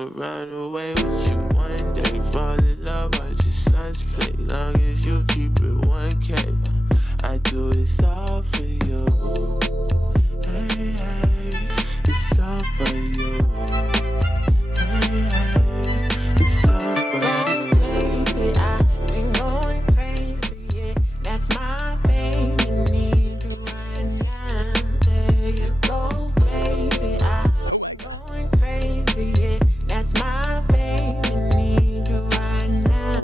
I'ma run away with you one day. Fall in love, watch your sons play. Long as you keep it 1K, I do this all for you. Hey, hey, it's all for you. Hey, hey, it's all for you. Baby, I've been going crazy, yeah. That's my baby, need you right now. There you go, baby, I've been going crazy, yeah. That's my baby, need you right now.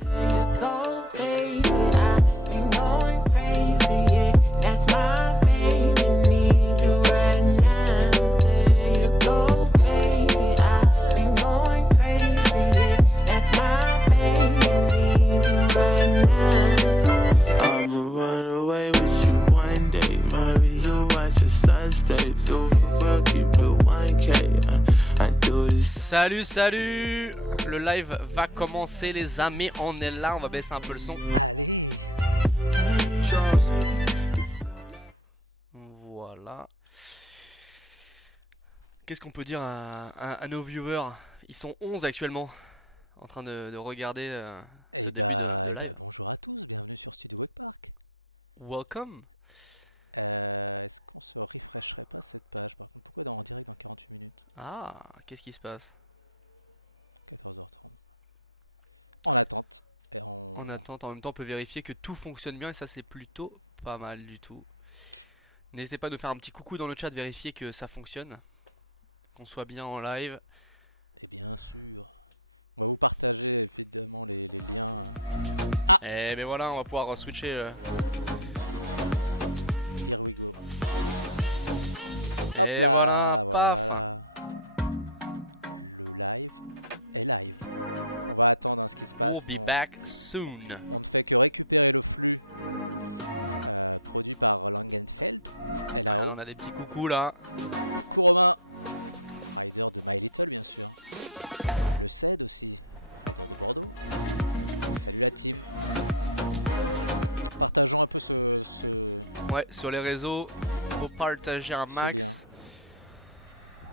There you go, baby, I've been going crazy, yeah. That's my baby, need you right now. There you go, baby, I've been going crazy, yeah. That's my baby, need you right now. I'ma run away with you one day. Maryh, you watch your sons play. Do for real, keep it 1K. I do this. Salut, salut. Le live va commencer les amis, on est là, on va baisser un peu le son. Voilà. Qu'est-ce qu'on peut dire à nos viewers? Ils sont 11 actuellement en train de regarder ce début de live. Welcome. Ah, qu'est-ce qui se passe? En attente, en même temps on peut vérifier que tout fonctionne bien et ça c'est plutôt pas mal du tout. N'hésitez pas à nous faire un petit coucou dans le chat, vérifier que ça fonctionne, qu'on soit bien en live. Et ben voilà, on va pouvoir switcher. Et voilà, paf. We'll be back soon. Tiens, regarde, on a des petits coucous là. Ouais, sur les réseaux, faut partager un max.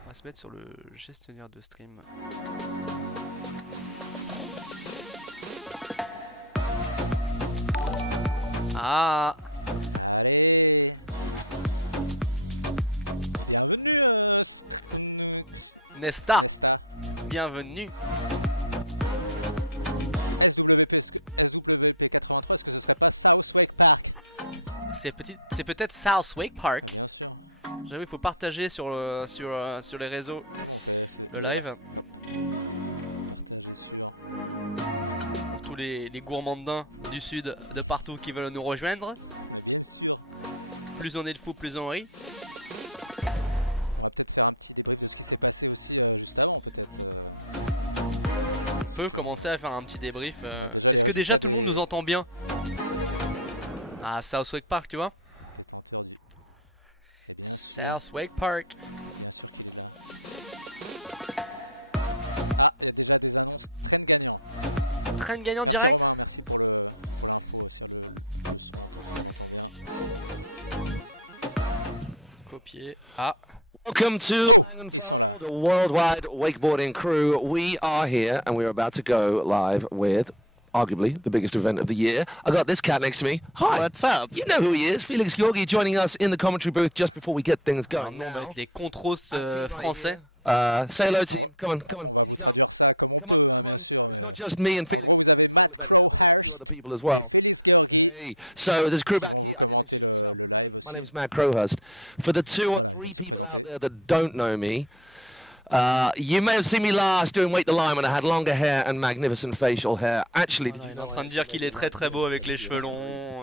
On va se mettre sur le gestionnaire de stream. Ah, Nesta, bienvenue. C'est peut-être South Wakepark. J'avoue, il faut partager sur les réseaux le live. Pour tous les gourmandins du sud de partout qui veulent nous rejoindre. Plus on est de fous, plus on rit. On peut commencer à faire un petit débrief. Est-ce que déjà tout le monde nous entend bien? Ah, South Wakepark, tu vois. South Wakepark. Train gagnant direct. Copier. Ah. Welcome to Langenfeld, a worldwide wakeboarding crew. We are here and we're about to go live with arguably the biggest event of the year. I got this cat next to me. Hi. What's up? You know who he is. Felix Georgi joining us in the commentary booth just before we get things going. Now, avec les contrôles français. Say hello, team. Come on, come on. Come on, come on. It's not just me and Felix who this whole event. There's a few other people as well. Hey. So there's a crew back here. I didn't introduce myself. Hey, my name is Matt Crowhurst. For the 2 or 3 people out there that don't know me, you may have seen me last doing Wait the Line when I had longer hair and magnificent facial hair. Actually, voilà, il est en train de dire qu'il est très très beau avec les cheveux longs.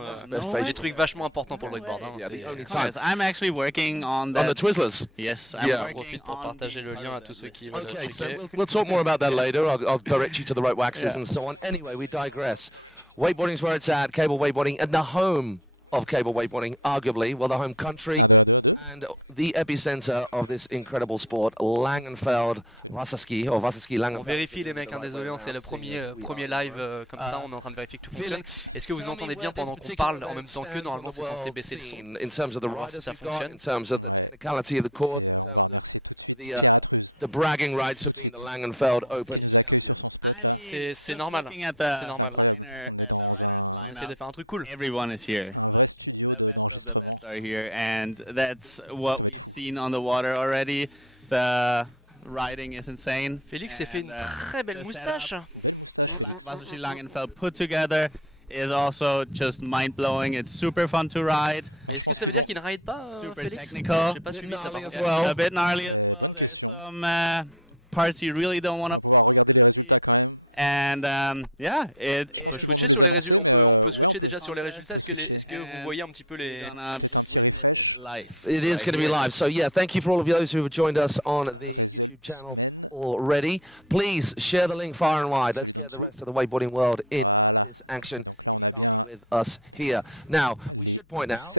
Des trucs vachement importants pour le wakeboard. Hein, Yes, I'm actually working on that. On the Twizzlers. Yes, Yeah. I'm On profite pour partager le lien à tous ceux qui veulent Okay, so checker. we'll talk more about that later. I'll direct you to the right waxes and so on. Anyway, we digress. Wakeboarding's where it's at, cable wakeboarding, and the home of cable wakeboarding, arguably, well, the home country and the epicenter of this incredible sport, Langenfeld, Wasserski, or Wasserski On Langenfeld. vérifie les mecs, hein, désolé, c'est le premier live comme ça, on est en train de vérifier que tout fonctionne. Est-ce que vous entendez bien pendant qu'on parle en même temps que normalement c'est censé baisser le son? In terms of the voir si ça fonctionne. in terms of the technicality of the court, in terms of the the bragging rights of being the Langenfeld Open champion. C'est normal. C'est normal. On essaie de faire un truc cool. Everyone is here. Like, the best of the best are here, and that's what we've seen on the water already. The riding is insane. Félix s'est fait une très belle moustache. Wasserski Langenfeld put together is also just mind-blowing. It's super fun to ride. Mais est-ce que ça veut dire qu'il ne ride pas, Super Félix? technical. J'ai pas suivi ça. As well. A bit gnarly as well. There's some parts you really don't want to follow. And yeah, on peut switcher sur les résultats. On peut switcher déjà sur les résultats. Est-ce que vous voyez un petit peu les? It is going to be live. So yeah, thank you for all of those who have joined us on the YouTube channel already. Please share the link far and wide. Let's get the rest of the wakeboarding world in on this action if you can't be with us here. Now, we should point out,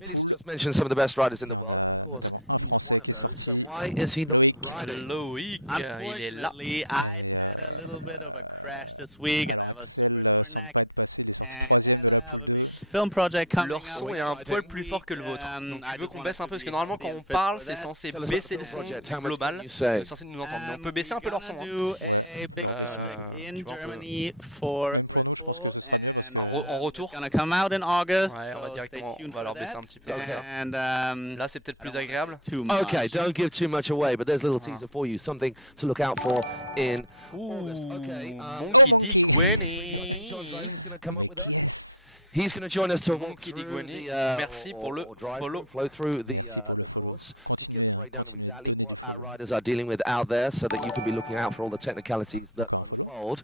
Felix just mentioned some of the best riders in the world. Of course, he's one of those. So why is he not riding? Loic, il est là. Unfortunately, I've had a little bit of a crash this week and I have a super sore neck. And as I have a big film project coming Leur son est un poil plus fort que le vôtre. Donc tu veux qu'on baisse un peu parce que normalement quand on parle c'est censé baisser le son global. C'est censé nous entendre. Mais on peut baisser un peu leur son. En retour. Ouais, on va directement, on va leur baisser un petit peu. Là c'est peut-être plus agréable. Okay, don't give too much away, but there's a little teaser for you, something to look out for in August. Okay, Monkey D. Gwenny. He's going to join us to walk through the, Merci pour le follow. Flow through the course to give the breakdown of exactly what our riders are dealing with out there, so that you can be looking out for all the technicalities that unfold.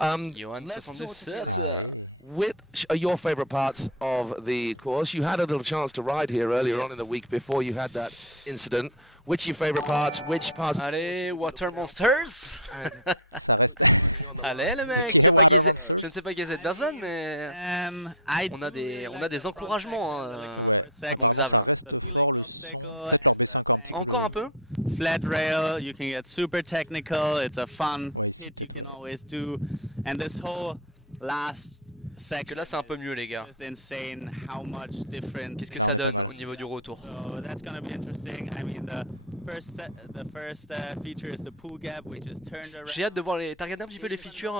Johan 77. Which are your favorite parts of the course? You had a little chance to ride here earlier on in the week before you had that incident. Which are your favorite parts? Which parts? Allez, Water Monsters. Allez le mec, je ne sais pas qui est cette personne, mais on a des encouragements, mon Xav là. Encore un peu. Flat rail, you can get super technical. It's a fun hit you can always do, and this whole last section. Là c'est un peu mieux les gars. Insane how much different. Qu'est-ce que ça donne au niveau du retour? So that's gonna be interesting. I mean the first feature is the pool gap, which is turned around. J'ai hâte de voir les. T'as regardé un petit peu les features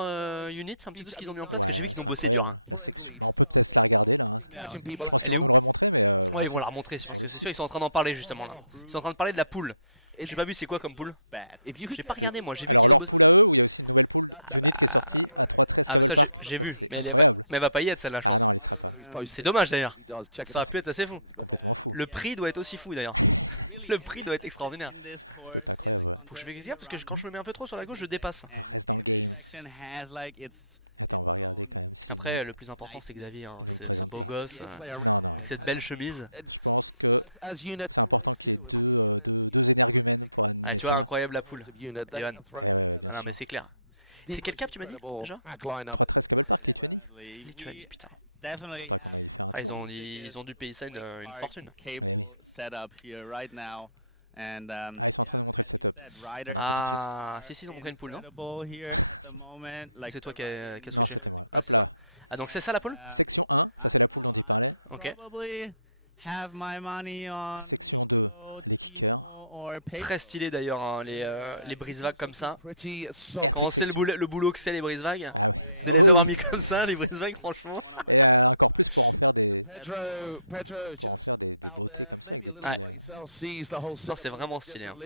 units, un petit peu ce qu'ils ont mis en place, parce que j'ai vu qu'ils ont bossé dur. Hein. Elle est où? Ouais, ils vont la remontrer, parce que c'est sûr ils sont en train d'en parler justement là. Ils sont en train de parler de la poule. J'ai pas vu c'est quoi comme poule. J'ai pas regardé moi, j'ai vu qu'ils ont bossé. Ah mais ça j'ai vu, mais elle va pas y être celle-là je pense. C'est dommage d'ailleurs, ça aurait pu être assez fou. Le prix doit être aussi fou d'ailleurs. Le prix doit être extraordinaire. Faut que je fasse gaffe parce que quand je me mets un peu trop sur la gauche je dépasse. Après le plus important c'est Xavier, hein, ce beau gosse avec cette belle chemise. Ah tu vois incroyable la poule, Johan. Ah non mais c'est clair. C'est quel cap tu m'as dit déjà? Tu as dit putain. Ah, ils ont dû payer ça une fortune. Ah si ils ont montré une poule non? C'est toi qui a switché. Ah c'est toi. Ah donc c'est ça la poule? Ok. Très stylé d'ailleurs hein, les brise-vagues comme ça. Quand on sait le boulot que c'est les brise-vagues, de les avoir mis comme ça, les brise-vagues franchement. Ouais. Non, c'est vraiment stylé. Hein.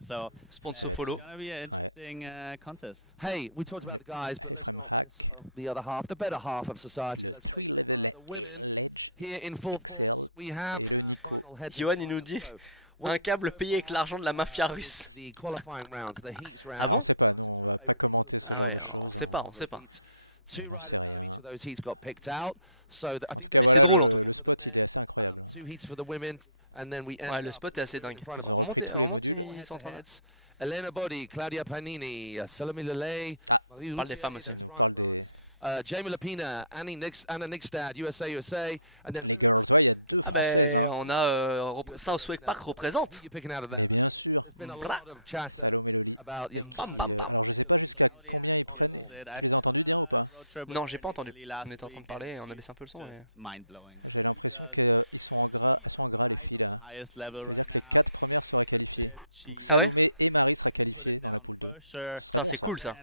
So sponsor follow. It's gonna be an interesting contest. Hey, we talked about the guys, but let's not miss the other half, the better half of society. Let's face it, the women here in full force. We have our final head. Johan, il nous dit un câble payé avec l'argent de la mafia russe. Ah bon? Ah ouais, on sait pas, on sait pas. Mais c'est drôle en tout cas. Ouais, le spot est assez dingue. Remonte, ils sont en train d'être. Elena Body, Claudia Pagnini, Salome Le Ly, On parle des femmes aussi. Jamie Lapina, Anna Nixstad, USA, and then. Ah ben, on a SOCIAUX Park représente. Bam bam bam. Non, j'ai pas entendu. On était en train de parler et on a baissé un peu le son. Et... Ah ouais? Putain, c'est cool ça.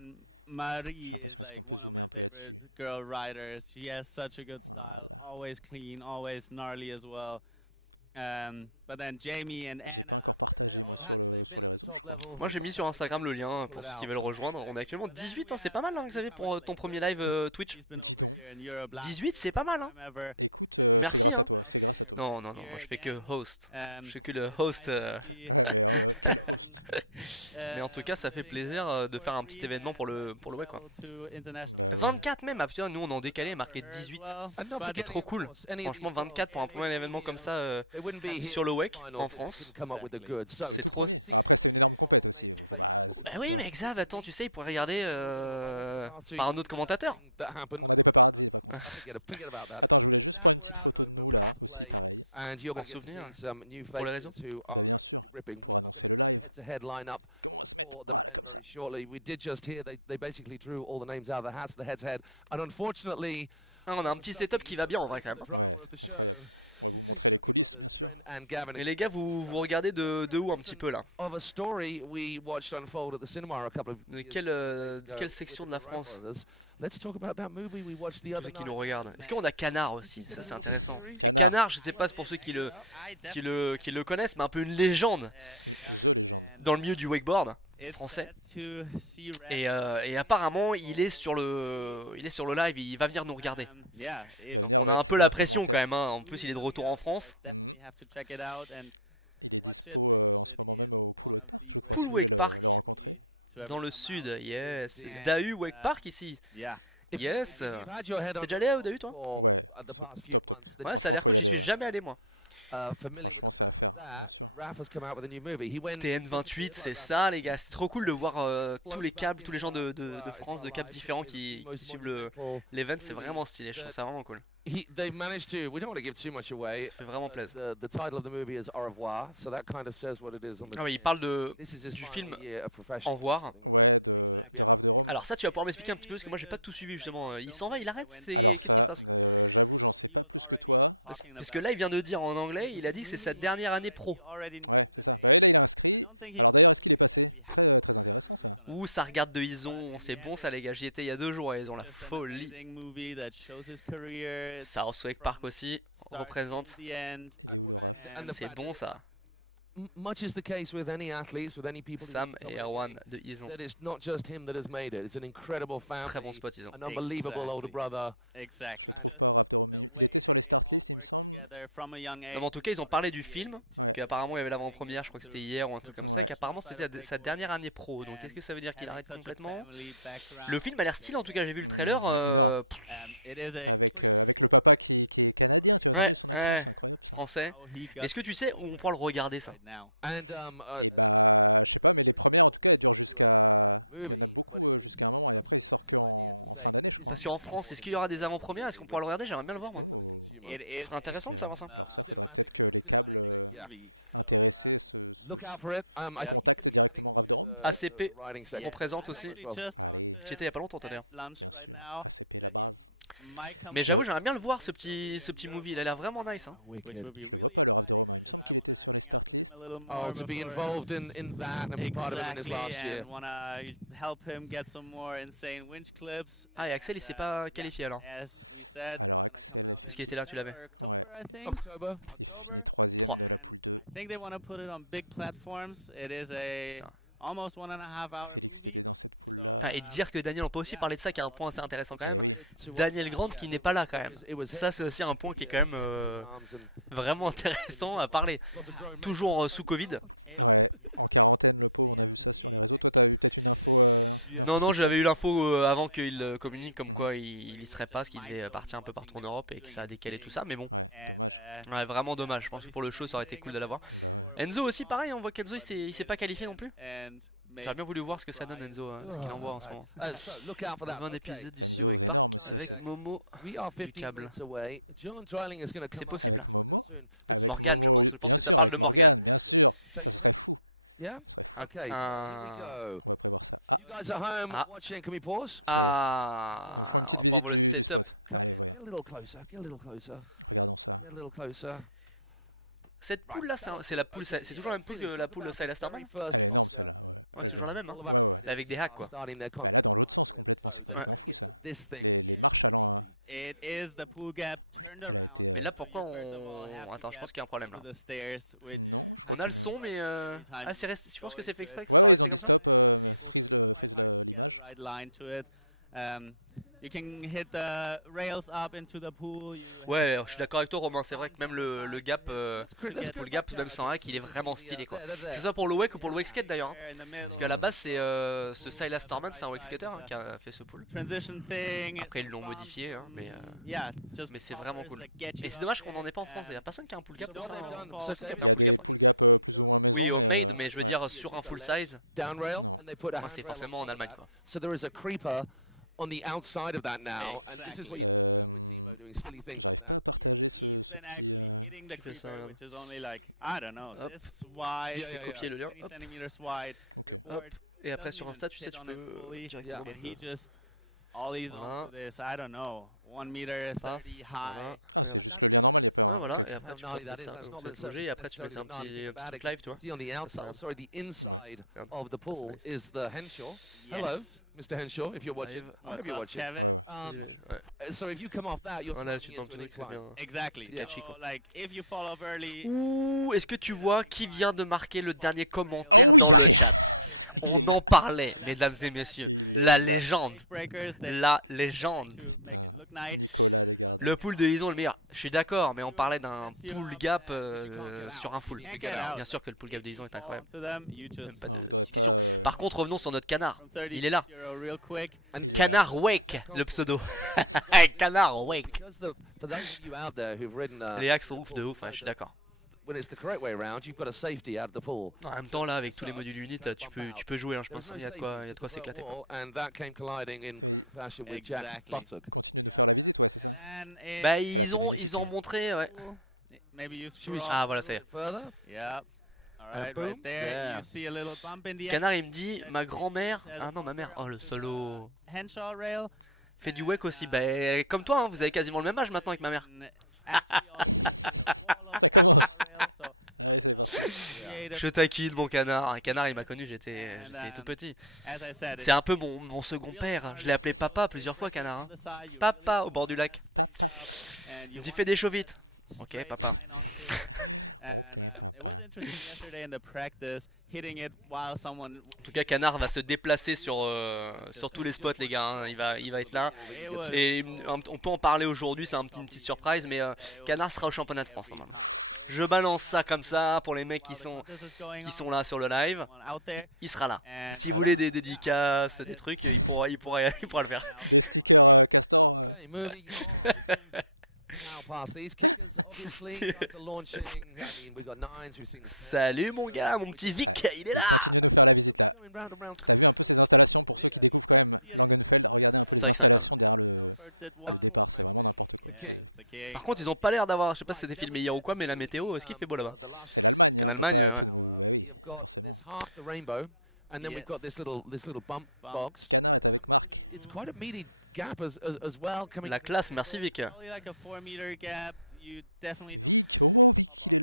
Maryh is like one of my favorite girl riders. She has such a good style, always clean, always gnarly as well. But then Jamie and Anna. Moi j'ai mis sur Instagram le lien pour ceux qui veulent rejoindre. On est actuellement 18, hein, c'est pas mal hein, Xavier pour ton premier live Twitch. 18 c'est pas mal hein. Merci hein. Non, non, non, moi je fais que host. Je fais que le host. Mais en tout cas, ça fait plaisir de faire un petit événement pour le web quoi. 24 même, ah putain, nous on est en décalé, marqué 18. C'est trop cool. Franchement, 24 pour un premier événement comme ça sur le web en France. C'est trop. Bah oui, mais Xav, attends, tu sais, il pourrait regarder par un autre commentateur. And you're going to souvenir see some new pour les faces who are absolutely ripping. We are going to get the head-to-head lineup for the men very shortly. We did just hear they basically drew all the names out of the hats for the head-to-head, and unfortunately, on a un petit setup qui va bien en vrai quand même. Et les gars, vous regardez de où un petit peu là? De quelle section de la France? Ceux qui nous regardent. Est-ce qu'on a Canard aussi? Ça c'est intéressant. Parce que Canard, je sais pas, c'est pour ceux qui le connaissent, mais un peu une légende dans le milieu du wakeboard français. Et apparemment il est sur le live, il va venir nous regarder. Donc on a un peu la pression quand même hein. En plus il est de retour en France. Pool wakepark dans le sud, yes. Début wakepark ici. Yes. T'es déjà allé au Début toi? Ouais, ça a l'air cool, j'y suis jamais allé moi. TN28, c'est ça les gars, c'est trop cool de voir tous les câbles, tous les gens de France, de câbles différents qui suivent l'event, c'est vraiment stylé, je trouve ça vraiment cool. Ça fait vraiment plaisir. Ah oui, il parle du film Au revoir. Alors ça tu vas pouvoir m'expliquer un petit peu parce que moi j'ai pas tout suivi justement, il s'en va, il arrête, qu'est-ce qui se passe? Parce que là il vient de dire en anglais, il a dit que c'est sa dernière année pro. Ouh, ça regarde de Ison, c'est bon ça les gars, j'y étais il y a 2 jours et ils ont la folie. Ça SOCIAUX Park aussi représente. C'est bon ça. Sam et Erwan de Ison. Très bon spot Ison. Non, en tout cas ils ont parlé du film, qu'apparemment il y avait l'avant-première, je crois que c'était hier ou un truc comme ça, et qu'apparemment c'était sa dernière année pro, donc est-ce que ça veut dire qu'il arrête complètement? Le film a l'air stylé en tout cas, j'ai vu le trailer. Ouais, ouais, français. Est-ce que tu sais où on pourra le regarder ça? Parce qu'en France, est-ce qu'il y aura des avant-premières? Est-ce qu'on pourra le regarder? J'aimerais bien le voir moi. Ce serait intéressant de savoir ça. ACP représente aussi. J'y étais il y a pas longtemps d'ailleurs. Mais j'avoue j'aimerais bien le voir ce petit movie, il a l'air vraiment nice hein. Oh, to be involved in that and be part of it in his last year. Ah et Axel il s'est pas qualifié alors. Parce qu'il était là, tu l'avais. October 3. I think they want to put it on big platforms. It is a almost 1.5 hour movie. Et dire que Daniel, on peut aussi parler de ça qui est un point assez intéressant quand même. Daniel Grant qui n'est pas là quand même. Ça c'est aussi un point qui est quand même vraiment intéressant à parler. Toujours sous Covid. Non non, j'avais eu l'info avant qu'il communique comme quoi il y serait pas, parce qu'il devait partir un peu partout en Europe et que ça a décalé tout ça, mais bon. Ouais, vraiment dommage, je pense que pour le show ça aurait été cool de l'avoir. Enzo aussi pareil, on voit qu'Enzo il s'est pas qualifié non plus. J'aurais bien voulu voir ce que ça donne Enzo, ce qu'il envoie en ce moment. Un épisode du SOCIAUX Park avec Momo du câble. C'est possible? Morgane je pense que ça parle de Morgane. guys at home Ah. watching, can we pause? Ah, on va pouvoir voir le setup. Come in, get a little closer, get a little closer. Get a little closer. Cette poule là, c'est la poule, c'est toujours la même poule que la poule Silas Starman, First, je pense. Ouais, c'est toujours la même, hein. Mais avec des hacks quoi. starting their content with. So they're Ouais. coming into this thing. It is the pool gap turned around. Mais là pourquoi So you first of all have on... to Attends, je get pense qu'il y a un problème là. to the stairs, which On a le son mais... Ah, c'est resté... Tu penses que c'est fait exprès que ça soit resté comme ça? it's quite hard to get a right line to it. You can hit the rails up into the pool. Ouais, je suis d'accord avec toi Romain, c'est vrai que même le gap, le pool gap, même sans hack, il est vraiment stylé quoi. C'est ça pour le wake ou pour le wake skate d'ailleurs, hein. Parce qu'à la base c'est ce Silas Starman, c'est un wake skater hein, qui a fait ce pool. Transition thing. Après ils l'ont modifié hein, mais c'est vraiment cool. Et Et c'est dommage qu'on n'en ait pas en France, il y a personne qui a un pool gap pour ça, hein. Personne qui a un pool gap. Hein. Oui, homemade, mais je veux dire sur un full size, Down rail, and they put a c'est handrail forcément on en top of Allemagne that. quoi. So there is a creeper on the outside of that now, and this is what you talk about with Timo doing silly things like that. He's been actually hitting the Tu fais ça, creeper, là. which is only like, I don't know, Hop. this wide, Yeah, yeah, Copier le lien, 20 hop, centimeters wide. Your hop. board Et après doesn't sur even Insta, tu sais, sit tu on it peux fully, directement and mettre he just ollies Voilà. onto this, I don't know, 1 meter 30 Paf, high. voilà, regarde. Ouais voilà, et après tu peux Gnarly mettre that is, ça, that's not tu fais bouger et après tu mets un petit live tu vois. See on the outside, sorry, the inside of the pool nice. is the Henshaw. Hello, Yes. Mr. Henshaw, if you're watching. Live. I hope What's you're up, watching. Kevin? Ouais. So if you come off that, you're Voilà, falling tu into t'en an c'est incline. bien. Exactly. Yeah. So, like, if you fall off early, Ouh, est-ce que tu vois qui vient de marquer le dernier commentaire dans le chat? On en parlait, mesdames et messieurs. La légende. breakers, they La légende. to make it look nice. Le pool de Ison le meilleur. Je suis d'accord, mais on parlait d'un pool gap sur un full. Bien sûr que le pool gap de Ison est incroyable. To them, you Même just pas de discussion. Par contre, revenons sur notre canard. from 30 Il est là. to 0 real quick. Canard Wake, le pseudo. Canard Wake. Because for those of you out there who've ridden, Les hacks sont ouf de ouf, ouais, je suis d'accord. when it's the correct way around, you've got a safety out of the pool. En même temps, là, avec tous les modules unit, tu peux jouer, hein, je pense. Il y a de quoi s'éclater. Quoi. And that came colliding in grand fashion with Jack's Exactly. buttock. And then Bah, ils ont montré, ouais. maybe you Should we scroll Ah, voilà, ça y est. further? Yep. All right, boom. right there. Yeah. You see a little bump in the Canard, il me dit, ma grand-mère. Ah non, ma mère. Oh, le solo. Henshaw rail. Fait du wake aussi. Bah, comme toi, hein, vous avez quasiment le même âge maintenant avec ma mère. And actually also the wall of the Henshaw rail, so creative. Je taquine mon canard. Un canard, il m'a connu, j'étais tout petit. As I said, C'est un peu mon second père. Je l'ai appelé papa plusieurs fois, canard. Hein. on the side, you Papa au bord du lac. stick up, and Il you me dit, fais des shows vite. Ok, straight papa. line onto it. And it was interesting yesterday in the practice, hitting it while someone. En tout cas, Canard va se déplacer sur tous les spots, les gars. Hein. Il va être là. Et on peut en parler aujourd'hui, c'est une petite surprise, mais Canard sera au championnat de France normalement. Je balance ça comme ça pour les mecs qui sont là sur le live. Out there. Il sera là. And Si vous voulez des dédicaces, des trucs, il pourra le faire. Okay, moving on. Now past these kickers, obviously, guys are launching. I mean, we've got nines, we've seen the Salut mon gars, mon petit Vic, il est là. going round and round. C'est vrai que c'est incroyable. did one. Of course, Max did. The king. Yes, the king. Par contre, ils ont pas l'air d'avoir, je sais pas si c'était filmé hier ou quoi, mais la météo, est-ce qu'il fait beau là-bas? The last Parce qu'en Allemagne, ouais. we have got this half the rainbow, and then we've got this little bump box. It's quite a meaty gap as well coming. La classe, merci Vic. Probably like a 4-meter gap. You definitely.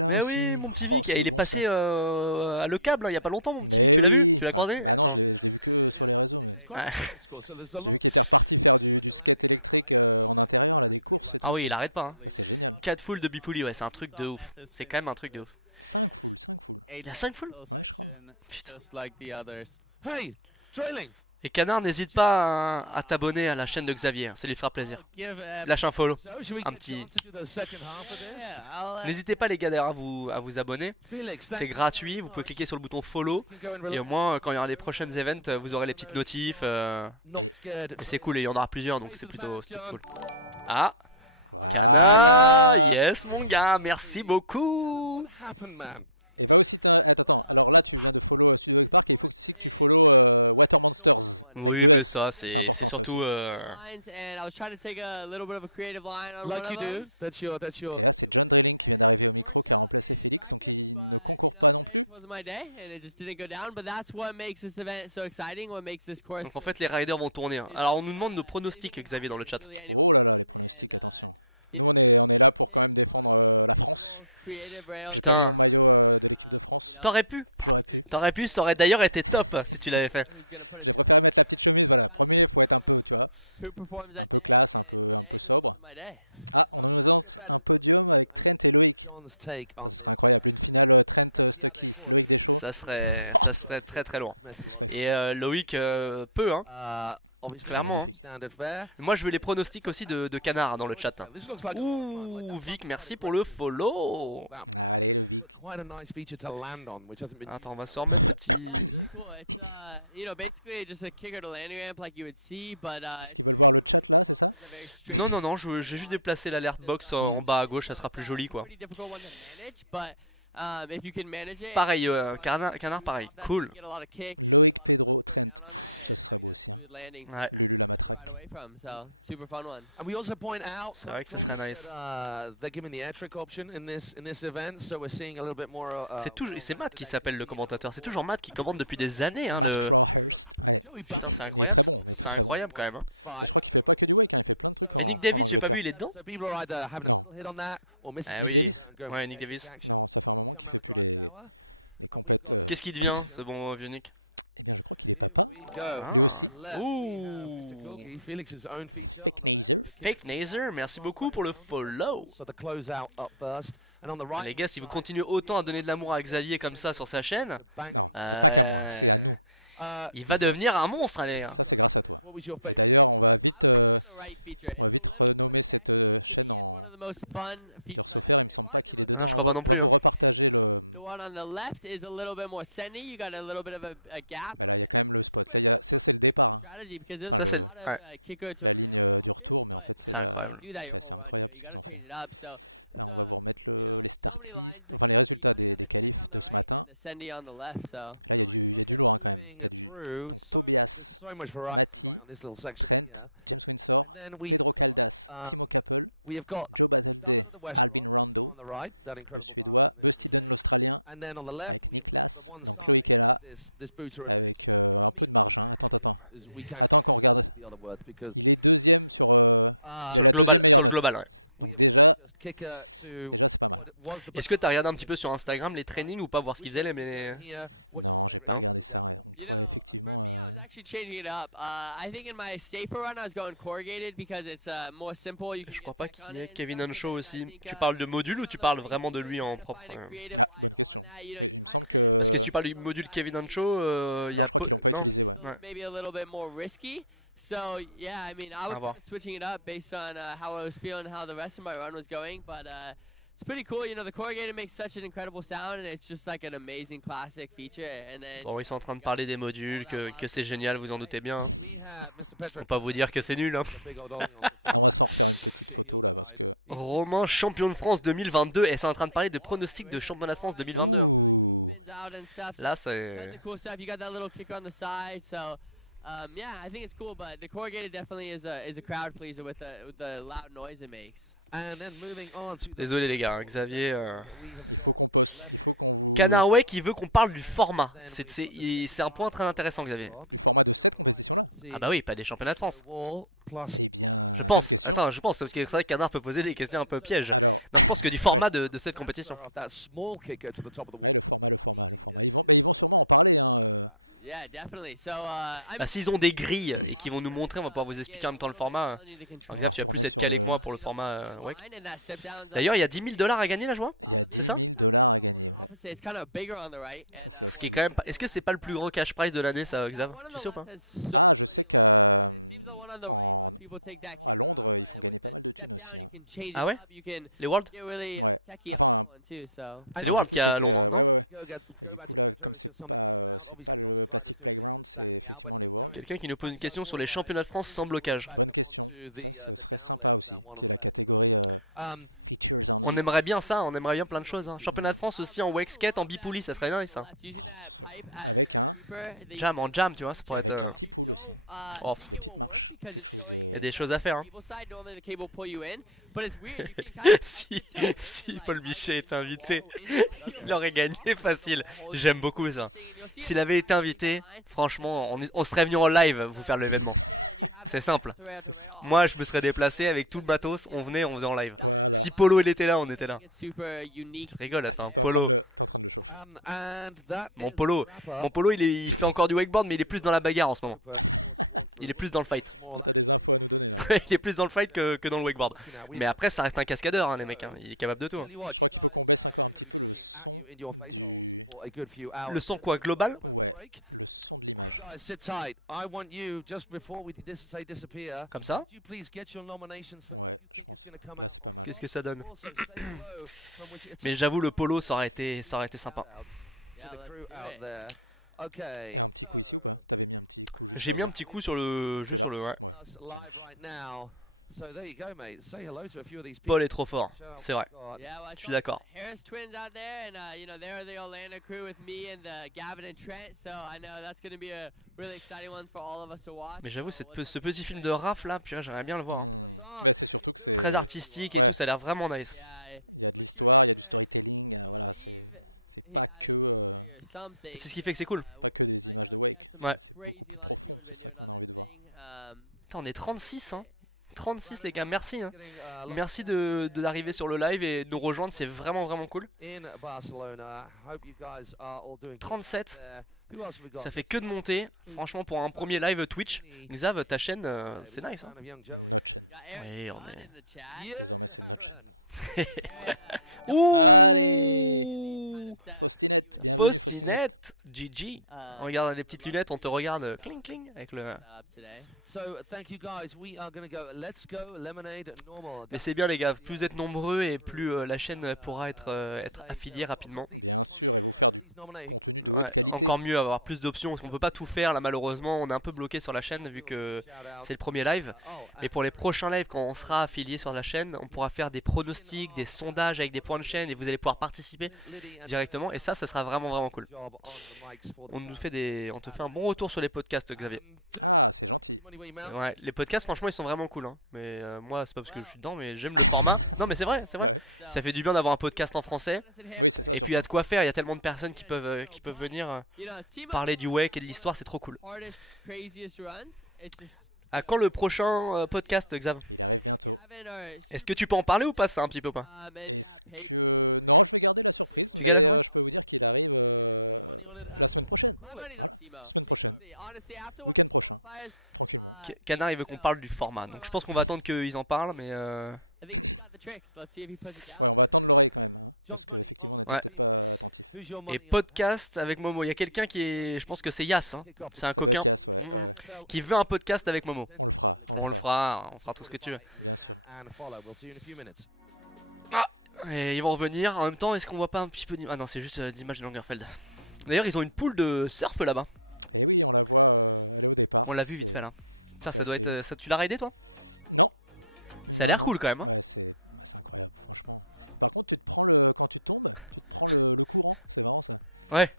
Mais oui, mon petit Vic, il est passé à Le Câble, hein, il y a pas longtemps, mon petit Vic, tu l'as vu? Tu l'as croisé? Attends. This is quite a score, so there's a lot. Ah oui, il arrête pas. Hein. 4 fulls de Bipouli, ouais, c'est un truc de ouf. C'est quand même un truc de ouf. Il y a 5 fulls? Putain. Just like the others. Hey, trailing. Et Canard, n'hésite pas à t'abonner à la chaîne de Xavier, ça lui fera plaisir. Give Lâche un follow. So should we Un get petit- on to do the second half of this? yeah, I'll, N'hésitez pas les gars d'ailleurs à vous abonner, Felix, c'est thank you. gratuit, vous pouvez cliquer sur le bouton follow. You can go and Et au relax. moins quand il y aura les prochaines events, vous aurez les petites notifs. Not scared. Et c'est cool, et il y en aura plusieurs donc c'est plutôt cool. Ah, Canard, yes mon gars, merci beaucoup. What happened, man? Oui, mais ça c'est surtout lines, and I was trying to take a little bit of a creative line on Like one you of them. do. That's your. It worked out in practice, but you know, today just wasn't my day, and it just didn't go down. But that's what makes this event so exciting. What makes this course. Donc en fait les riders vont tourner. Hein. Alors on nous demande nos pronostics, Xavier, dans le chat. Putain. T'aurais pu, ça aurait d'ailleurs été top si tu l'avais fait. Ça serait très très loin. Et Loic peut, hein. Clairement. Hein. Moi je veux les pronostics aussi de Canard dans le chat. Hein. Ouh, Vic, merci pour le follow. Attends, on va se remettre les petits. Non, non, non, j'ai juste déplacé l'alert box en bas à gauche, ça sera plus joli quoi. Pareil, Canard, pareil, cool. Ouais. C'est vrai que ça serait nice. C'est Matt qui s'appelle le commentateur. C'est toujours Matt qui commente depuis des années. Hein, Putain, c'est incroyable. C'est incroyable quand même. Hein. Et Nick Davis, j'ai pas vu, il est dedans. Ah oui. Ouais, Nick Davis. Qu'est-ce qui devient, ce bon vieux Nick? Ah. Ouh. Fake Nazer, merci beaucoup pour le follow. Les gars, si vous continuez autant à donner de l'amour à Xavier comme ça sur sa chaîne, il va devenir un monstre, allez. Ah, je crois pas non plus. Hein. The one on the left is a little bit more sandy. You got a little bit of a gap. Ça c'est c'est incroyable. Moving through, there's so much variety right on this little section here. And then we have got the start of the West Rock on the right, that incredible part in the States. And then on the left we have got the one side, this booter and left. We can't use the other words because sur le global, ouais. Est-ce que t'as regardé un petit peu sur Instagram les trainings ou pas, voir ce qu'ils faisaient les... Non. You know, for me, I was actually changing it up. I think in my safer run, I was going corrugated because it's more simple. Je crois pas qu'il y ait Kevin Henshaw aussi. Tu parles de module ou tu parles vraiment de lui en propre? Parce que si tu parles du module Kevin Henshaw, il y a non. Ouais. Maybe a little bit more risky. So yeah, I mean, I was switching it up based on how I was feeling, how the rest of my run was going, but it's pretty cool. You know, the corrugated makes such an incredible sound, and it's just like an amazing classic feature. And then bon, ils sont en train de parler des modules, que c'est génial, vous en doutez bien. Faut pas vous dire que c'est nul. Hein. Romain, champion de France 2022, et c'est en train de parler de pronostics de championnat de France 2022. Hein. Là, c'est... yeah, I think it's cool, but the corrugated definitely is a crowd pleaser with the loud noise it makes. And then moving on to désolé les gars, Xavier. Canard qui veut qu'on parle du format. C'est un point très intéressant, Xavier. Ah bah oui, pas des championnats de France. Je pense. Attends, je pense parce que c'est vrai que Canard peut poser des questions un peu pièges. Non, je pense que du format de cette compétition. Yeah, definitely. So, s'ils ont des grilles et qu'ils vont nous montrer, on va pouvoir vous expliquer en même temps le format. Alors, Xav, tu vas plus être calé que moi pour le format Wake. D'ailleurs, il y a 10 000 $ à gagner là, je vois. C'est ça? Ce qui est quand même. Est-ce que c'est pas le plus gros cash prize de l'année, ça, Xav? Tu sais ou pas? Ah ouais? Les Worlds? C'est les Worlds qui a à Londres, non? Quelqu'un qui nous pose une question sur les championnats de France sans blocage. On aimerait bien ça, on aimerait bien plein de choses. Hein. Championnat de France aussi en wake skate, en bipoulis, ça serait nice. Hein. Jam, en jam, tu vois, ça pourrait être... Oh, il y a des choses à faire. Hein. Si Paul Bichet est invité, il aurait gagné facile. J'aime beaucoup ça. S'il avait été invité, franchement, on serait venu en live vous faire l'événement. C'est simple. Moi, je me serais déplacé avec tout le matos, on venait, on faisait en live. Si Polo il était là, on était là. Je rigole, attends, Polo. Mon Polo, il fait encore du wakeboard, mais il est plus dans la bagarre en ce moment. Il est plus dans le fight. Il est plus dans le fight que dans le wakeboard. Mais après, ça reste un cascadeur, hein, les mecs. Hein. Il est capable de tout. Hein. Le son quoi, global? Comme ça. Qu'est-ce que ça donne? Mais j'avoue, le Polo, ça aurait été sympa. J'ai mis un petit coup sur le jeu sur le ouais. Paul est trop fort, c'est vrai. Je suis d'accord. Mais j'avoue, ce petit film de Raph là, purée, j'aimerais bien le voir. Hein. Très artistique et tout, ça a l'air vraiment nice. C'est ce qui fait que c'est cool. Ouais. Putain, on est 36 hein. 36 les gars, merci hein. Merci d'arriver sur le live et de nous rejoindre, c'est vraiment cool. 37, ça fait que de monter. Franchement pour un premier live Twitch, Xav, ta chaîne c'est nice hein. Oui, on est... Ouh, Faustinette, GG. On regarde les petites lunettes, on te regarde cling cling avec le... Mais c'est bien les gars, plus vous êtes nombreux et plus la chaîne pourra être affiliée rapidement. Ouais, encore mieux avoir plus d'options parce qu'on peut pas tout faire là malheureusement, on est un peu bloqué sur la chaîne vu que c'est le premier live. Mais pour les prochains lives quand on sera affilié sur la chaîne, on pourra faire des pronostics, des sondages avec des points de chaîne et vous allez pouvoir participer directement et ça sera vraiment cool. On te fait un bon retour sur les podcasts Xavier. Ouais, les podcasts franchement ils sont vraiment cool hein. Mais moi c'est pas parce que je suis dedans mais j'aime le format. Non mais c'est vrai. Ça fait du bien d'avoir un podcast en français. Et puis il y a de quoi faire, il y a tellement de personnes qui peuvent venir parler du wake et de l'histoire, c'est trop cool. À quand le prochain podcast Xav? Est-ce que tu peux en parler ou pas ça un petit peu ou pas? Tu gagnes la soirée? Canard il veut qu'on parle du format, donc je pense qu'on va attendre qu'ils en parlent, mais ouais. Et podcast avec Momo, il y a quelqu'un qui est, je pense que c'est Yas, hein. C'est un coquin qui veut un podcast avec Momo. On le fera, on fera tout ce que tu veux. Ah, et ils vont revenir, en même temps est-ce qu'on voit pas un petit peu d'image? Ah non c'est juste d'image de Langenfeld. D'ailleurs ils ont une poule de surf là-bas. On l'a vu vite fait là. Putain ça doit être... Ça, tu l'as raidé toi? Ça a l'air cool quand même hein. Ouais.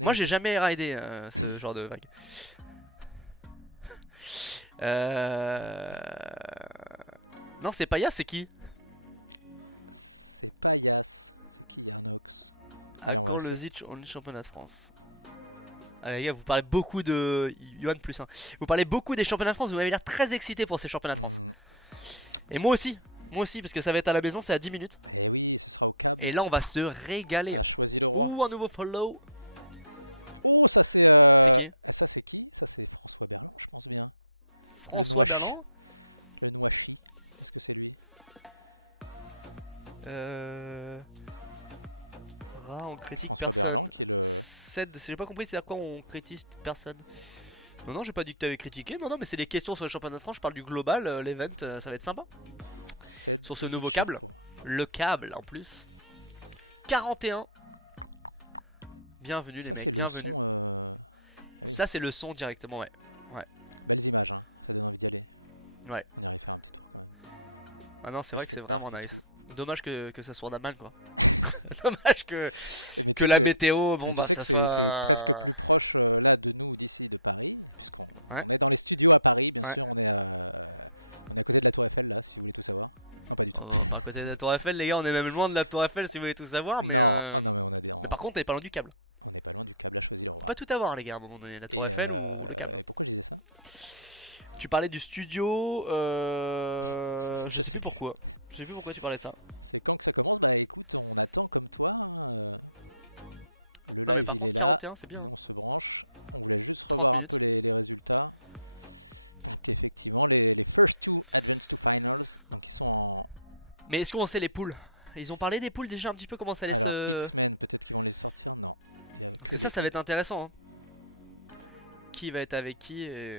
Moi j'ai jamais raidé ce genre de vague. Non c'est pas Yas, c'est qui? À quand le Zitch on est championnat de France? Ah les gars, vous parlez beaucoup de... Yohan plus 1. Vous parlez beaucoup des championnats de France, vous m'avez l'air très excité pour ces championnats de France. Et moi aussi, parce que ça va être à la maison, c'est à 10 minutes. Et là on va se régaler. Ouh, un nouveau follow. C'est qui? François Berland. On critique personne. J'ai pas compris c'est à quoi on critique personne. Non j'ai pas dit que t'avais critiqué. Non mais c'est des questions sur le championnat de France. Je parle du global, l'event, ça va être sympa. Sur ce nouveau câble. Le câble en plus. 41. Bienvenue les mecs, bienvenue. Ça c'est le son directement, ouais. Ouais. Ah non c'est vrai que c'est vraiment nice. Dommage que ça soit Daman quoi. Dommage que la météo, bon bah ça soit... Ouais. Ouais. Oh, par côté de la tour Eiffel, les gars, on est même loin de la tour Eiffel si vous voulez tout savoir, mais par contre, on est pas loin du câble. On peut pas tout avoir, les gars, à un moment donné, la tour Eiffel ou le câble. Hein. Tu parlais du studio, je sais plus pourquoi. Je sais plus pourquoi tu parlais de ça. Non, mais par contre, 41, c'est bien. Hein. 30 minutes. Mais est-ce qu'on sait les poules? Ils ont parlé des poules déjà un petit peu, comment ça allait se... Parce que ça va être intéressant. Hein. Qui va être avec qui et...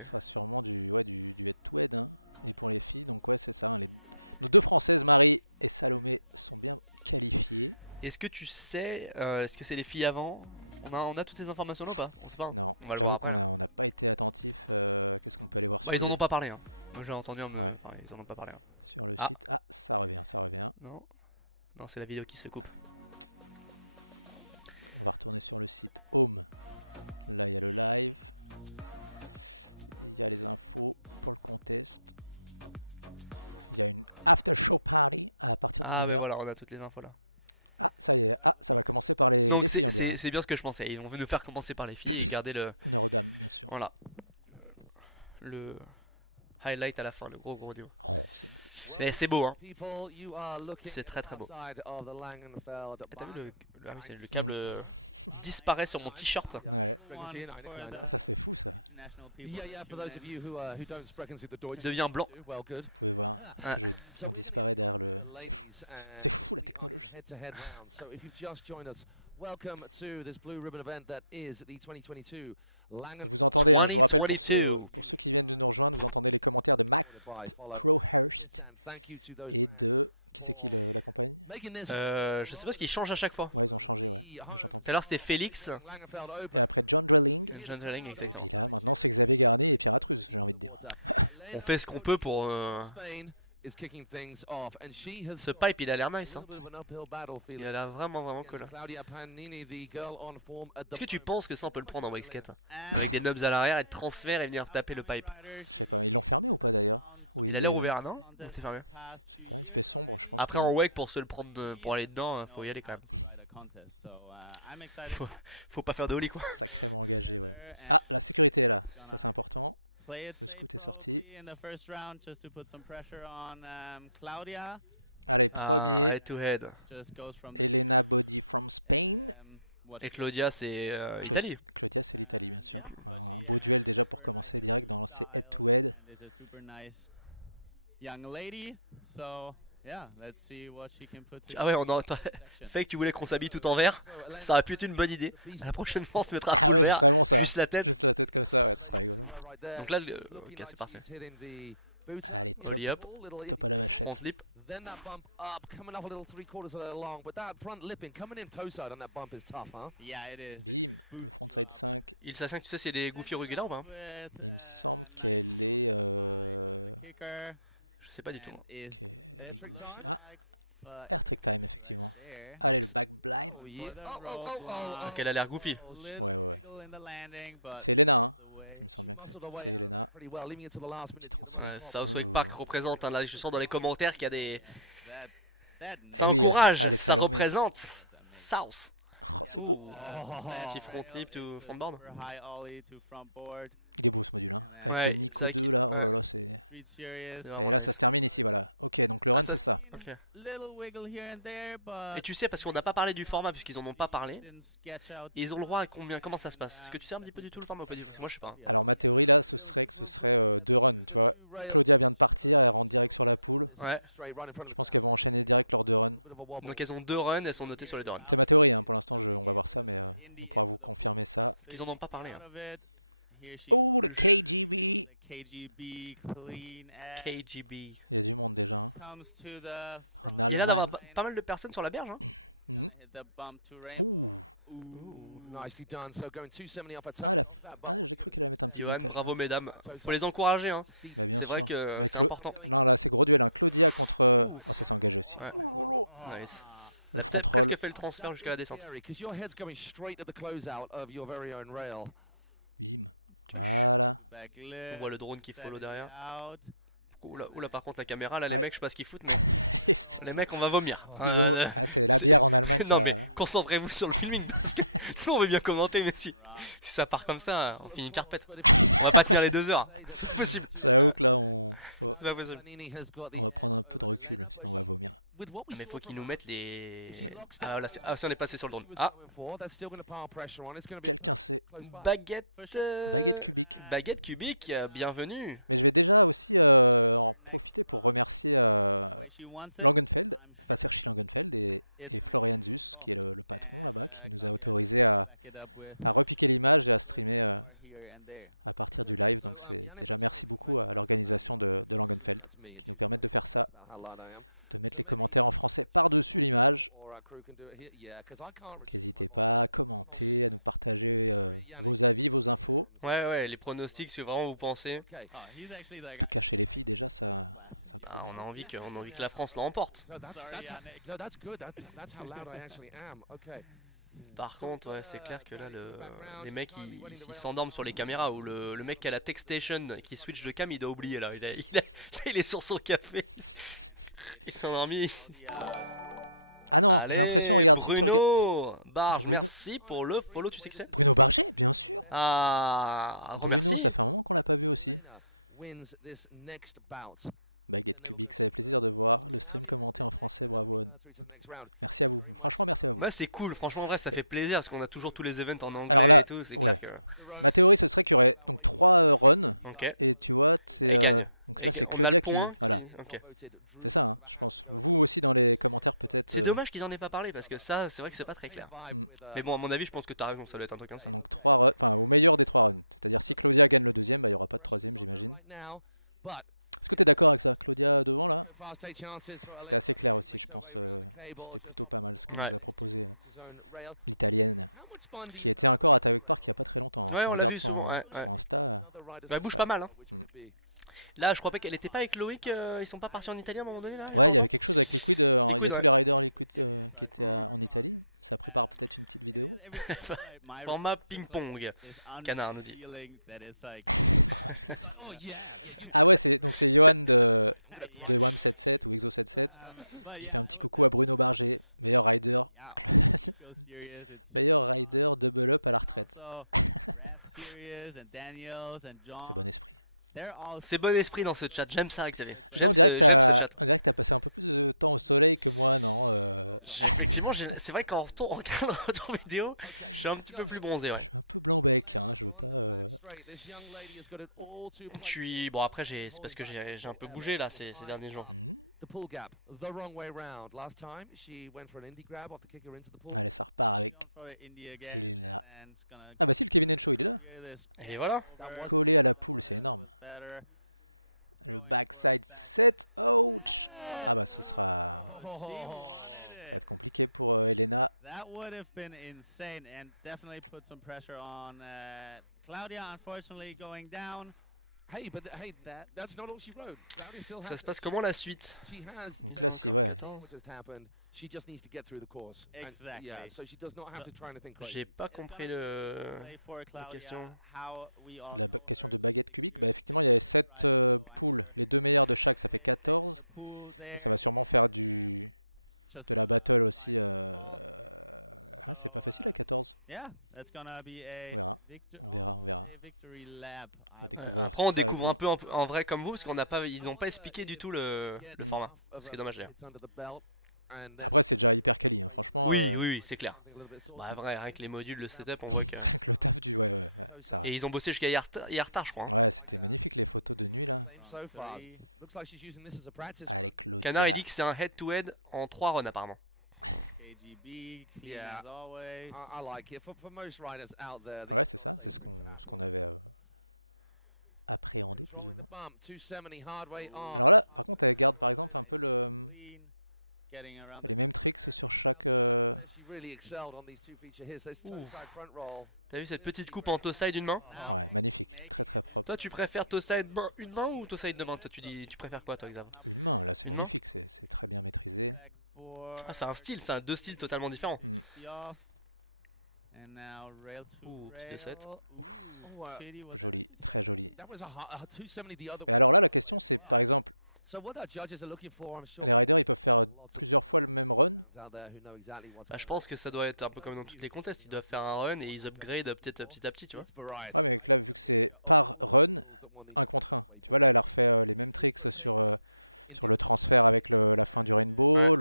Est-ce que tu sais, est-ce que c'est les filles avant? On a toutes ces informations là ou pas? On sait pas, hein. On va le voir après là. Bah ils en ont pas parlé hein. Moi j'ai entendu enfin ils en ont pas parlé hein. Ah. Non. Non c'est la vidéo qui se coupe. Ah mais voilà on a toutes les infos là. Donc c'est bien ce que je pensais, ils vont nous faire commencer par les filles et garder le... Voilà. Le highlight à la fin, le gros duo. Mais c'est beau hein. C'est très beau. Ah, t'as vu ah oui, le câble disparaît sur mon t-shirt. Il devient blanc. Ouais. Ladies, and we are in head-to-head rounds. So if you've just joined us, welcome to this blue ribbon event that is the 2022 Langenfeld. 2022. And thank you to those fans for making this. Je sais pas ce qu'ils changent à chaque fois. Tout à l'heure c'était Félix. Gentling, exactement. On fait ce qu'on peut pour. Ce pipe il a l'air nice hein. Il a l'air vraiment cool. Est-ce que tu penses que ça on peut le prendre en wake skate? Avec des nubs à l'arrière et de transfert et venir taper le pipe. Il a l'air ouvert non? C'est fermé. Après en wake pour se le prendre pour aller dedans faut y aller quand même. Faut pas faire de ollie quoi. Play it safe probably in the first round just to put some pressure on Claudia. Head to head. Just goes from there. Et Claudia c'est Italie. Yeah, but she has a super nice extreme style and is a super nice young lady. So yeah, let's see what she can put together. Ah ouais, on entend. Fait que tu voulais qu'on s'habille tout en vert. Ça aurait pu être une bonne idée. La prochaine fois on se mettra full vert, juste la tête. Donc là, ok, c'est parti. Ollie up, front lip. Il s'assure que tu sais c'est des goofy Rougier ou pas? Je sais pas du tout. Donc, donc elle a l'air goofy. Ouais, SOCIAUX wakepark représente, hein, là je sens dans les commentaires qu'il y a des... Ça encourage, ça représente SOCIAUX. Ouh, petit front lip to front board. Ouais, c'est vrai qu'il... Ouais. C'est vraiment nice. Ah ça c'est... Ok. Et tu sais parce qu'on n'a pas parlé du format puisqu'ils en ont pas parlé. Et ils ont le droit à combien? Comment ça se passe? Est-ce que tu sais un petit peu du tout le format ou pas du tout? Moi je sais pas. Ouais. Donc elles ont 2 runs, elles sont notées sur les 2 runs. Parce qu'ils en ont pas parlé. Hein. KGB. Il y a l'air d'avoir pas mal de personnes sur la berge. Hein. Johan, bravo mesdames. Faut les encourager. Hein. C'est vrai que c'est important. Ouh. Ouais. Nice. Elle a peut-être presque fait le transfert jusqu'à la descente. On voit le drone qui follow derrière. Oula, par contre la caméra là, les mecs, je sais pas ce qu'ils foutent, mais les mecs, on va vomir. Non mais concentrez-vous sur le filming parce que nous on veut bien commenter, mais si ça part comme ça, on finit carpette. On va pas tenir les 2 heures, c'est pas possible. C'est pas possible. Mais faut qu'ils nous mettent les... Ah là, si on est passé sur le drone. Ah, baguette, baguette cubique, bienvenue. She wants it. I'm sure it's gonna be tough. And Claudia back it up with here and there. So Yannick Patel is complaining about how loud we are. I'm assuming that's me, and she's about how loud I am. So maybe or our crew can do it here. Yeah, because I can't reduce my volume. Sorry, Yannick. Ouais, les pronostics, c'est vraiment vous pensez. Okay. Oh, he's actually the guy. Bah, on a envie que la France l'emporte. No, that's good. That's how loud I actually am. Okay. Par contre, ouais, c'est clair que là, les mecs, ils s'endorment sur les caméras. Ou le mec qui a la tech station qui switch de cam, il doit oublier là. Il est sur son café. Il s'est endormi. Allez, Bruno Barge, merci pour le follow. Tu sais que c'est? Ah, remercie. Wins this next bout. Bah c'est cool, franchement en vrai ça fait plaisir parce qu'on a toujours tous les events en anglais et tout, c'est clair que... Ok. Et gagne. On a le point qui... Ok. C'est dommage qu'ils en aient pas parlé parce que ça c'est vrai que c'est pas très clair. Mais bon à mon avis je pense que t'as raison, ça doit être un truc comme ça. Now, but fast take chances for Alex who makes her way around the cable just top of Ouais. his own rail. How much fun do you Ouais, on l'a vu souvent. Ouais. Bah, elle bouge pas mal hein. Là je crois pas qu'elle était pas avec Loic, ils sont pas partis en Italie à un moment donné là, il y a pas longtemps. Liquid ouais. Format ping-pong. Canard nous dit. Oh yeah, you but yeah, I would definitely, Nico serious. It's also Raph serious and Daniels and John. They're all. C'est bon esprit dans ce chat. J'aime ça, Xavier. J'aime ce chat. Effectivement, c'est vrai qu'en regardant le retour vidéo, je suis un petit peu plus bronzé, ouais. Bon après c'est parce que j'ai un peu bougé là ces derniers jours. The pull gap, the wrong way round. Last time she went for an indie grab off the kicker into the pool. Going for an indie again, and it's gonna clear this. Et voilà. That was better. Going for a back. She wanted it. That would have been insane and definitely put some pressure on Claudia, unfortunately going down. Hey, but hey, that's not all she wrote. Claudia still has. Ça se passe comment la suite? She has. Ils ont encore 14. What just happened? She just needs to get through the course. Exactly. Yeah, so she does not have to try anything crazy. J'ai pas compris la question. How we all know her, she's experiencing this riding, so I'm sure the pool there and just trying to fall. So yeah, that's gonna be a victory lap. Ouais, après on découvre un peu en vrai comme vous parce qu'on n'a pas, ils n'ont pas expliqué du tout le format. Ce qui est dommage d'ailleurs. Oui, c'est clair. Bah vrai, avec les modules, le setup, on voit que. Et ils ont bossé jusqu'à hier tard, je crois. Canard il dit que c'est un head-to-head en 3 runs apparemment. KGB, yeah, as always. I like it. For most riders out there, these are not safe tricks at all. Controlling the bump, 270 hard way on. Lean, getting around the corner. She really excelled on these two feature hits. This toe side front roll. T'as vu cette petite coupe en toe side d'une main? Toi tu préfères toe side une main ou toe side deux mains? Toi tu préfères quoi toi Xav? Une main? Ah c'est un style, c'est deux styles totalement différents. Ouh, petit 2-7. That was a 270 the other way. So what our judges are looking for, I'm sure. Lots of out there who know exactly what's. Bah, je pense que ça doit être un peu comme dans toutes les contests. Ils doivent faire un run et ils upgrade peut-être petit à petit, tu vois. Ouais.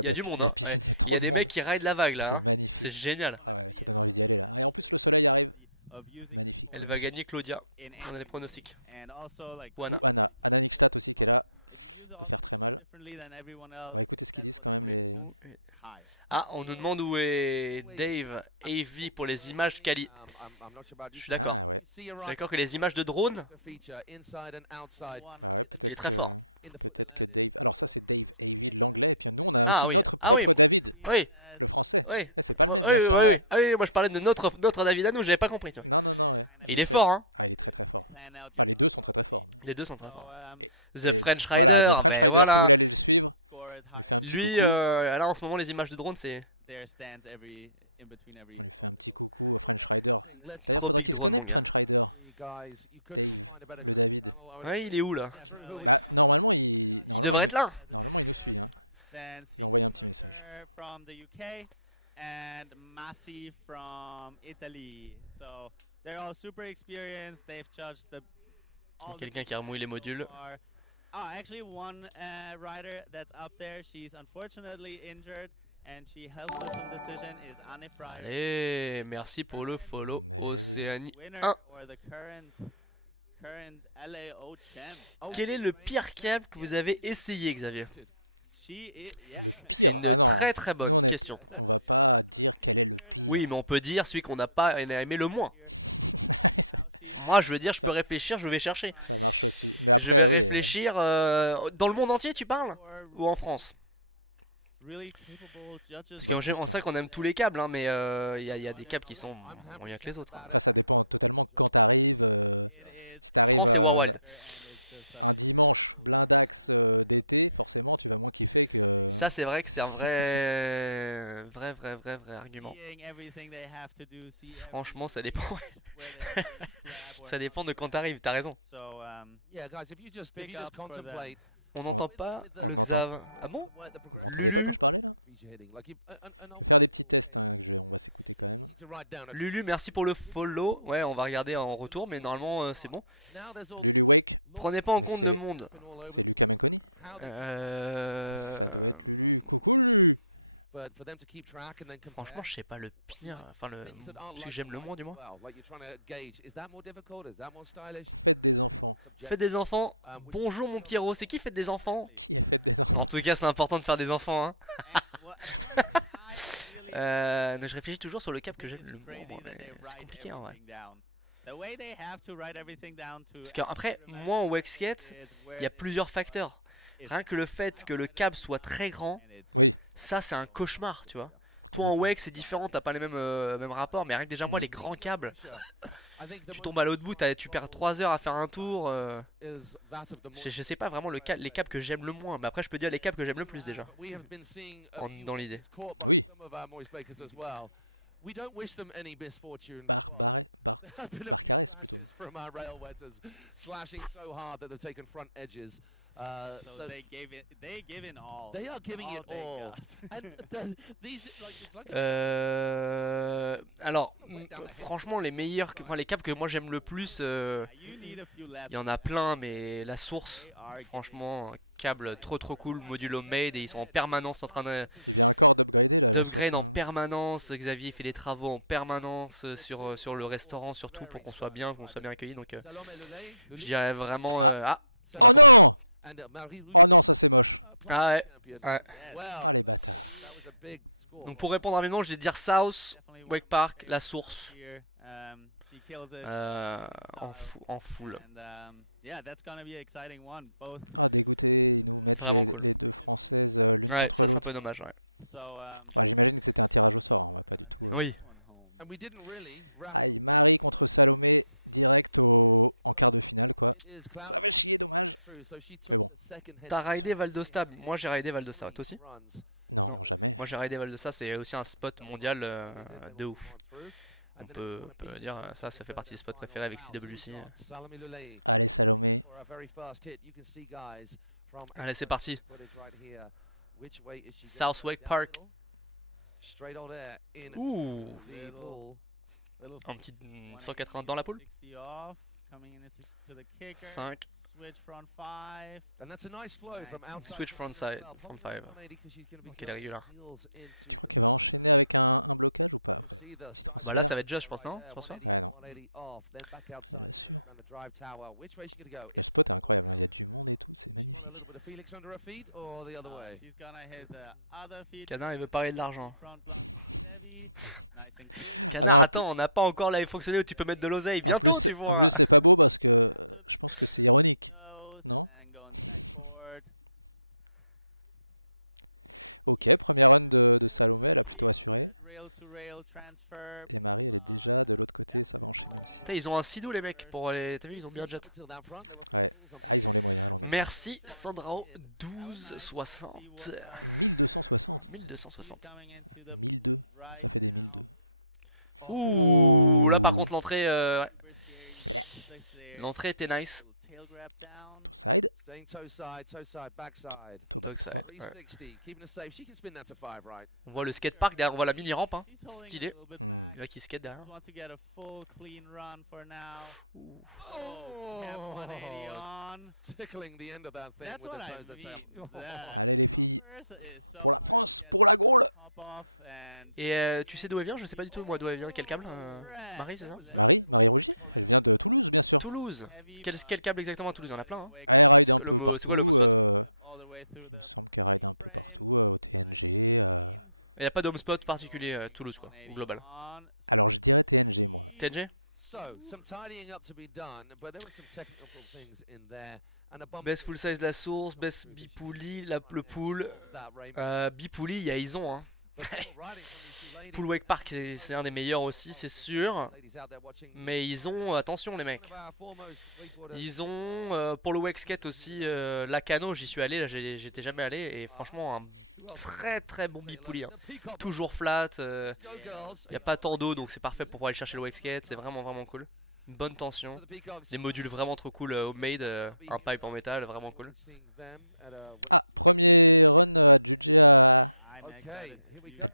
Il y a du monde, hein. Ouais. Il y a des mecs qui ride la vague là, hein. C'est génial. Elle va gagner Claudia. On a les pronostics. Wana. Mais où est... Ah, on nous demande où est Dave AV pour les images quali. Je suis d'accord. D'accord que les images de drone, il est très fort. Ah oui, ah oui, oui, oui, oui. Ah oui, moi je parlais de notre David à nous, j'avais pas compris. Tu vois. Il est fort, hein. Les deux sont très forts. The French Rider, ben voilà. Lui, là en ce moment les images de drone c'est Tropic Drone mon gars. Ouais, il est où là? Il devrait être là. From the UK and Massey from Italy. So they're all super experienced. They've judged the. Quelqu'un qui a remouillé les modules. Oh, actually, one rider that's up there, she's unfortunately injured, and she helped with some decision is Anne Fryer. Allez, merci pour le follow Océanie 1. Or the current LAO champ. Quel est le pire câble que vous avez essayé, Xavier? C'est une très très bonne question. Oui, mais on peut dire celui qu'on n'a pas aimé le moins. Moi, je veux dire, je peux réfléchir, je vais chercher. Je vais réfléchir dans le monde entier, tu parles? Ou en France? Parce qu'on sait qu'on aime tous les câbles, hein, mais il y a des câbles qui sont moins bien que les autres. Hein. France et Warwild. Ça c'est vrai que c'est un vrai argument. Franchement ça dépend. Ça dépend de quand t'arrives, t'as raison. On n'entend pas le Xav. Ah bon? Lulu. Lulu, merci pour le follow. Ouais, on va regarder en retour, mais normalement c'est bon. Prenez pas en compte le monde. Franchement, je sais pas le pire, enfin celui que j'aime le moins du moins. Faites des enfants. Bonjour mon Pierrot, c'est qui faites des enfants? En tout cas, c'est important de faire des enfants, hein. Je réfléchis toujours sur le cap que j'aime le moins, mais c'est compliqué en vrai. Parce qu'après, moi en wakeskate, il y a plusieurs facteurs. Rien que le fait que le câble soit très grand, ça c'est un cauchemar, tu vois. Toi en wake c'est différent, t'as pas les mêmes rapports, mais rien que déjà moi les grands câbles, tu tombes à l'autre bout, tu perds 3 heures à faire un tour. Je sais pas vraiment les câbles que j'aime le moins, mais après je peux dire les câbles que j'aime le plus déjà. Dans l'idée. There have been a few crashes from our rail wetters, slashing so hard that they've taken front edges. So they give in all. They are giving it all. And these, like, it's like alors, franchement, les meilleurs, enfin les câbles que moi j'aime le plus, il y en a plein, mais la source, franchement, câble trop cool, module homemade et ils sont en permanence en train d'upgrade en permanence. Xavier fait des travaux en permanence sur le restaurant surtout pour qu'on soit bien accueillis. Donc je dirais vraiment ah, on va commencer. Ah ouais. Donc pour répondre rapidement, je vais dire South, Wakepark, la source. En full. Vraiment cool. Ouais, ça c'est un peu dommage, ouais. Oui. T'as raidé Val d'Osta? Moi j'ai raidé Val d'Osta, toi aussi? Non. Moi j'ai raidé Val d'Osta, c'est aussi un spot mondial de ouf. peut dire ça fait partie des spots préférés avec CWC. Salome Le Ly for a very fast hit. You can see guys from Allez, c'est parti. right here. Which way is she South Wakepark. Straight on air in Ouh, the pool. un petit 180 dans la poule. 5. And that's a nice flow from outside. Switch front side, front 5. Ok, il est régulier. Bah là, ça va être just, je pense, non? Je pense pas. Canard, il veut parler de l'argent. Canard, attends, on n'a pas encore live fonctionné où tu peux mettre de l'oseille. Bientôt, tu vois. Putain, ils ont un sidou les mecs pour les. T'as vu, ils ont bien jet. Merci Sandrao 1260 1260. Ouh, là par contre l'entrée l'entrée était nice. Staying toe side, backside. Togside, ouais. 360, keeping it safe. She can spin that to 5, right? On voit le skatepark derrière, on voit la mini rampe, hein. Stylé. Le mec qui skate derrière. Ouh. Tickling the end of that thing with the toes that Et tu sais d'où elle vient? Je sais pas du tout moi d'où elle vient. Quel câble Maryh, c'est ça? Toulouse. Quel câble exactement à Toulouse? Il y en a plein. Hein. C'est quoi le mot spot? Il n'y a pas d'home spot particulier à Toulouse quoi, ou global. TJ? Best full size la source, best bipouli, le pool. Bipouli, il y a Ison. Hein. Pool wakepark, c'est un des meilleurs aussi, c'est sûr. Mais ils ont, attention les mecs. Ils ont, pour le wake skate aussi, Lacano, j'y suis allé, là j'étais jamais allé. Et franchement, un très bon bipouli. Hein. Toujours flat, il n'y a pas tant d'eau, donc c'est parfait pour aller chercher le wake skate. C'est vraiment cool. Une bonne tension, des modules vraiment trop cool, homemade, un pipe en métal, vraiment cool. Okay, here we go.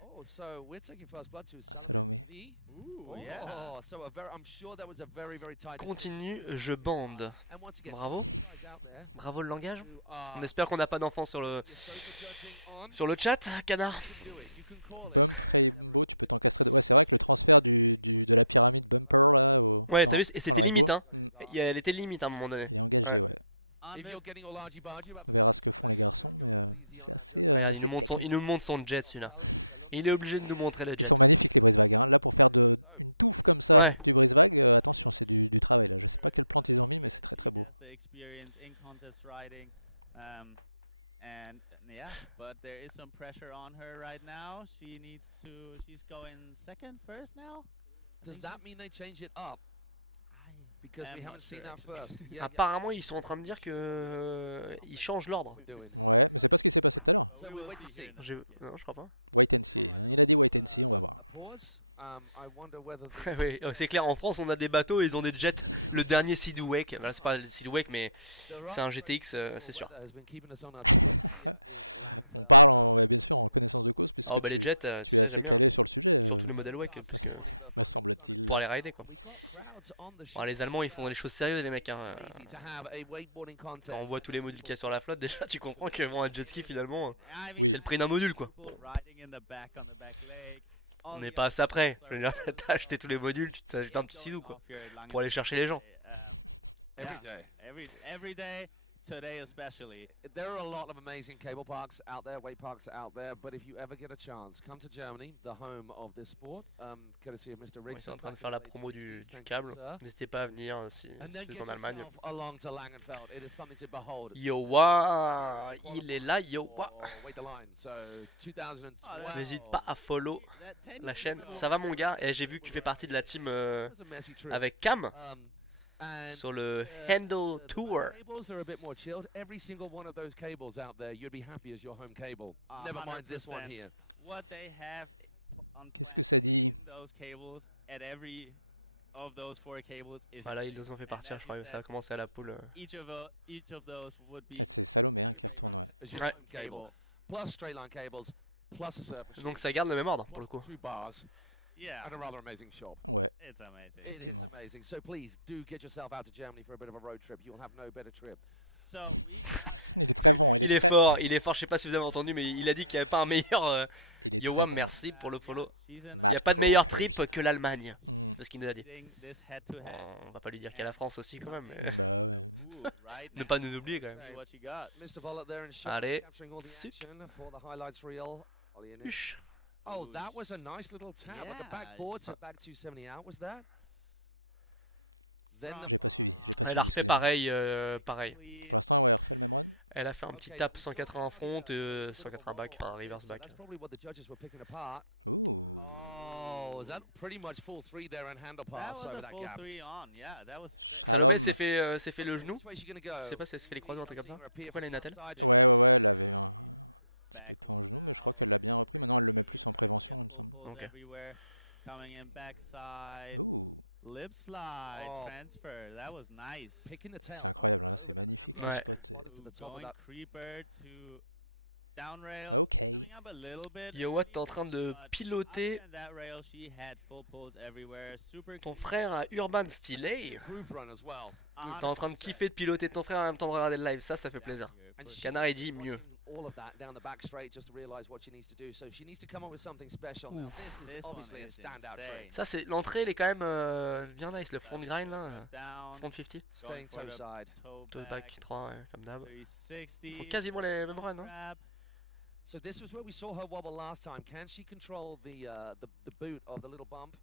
Oh, so we're taking first blood to Salome Le Ly. Ooh, yeah. So I'm sure that was a very tight. Continue, je bande. Bravo. Bravo le langage. On espère qu'on n'a pas d'enfants sur le chat, canard. Ouais, t'as vu, et c'était limite, hein. Elle était limite à un moment donné. Ouais. Regarde, il nous montre son jet celui-là. Il est obligé de nous montrer le jet. Ouais. And yeah, but there is some pressure on her right now. She's going second, first now. Does that mean they change it up? Because we haven't seen that first. Apparemment, ils sont en train de dire que ils changent l'ordre. Non, je crois pas. Oui, c'est clair, en France on a des bateaux et ils ont des jets. Le dernier Sea Wake, voilà, c'est pas le Sea Wake mais c'est un GTX, c'est sûr. Oh bah les jets, tu sais, j'aime bien. Surtout les modèles Wake, puisque pour aller rider quoi. Alors, les Allemands ils font des choses sérieuses les mecs. Hein. Quand on voit tous les modules qu'il y a sur la flotte, déjà tu comprends que bon, un jet ski finalement c'est le prix d'un module quoi. Bon. On n'est pas à ça près. Je veux dire, t'as acheté tous les modules, tu t'ajoutes un petit sidou quoi. Pour aller chercher les gens. Every day. Today especially. There are a lot of amazing cable parks out there, wake parks out there, but if you ever get a chance, come to Germany, the home of this sport, courtesy of Mr. Riggs. Ils sont en train de faire la promo du câble. N'hésitez pas à venir si vous êtes en Allemagne. Yowa, il est là, Yowa. N'hésite pas à follow la chaîne. Ça va mon gars? Et j'ai vu que tu fais partie de la team avec Cam. Sur le Handle Tour. Cables are a bit more chilled. Every single one of those cables out there, you'd be happy as your home cable. Never mind this one here. What they have on plastic in Voilà, ils nous ont fait partir, je crois. Ça a commencé à la poule. Ouais. Plus straight line cables, plus a surface. Donc ça garde le même ordre pour le coup. 2 bars. Yeah. And a rather amazing shop. It's amazing. It is amazing. So please do get yourself out to Germany for a bit of a road trip. You'll have no better trip. So we got Il est fort, il est fort. Je sais pas si vous avez entendu, mais il a dit qu'il n'y avait pas un meilleur. Yoam, merci pour le follow. Il n'y a pas de meilleur trip que l'Allemagne. C'est ce qu'il nous a dit. On va pas lui dire qu'il y a la France aussi quand même. Mais... ne pas nous oublier quand même. Allez, suc. Huch. Oh, that was a nice little tap. Yeah, Like a backboard, so back 270 out, was that? Then the... Elle a refait pareil, pareil. Elle a fait un petit tap 180 front et 180 back, enfin reverse back. That's probably what the judges were picking apart. Oh, is that pretty much full 3 there and handle pass over that gap? Salomé s'est fait le genou. Je sais pas si elle s'est fait les croisés ou un truc comme ça. Pourquoi elle a une attelle? Okay. Coming in backside, lip slide, transfer. That was nice. Picking the tail over that handle. Ouais. To the top of that creeper to down rail. Coming up a little bit. Yowa, t'es en train de piloter ton frère à Urban Stylé. T'es en train de kiffer de piloter ton frère en même temps de regarder le live. Ça fait plaisir. Canard, il dit mieux. All of that down the back straight just to realize what she neeeds to do. So she needs to come up with something special. Now, this is obviously a standout trick. Ça c'est l'entrée, elle est quand même bien nice. Le front grind là, front 50. Staying toe side. Toe back 3 ouais, comme d'hab. Ils font quasiment les mêmes runs, hein. So this was where we saw her wobble last time. Can she control the boot of the little bump?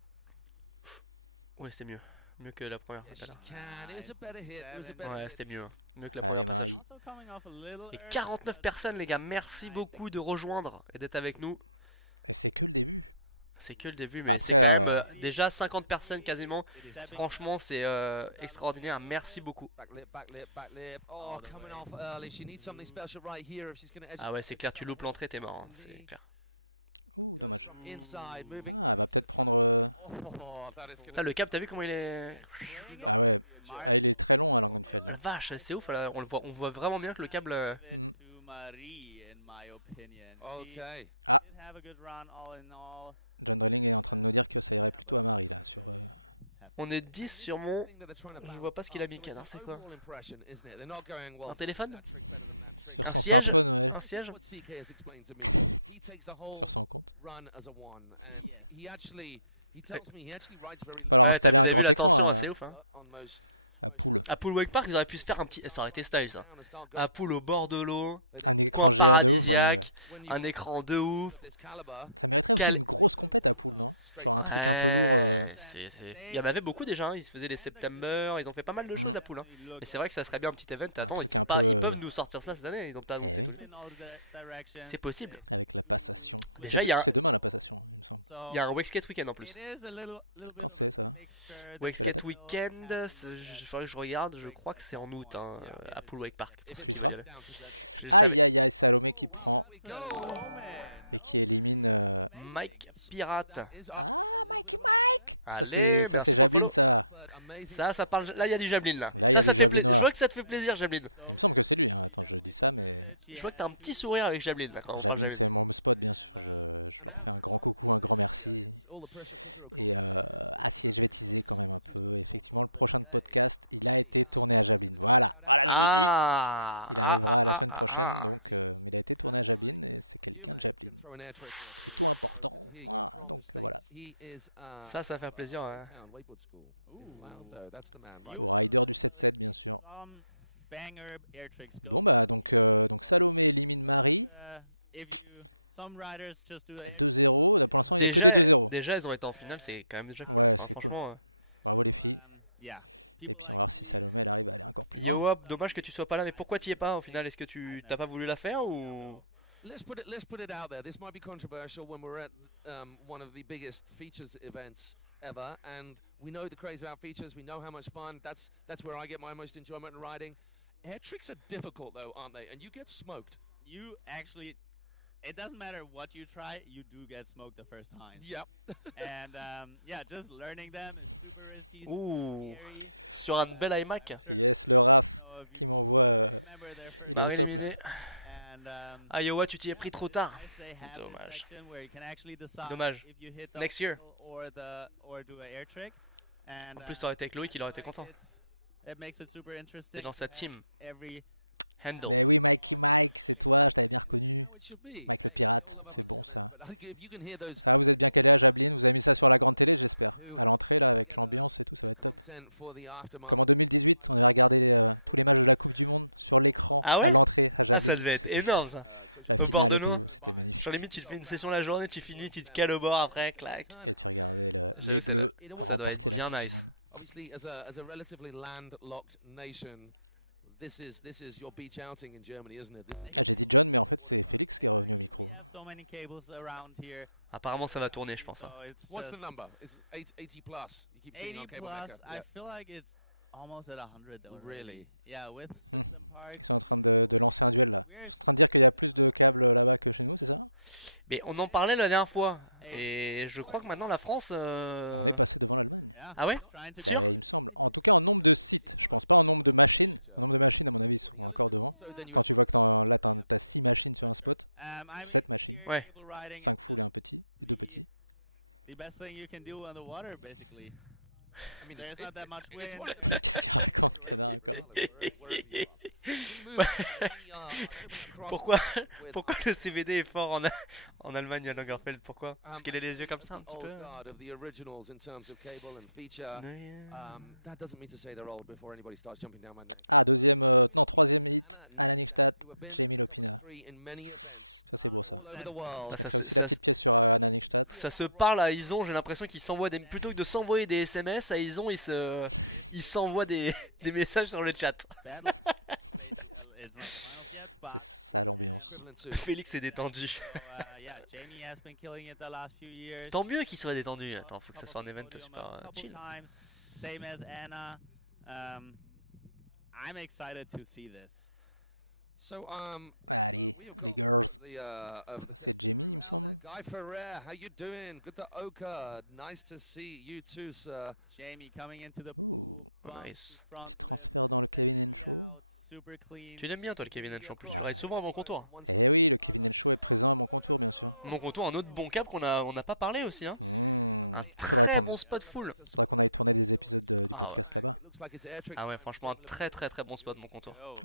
Ouais, c'était mieux. Mieux que la première fois. Ouais, c'était mieux. Mieux que la première passage. Et 49 personnes, les gars. Merci beaucoup de rejoindre et d'être avec nous. C'est que le début, mais c'est quand même déjà 50 personnes quasiment. Franchement, c'est extraordinaire. Merci beaucoup. Ah ouais, c'est clair. Tu loupes l'entrée, t'es mort. Hein. C'est clair. Putain, le cap, t'as vu comment il est... La vache, c'est ouf, là. On voit vraiment bien que le câble... Okay. On est 10 sur mon... Je vois pas ce qu'il a mis, Canard, c'est quoi? Un téléphone? Un siège? Un siège? Ouais, vous avez vu la tension, c'est ouf, hein. À Pool Wakepark, ils auraient pu se faire un petit... Ça aurait été style, ça. À Pool au bord de l'eau, coin paradisiaque, un écran de ouf. Ouais, il y en avait beaucoup déjà, hein. Ils se faisaient des September, ils ont fait pas mal de choses à Pool, hein. Mais c'est vrai que ça serait bien un petit event. Attends, ils peuvent nous sortir ça cette année, ils n'ont pas annoncé tout le temps. C'est possible. Déjà, il y a un Wakeskate Weekend en plus. Wakeskate Weekend, il faudrait que je regarde, je crois que c'est en août, hein, à Pool Wakepark, pour ceux qui veulent y aller. Je le savais. Mike Pirate. Allez, merci pour le follow. Ça parle. Là, il y a du javelin là. Ça te fait plaisir. Je vois que ça te fait plaisir, javelin. Je vois que t'as un petit sourire avec javelin là, quand on parle javelin. Ah. Ça fait plaisir, hein. Déjà, ils ont été en finale, c'est quand même déjà cool. Enfin, franchement. Yo, dommage que tu sois pas là, mais pourquoi tu y es pas au final? Est-ce que tu t'as pas voulu la faire ou? Let's put it out there. This might be controversial when we're at one of the biggest features events ever, and we know the craze about features. We know how much fun. That's where I get my most enjoyment in riding. Air tricks are difficult though, aren't they? And you get smoked. You actually it doesn't matter what you try, you do get smoked the first time. Yep. And yeah, just learning them is super risky. Ouh, Scary. sur un bel iMac. I'm sure know if you remember their first Maryh éliminé. and Iowa, tu t'y es pris trop tard. they have this Dommage. section where you can actually decide Dommage. if you hit the Next year. or do an air trick. And En plus, t'aurais été avec Loic, il aurait été content. It makes it super interesting. T'es dans sa team. Every Handle. Which is how it should be. Hey, we all love our feature events, but I think if you can hear those who get the content for the aftermath. Ah ouais? Ah, ça devait être énorme ça. Au bord de l'eau. Genre limite, tu te fais une session la journée, tu finis, tu te cales au bord après, clac. J'avoue, ça doit être bien nice. Obviously, as a relatively landlocked nation, this is your beach outing in Germany, isn't it? we have so many cables around here. Apparemment, ça va tourner, je pense. So it's What's the just number? It's 80 plus. You keep seeing 80 on cable plus. Mecca. I Yeah. feel like it's almost at 100 already. Really? Yeah, with system parks. We're Mais on en parlait la dernière fois. Et je crois que maintenant la France. Ah ouais? trying to Sûr? So then you I mean, here Ouais. cable riding is just the best thing you can do on the water, basically. I mean, There's not that much wind. Pourquoi le CVD est fort en Allemagne à Langenfeld? Pourquoi? Parce qu'il a les yeux comme ça un petit peu. of the originals in terms of cable and feature. That doesn't mean to say they're old before anybody starts jumping down my neck. Anna Nickstad, who have been at the top of the tree in many events all over the world. Ah, ça se parle à Ison, j'ai l'impression qu'ils s'envoient des... Plutôt que de s'envoyer des SMS, à Ison, ils s'envoient des messages sur le chat. It's not the finals yet, but Equivalent to. Félix est détendu. so, yeah, Jamie has been killing it the last few years. Tant mieux qu'il soit détendu. Attends, faut que ça soit un event super chill. Times, same as Anna. I'm excited to see this. So we have got of the crew out there. Guy Ferrer, how you doing? Good to Oka. Nice to see you too, sir. Jamie coming into the pool, bump Nice. to front lip, 70 out, super clean. Tu l'aimes bien toi le Kevin H en plus, tu le rides souvent à mon contour. Mon contour, un autre bon cap qu'on n'a pas parlé aussi. Hein. Un très bon spot full. Ah ouais. Ah ouais, franchement un très bon spot mon contour. Oh.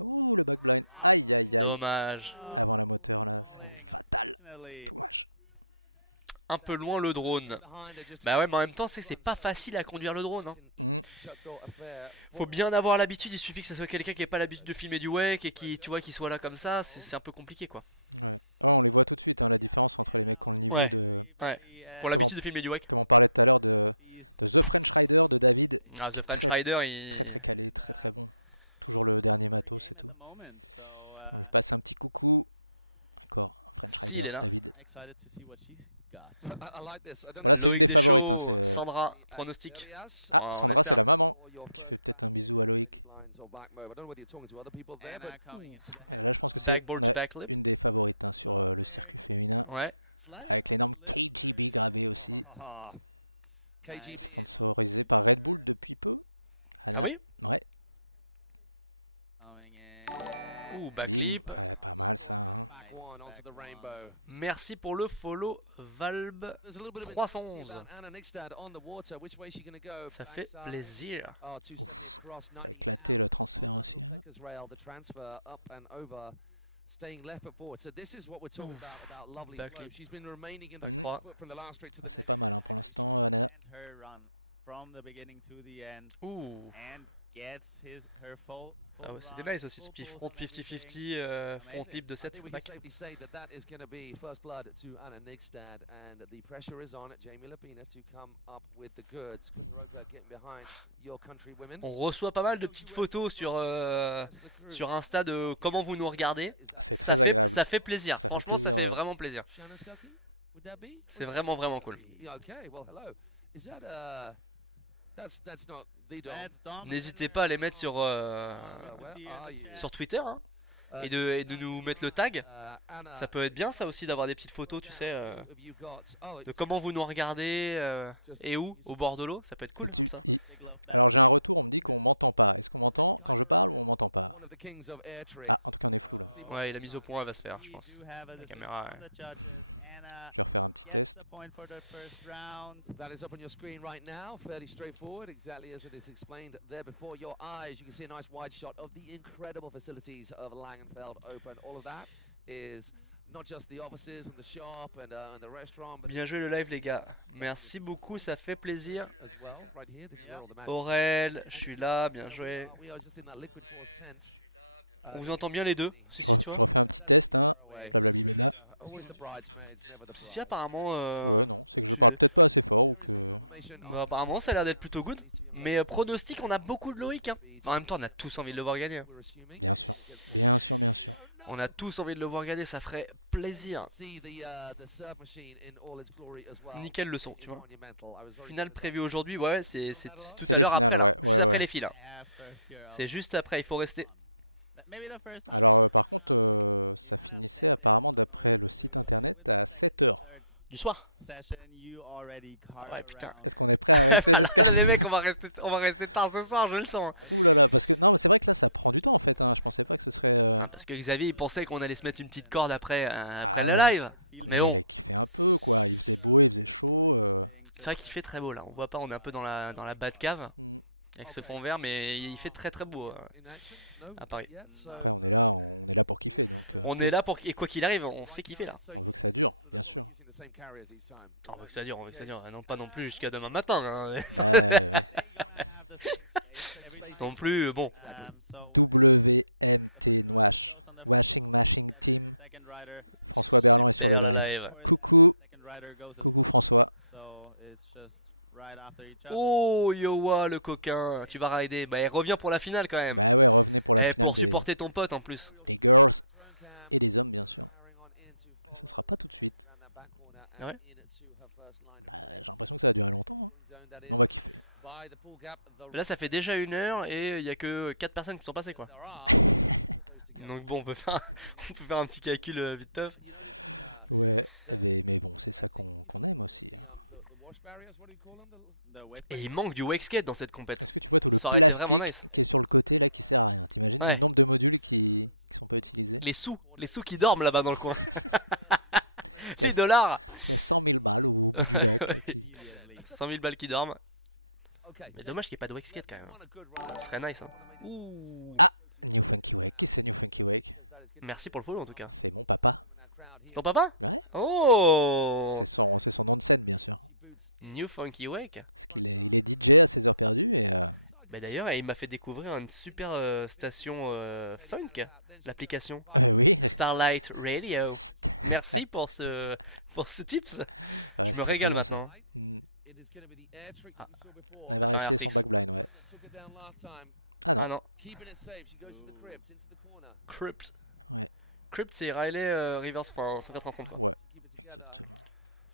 Dommage. Unfortunately. Un peu loin le drone. Bah ouais, mais en même temps c'est pas facile à conduire le drone. Hein. Faut bien avoir l'habitude, il suffit que ce soit quelqu'un qui ait pas l'habitude de filmer du wake et qui, tu vois, qui soit là comme ça, c'est un peu compliqué quoi. Ouais, ouais. Pour l'habitude de filmer du wake. Ah, The French Rider, il... Si, il est là. Loic Deschaux, Sandra, pronostic. Ouais, on espère. Backboard to backlip. Ouais. KGB. Ah oui? Ouh, backlip. Merci pour le follow, Valb 311. Ça fait plaisir. Staying left foot forward. So this is what we're talking about lovely flow. She's been remaining in the same foot from the last straight to the next. And her run from the beginning to the end. Ouh. And gets her full Ah ouais, c'était nice aussi ce petit front 50-50 front libre de 7 back. Say that is going to be first blood to Anna Nickstad, and the pressure is on Jamie Le Ly to come up with the goods. Getting behind your country women. On reçoit pas mal de petites photos sur Insta de comment vous nous regardez. Ça fait plaisir. Franchement, ça fait vraiment plaisir. C'est vraiment cool. Okay, well hello. Is that That's not the Dom. N'hésitez pas à les mettre sur Twitter. Hein. et de nous mettre le tag. Ça peut être bien ça aussi d'avoir des petites photos, tu sais, de comment vous nous regardez et où, au bord de l'eau. Ça peut être cool comme ça. Ouais, la mise au point elle va se faire, je pense. La caméra. Gets the point for the first round. That is up on your screen right now, fairly straightforward, exactly as it is explained there before your eyes. You can see a nice wide shot of the incredible facilities of Langenfeld Open. All of that is not just the offices and the shop and the restaurant. But bien joué le live les gars, merci beaucoup, ça fait plaisir. as well, right here, this is where all the magic. Aurel, je suis là, bien joué. We are just in that liquid force tent. On vous entend bien les deux, si tu vois. Away. Always the bridesmaids, never the Si bride. apparemment, Confirmation bah, apparemment ça a l'air d'être plutôt good. Mais pronostic, on a beaucoup de Loic. Hein. En même temps, on a tous envie de le voir gagner. we're assuming. On a tous envie de le voir gagner, ça ferait plaisir. See the surf machine in all its glory as well. Nickel le son, tu vois. Monumental. I was very Finale prévue aujourd'hui, ouais, c'est tout à l'heure après là. Juste après les filles là. Have served here. C'est juste après, il faut rester. Maybe the first time. You kind of stand there, don't know what to do, but with the second and third Du soir. session, you already carve Ouais, putain. around. Là, les mecs, on va rester tard ce soir, je le sens. Ah, parce que Xavier il pensait qu'on allait se mettre une petite corde après le live. Mais bon. C'est vrai qu'il fait très beau là. On voit pas, on est un peu dans la Batcave. Avec ce fond vert, mais il fait très très beau in action. No, à Paris. yet, so On est là pour. Et quoi qu'il arrive, on se fait kiffer là. so they're probably using the same carriers each time. On veut que ça dure, on veut que ça dure. Non, pas non plus jusqu'à demain matin. Hein. They're gonna have the same space every time. Non plus, bon. So the first rider goes on the first one, that's the second rider. Super le live. Or the second rider goes as so it's just right after each other. Oh Yowa le coquin, tu vas rider. Bah reviens pour la finale quand même. Et pour supporter ton pote en plus. Drone cam carrying on in to follow around that back corner and Ouais. in to her first line of tricks. Scoring zone that is by the pool gap. Là ça fait déjà 1 heure et il y a que 4 personnes qui sont passées quoi. There are. Put those together. Donc bon on peut faire un petit calcul vite teuf. You notice the dressing, you could call it, the wash barriers, what do you call them? The wake Et il manque du wake skate dans cette compète. Ça aurait été vraiment nice. Ouais. Les sous qui dorment là-bas dans le coin. Les dollars. Ouais. 100 000 balles qui dorment. Okay. Mais dommage qu'il n'y ait pas de wake skate quand même. On a good run. Ce serait nice hein. Ouh. Merci pour le follow en tout cas. C'est ton papa? Oh, New Funky Wake. Bah d'ailleurs il m'a fait découvrir une super station funk, l'application Starlight Radio. Merci pour ce tips. Je me régale maintenant. Ah, on va faire un RTX. Ah non, Crypt. Crypt c'est Riley Reverse, enfin 180 front quoi.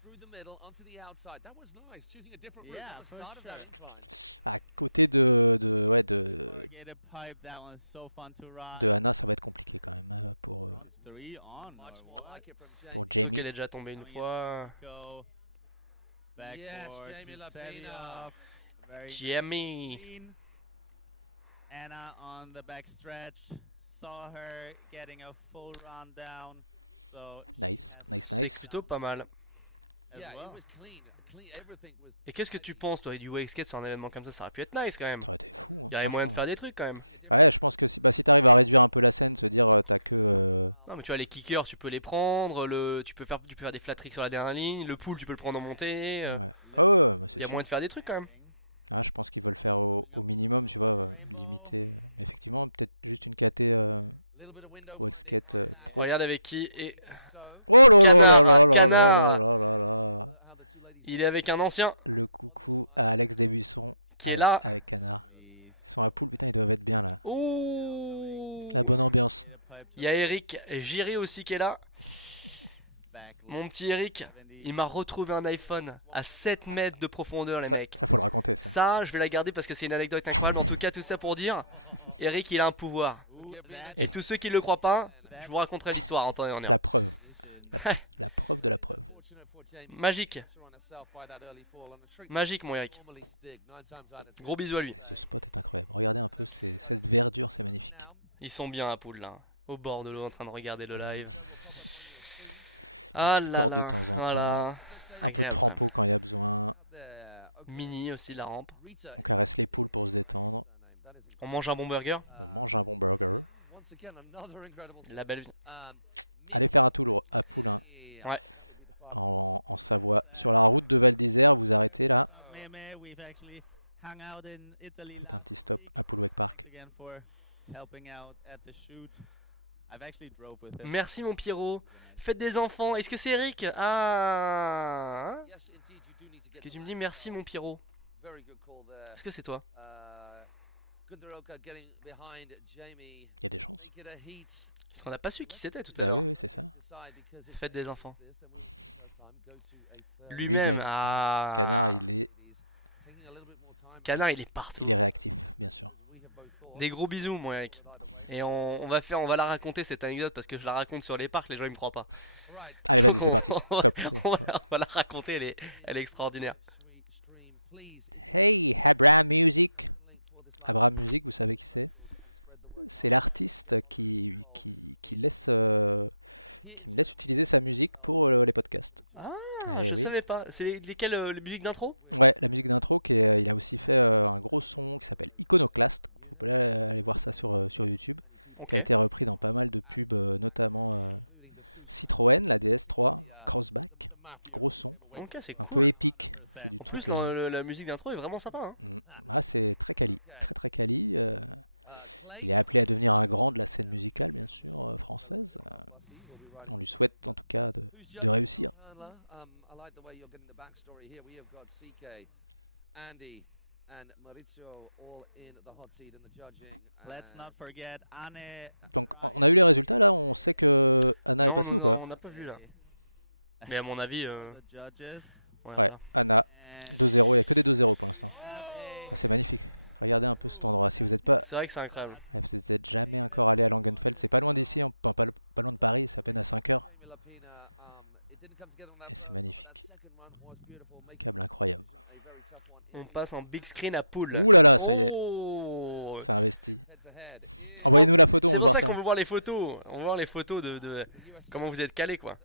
Through the middle onto the outside. That was nice. Choosing a different route Yeah, at the for start of that sure. incline. corrugated pipe, that one's so fun to ride. Front 3 on Much or more what? like it from Jamie. Sauf qu'elle est déjà tombée une fois. Go backboard Yes, Jamie to Lapina. set it off. Very Jamie. clean. Anna on the back stretch. Saw her getting a full run down, so she has to C'est plutôt pas mal. as Yeah, well. it was clean. Clean. Everything was. Et qu'est-ce que tu penses toi du wake skate sur un événement comme ça aurait pu être nice quand même. Il y aurait moyen de faire des trucs quand même. Non mais tu vois les kickers tu peux les prendre, tu peux faire des flat tricks sur la dernière ligne, le pool tu peux le prendre en montée. Il y a moyen de faire des trucs quand même. Rainbow. Little bit of window winding on that. Regarde avec qui et So, Canard, Canard. how the two ladies Il est avec un ancien on this ride. qui est là. He's Ouh. corrugated pipe Il y a Eric Giré aussi qui est là. back Mon petit Eric, 70. il m'a retrouvé un iPhone à 7 mètres de profondeur les mecs. Ça, je vais la garder parce que c'est une anecdote incroyable. En tout cas, tout ça pour dire Eric, il a un pouvoir. Et tous ceux qui ne le croient pas, je vous raconterai l'histoire en temps et en heure. Magique. Magique, mon Eric. Gros bisous à lui. Ils sont bien à poule là. Au bord de l'eau en train de regarder le live. Ah là là. Voilà. Agréable quand même. Mini aussi la rampe. On mange un bon burger. La belle vie. Ouais. Maryh, we've actually hung out in Italy last week. Thanks again for helping out at the shoot. I've actually drove with him. Merci mon Pierrot. Faites des enfants. Est-ce que c'est Eric? Ah. Est-ce que tu me dis merci mon Pierrot? Est-ce que c'est toi? Parce qu'on n'a pas su qui c'était tout à l'heure. Faites des enfants. Lui-même. Ah. Canard il est partout. Des gros bisous mon Eric. Et on va la raconter cette anecdote parce que je la raconte sur les parcs, les gens ils me croient pas. Donc on va la raconter, elle est extraordinaire. Ah, je savais pas. C'est lesquelles les musiques d'intro? Ok. Ok, c'est cool. En plus, la musique d'intro est vraiment sympa. Hein. Who's judging top handler? I like the way you're getting the backstory here. We have got CK, Andy, and Maurizio all in the hot seat in the judging. Let's not forget Anne. Non, on n'a pas vu là. Mais à mon avis, ouais, voilà. C'est vrai que c'est incroyable. On passe en big screen à poule. Oh! C'est pour ça qu'on veut voir les photos. On veut voir les photos de comment vous êtes calés quoi.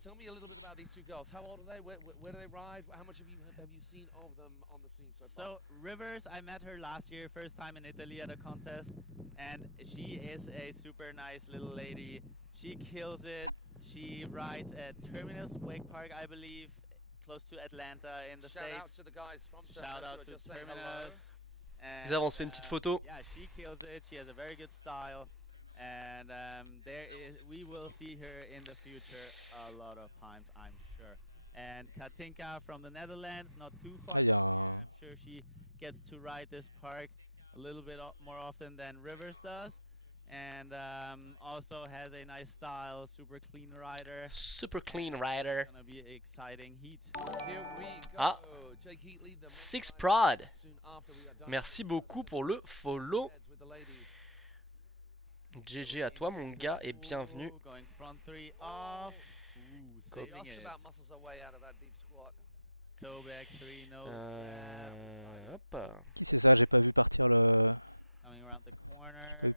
Tell me a little bit about these two girls. How old are they? Where do they ride? How much have you seen of them on the scene so far? So Rivers, I met her last year, first time in Italy at a contest, and she is a super nice little lady. She kills it. She rides at Terminus Wakepark, I believe, close to Atlanta in the States. Shout out to the guys from Shout out to Terminus. Ils avancent, fait une petite photo. Yeah, she kills it. She has a very good style. And we will see her in the future a lot of times, I'm sure. And Katinka from the Netherlands, not too far from here. I'm sure she gets to ride this park a little bit more often than Rivers does. And also has a nice style, super clean rider. Super clean rider. It's gonna be an exciting heat. Here we go. Ah, Six Prod. Merci beaucoup pour le follow. GG à toi mon gars et bienvenue. Hop. Coming around the corner,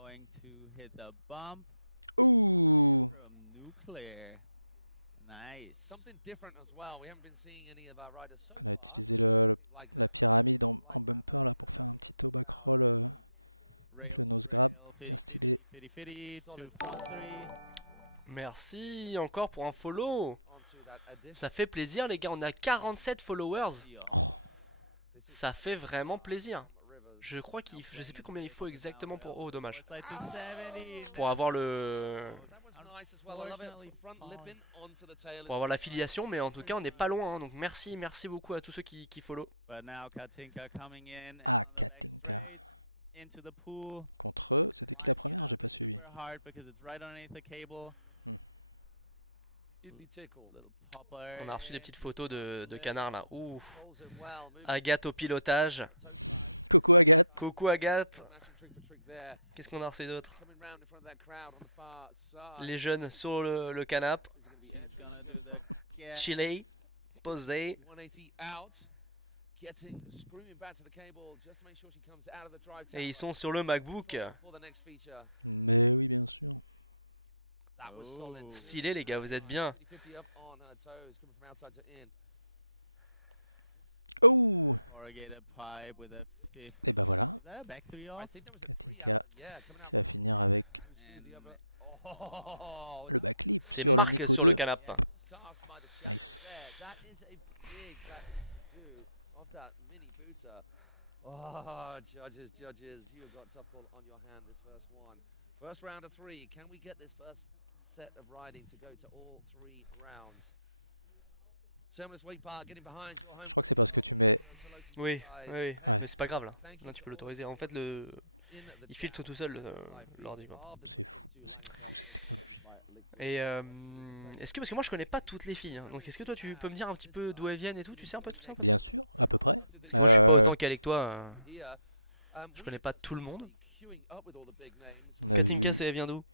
going to hit the bump from Nuclear. Nice. Something different as well. We haven't been seeing any of our riders so far like that. That was out for the crowd. Rail to rail, fitty to front three. Merci encore pour un follow. Ça fait plaisir les gars, on a 47 followers. Ça fait vraiment plaisir. Je crois je sais plus combien il faut exactement pour... Oh dommage. Pour avoir le... Pour avoir l'affiliation, mais en tout cas on n'est pas loin. Hein, donc merci beaucoup à tous ceux qui follow. But now Katinka coming in on the back straight into the pool. Lining it up is super hard because it's right underneath the cable. On a reçu des petites photos de canard là. Ouf. Agathe au pilotage. Coucou Agathe. Qu'est-ce qu'on a reçu d'autre? Les jeunes sur le canapé. Chile, posé. Et ils sont sur le MacBook. Stylé les gars, vous êtes bien. Is that a back 3 off? I think there was a 3 out. Yeah, coming out. The other. Oh, c'est Marc sur le canapé. That is a big to do of that mini booter. Oh, judges, you've got tough call on your hand this first one. First round of 3. Can we get this first set of riding to go to all 3 rounds? Terminus Wakepark getting behind your home. Oui, oui, mais c'est pas grave là. Là tu peux l'autoriser. En fait il filtre tout seul l'ordi quoi. Et est-ce que parce que moi je connais pas toutes les filles hein. Donc est-ce que toi tu peux me dire un petit peu d'où elles viennent et tout? Tu sais un peu tout ça quoi toi? Parce que moi je suis pas autant calé que toi. Je connais pas tout le monde. Katinka elle vient d'où?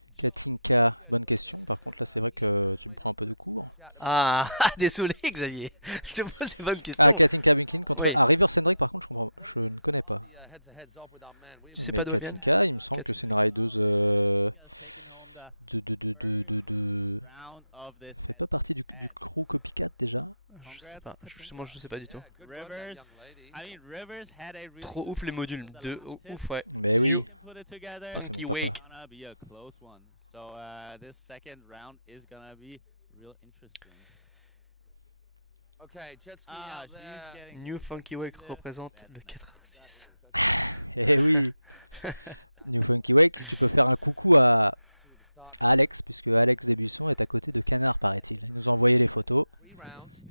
Ah désolé Xavier. Je te pose des bonnes questions. Oui. Tu sais pas d'où elles viennent? Je sais pas, justement je sais pas du tout. Trop ouf les modules, de ouf ouais. New Funky Wake. Okay, jet ski out there. New Funky Wake représente le 86.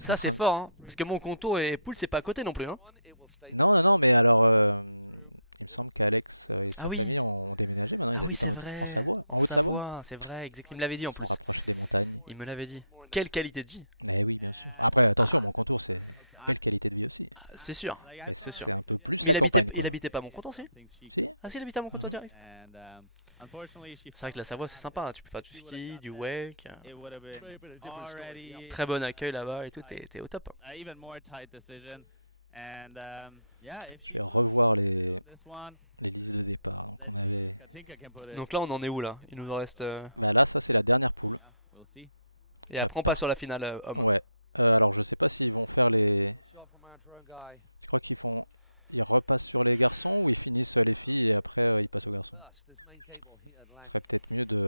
Ça c'est fort hein, parce que mon contour et poule c'est pas à côté non plus hein. Ah oui. Ah oui c'est vrai. En Savoie, c'est vrai, exact. Il me l'avait dit en plus. Il me l'avait dit. Quelle qualité de vie. C'est sûr, c'est sûr. Mais il habitait pas à mon contour, si? Ah si, il habitait à mon contour direct. C'est vrai que la Savoie c'est sympa, hein. Tu peux faire du ski, du wake. Très bon accueil là-bas et tout, t'es au top. Donc là on en est où là? Il nous en reste... Et après on passe sur la finale homme.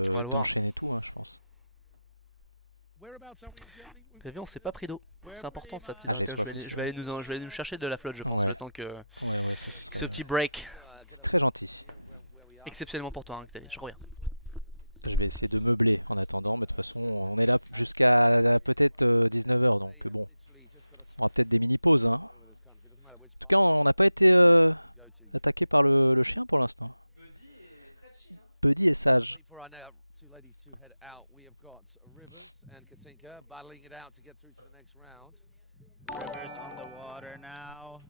On va le voir. Vous avez vu, on s'est pas pris d'eau. C'est important ça de s'hydrater. Je vais aller nous chercher de la flotte je pense, le temps que ce petit break. Exceptionnellement pour toi hein, Xavier, je reviens. For our now 2 ladies to head out, we have got Rivers and Katinka battling it out to get through to the next round. Rivers on the water now,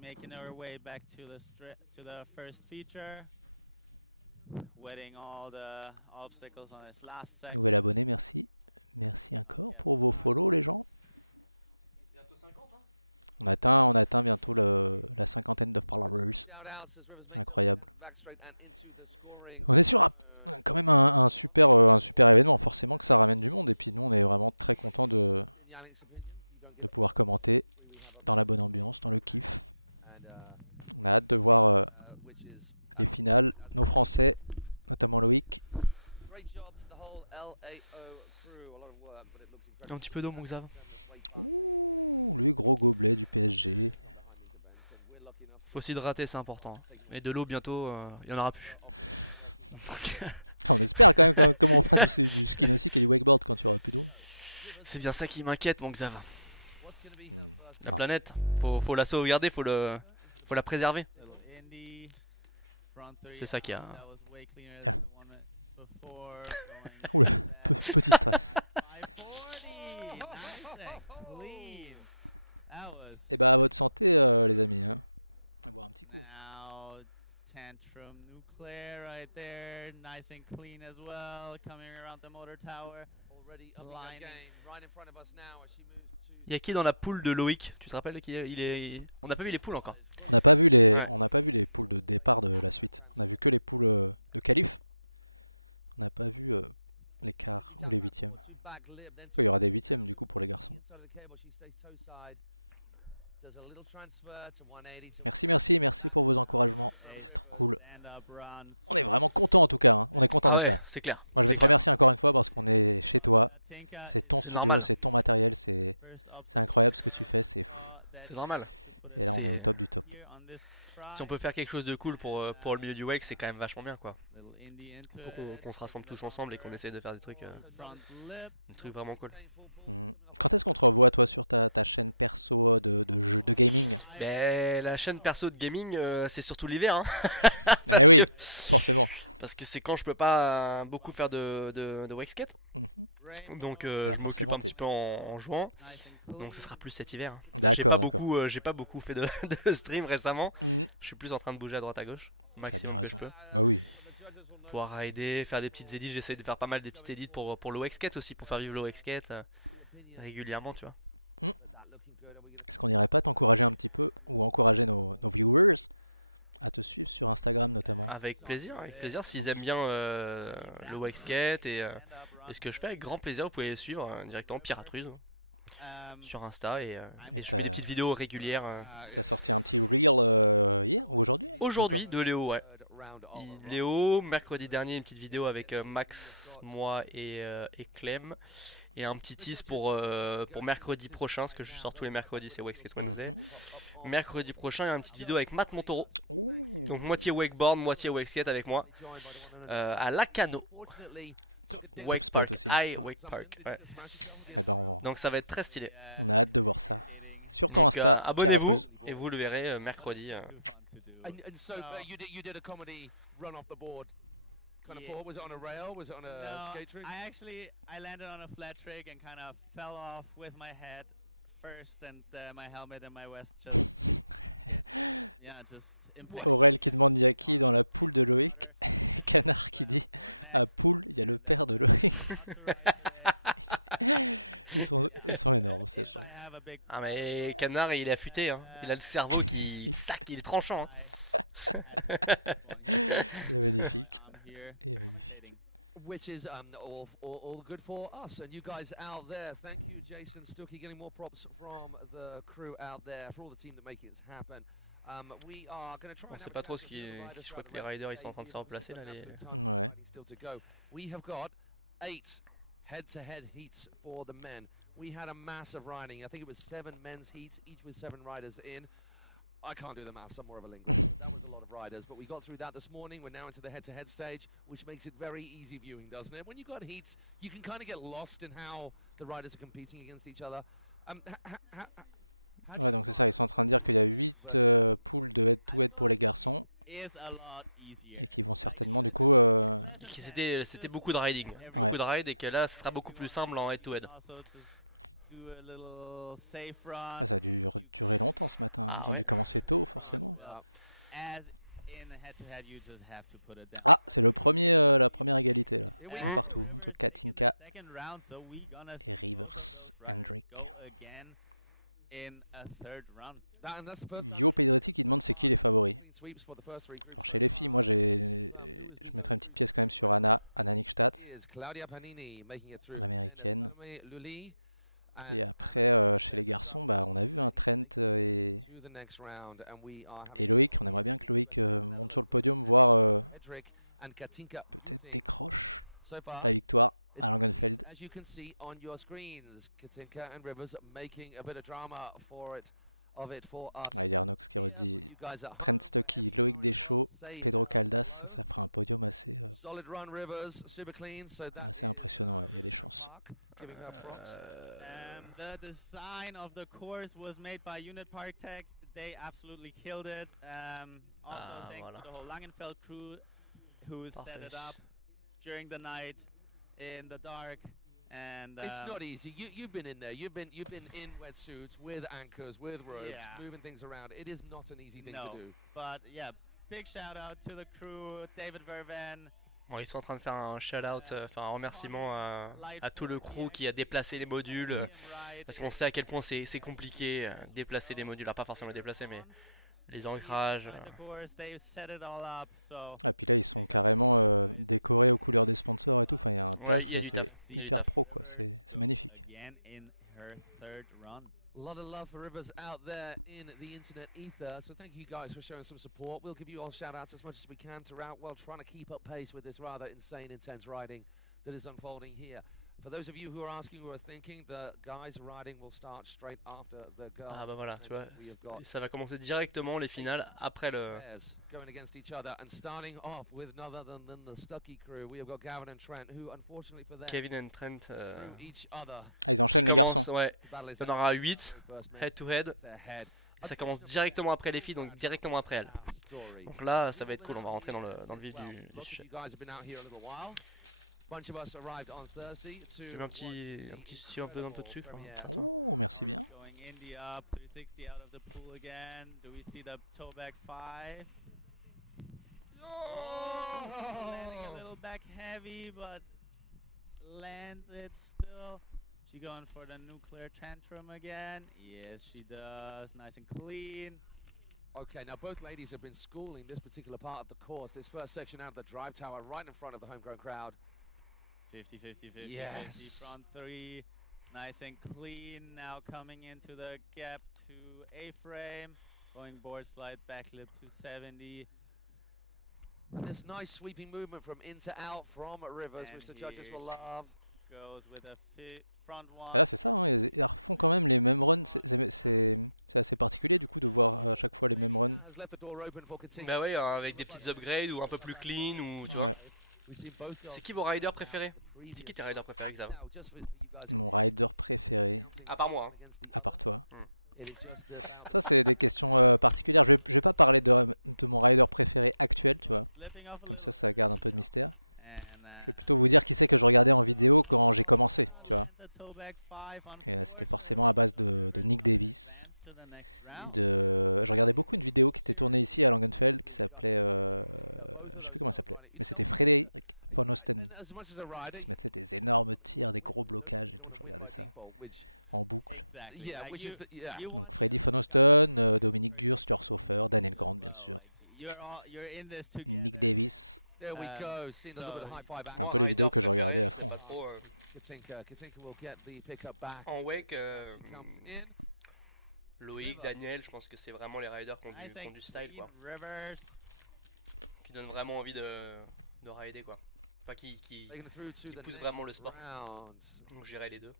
making her way back to the first feature, wetting all the obstacles on this last section. Shout outs as Rivers makes it down to back straight and into the scoring. In Yannick's opinion, you don't get the 3 we have up, and which is as we great job to the whole LAO crew, a lot of work, but it looks incredible. Un petit peu d'eau mon Xav. Faut s'hydrater, c'est important. Et de l'eau bientôt, il y en aura plus. C'est bien ça qui m'inquiète mon Xav. La planète, faut la sauvegarder, faut la préserver. C'est ça qui a. now tantrum nuclear right there, nice and clean as well, coming around the motor tower. Il y a qui dans la poule de Loic? Tu te rappelles qu'il est... On n'a pas vu les poules encore. Ouais. Does a little transfer to 180 to stand up run. Ah ouais, c'est clair, c'est clair. C'est normal. C'est normal. C'est... Si on peut faire quelque chose de cool pour le milieu du wake, c'est quand même vachement bien quoi. Faut qu'on se rassemble tous ensemble et qu'on essaye de faire des trucs vraiment cool. Ben, la chaîne perso de gaming, c'est surtout l'hiver, hein. parce que c'est quand je peux pas beaucoup faire de wake skate. Donc je m'occupe un petit peu en jouant. Donc ce sera plus cet hiver. Hein. Là j'ai pas beaucoup fait de stream récemment. Je suis plus en train de bouger à droite à gauche, au maximum que je peux. Pouvoir rider, faire des petites edits. J'essaie de faire pas mal des petites edits pour le wake skate aussi, pour faire vivre le wake skate régulièrement, tu vois. Avec plaisir, s'ils aiment bien le wake skate et ce que je fais avec grand plaisir, vous pouvez suivre directement Pierre Atruz sur Insta et je mets des petites vidéos régulières. Aujourd'hui de Léo, ouais. Léo, mercredi dernier une petite vidéo avec Max, moi et Clem. Et un petit tease pour mercredi prochain, parce que je sors tous les mercredis, c'est Wake Skate Wednesday. Mercredi prochain, il y a une petite vidéo avec Matt Montoro. Donc moitié wakeboard, moitié wake skate avec moi à Lacano, wakepark, wakepark. Ouais. Donc ça va être très stylé. Donc abonnez-vous et vous le verrez mercredi. Kind of fall? Was it on a rail? Was it on a skate trick? I landed on a flat trick and kind of fell off with my head first, and my helmet and my vest just hit. Yeah, just impact. Ah mais Canard il est affûté, hein. Il a le cerveau qui sac, il est tranchant. Hein. Which is all good for us and you guys out there. Thank you, Jason Stuckey, getting more props from the crew out there for all the team that make it happen. We are going to try. On sait pas trop ce qui je crois que les riders ils sont en train de se replacer là. Still to go. We have got 8 head-to-head heats for the men. We had a massive riding. I think it was 7 men's heats, each with 7 riders in. I can't do the maths, I'm more of a linguist, but that was a lot of riders. But we got through that this morning. We're now into the head-to-head stage, which makes it very easy viewing, doesn't it? When you've got heats, you can kind of get lost in how the riders are competing against each other. How do you but I feel like it is a lot easier. C'était beaucoup de riding, beaucoup de ride, et que là ce sera beaucoup plus simple en head-to-head. Ah ouais. As in the head-to-head, you just have to put it down. Rivers taking the second round, so we gonna see both of those riders go again in a third run. And that's the first time clean sweeps for the first 3 groups so far. Who has been going through? Is Claudia Pagnini making it through? Then Salomé Le Ly and Anna. Those are 3 ladies making it to the next round, and we are having USA and the Netherlands, Hedrick and Katinka Buting. So far, it's one apiece, as you can see on your screens. Katinka and Rivers making a bit of drama for it for us here, for you guys at home, wherever you are in the world. Say hello. Solid run, Rivers, super clean. So that is Rivers Home Park giving her props. The design of the course was made by Unit Park Tech. They absolutely killed it. Also thanks to the whole Langenfeld crew who set it up during the night in the dark. And it's not easy. You've been in there. You've been in wetsuits with anchors, with ropes, moving things around. It is not an easy thing to do. But yeah, big shout out to the crew, David Verven. Bon, ils sont en train de faire un shout-out, enfin un remerciement à tout le crew qui a déplacé les modules, parce qu'on sait à quel point c'est compliqué déplacer des modules, pas forcément les déplacer, mais les ancrages. Ouais, il y a du taf, il y a du taf. A lot of love for Rivers out there in the internet ether, so thank you guys for showing some support. We'll give you all shout-outs as much as we can throughout while trying to keep up pace with this rather insane, intense riding that is unfolding here. For those of you who are asking, who are thinking, the guys riding will start straight after the girls. Ah bah voilà, tu vois, ça va commencer directement les finales après le... Going against each other and starting off with none other than the Stuckey crew. We have got Gavin and Trent, who unfortunately for them, Kevin and Trent each other, qui commence, ouais, il y en aura 8, head to head. Et ça commence directement après les filles, donc directement après elles. Donc là, ça va être cool, on va rentrer dans le vif du sujet. Bunch of us arrived on Thursday to tu mets un peu de sucre, ça toi. Going Indy up, 360 out of the pool again. Do we see the toe back 5? Oh! Landing a little back heavy, but lands it still. She going for the nuclear tantrum again. Yes, she does. Nice and clean. Okay, now both ladies have been schooling this particular part of the course. This first section out of the drive tower right in front of the homegrown crowd. 50, 50, 50, yes. 50, front 3, nice and clean. Now coming into the gap to A-frame, going board slide, backlip 270. And this nice sweeping movement from in to out from Rivers, and which the judges will love. Goes with a front 1. Has left the door open for continuing. Bah ouais, avec des petites upgrades ou un peu plus clean ou tu vois. C'est qui vos riders préférés? C'est qui tes riders préférés, Xav? À part moi. Hein. Slipping off a little. And land the toe back 5, unfortunately. So Rivers gonna advance to the next round. Seriously both of those girls riding. And as much as a rider, you don't want to win by default, which exactly. Yeah, like which is the You want the other person to as well. Like you're in this together. There we go. Seeing a little bit of high five. Moi, rider préféré, je sais pas trop. Katinka will get the pickup back. En wake, Loic, Daniel, je pense que c'est vraiment les riders qui ont du style, quoi. Qui donnent vraiment envie de rider, quoi. Enfin, qui poussent vraiment le sport. Donc j'irai les deux.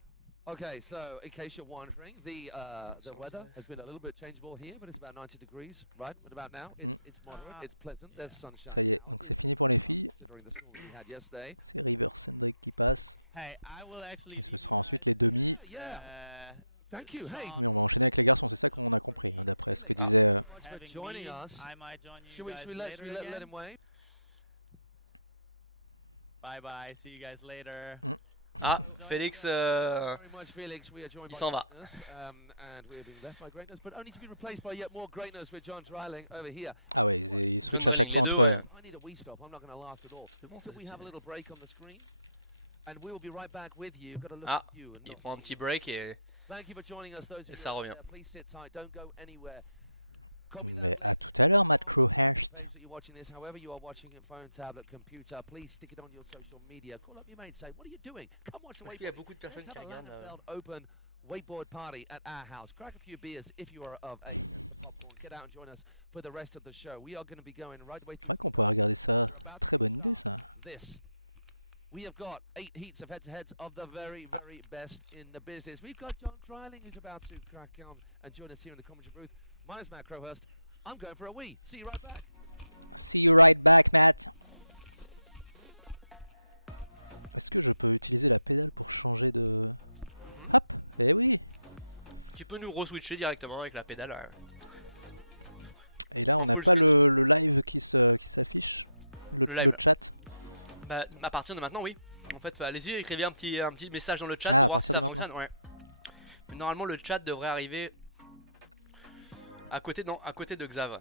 Okay, so in case you're wondering, the weather has been a little bit changeable here, but it's about 90 degrees, right? What about now? It's moderate, it's pleasant. There's sunshine out, considering the storm we had yesterday. Hey, I will actually leave you guys. Yeah. Thank you. Hey. Ah. Thanks for joining us. I might join you. Should we let him wave? Bye bye. See you guys later. Ah, Félix, il s'en va. And we're being left by greatness, but only to be replaced by yet more greatness with John Dreiling over here. John Dreiling, les deux, ouais. I need a wee stop. I'm not going to last at all. So we have a little break on the screen, and we will be right back with you. Got to look at you. And ils font un petit break et. Thank you for joining us, those of you there. Please sit tight. Don't go anywhere. Copy that link. Page that you're watching this, however you are watching it, phone, tablet, computer, please stick it on your social media. Call up your mate, say, what are you doing? Come watch the wakeboard. Let's have a Langenfeld open wakeboard party at our house. Crack a few beers if you are of age and some popcorn. Get out and join us for the rest of the show. We are going to be going right the way through. We're about to start this. We have got 8 heats of head-to-heads of the very, very best in the business. We've got John Dreiling who's about to crack on and join us here in the commentary booth. My name's Matt Crowhurst. I'm going for a wee. See you right back. Tu peux nous re-switcher directement avec la pédale en full screen. Le live. Bah, à partir de maintenant, oui. En fait, allez-y, écrivez un petit message dans le chat pour voir si ça fonctionne. Ouais. Mais normalement, le chat devrait arriver à côté de Xav.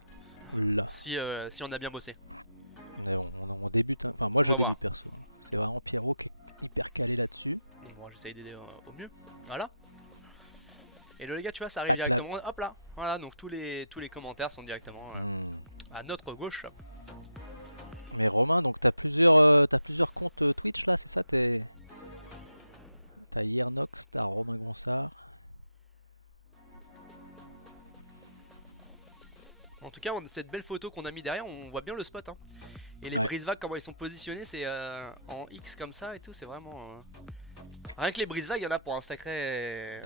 si on a bien bossé. On va voir. Bon, j'essaye d'aider au mieux. Voilà. Et le les gars, tu vois, ça arrive directement. Hop là. Voilà, donc tous les commentaires sont directement à notre gauche. En tout cas, cette belle photo qu'on a mis derrière, on voit bien le spot. Hein. Et les brise-vagues, comment ils sont positionnés, c'est en X comme ça et tout, c'est vraiment... Rien que les brise-vagues, il y en a pour un sacré...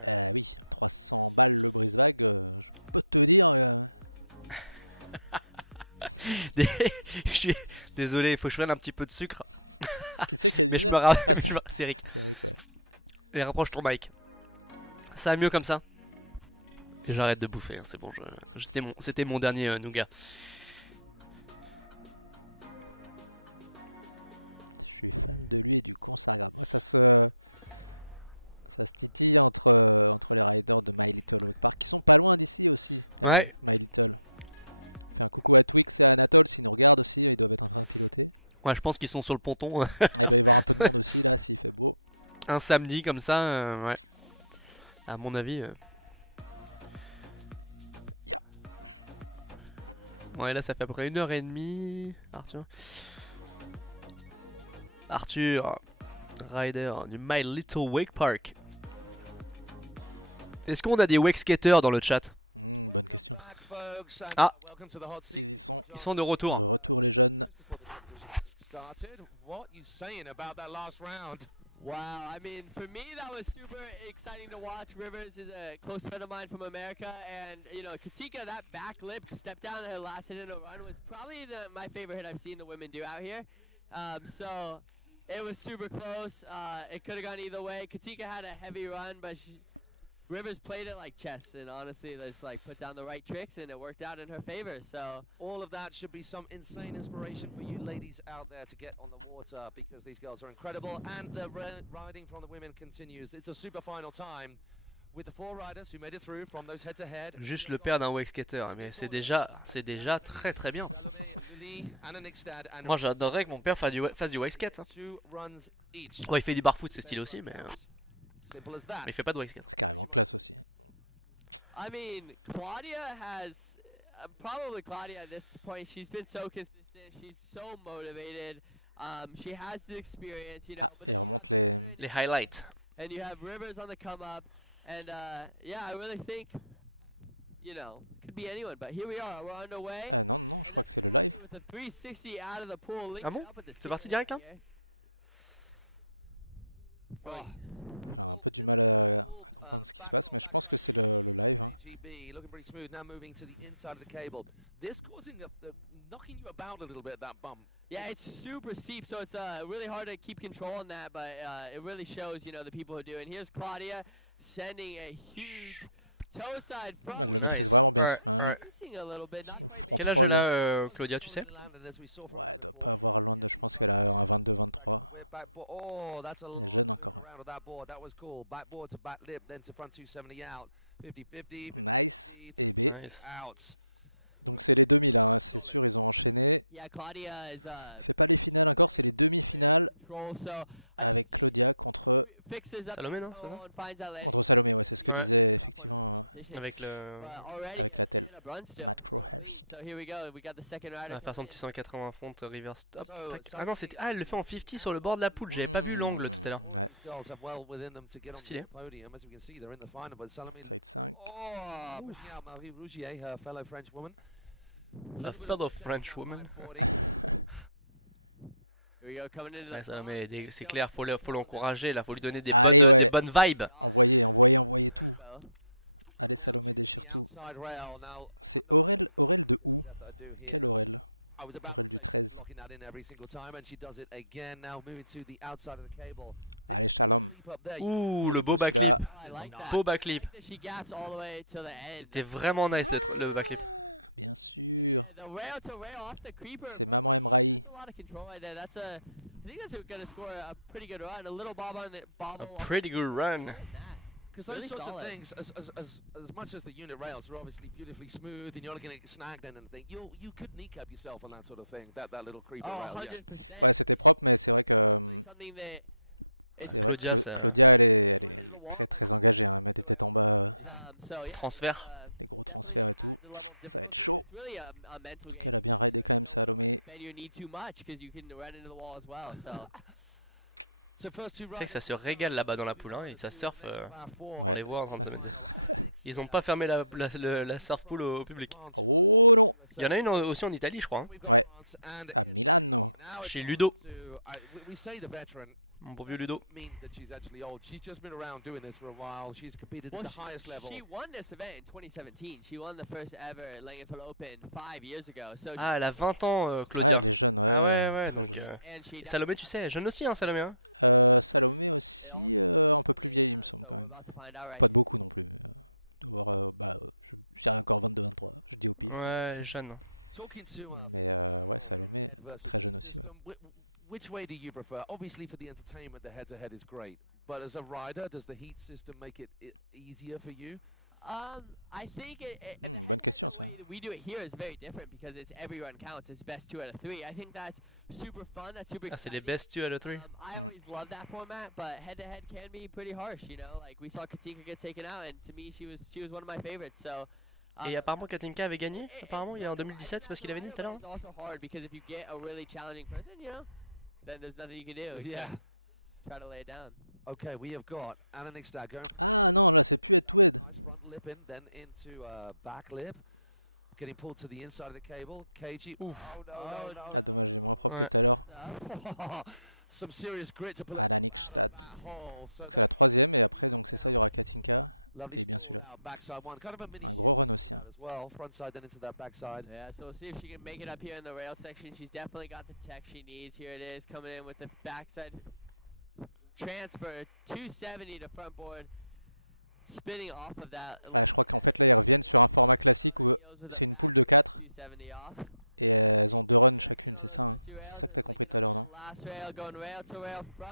Je suis désolé, il faut que je prenne un petit peu de sucre. Mais je me rappelle, c'est Eric. Et rapproche ton mic. Ça va mieux comme ça. Et j'arrête de bouffer, hein, c'est bon, c'était mon dernier nougat. Ouais. Ouais, je pense qu'ils sont sur le ponton. Un samedi comme ça, ouais. À mon avis. Ouais, là ça fait à peu près 1h30. Arthur, rider du My Little Wake Park. Est-ce qu'on a des wake skaters dans le chat? Ah, ils sont de retour. Wow, I mean, for me, that was super exciting to watch. Rivers is a close friend of mine from America, and, you know, Katika, that back lip step down her last hit in a run was probably my favorite hit I've seen the women do out here. So, it was super close. It could have gone either way. Katika had a heavy run, but Rivers played it like chess, and honestly, just like put down the right tricks, and it worked out in her favor. So all of that should be some insane inspiration for you ladies out there to get on the water, because these girls are incredible, and the riding from the women continues. It's a super final time with the 4 riders who made it through from those head-to-head. Juste le père d'un wake skater, mais c'est déjà très très bien. Moi, j'adorerais que mon père fasse du wake skate. Hein. Ouais, il fait du barfoot, c'est stylé aussi, mais il fait pas de wake skate. I mean, Claudia has, probably Claudia at this point, she's been so consistent, she's so motivated, she has the experience, you know, but then you have the veteran, les highlights. And you have Rivers on the come up, and yeah, I really think, you know, could be anyone, but here we are, we're underway, and that's Claudia with a 360 out of the pool. Ah bon? C'est parti direct là? Oh. AGB looking pretty smooth, now moving to the inside of the cable. This causing knocking you about a little bit, that bump. Yeah, it's super steep, so it's really hard to keep control on that, but it really shows, you know, the people who do. And here's Claudia sending a huge toe side front. Oh, nice. Alright, alright. Missing a little bit, not quite. Quel âge elle a, Claudia, tu sais? Oh, that's a lot of moving around with that board. That was cool. Backboard to back lip, then to front 270 out. 50-50, 50-50, nice. Out. Yeah, Claudia is control, so I think she fixes up Salomé, non? and finds out that ouais. Avec le... already a stand-up run still clean. So here we go. We got the second rider. On va faire son petit 180 front reverse stop. Ah non, c'était elle le fait en 50 sur le bord de la poule. J'avais pas vu l'angle tout à l'heure. Stylé. Oh, pushing out Maryh Rougier, her fellow French woman. A fellow French woman. Ouais, ça, mais c'est clair, faut l'encourager là, faut lui donner des bonnes vibes. I was about to say she's been locking that in every single time, and she does it again. Now moving to the outside of the cable. This leap up there. Ouh, le beau backflip. Beau backflip. C'était vraiment nice le backflip. The rail to rail off the creeper. That's a lot of control right there. That's a. I think that's going to score a pretty good run. A little bob on the bobble. A pretty good run. Because those sorts of things, as much as the unit rails are obviously beautifully smooth and you're not going to get snagged in anything, you could kneecap yourself on that sort of thing, that little creeper rail. 100%. Something that Claudia, ça... so, yeah, transfert. Definitely adds a level of difficulty, and it's really a mental game because you don't want to bend your knee too much because you can run into the wall as well. So tu sais que ça se régale là-bas dans la poule, hein, et ça surfe, on les voit en train de se mettre. Ils n'ont pas fermé la surf pool au public. Il y en a une aussi en Italie, je crois. Hein. Chez Ludo. Mon beau vieux Ludo. She won this event in 2017. She won the first ever Langenfeld Open 5 years ago. So ah, elle a 20 ans, Claudia. Ah ouais, donc... Salomé, tu sais, jeune aussi, hein, Salomé. Hein. Ouais, jeune. Talking to Felix about the whole head-to-head versus heat system, which way do you prefer? Obviously, for the entertainment, the head-to-head is great. But as a rider, does the heat system make it easier for you? I think the head-to-head, the way that we do it here is very different because it's every run counts. It's best 2 out of 3. I think that's super fun. That's super exciting. Ah, c'est les best 2 out of 3. I always love that format, but head-to-head can be pretty harsh. You know, like we saw Katinka get taken out, and to me, she was one of my favorites. So. Et apparemment Katinka avait gagné. Apparemment, il y a en 2017, c'est parce qu'il avait dit tout à l'heure. It's also hard because if you get a really challenging person, you know, then there's nothing you can do. Yeah. Try to lay it down. Okay, we have got Anna Nixtad going. Nice front lip in, then into back lip. Getting pulled to the inside of the cable. KG. Oof. Oh no. Ouais. Some serious grit to pull it out of that hole. So that's lovely stalled out backside one. Kind of a mini shift into that as well. Front side then into that backside. Yeah, so we'll see if she can make it up here in the rail section. She's definitely got the tech she needs. Here it is, coming in with the backside transfer. 270 to front board. Spinning off of that. Heels with a back 270 off.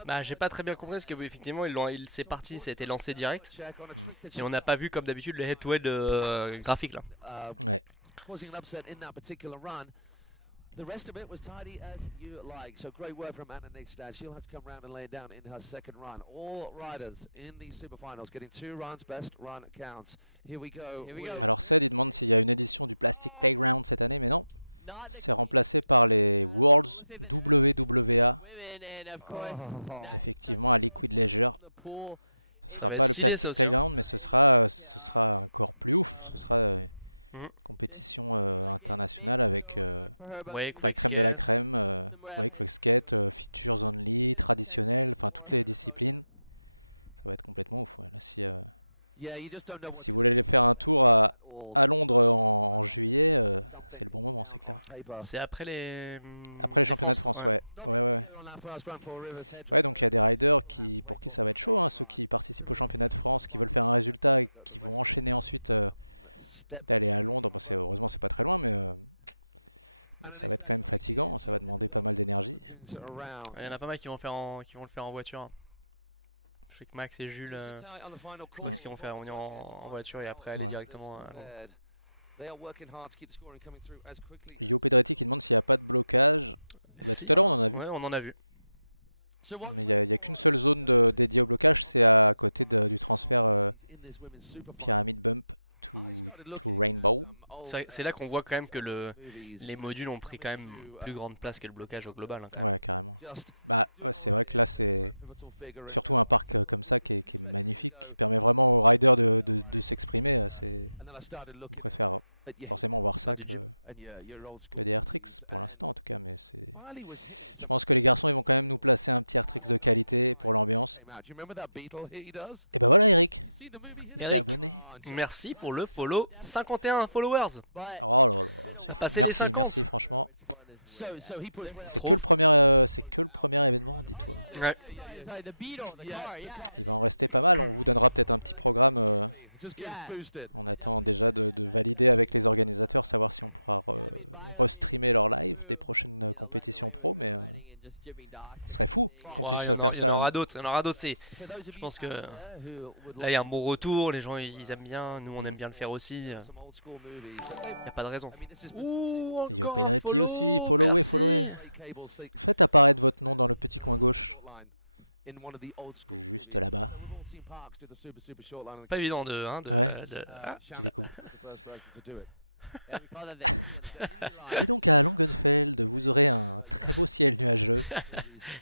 Bah j'ai pas très bien compris parce que effectivement c'est parti, ça a été lancé direct et on n'a pas vu comme d'habitude le head-to-head graphique là. The rest of it was tidy as you like. So great work from Anna Nixtad. She'll have to come round and lay it down in her second run. All riders in the Superfinals getting 2 runs. Best run counts. Here we go. Here we go. Not the looks like the women, and of course that is such a close one in the pool. Ça va être stylé ça aussi. Hein. Wake scared. Yeah, you just don't know what's going to happen at all. Something down on paper. C'est après les France, ouais. On that first run for Rivers Head. We'll have to wait for that second run. Step. Il y en a pas mal qui vont le faire en voiture. Hein. Je sais que Max et Jules, je crois qu'ils vont faire en voiture et après aller directement à Londres. Si, on a. Ouais, on en a vu. C'est là qu'on voit quand même que les modules ont pris quand même plus grande place que le blocage au global hein, quand même. Oh, du gym. Eric, merci pour le follow. 51 followers. On a passé les 50. Trop. Ouais. Just get boosted. and just jibbing docks and everything. Ouais, il y en aura d'autres. Je pense que là il y a un bon retour, les gens ils aiment bien, nous on aime bien le faire aussi. Il n'y a pas de raison. Ouh, encore un follow, merci. Pas évident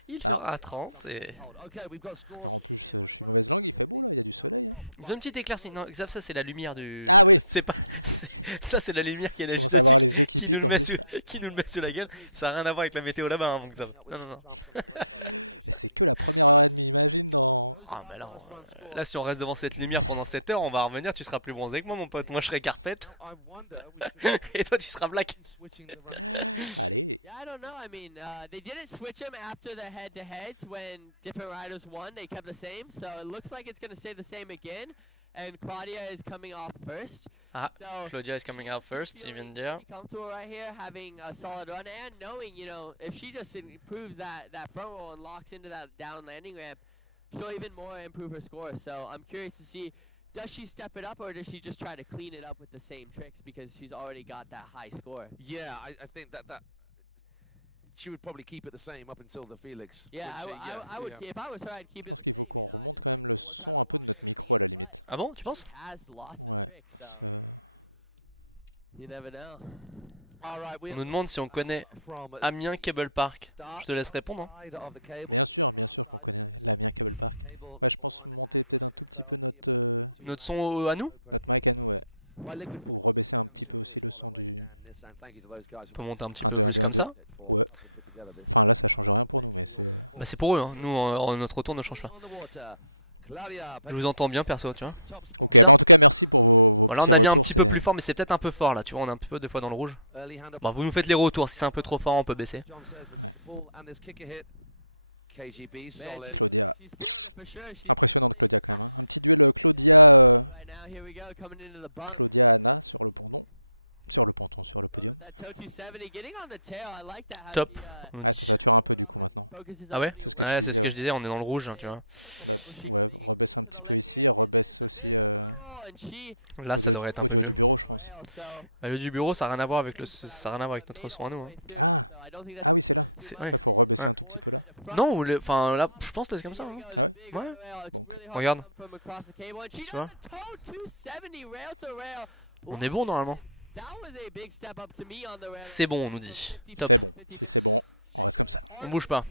il fera 30 et... Ils ont une petite éclaircie. Non, Xav, ça c'est la lumière du... C'est pas... Ça c'est la lumière qui est là juste dessus qui nous le met sous la gueule. Ça n'a rien à voir avec la météo là-bas, hein, mon Xav. Non. Ah bah là, si on reste devant cette lumière pendant 7 heures, on va revenir, tu seras plus bronzé que moi mon pote. Moi je serai carpet. Et toi tu seras black. Yeah, I don't know. I mean, they didn't switch them after the head-to-heads when different riders won. They kept the same, so it looks like it's going to stay the same again. And Claudia is coming off first. Ah, so Claudia is coming out first, even there. Comfortable right here, having a solid run and knowing, you know, if she just improves that front roll and locks into that down landing ramp, she'll even more improve her score. So I'm curious to see, does she step it up or does she just try to clean it up with the same tricks because she's already got that high score? Yeah, I think that she would probably keep it the same up until the Felix. Yeah, I would. If I was her, I'd keep it the same. You know, just like try to lock everything in. But ah bon, tu penses? She has lots of tricks, so you never know. On nous demande si on connaît Amiens Cable Park. Je te laisse répondre. Hein. Notre son à nous? On peut monter un petit peu plus comme ça. Bah c'est pour eux, hein. Nous notre retour ne change pas. Je vous entends bien perso, tu vois. Bizarre. Voilà, on a mis un petit peu plus fort, mais c'est peut-être un peu fort là, tu vois, on est un peu des fois dans le rouge. Bon, vous nous faites les retours, si c'est un peu trop fort, on peut baisser. Top, on dit. Ah ouais? Ouais, c'est ce que je disais, on est dans le rouge, hein, tu vois. Là, ça devrait être un peu mieux. Bah, le du bureau, ça n'a rien à voir avec notre son à nous. Hein. Ouais. Non, enfin là, je pense que c'est comme ça. Hein. Ouais. Regarde. Tu vois? On est bon normalement. C'est bon, on nous dit. Top. On bouge pas.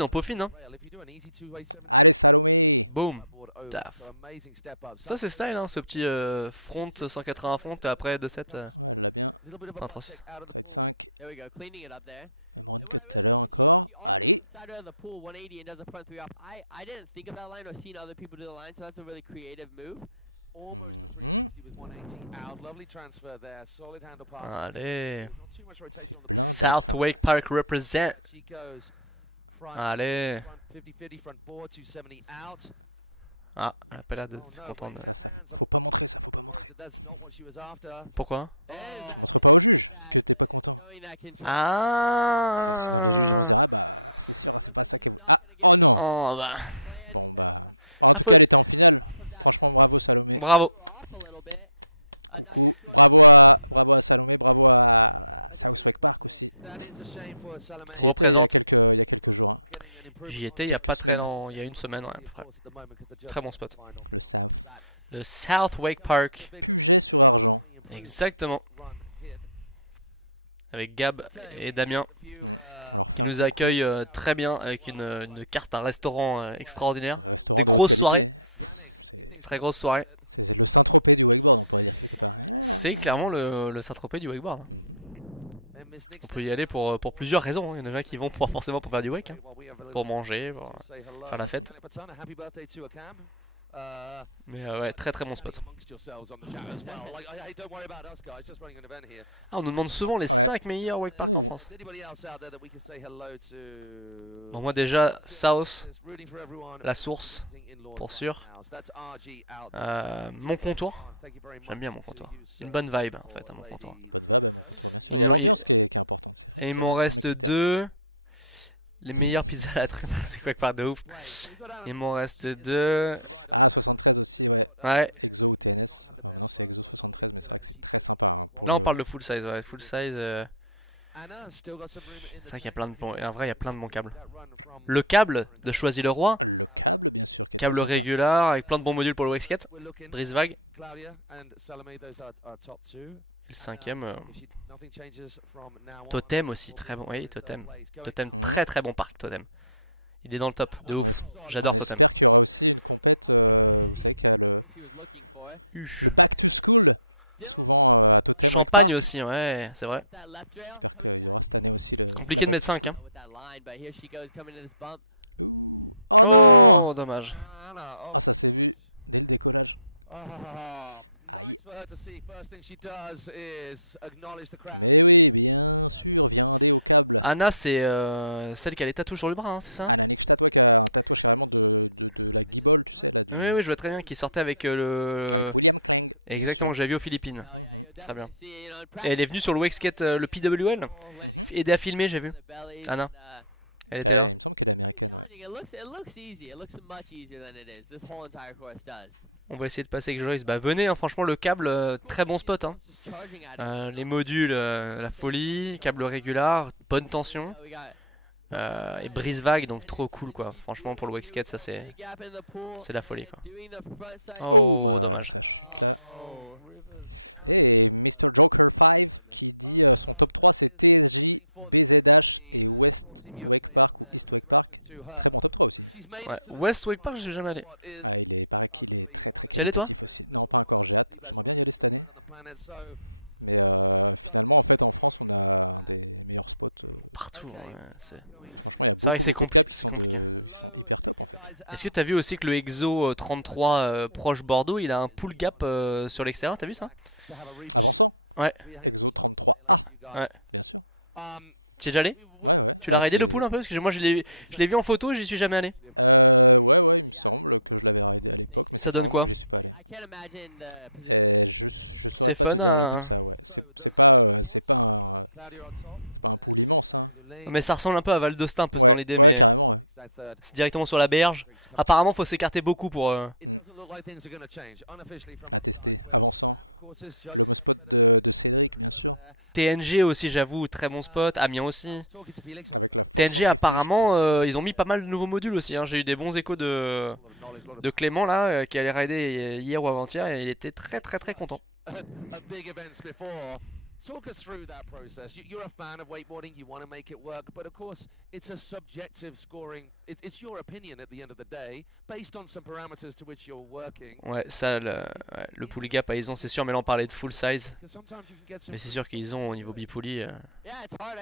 On peaufine, hein. Boom. Taf. Ça c'est style, hein, ce petit front 180 front et après 2-7. Enfin 3-6. Side of the pool 180 and does a front 3 up. I didn't think of that line or seen other people do the line, so that's a really creative move. Almost a 360 with 180 out. Lovely transfer there. Solid handle pass. Allez. South Wake Park represent. Allez. 50-50 front board 270 out. Ah, elle a pas l'air d'être contente. Pourquoi? Ah. Oh bah. Ah faute. Bravo. Je vous représente. J'y étais il y a pas très longtemps, il y a une semaine ouais, à peu près. Très bon spot. Le South Wake Park. Exactement. Avec Gab et Damien qui nous accueillent très bien avec une carte, un restaurant extraordinaire. Des grosses soirées. Très grosses soirées. C'est clairement le Saint-Tropez du wakeboard. On peut y aller pour plusieurs raisons. Il y en a qui vont forcément pour faire du wake. Hein. Pour manger, pour faire la fête. Mais ouais, très très bon spot. Ah, on nous demande souvent les 5 meilleurs wakeparks en France. Bon, moi déjà, South, la source, pour sûr. Mon contour, j'aime bien mon contour. Une bonne vibe en fait à mon contour. Et il m'en reste 2. Les meilleures pizzas à la truffe, c'est quoi que part de ouf. Il m'en reste 2. Ouais. Là on parle de full size, ouais. Full size. C'est vrai qu'il y a plein de bons. En vrai, il y a plein de bons câbles. Le câble de Choisy le Roi. Câble régular avec plein de bons modules pour le wake skate. Brise vague. Le 5ème. Totem aussi, très bon. Oui, Totem. Totem, très très bon parc, Totem. Il est dans le top, de ouf. J'adore Totem. Champagne aussi, ouais, c'est vrai. Compliqué de mettre 5, hein. Oh, dommage. Anna, c'est celle qui a les tatouages sur le bras, hein, c'est ça? Oui, oui, je vois très bien, qui sortait avec le... Exactement, j'avais vu aux Philippines. Très bien. Et elle est venue sur le wake skate, le PWL. Aider à filmer, j'ai vu. Anna. Elle était là. On va essayer de passer avec Joyce. Bah venez, hein, franchement le câble, très bon spot. Hein. Les modules, la folie, câble régular, bonne tension. Et brise vague, donc trop cool quoi. Franchement pour le wake skate, ça c'est la folie quoi. Oh, dommage. Ouais, West Wakepark, j'ai jamais allé. Tu y allais toi? Partout, ouais, c'est vrai que c'est compliqué. Est-ce que t'as vu aussi que le Exo 33 proche Bordeaux, il a un pull gap sur l'extérieur, t'as vu ça? Ouais. Ouais. Tu es déjà allé? Tu l'as raidé le pool un peu? Parce que moi je l'ai vu en photo et j'y suis jamais allé. Ça donne quoi? C'est fun hein? Mais ça ressemble un peu à Val d'Austin un peu dans l'idée, mais c'est directement sur la berge. Apparemment faut s'écarter beaucoup pour... TNG aussi j'avoue, très bon spot, Amiens aussi. TNG apparemment ils ont mis pas mal de nouveaux modules aussi, hein. J'ai eu des bons échos de Clément là qui allait raider hier ou avant-hier et il était très content. Talk us through that process. You're a fan of wakeboarding, you want to make it work, but of course it's a subjective scoring. It's your opinion at the end of the day, based on some parameters to which you're working. Ouais, ça, le pulley gap, ils ont, c'est sûr, mais là on parlait de full size. Mais c'est sûr qu'ils ont au niveau bipouli,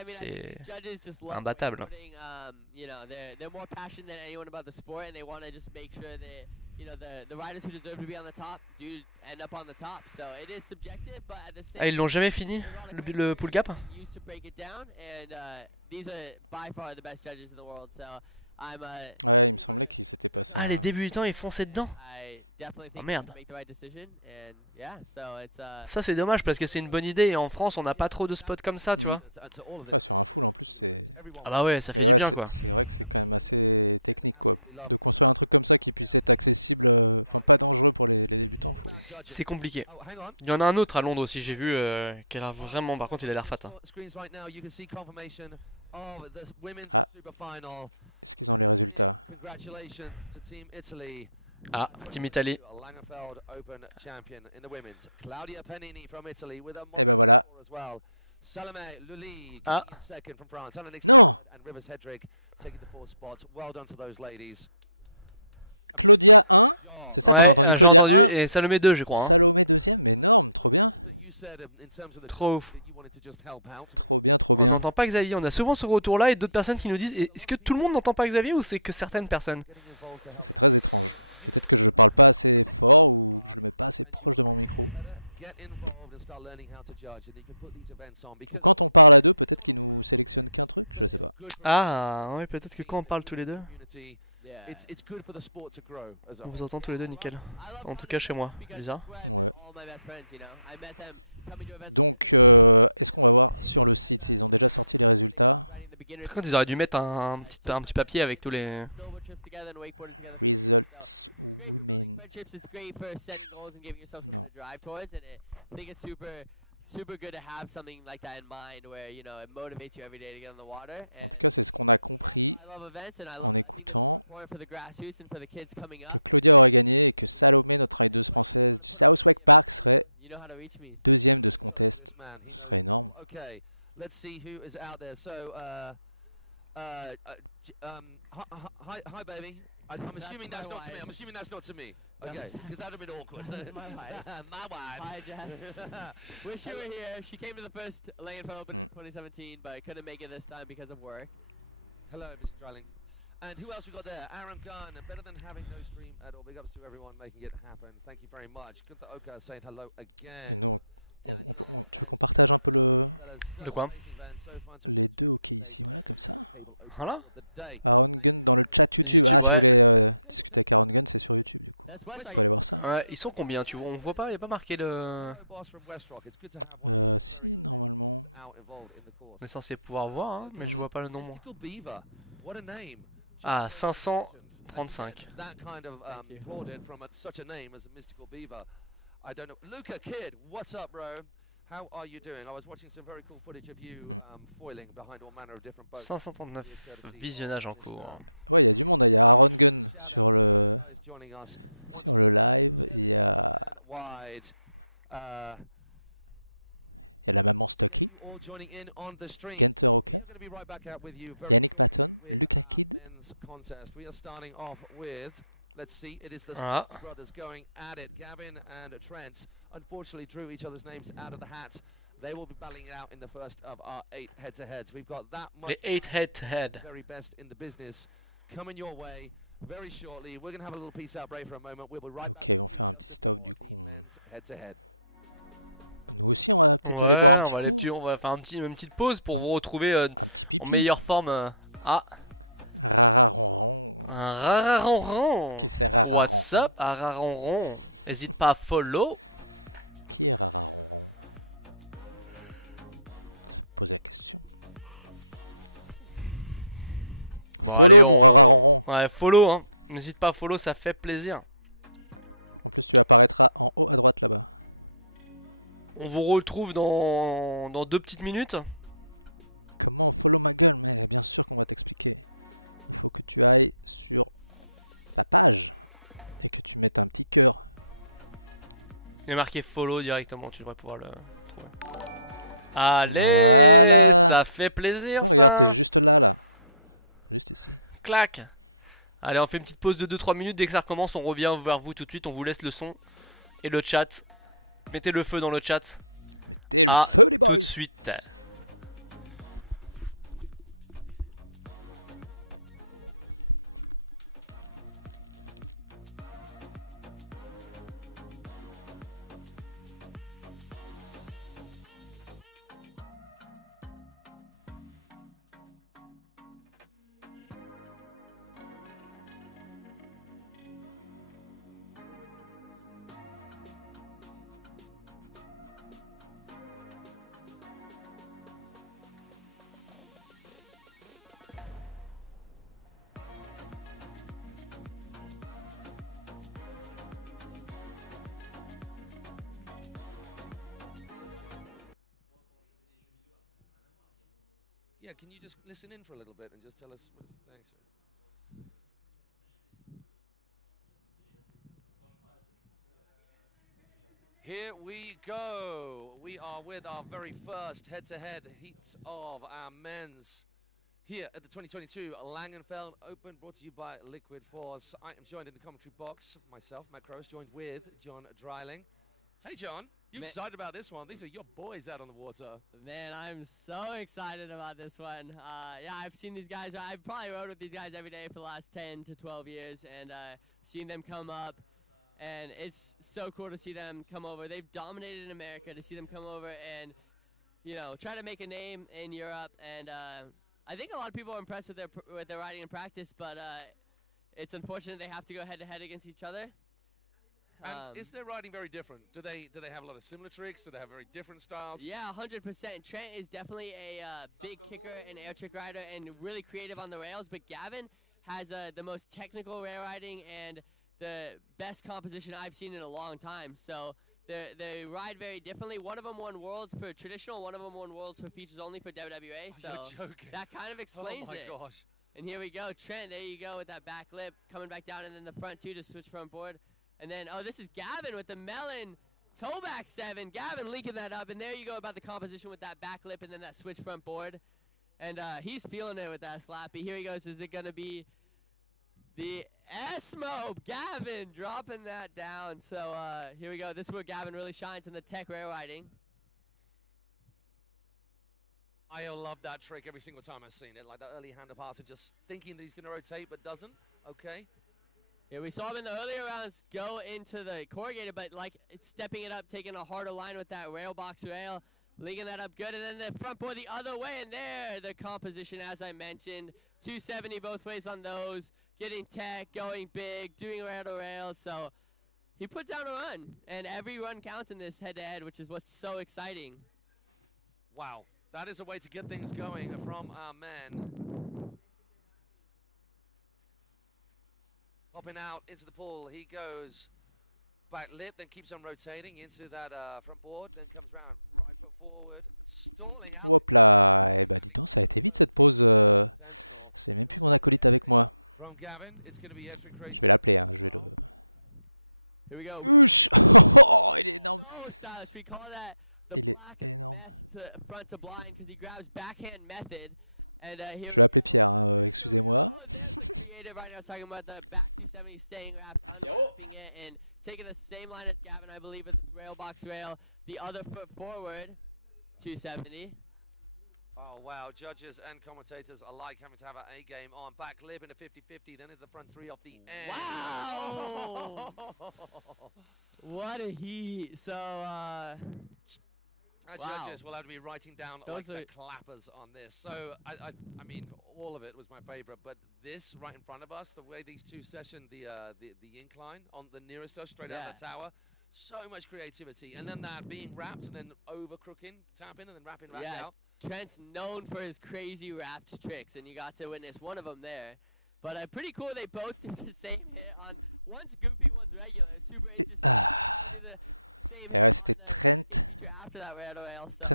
c'est imbattable. Ah, ils l'ont jamais fini le pull gap? Ah, les débutants ils fonçaient dedans. Oh merde. Ça c'est dommage parce que c'est une bonne idée et en France on n'a pas trop de spots comme ça, tu vois. Ah bah ouais, ça fait du bien quoi. C'est compliqué. Il y en a un autre à Londres aussi, j'ai vu qu'elle a vraiment, par contre il a l'air fat. Hein. Ah, Team Italy. Claudia Pagnini from Italy with a Salomé Le Ly second from France. And Rivers Hedrick taking the 4th spot. Well done to those ladies. Ouais, j'ai entendu, et Salomé 2 je crois. Hein. Trop ouf. On n'entend pas Xavier, on a souvent ce retour là et d'autres personnes qui nous disent est-ce que tout le monde n'entend pas Xavier ou c'est que certaines personnes? get involved and start learning how to judge, and you can put these events on because it's not all about success, but they are good for Ah, ouais, peut-être que quand on parle tous les deux, community. It's good for the sport to grow as a on vous entend tous les deux nickel. En tout cas chez moi, bizarre. Par contre, ils auraient dû mettre un petit papier avec tous les... Great for building friendships. It's great for setting goals and giving yourself something to drive towards. And I think it's super good to have something like that in mind, where it motivates you every day to get on the water. And yeah, so I love events, and I think that's super important for the grassroots and for the kids coming up. Any questions you want to put up for me, you know how to reach me. This man, he knows. Okay, let's see who is out there. So, hi, baby. I'm assuming that's not to me. I'm assuming that's not to me. Okay, because that would have been awkward. My wife. My wife. Hi, Jess. Wish you were here. She came to the first Langenfeld Open in 2017, but couldn't make it this time because of work. Hello, Mr. Dreiling. And who else we got there? Aaron Gunn. Better than having no stream at all. Big ups to everyone making it happen. Thank you very much. Gunther Oka saying hello again. Daniel De quoi? Voilà. YouTube, ouais. Ouais, ils sont combien, tu vois? On voit pas, il n'y a pas marqué le... On est censé pouvoir voir, hein, mais je vois pas le nombre. Ah, 535. Luca Kid, what's up, bro? How are you doing? I was watching some very cool footage of you foiling behind all manner of different boats. 539 visionnages en cours. Shout out guys joining us. Once again, share this and wide. Get you all joining in on the stream. We are going to be right back out with you very shortly with our men's contest. We are starting off with, let's see, it is the brothers going at it. Gavin and Trent unfortunately drew each other's names out of the hats. They will be battling it out in the first of our 8 head-to-heads. We've got that much. The 8 head-to-head. Very best in the business coming your way very shortly. We're going to have a little peace out break for a moment. We'll be right back with you just before the men's head-to-head. Ouais, on va faire une petite pause pour vous retrouver en meilleure forme. Ah, un rararonron. What's up, un rararonron? N'hésite pas à follow. Bon allez, ouais, follow, hein. N'hésite pas à follow, ça fait plaisir. On vous retrouve dans 2 petites minutes. Il est marqué follow directement, tu devrais pouvoir le trouver. Allez, ça fait plaisir ça. Clac. Allez, on fait une petite pause de 2-3 minutes. Dès que ça recommence, on revient vers vous tout de suite. On vous laisse le son et le chat. Mettez le feu dans le chat. À tout de suite. Yeah, can you just listen in for a little bit and just tell us what is it? Thanks. Here we go. We are with our very first head-to-head heats of our men's here at the 2022 Langenfeld Open, brought to you by Liquid Force. I am joined in the commentary box, myself, Matt Crows, joined with John Dreiling. Hey, John. You excited about this one? These are your boys out on the water. Man, I'm so excited about this one. Yeah, I've seen these guys. I've probably rode with these guys every day for the last 10 to 12 years, and seen them come up And it's so cool to see them come over. They've dominated in America. To see them come over and, you know, try to make a name in Europe. And I think a lot of people are impressed with their riding in practice, but it's unfortunate they have to go head-to-head against each other. And is their riding very different? Do they have a lot of similar tricks? Do they have very different styles? Yeah, 100%. Trent is definitely a big kicker and air trick rider and really creative on the rails, but Gavin has the most technical rail riding and the best composition I've seen in a long time. So they ride very differently. One of them won Worlds for traditional, one of them won Worlds for features only for WWE. So you're joking. That kind of explains it. Oh my gosh. And here we go. Trent, there you go with that back lip, coming back down, and then the front two to switch front board. And then, oh, this is Gavin with the melon toe back 7. Gavin linking that up, and there you go about the composition with that back lip and then that switch front board. And he's feeling it with that slappy. Here he goes. Is it going to be the S-Mope? Gavin dropping that down. So here we go. This is where Gavin really shines in the tech rail riding. I love that trick every single time I've seen it. Like that early hander passer, just thinking that he's going to rotate but doesn't. Okay. Yeah, we saw him in the earlier rounds go into the corrugated, but like it's stepping it up, taking a harder line with that rail box rail, linking that up good, and then the front board the other way, and there the composition, as I mentioned, 270 both ways on those, getting tech, going big, doing rail to rail. So he put down a run, and every run counts in this head-to-head, which is what's so exciting. Wow, that is a way to get things going from our men. Popping out into the pool, he goes back lip, then keeps on rotating into that front board, then comes round, right foot forward, stalling out. Sentinel. From Gavin, it's going to be extra crazy as well. Here we go. So stylish. We call that the black meth to front to blind because he grabs backhand method. And here we go. Oh, there's the creative right now. I was talking about the back 270 staying wrapped, unwrapping it, and taking the same line as Gavin, I believe, with this rail box rail. The other foot forward, 270. Oh, wow. Judges and commentators alike having to have an A game on. Back lip in a 50-50, then into the front three off the end. Wow! What a heat. So, our wow. judges will have to be writing down like the clappers on this. So, I mean, all of it was my favorite, but this right in front of us, the way these two sessioned the incline on the nearest us, straight out of the tower, so much creativity. And then that being wrapped and then over crooking, tapping, and then wrapping back out. Trent's known for his crazy wrapped tricks, and you got to witness one of them there. But pretty cool they both did the same hit on, one's goofy, one's regular. Super interesting. So they kind of do the same hit on the second feature after that rail to rail, so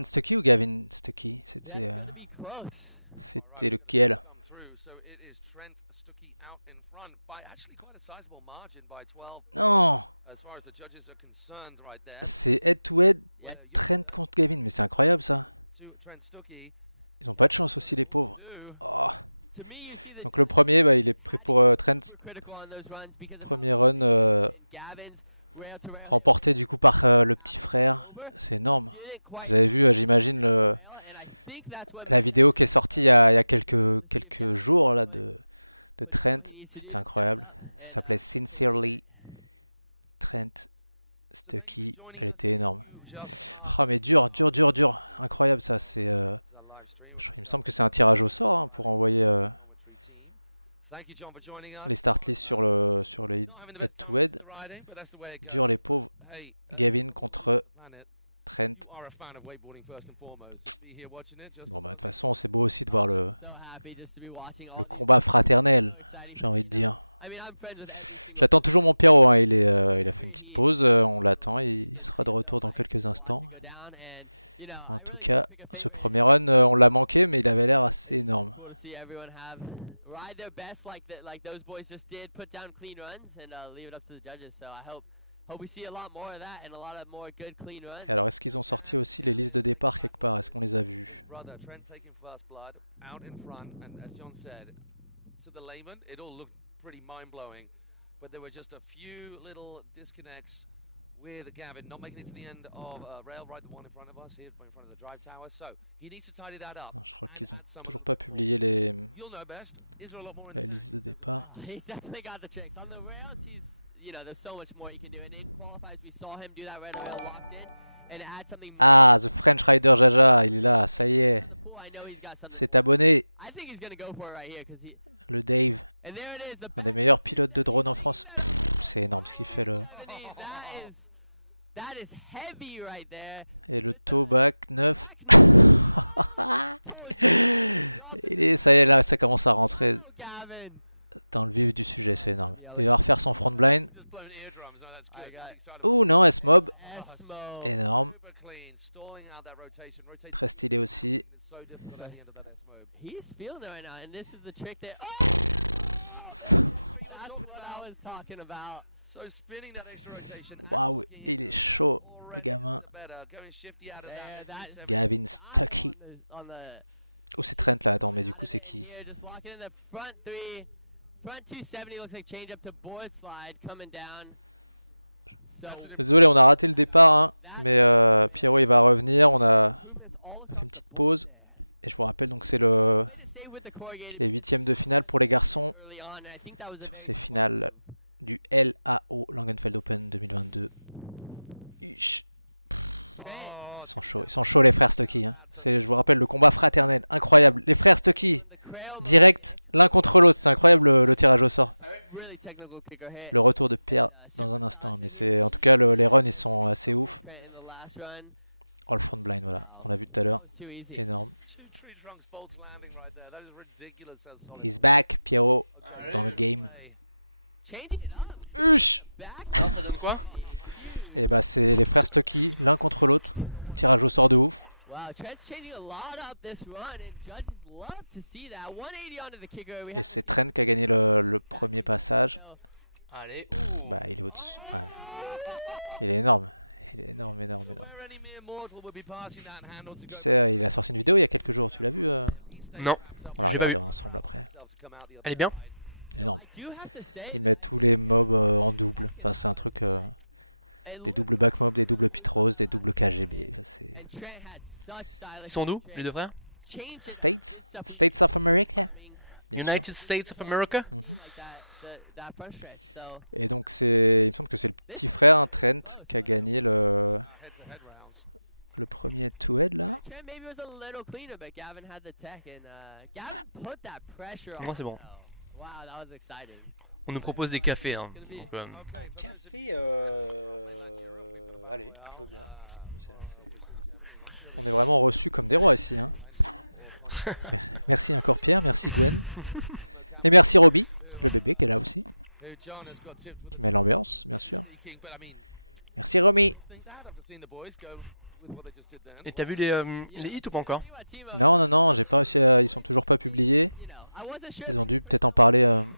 that's going to be close. All right, we're going to come through. So it is Trent Stuckey out in front by actually quite a sizable margin, by 12 as far as the judges are concerned right there. Yeah. To Trent Stuckey. To me, you see the had to get super critical on those runs because of how good they were in Gavin's rail to rail hit half and a half over. Didn't quite rail, and I think that's what made to see if Gavin put down what he needs to do to step it up and take it right. So thank you for joining us. You just are. This is our live stream with myself and commentary team. Thank you, John, for joining us. Not having the best time in the riding, but that's the way it goes. But hey, of all the people on the planet, you are a fan of wakeboarding first and foremost. To be here watching it, just as lovely. I'm so happy just to be watching all these. It's so exciting for me, you know. I mean, I'm friends with every single every heat. It gets me so hyped to watch it go down, and you know, I really pick a favorite. It's just super cool to see everyone ride their best like those boys just did, put down clean runs, and leave it up to the judges. So I hope we see a lot more of that and a lot of more good clean runs. His brother Trent taking first blood out in front, and as John said, to the layman, it all looked pretty mind-blowing, but there were just a few little disconnects with Gavin not making it to the end of rail, right, the one in front of us here, in front of the drive tower. So he needs to tidy that up and add some a little bit more. You'll know best. Is there a lot more in the tank in terms of tech? He's definitely got the tricks on the rails. you know, there's so much more you can do. And in qualifiers, we saw him do that red rail locked in and add something more. The pool, I know he's got something more. I think he's going to go for it right here because he. And there it is, the back 270. Linking that up with the front 270. That is heavy right there. With the back. I told you. Drop it. Wow, Gavin. Sorry, I'm yelling. Just blowing eardrums. No, that's good. I got excited. Esmo. Super clean, stalling out that rotation. Rotating. It's so difficult at the end of that S-mode. He's feeling it right now, and this is the trick there. Oh! That's what I was talking about. So spinning that extra rotation and blocking it as well. Already, this is a better. Going shifty out of there, that. On the coming out of it, and here just locking in the front 3. Front 270 looks like change up to board slide coming down. So that's an improvement. That's improvements all across the board there. Played it safe with the corrugated because he had such a hit early on, and I think that was a very smart move. Oh, the Crail mechanic. That's a really technical kicker hit. And super solid in here. Trent in the last run. Wow, that was too easy. 2 tree trunks bolts landing right there. That is ridiculous how solid. Okay, play. Changing it up. Back. Alors ça donne quoi? Wow, Trent's changing a lot up this run, and judges love to see that. 180 onto the kicker. We haven't seen that. Back to so. Allez, ooh. Oh! Where any mere mortal would be passing that handle to go. Non, j'ai pas vu. Elle est bien. So I do have to say that I think it looks like and Trent had such stylish. Ils sont d'où, les deux frères? Changed it, did stuff we United States of America? Like that front stretch. So this one was close. Head-to-head rounds. Trent maybe was a little cleaner, but Gavin had the tech, and Gavin put that pressure on. Moi c'est bon. Wow, that was exciting. On nous propose des cafés, hein. Donc, who John has got tipped for the top speaking, but I mean, I think that after seeing the boys go with what they just did then. Et t'as vu les hits ou pas encore? You know, I wasn't sure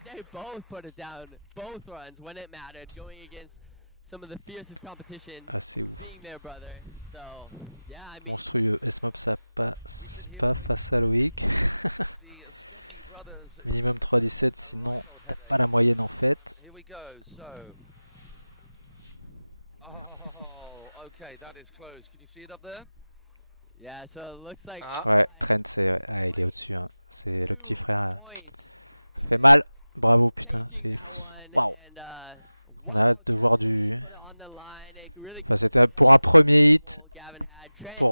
they both put it down, both runs when it mattered, going against some of the fiercest competition, being their brother. So, yeah, I mean, we sit here with the Stuckey brothers. A right old headache. Here we go. So, oh, okay, that is close. Can you see it up there? Yeah. So it looks like 2 points. Taking that one, and wow, Gavin really put it on the line. It really Gavin had Trent.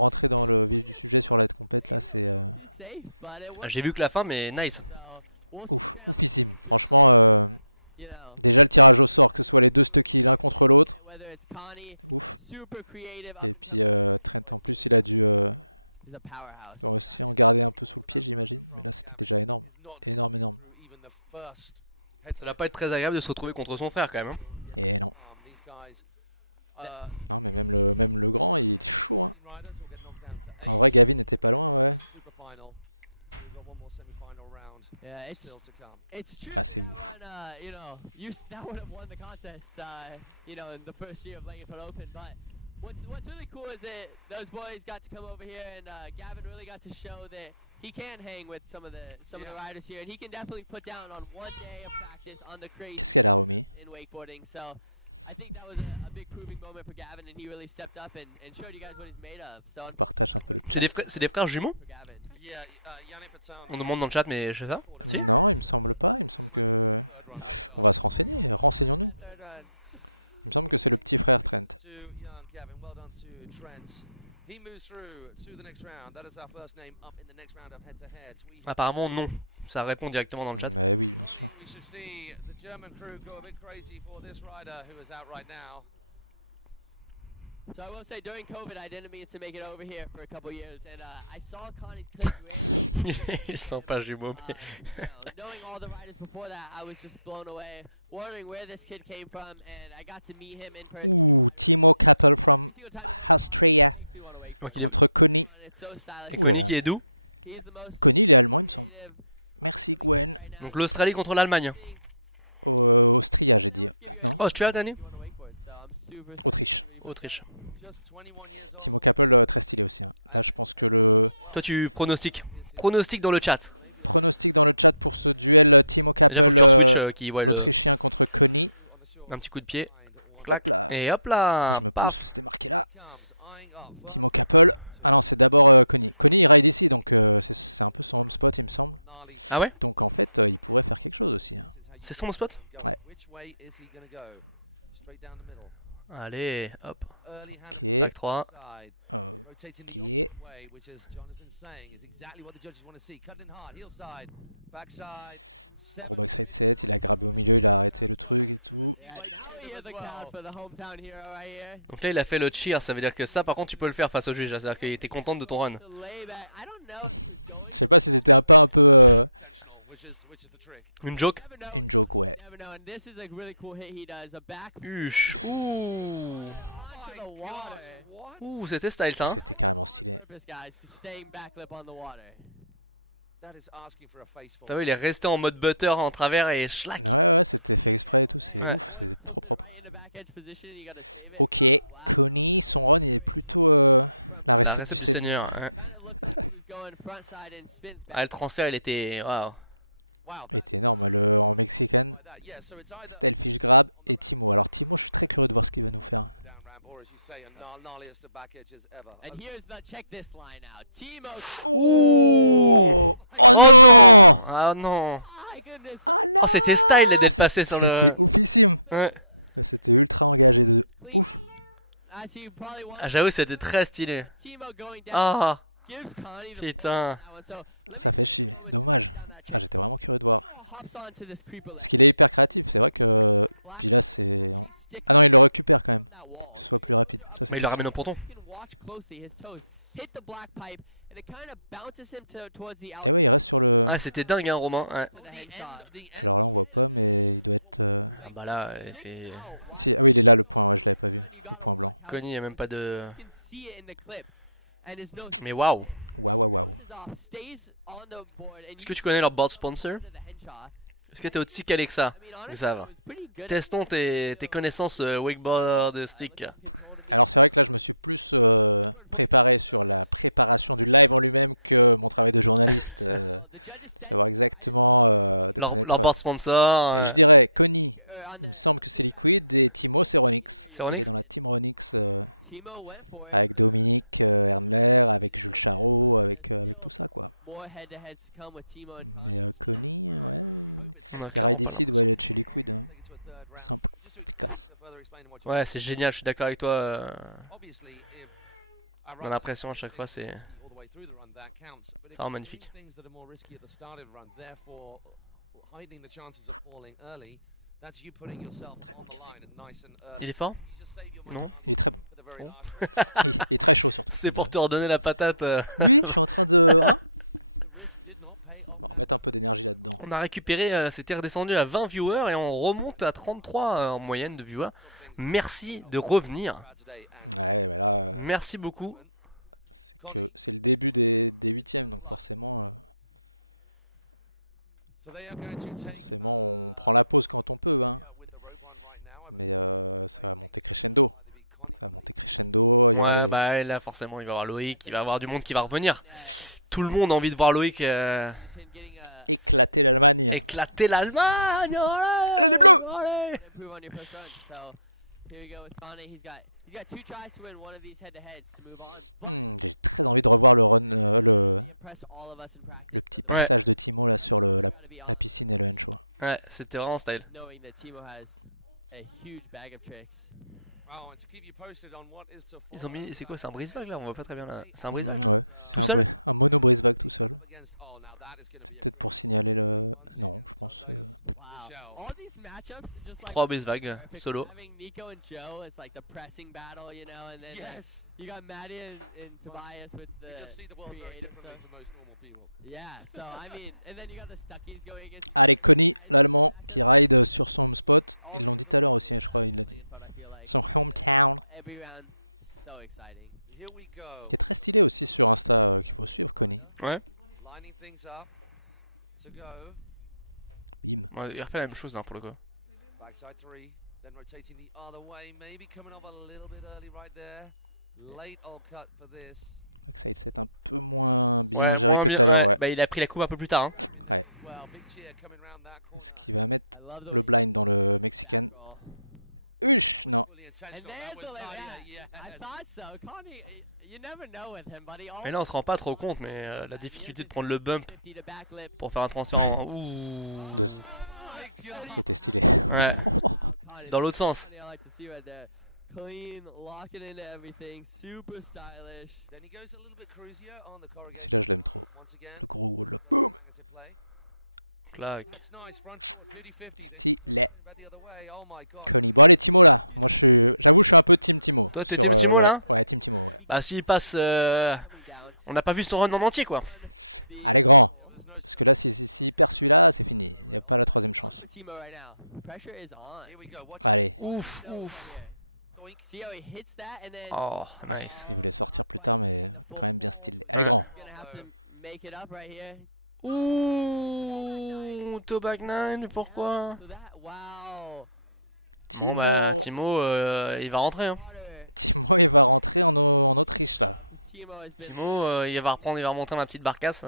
Maybe a little too safe, but it worked. J'ai vu que la fin, mais nice. So we'll see Trent, you know, whether it's Connie, super creative, up and coming, or he's a powerhouse. Is not through even the first. Ça va pas être très agréable de se retrouver contre son frère quand même. These guys, riders will get knocked down to 8. Superfinal. So we've got one more semi-final round. Yeah, it's still to come. It's true that run, you know, that would have won the contest, you know, in the first year of Langenfeld Open. But what's really cool is that those boys got to come over here, and Gavin really got to show that he can hang with some of the riders here, and he can definitely put down on one day of practice on the crazy in wakeboarding. So I think that was a big proving moment for Gavin, and he really stepped up and showed you guys what he's made of. So C'est des frères jumeaux? On demande dans le chat, mais je sais pas. Si? to young Gavin. Well done to Trent. He moves through to the next round. That is our first name up in the next round of head-to-heads. Apparemment non, ça répond directement dans le chat. We should see the German crew go a bit crazy for this rider who is out right now. So I will say, during COVID, I didn't mean to make it over here for a couple years, and I saw Connie's clip. Ils sont pas jumeaux. Knowing all the riders before that, I was just blown away, wondering where this kid came from, and I got to meet him in person. Every single time he's on the water, it makes me want to wake. Donc il est... It's so stylish. Et Connie qui est d'où? He's the most creative up-and-coming guy right now. Donc l'Australie contre l'Allemagne. Oh, Stuart, Danny? Autriche. Toi tu pronostiques. Pronostic dans le chat. Déjà faut que tu re-switch qui voit le... Un petit coup de pied. Clac. Et hop là. Paf. Ah ouais? C'est son spot? Allez, hop. Back 3. Rotating the opposite way, which, as John has been saying, is exactly what the judges want to see. Cut in hard, heel side, backside, 7. Donc là il a fait le cheer, ça veut dire que ça par contre tu peux le faire face au juge, c'est-à-dire qu'il était content de ton run. Une joke. Huche. Ouh. Ouh, c'était style ça hein. T'as vu, il est resté en mode butter en travers et schlack. Ouais. La récepte du Seigneur. Hein. Ah, le transfert il était... Waouh. Ouh. Oh non. Ah non. Oh c'était style d'être passé sur le... Ouais. Ah j'avoue c'était très stylé. Ah putain. Mais il le ramène au ponton. Ah c'était dingue hein Romain. Ouais. Ah bah là c'est... Connie il n'y a même pas de... Mais waouh. Est-ce que tu connais leur board sponsor? Est-ce que t'es aussi calé que ça? Ça va. Testons tes connaissances wakeboard stick. leur board sponsor. C'est Onyx? On a clairement pas l'impression. Ouais, c'est génial, je suis d'accord avec toi. On a l'impression à chaque fois, c'est vraiment magnifique. Il est fort? Non? Bon. C'est pour te redonner la patate. On a récupéré, c'était redescendu à 20 viewers et on remonte à 33 en moyenne de viewers. Merci de revenir. Merci beaucoup. Ouais, bah là forcément il va y avoir Loic, il va y avoir du monde qui va revenir. Tout le monde a envie de voir Loic éclater l'Allemagne. Allez, allez. Ouais. Ouais, c'était vraiment style. Ils ont mis, c'est quoi, c'est un brise-vague là? On voit pas très bien là. C'est un brise-vague là? Tout seul? Wow. All these matchups just like 3 brise-vagues solo. having Nico and Joe, it's like the pressing battle, you know, and then you got Maddie and Tobias with the You just see the world very creative differently stuff. to most normal people. Yeah, so I mean, and then you got the Stuckies going against all but I feel like every round so exciting. Here we go. Ouais. Lining things up to go. Ouais, il refait la même chose hein, pour le coup. Backside 3, then rotating the other way, maybe coming off a little bit early right there. Late old cut for this. Ouais, moins bien. Ouais, bah il a pris la coupe un peu plus tard. Hein. Well, big cheer coming round that corner. I love the way back roll. That was fully And intentional. there's That was the tight. yeah. I thought so. Connie, you never know with him, buddy. Mais là on se rend pas trop compte, mais la difficulté de prendre le bump 50 to backlip. pour faire un transfert en... Ouh. Ouais, dans l'autre sens. I like to see right there. Clean, locking into everything, super stylish. Then he goes a little bit cruisier on the corrugated once again. Got some bangers in play. Clac. That's nice, front forward, 50-50. Then he's back the other way. Oh my god. Toi t'es team Timo là? Bah s'il passe... On n'a pas vu son run en entier quoi. There's no For Timo right now. Pressure is on. Here we go. Watch. Ouf, ouf. Doink. See how he hits that and then Oh, nice. not quite getting the full pull. Ouais. He's gonna have to make it up right here. Ouh, Tobac 9, pourquoi? So that wow. Bon bah Timo il va rentrer hein. Timo has been Timo il va reprendre, il va remonter ma petite barcasse.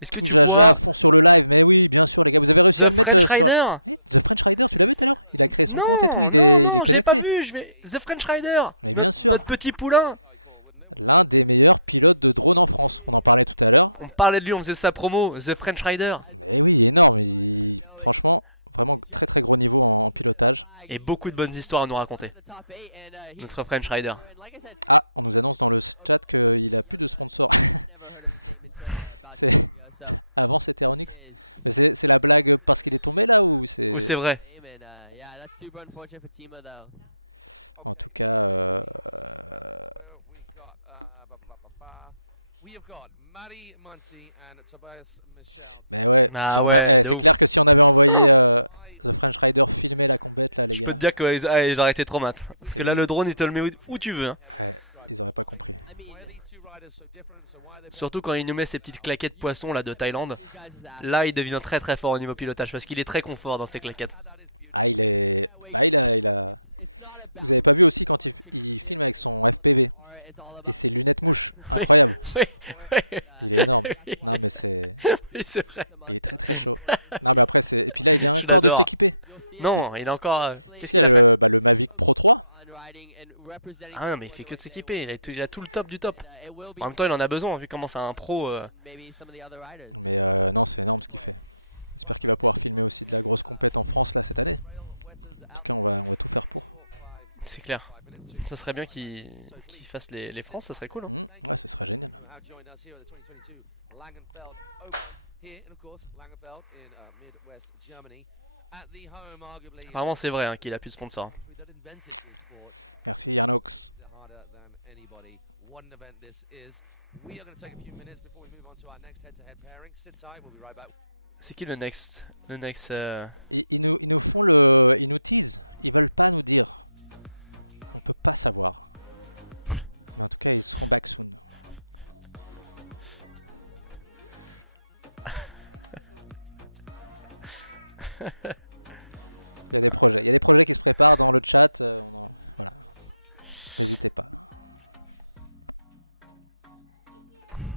Est-ce que tu vois The French Rider? Non, non, non, j'ai pas vu, je vais... The French Rider, notre petit poulain. On parlait de lui, on faisait sa promo, The French Rider. Et beaucoup de bonnes histoires à nous raconter. the top 8 and Notre French Rider. and like I said never heard of his name until about 2 years ago, so he is Ou c'est vrai. name and yeah, that's super unfortunate for Timo though. Okay. Where we got we have got Maryh Rougier and Tobias Michel. Ah ouais, de ouf. Je peux te dire que ouais, j'ai arrêté trop mat. Parce que là le drone il te le met où tu veux. Hein. I mean, Surtout quand il nous met ces petites claquettes poisson là de Thaïlande. these guys is after. Là il devient très très fort au niveau pilotage parce qu'il est très confort dans ces claquettes. It's not about or it's all about Oui, oui, oui. Oui, c'est vrai. Je l'adore. Non, il a encore... Qu'est-ce qu'il a fait? Ah non mais il fait que de s'équiper, il a tout le top du top. En même temps il en a besoin vu comment c'est un pro. C'est clair. Ça serait bien qu'il fasse les France, ça serait cool. Hein. Joined us here at the 2022 Langenfeld Open here, and of course Langenfeld in Midwest Germany at the home, arguably. Apparemment c'est vrai hein, qu'il a plus de sponsors. That invented this sport. This is harder than anybody. What an event this is. We are going to take a few minutes before we move on to our next head-to-head pairing. Sit tight, we'll be right back. C'est qui le next?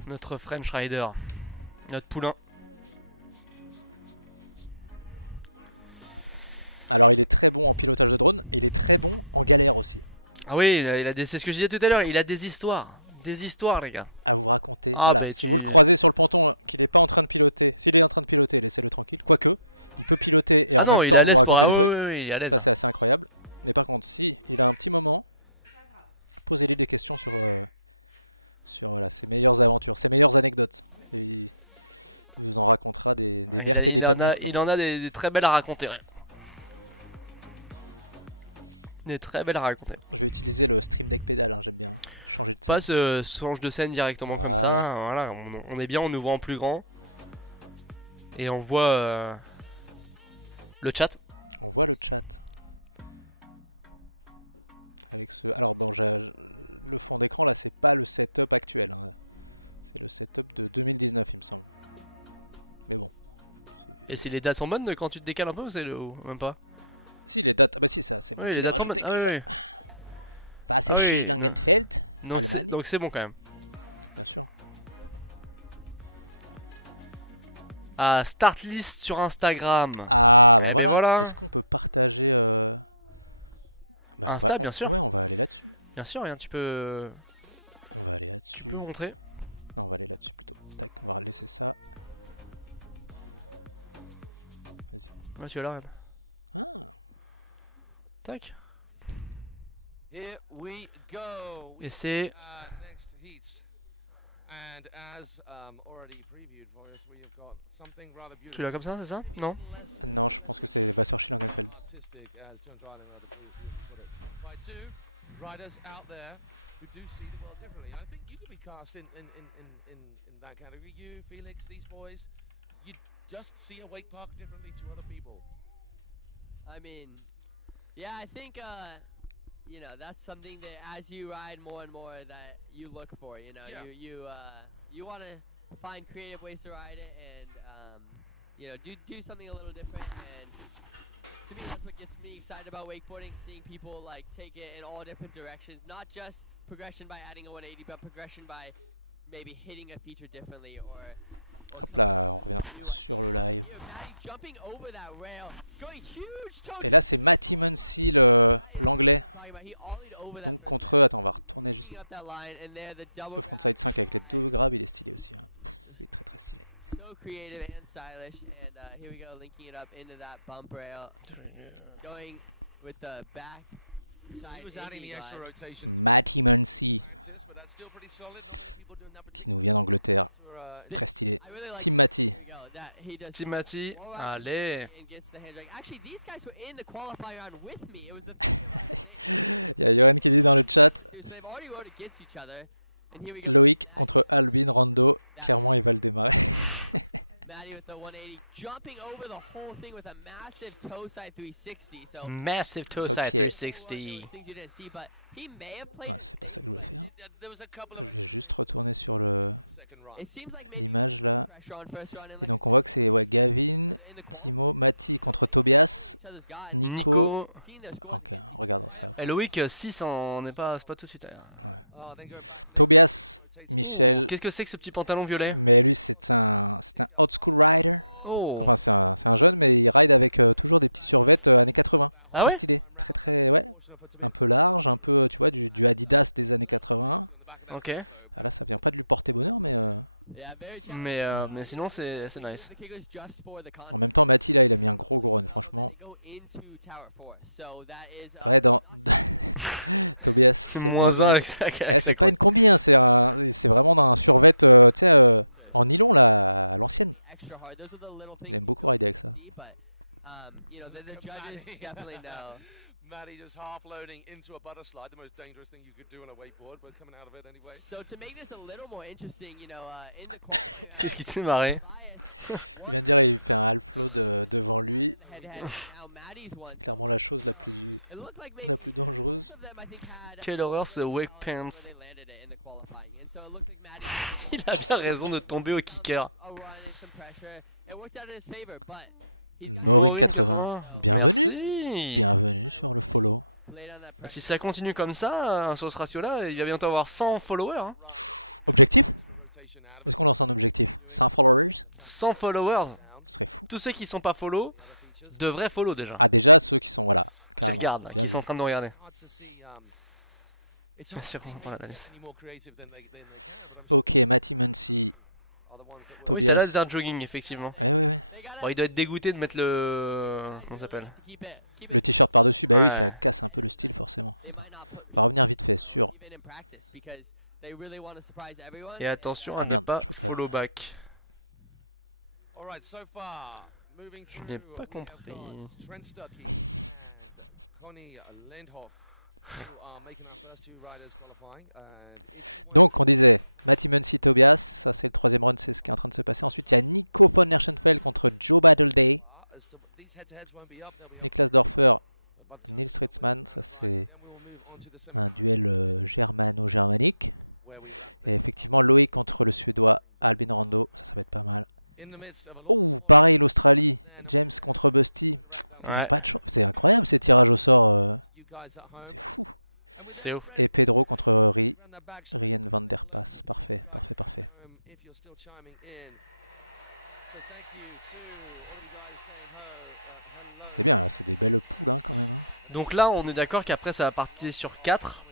Notre French Rider, notre poulain. Ah oui, il a des, c'est ce que je disais tout à l'heure, il a des histoires les gars. Ah bah tu... Ah non, il est à l'aise pour... Ah oui, oui, oui, il est à l'aise. Il en a des très belles à raconter. Ouais. Des très belles à raconter. Pas ce change de scène directement comme ça. Hein, voilà, on est bien, on nous voit en plus grand. Et on voit le chat. Et si les dates sont bonnes quand tu te décales un peu ou même pas? Oui, les dates sont bonnes. Ah oui, oui. Ah oui. Non. Donc c'est bon quand même. Ah, start list sur Instagram. Eh ben voilà. Insta, bien sûr. Bien sûr, rien, tu peux montrer. Ouais, tu es là, regarde. Tac. Here we go. Et c'est... Next heat. And as already previewed for us, we have got something rather beautiful. Tu l'as comme ça, c'est ça? Non? Artistic, as John Dryden rather put it. By two riders out there who do see the world differently. I think you could be cast in that category. You, Felix, these boys, you just see a wake park differently to other people. I mean, yeah, I think you know, that's something that as you ride more and more that you look for, you know. Yeah. You want to find creative ways to ride it and you know, do something a little different. And to me, that's what gets me excited about wakeboarding, seeing people like take it in all different directions, not just progression by adding a 180, but progression by maybe hitting a feature differently or coming up with new ideas. Here, Maddie jumping over that rail, going huge toe. Talking about, he ollied over that first rail, linking up that line, and there the double grab. Just so creative and stylish, and here we go, linking it up into that bump rail, going with the back side. He was adding the extra rotation practice, but that's still pretty solid. Not many people doing that particular. I really like. Here we go. That he does. Timati, allez. And gets the hand drag. Actually, these guys were in the qualifying round with me. It was the three of us. So they've already rode against each other, and here we go. Maddie with the 180, jumping over the whole thing with a massive toe side 360. So massive toe side 360. Things you didn't see, but he may have played it safe. But there was a couple of extra things from second run. It seems like maybe you put pressure on first run, and like I said, in the qualifying, each other's got. Nico. Seeing their scores against each other. Loic 6 on n'est pas, c'est pas tout de suite. Oh, qu'est-ce que c'est que ce petit pantalon violet? Oh. Ah ouais? Ok. Mais sinon c'est nice. Moins 1 avec sa coin. Extra hard. Those are the little things you don't get to see, but you know the judges definitely know. Maddie just half loading into a butter slide, the most dangerous thing you could do on a wakeboard, but coming out of it anyway. So to make this a little more interesting, you know, in the qualifying. Qu'est-ce qui te fait marrer? Head-to-head. Now Maddie's one, so you know, it looked like maybe both of them I think had. Quelle horreur ce wake pants. They landed it in the qualifying, and so it looks like Maddie. Il a bien raison de tomber au kicker. A run and some pressure. It worked out in his favor, but he's got. Maureen 80. Merci. Si ça continue comme ça, sur ce ratio-là, il va bientôt avoir 100 followers. Hein. 100 followers. Tous ceux qui sont pas follow devraient follow déjà. Qui regardent, qui sont en train de nous regarder. Merci vraiment pour l'analyse. Oui, ça a l'air d'être un jogging, effectivement. Bon, il doit être dégoûté de mettre le... Comment ça s'appelle? Ouais. Et attention à ne pas follow back. Je n'ai pas compris. Trent Stuckey and Connie Lindhoff, who are making our first 2 riders qualifying. And if you want these head-to-heads won't be up, they'll be up by the time we're done with this round of riding. Then we will move on to the semi-finals, where we wrap things up. In the midst of a lot more then ouais. You guys at home. C'est ouf. Around that back, say hello to you guys at home if you're still chiming in. So thank you to all of you guys saying hello. Donc là, on est d'accord qu'après ça va partir sur 4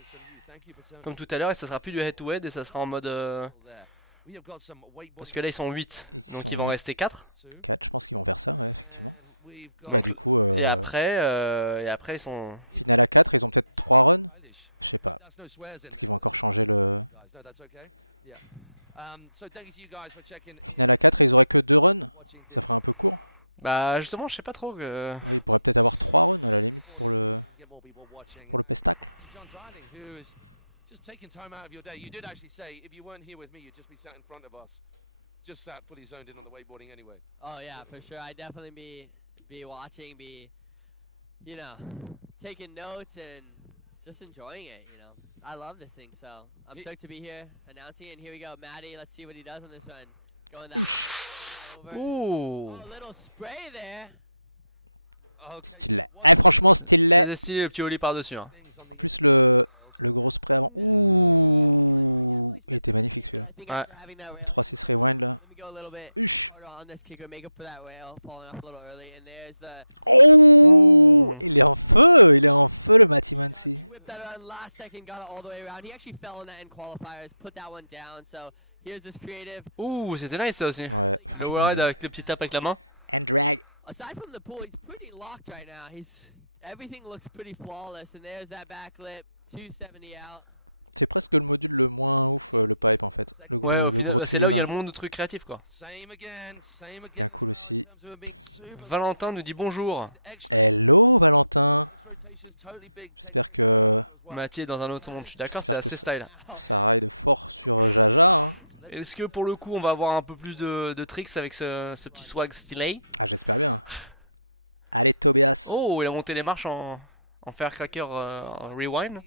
comme tout à l'heure, et ça sera plus du head-to-head, et ça sera en mode parce que là ils sont 8, donc il va en rester 4. Donc, et après ils sont... Bah justement, je sais pas trop que... Just taking time out of your day. You did actually say if you weren't here with me, you'd just be sat in front of us, just sat fully zoned in on the wakeboarding anyway. Oh yeah, for sure. I'd definitely be watching, you know, taking notes and just enjoying it. You know, I love this thing, so I'm stoked to be here announcing it. And here we go, Maddie. Let's see what he does on this one. Going that over. Ooh. Oh, a little spray there. Okay. C'est destiné le petit ollie par dessus. Hein. Ooh. I think Ouais. after having that rail, let me go a little bit harder on this kicker, make up for that rail falling off a little early, and there's the. Ooh. He whipped that around last second, got it all the way around. He actually fell in that in qualifiers, put that one down. So here's this creative. Ouh, c'était nice ça aussi. Le wallride avec le petit tap avec la main. Aside from the pool, he's pretty locked right now. Everything looks pretty flawless, and there's that back lip, 270 out. Ouais, au final, c'est là où il y a le monde de trucs créatifs quoi. Valentin nous dit bonjour. Mathieu est dans un autre monde, je suis d'accord, c'était assez style. Est-ce que pour le coup on va avoir un peu plus de tricks avec ce petit swag stylé? Oh, il a monté les marches en firecracker en rewind.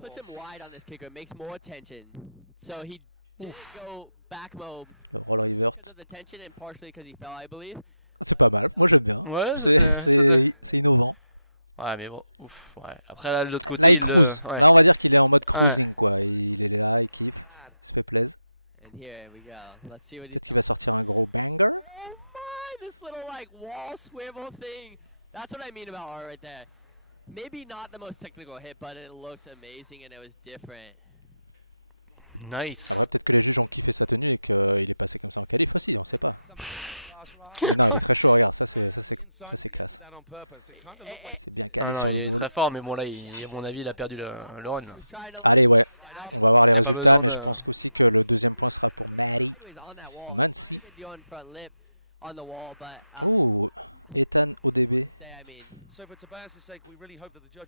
Puts him wide on this kicker, makes more tension. So he did go back mode because of the tension and partially because he fell, I believe. Ouais, c'était... Ouais, mais bon, ouf, ouais. Après là, de l'autre côté, il le... Ouais. Ouais. And here we go. Let's see what he's done. Oh my, this little like wall swivel thing. That's what I mean about art right there. Maybe not the most technical hit, but it looked amazing and it was different. Nice. Ah non, il est très fort, mais bon là, à mon avis, il a perdu le run. Il n'y a pas besoin de...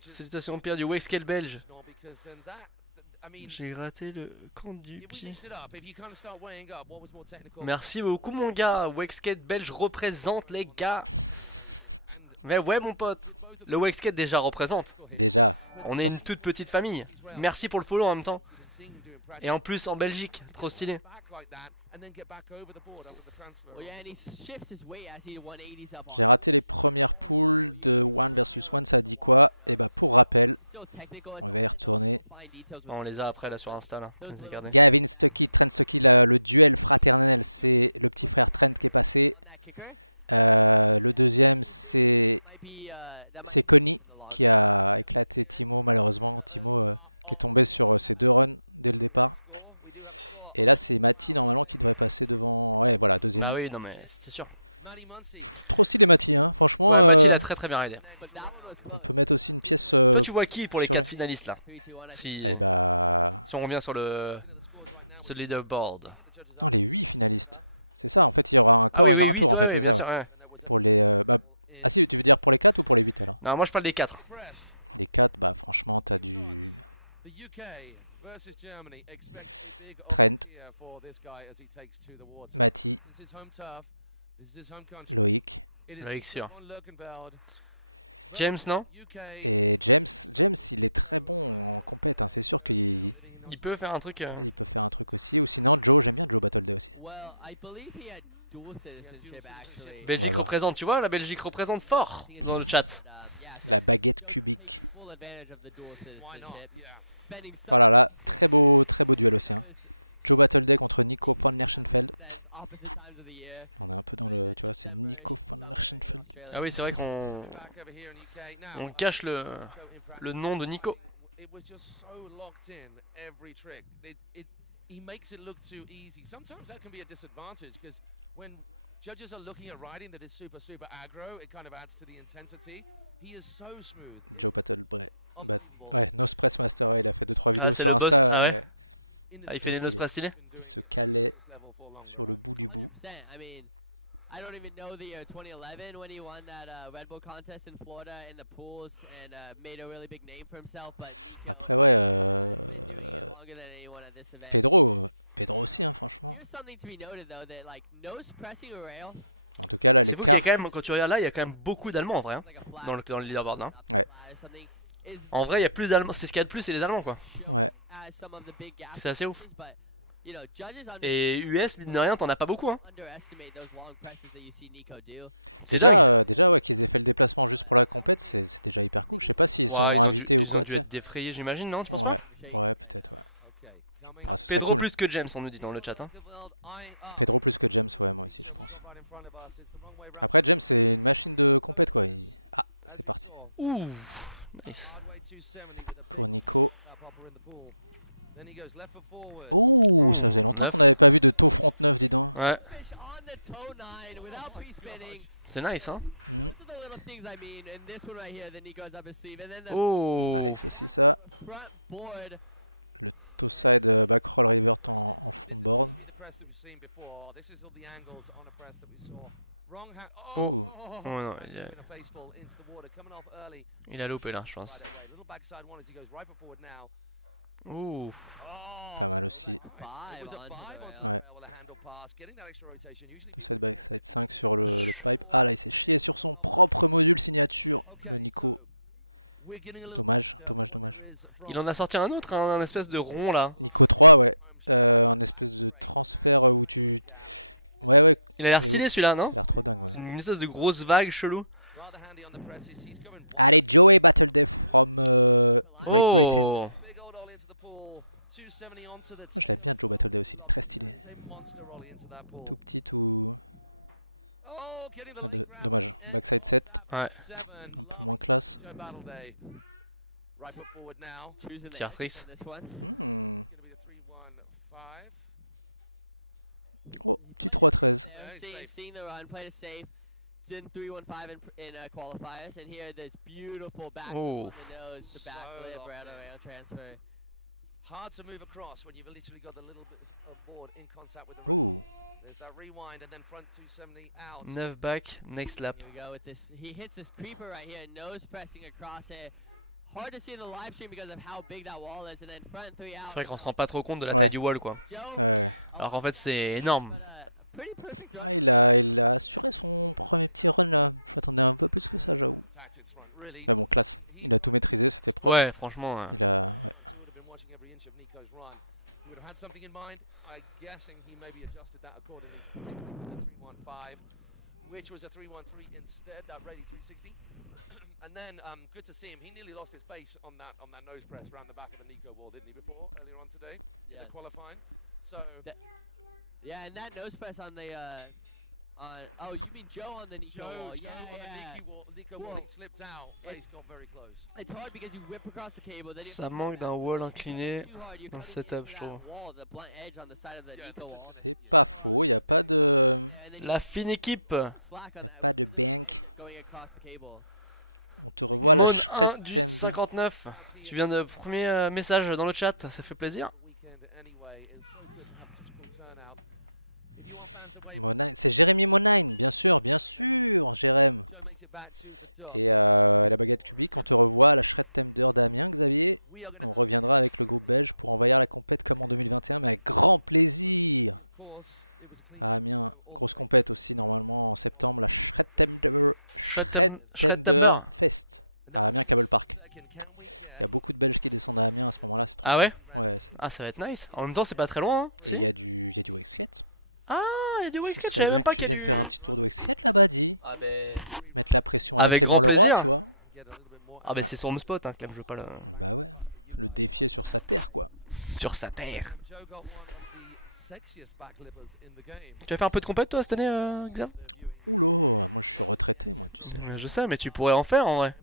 Salutations Pierre du Wakescale belge. J'ai raté le compte du pied. Merci beaucoup mon gars. Wakeskate belge représente les gars. Mais ouais mon pote, le Wakeskate déjà représente. On est une toute petite famille. Merci pour le follow en même temps. Et en plus en Belgique, trop stylé. On les a après là sur Insta là, regardez. Bah oui, non mais c'était sûr. Ouais, Mathilde a très très bien raidé. Toi tu vois qui pour les 4 finalistes là? Si on revient sur le leaderboard. Ah oui, oui, 8, ouais, bien sûr. Ouais. Non, moi je parle des 4. The UK versus Germany. Expect a big here for this guy as he takes to the water. This is his home turf. This is his home country. It is on Langenfeld. James, non? UK. Il peut faire un truc. Well, I believe he had dual citizenship actually. Belgique représente, tu vois, la Belgique représente fort dans le chat. Yeah, so taking full advantage of the dual citizenship. Spending some opposite times of the year. Spending that December-ish summer in Australia. Ah oui, c'est vrai qu'on cache le nom de Nico. It was just so locked in every trick. He makes it look too easy. Sometimes that can be a disadvantage because when judges are looking at riding that is super aggro, it kind of adds to the intensity. He is so smooth. It's unbelievable. Ah, c'est le boss. Ah ouais. Ah, il fait les nose press stylés. 100%. I mean, I don't even know the year 2011 when he won that Red Bull contest in Florida in the pools and made a really big name for himself. But Nico has been doing it longer than anyone at this event. Here's something to be noted though, that like nose pressing a rail. C'est fou qu'il y a quand même, quand tu regardes là, il y a quand même beaucoup d'Allemands en vrai, hein, dans le leaderboard. Hein. En vrai, il y a plus d'Allemands, c'est ce qu'il y a de plus, c'est les Allemands quoi. C'est assez ouf. Et US, mine de rien, t'en as pas beaucoup. Hein. C'est dingue. Ouah, ils ont dû être défrayés, j'imagine, non? Tu penses pas? Pedro plus que James, on nous dit dans le chat. Hein. Ouh, nice. Ouh, 9. Ouais. C'est nice, hein. Oh. Press that we've seen before. This is all the angles on a press that we saw. Wrong hand. Oh, oh non, il a loupé là, je pense. Ouh. Oh, it was a 5 onto the rail with a handle pass, getting that extra rotation. Usually people do 450. Okay, so we're getting a little of what there is from. Il en a sorti un autre, hein, un espèce de rond là. Il a l'air stylé celui-là, non? C'est une espèce de grosse vague chelou. Oh! Ouais. Pierre Trix. Seeing the run, played it safe. Did 3-1-5 in qualifiers, and here this beautiful back on the nose to back flip right rail transfer. Hard to move across when you've literally got a little bit of board in contact with the rail. There's that rewind and then front 270 out. 9 back, next lap. Here we go with this. He hits this creeper right here, nose pressing across it. Hard to see in the live stream because of how big that wall is, and then front 3 out. C'est vrai qu'on se rend pas trop compte de la taille du wall quoi. Alors qu'en fait c'est énorme. Pretty perfect run. Ouais, franchement. He would have had something in mind. I'm guessing he maybe adjusted that accordingly, particularly with the 315, which was a 313 instead, that ready 360. And then, good to see him. He nearly lost his base on that nose press around the back of the Nico wall, didn't he? Before earlier on today in the qualifying. So. Yeah, and that nose press on the Oh, you mean Joe on the Nico wall? Yeah, yeah. Nico wall, he slipped out. Face got very close. It's hard because you whip across the cable. Then Ça manque d'un wall incliné dans le setup, je trouve. La fine équipe. Mon 1 du 59. Tu viens de premier message dans le chat, ça fait plaisir. Joe makes it back to the dock. We are going to have of course, it was a clean all the way. Shred Timber. Ah ouais? Ah, ça va être nice. En même temps, c'est pas très loin, hein? Si? Ah, il y a du wake skate, je savais même pas qu'il y a du... Ah ben... Avec grand plaisir. Ah ben c'est sur mon spot, hein, Clem, je veux pas le... Sur sa terre. Tu vas faire un peu de compète toi cette année, Xav? Je sais, mais tu pourrais en faire en vrai.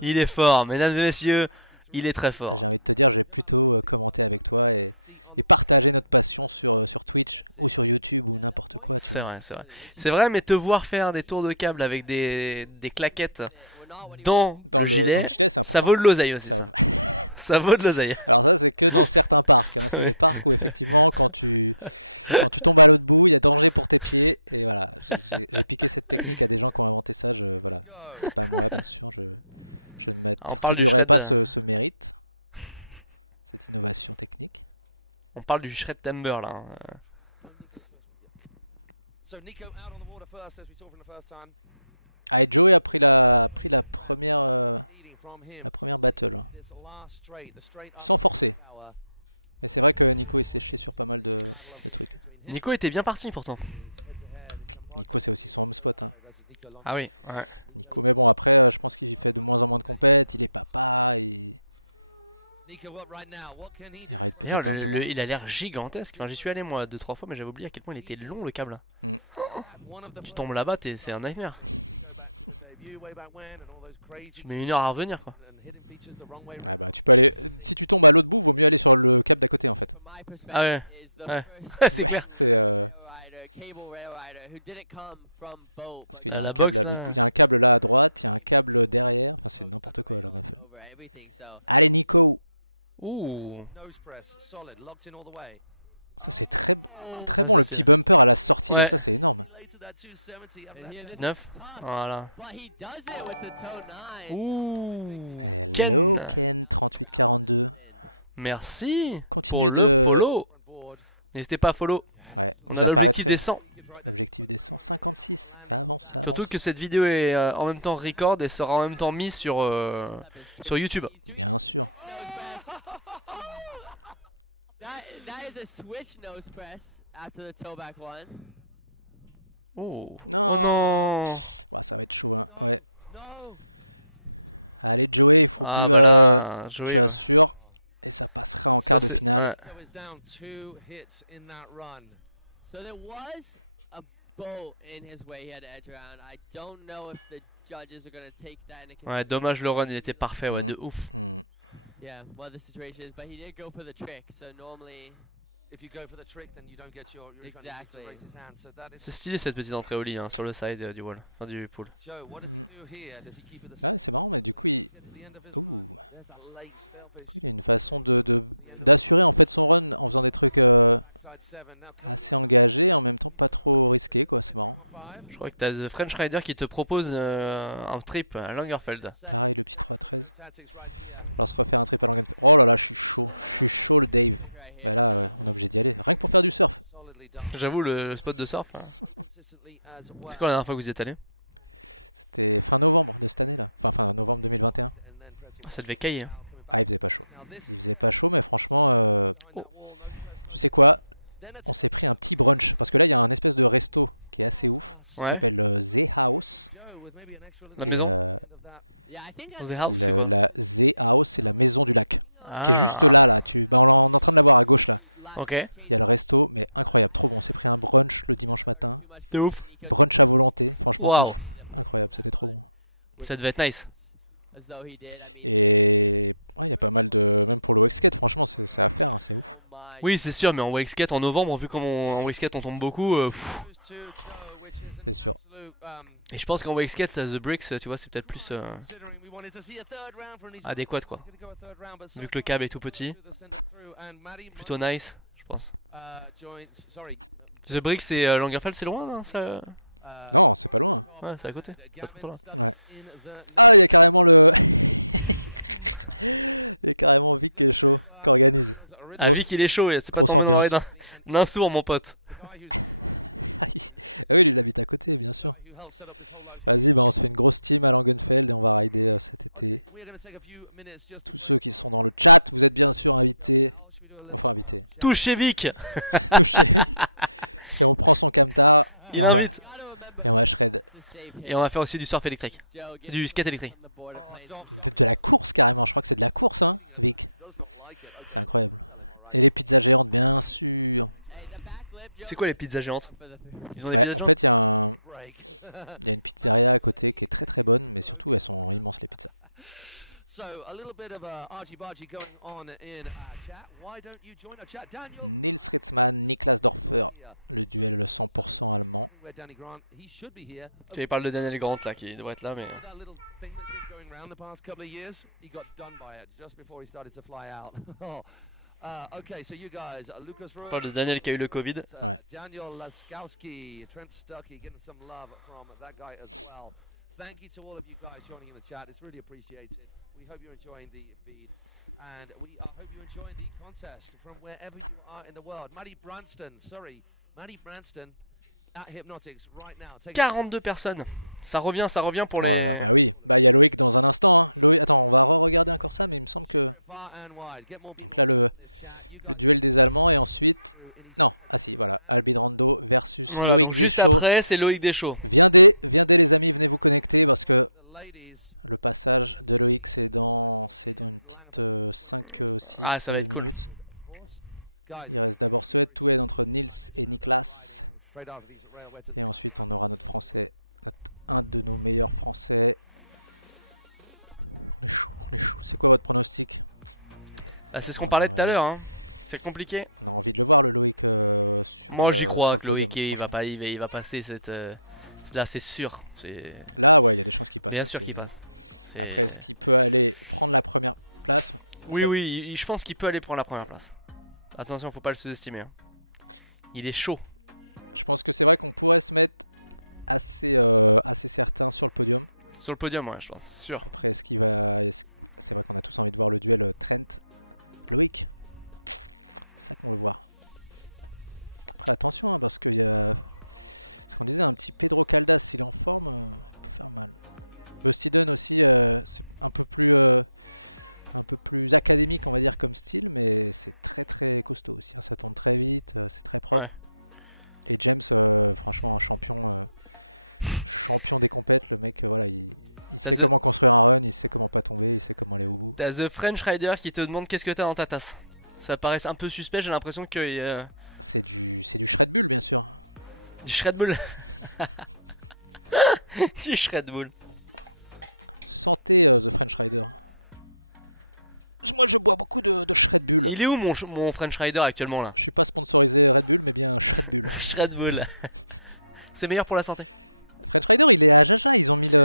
Il est fort, mesdames et messieurs, il est très fort. C'est vrai, c'est vrai. C'est vrai, mais te voir faire des tours de câble avec des claquettes dans le gilet, ça vaut de l'oseille aussi, ça. Ça vaut de l'oseille. On parle du shred. On parle du shred timber là. So Nico out on the water first, as we saw from the first time. Needing from him this last straight, the straight up tower. Nico était bien parti pourtant. Ah oui, ouais. D'ailleurs, il a l'air gigantesque. Enfin, j'y suis allé moi 2-3 fois, mais j'avais oublié à quel point il était long le câble. Tu tombes là-bas, c'est un nightmare. Tu mets 1 heure à revenir quoi. Ah ouais, ouais. C'est clair. La box là. Ouh. Là c'est stylé. Ouais. 9. Voilà. Ouh. Ken. Merci pour le follow. N'hésitez pas à follow. On a l'objectif des 100. Surtout que cette vidéo est en même temps record et sera en même temps mise sur YouTube. Oh, oh non. Ah bah là, Joey. Ça c'est... Ouais. So there was a boat in his way he had to edge around. I don't know if the judges are going to take that into consideration. Ouais, dommage le run, il était parfait, ouais, de ouf. Yeah, what the situation is, but he did go for the trick, so normally... If you go for the trick, then you don't get your exactly. C'est stylé cette petite entrée au lit hein, sur le side du wall, enfin du pool. Joe, what does he do here? Does he keep it the same? Get to the end of his run. There's a late stalefish. The end of backside 7. Now come. Je crois que t'as The French Rider qui te propose un trip à Langenfeld. J'avoue le spot de surf. Hein. C'est quand la dernière fois que vous y êtes allé? Ah, ça devait cailler. Oh. Ouais. La maison? The house, c'est quoi? Ah. Ok. De ouf. Waouh. Ça devait être nice. Oui, c'est sûr, mais en wake skate en novembre, vu comment en wake skate on tombe beaucoup. Et je pense qu'en wake skate, The Bricks, tu vois, c'est peut-être plus adéquat quoi. Vu que le câble est tout petit. Plutôt nice, je pense. The Bricks et Langenfeld, c'est loin, hein, ça... Ouais, c'est à côté. Pas trop loin. Avic il est chaud, c'est pas tombé dans l'oreille d'un sourd mon pote. Touche chez Vic. Il invite. Et on va faire aussi du surf électrique. Du skate électrique. C'est quoi les pizzas géantes? Ils ont des pizzas géantes? So a little bit of a argy-bargy going on in our chat. Why don't you join our chat, Daniel? Here. So where Danny Grant? He should be here. Tu parles de Daniel Grant là qui devrait être là, mais. That little thing that's been going around the past couple of years. He got done by it just before he started to fly out. Okay, so you guys, Lucas Rowe. On parle de Daniel qui a eu le Covid. Daniel Laskowski, Trent Stuckey, getting some love from that guy as well. Thank you to all of you guys joining in the chat. It's really appreciated. We hope you're enjoying the feed. And we hope you're enjoying the contest from wherever you are in the world. Maryh Branston at Hypnotics right now. 42 personnes. Ça revient pour les... Far and wide. Get more people in this chat. You guys... Voilà, donc juste après, c'est Loic Deschaux. Ah, ça va être cool. Bah, c'est ce qu'on parlait tout à l'heure, hein. C'est compliqué. Moi j'y crois que Loic il va passer cette là, c'est sûr, c'est bien sûr qu'il passe. C'est oui, je pense qu'il peut aller prendre la première place. Attention, faut pas le sous-estimer, hein. Il est chaud. Sur le podium, ouais, je pense, sûr. Ouais. T'as The French Rider qui te demande qu'est-ce que t'as dans ta tasse. Ça paraît un peu suspect, j'ai l'impression qu'il y a... Du Shred Bull. Du Shred Bull. Il est où mon French Rider actuellement là? Shred Bull. C'est meilleur pour la santé.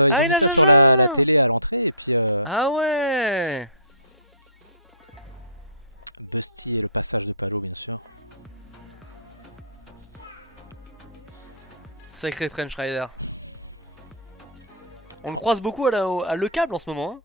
Ah, il a Jaja. Ah ouais. Sacré French Rider. On le croise beaucoup à Le Câble en ce moment, hein.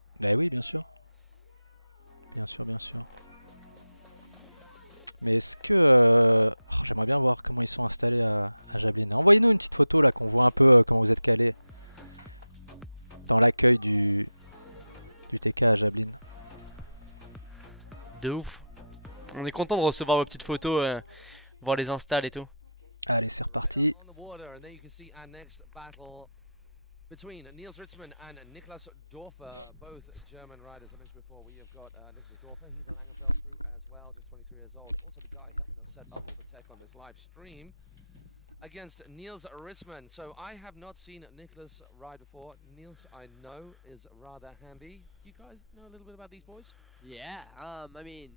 De ouf. On est content de recevoir vos petites photos, voir les installs et tout. between Niels Ritzmann and Niklas Dorfer, both German riders. I mentioned before, we have got Niklas Dorfer. He's a Langenfeld crew as well, just 23 years old. Also the guy helping us set up all the tech on this live stream against Niels Ritzmann. So I have not seen Niklas ride before. Niels, I know, is rather handy. You guys know a little bit about these boys? Yeah, I mean,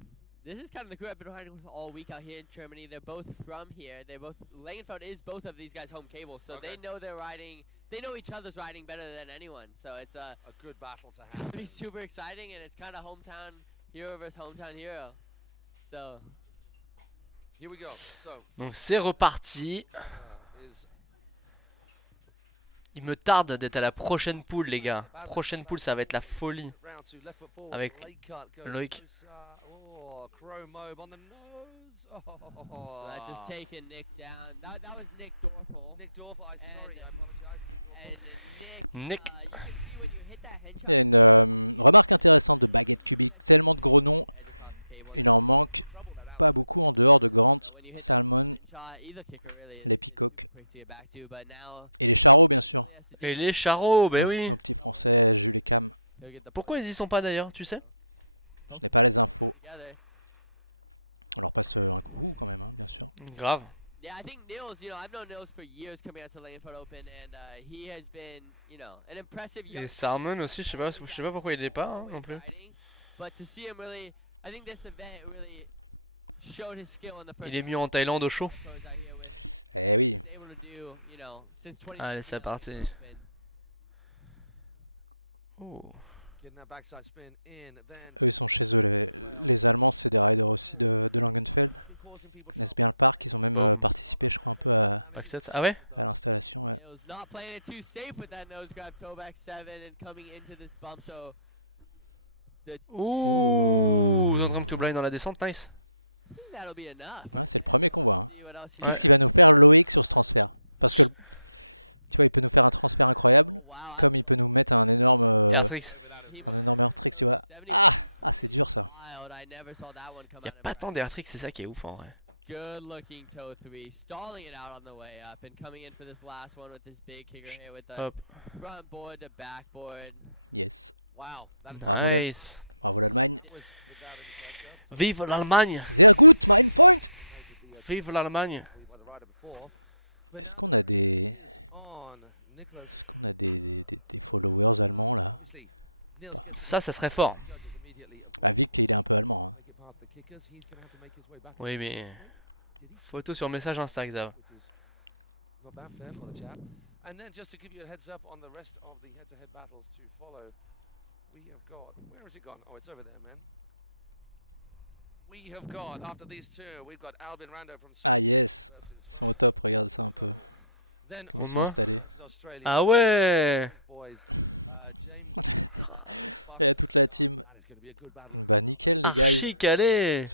this is kind of the crew I've been riding with all week out here in Germany. They're both from here. They're both, Langenfeld is both of these guys' home cable, so they know they're riding, they know each other's riding better than anyone. So it's a good battle to have. It's super exciting, and it's kind of hometown hero versus hometown hero. So here we go. So donc c'est reparti. Il me tarde d'être à la prochaine poule, les gars. Prochaine poule, ça va être la folie. Avec Loic. So that's just taking Nick down. That was Nick Dorfel. Nick Dorfel, I'm sorry, I apologize. And Nick, you can see when you hit that headshot. Edge across the cable. Trouble that out. So when you hit that headshot, either kicker really is super quick to get back to, but now. Et les charros, ben oui. Pourquoi ils y sont pas d'ailleurs, tu sais? Grave. Yeah, I think Niels, I've known Niels for years coming out to Langenfeld Open, and he has been, an impressive. Et Salomon aussi, je sais pas pourquoi il est pas hein, non plus. But to see him really, I think this event really showed his skill in the first. Il est mieux en Thaïlande au chaud. Allez, c'est parti. Oh. Getting that backside spin in, then causing people trouble. Boom. Backset. Ah ouais? It was not playing it too safe with that nose grab toe back 7 and coming into this bump, so. Ouh, vous êtes en train de blind dans la descente, nice. That'll be enough right there. See what else ouais. Oh, wow. Et Atruz. Y'a pas tant d'Atruz, c'est ça qui est ouf en vrai. Good looking toe 3, stalling it out on the way up and coming in for this last one with this big kicker here with the front board to backboard. Wow. Nice. Vive l'Allemagne. Vive l'Allemagne. But now the pressure is on Niklas. Obviously, Niels gets ça serait fort. Oui, mais photo sur message Insta, Xav. Not that fair for the chap. And then just to give you a heads up on the rest of the head-to-head battles to follow, we have got, where has it gone? Oh, it's over there, man. We have got, after these two, we've got Albin Rando from Suess versus then Australia. Ah ouais. Boys, James, that is going to be a good battle. Archi calé.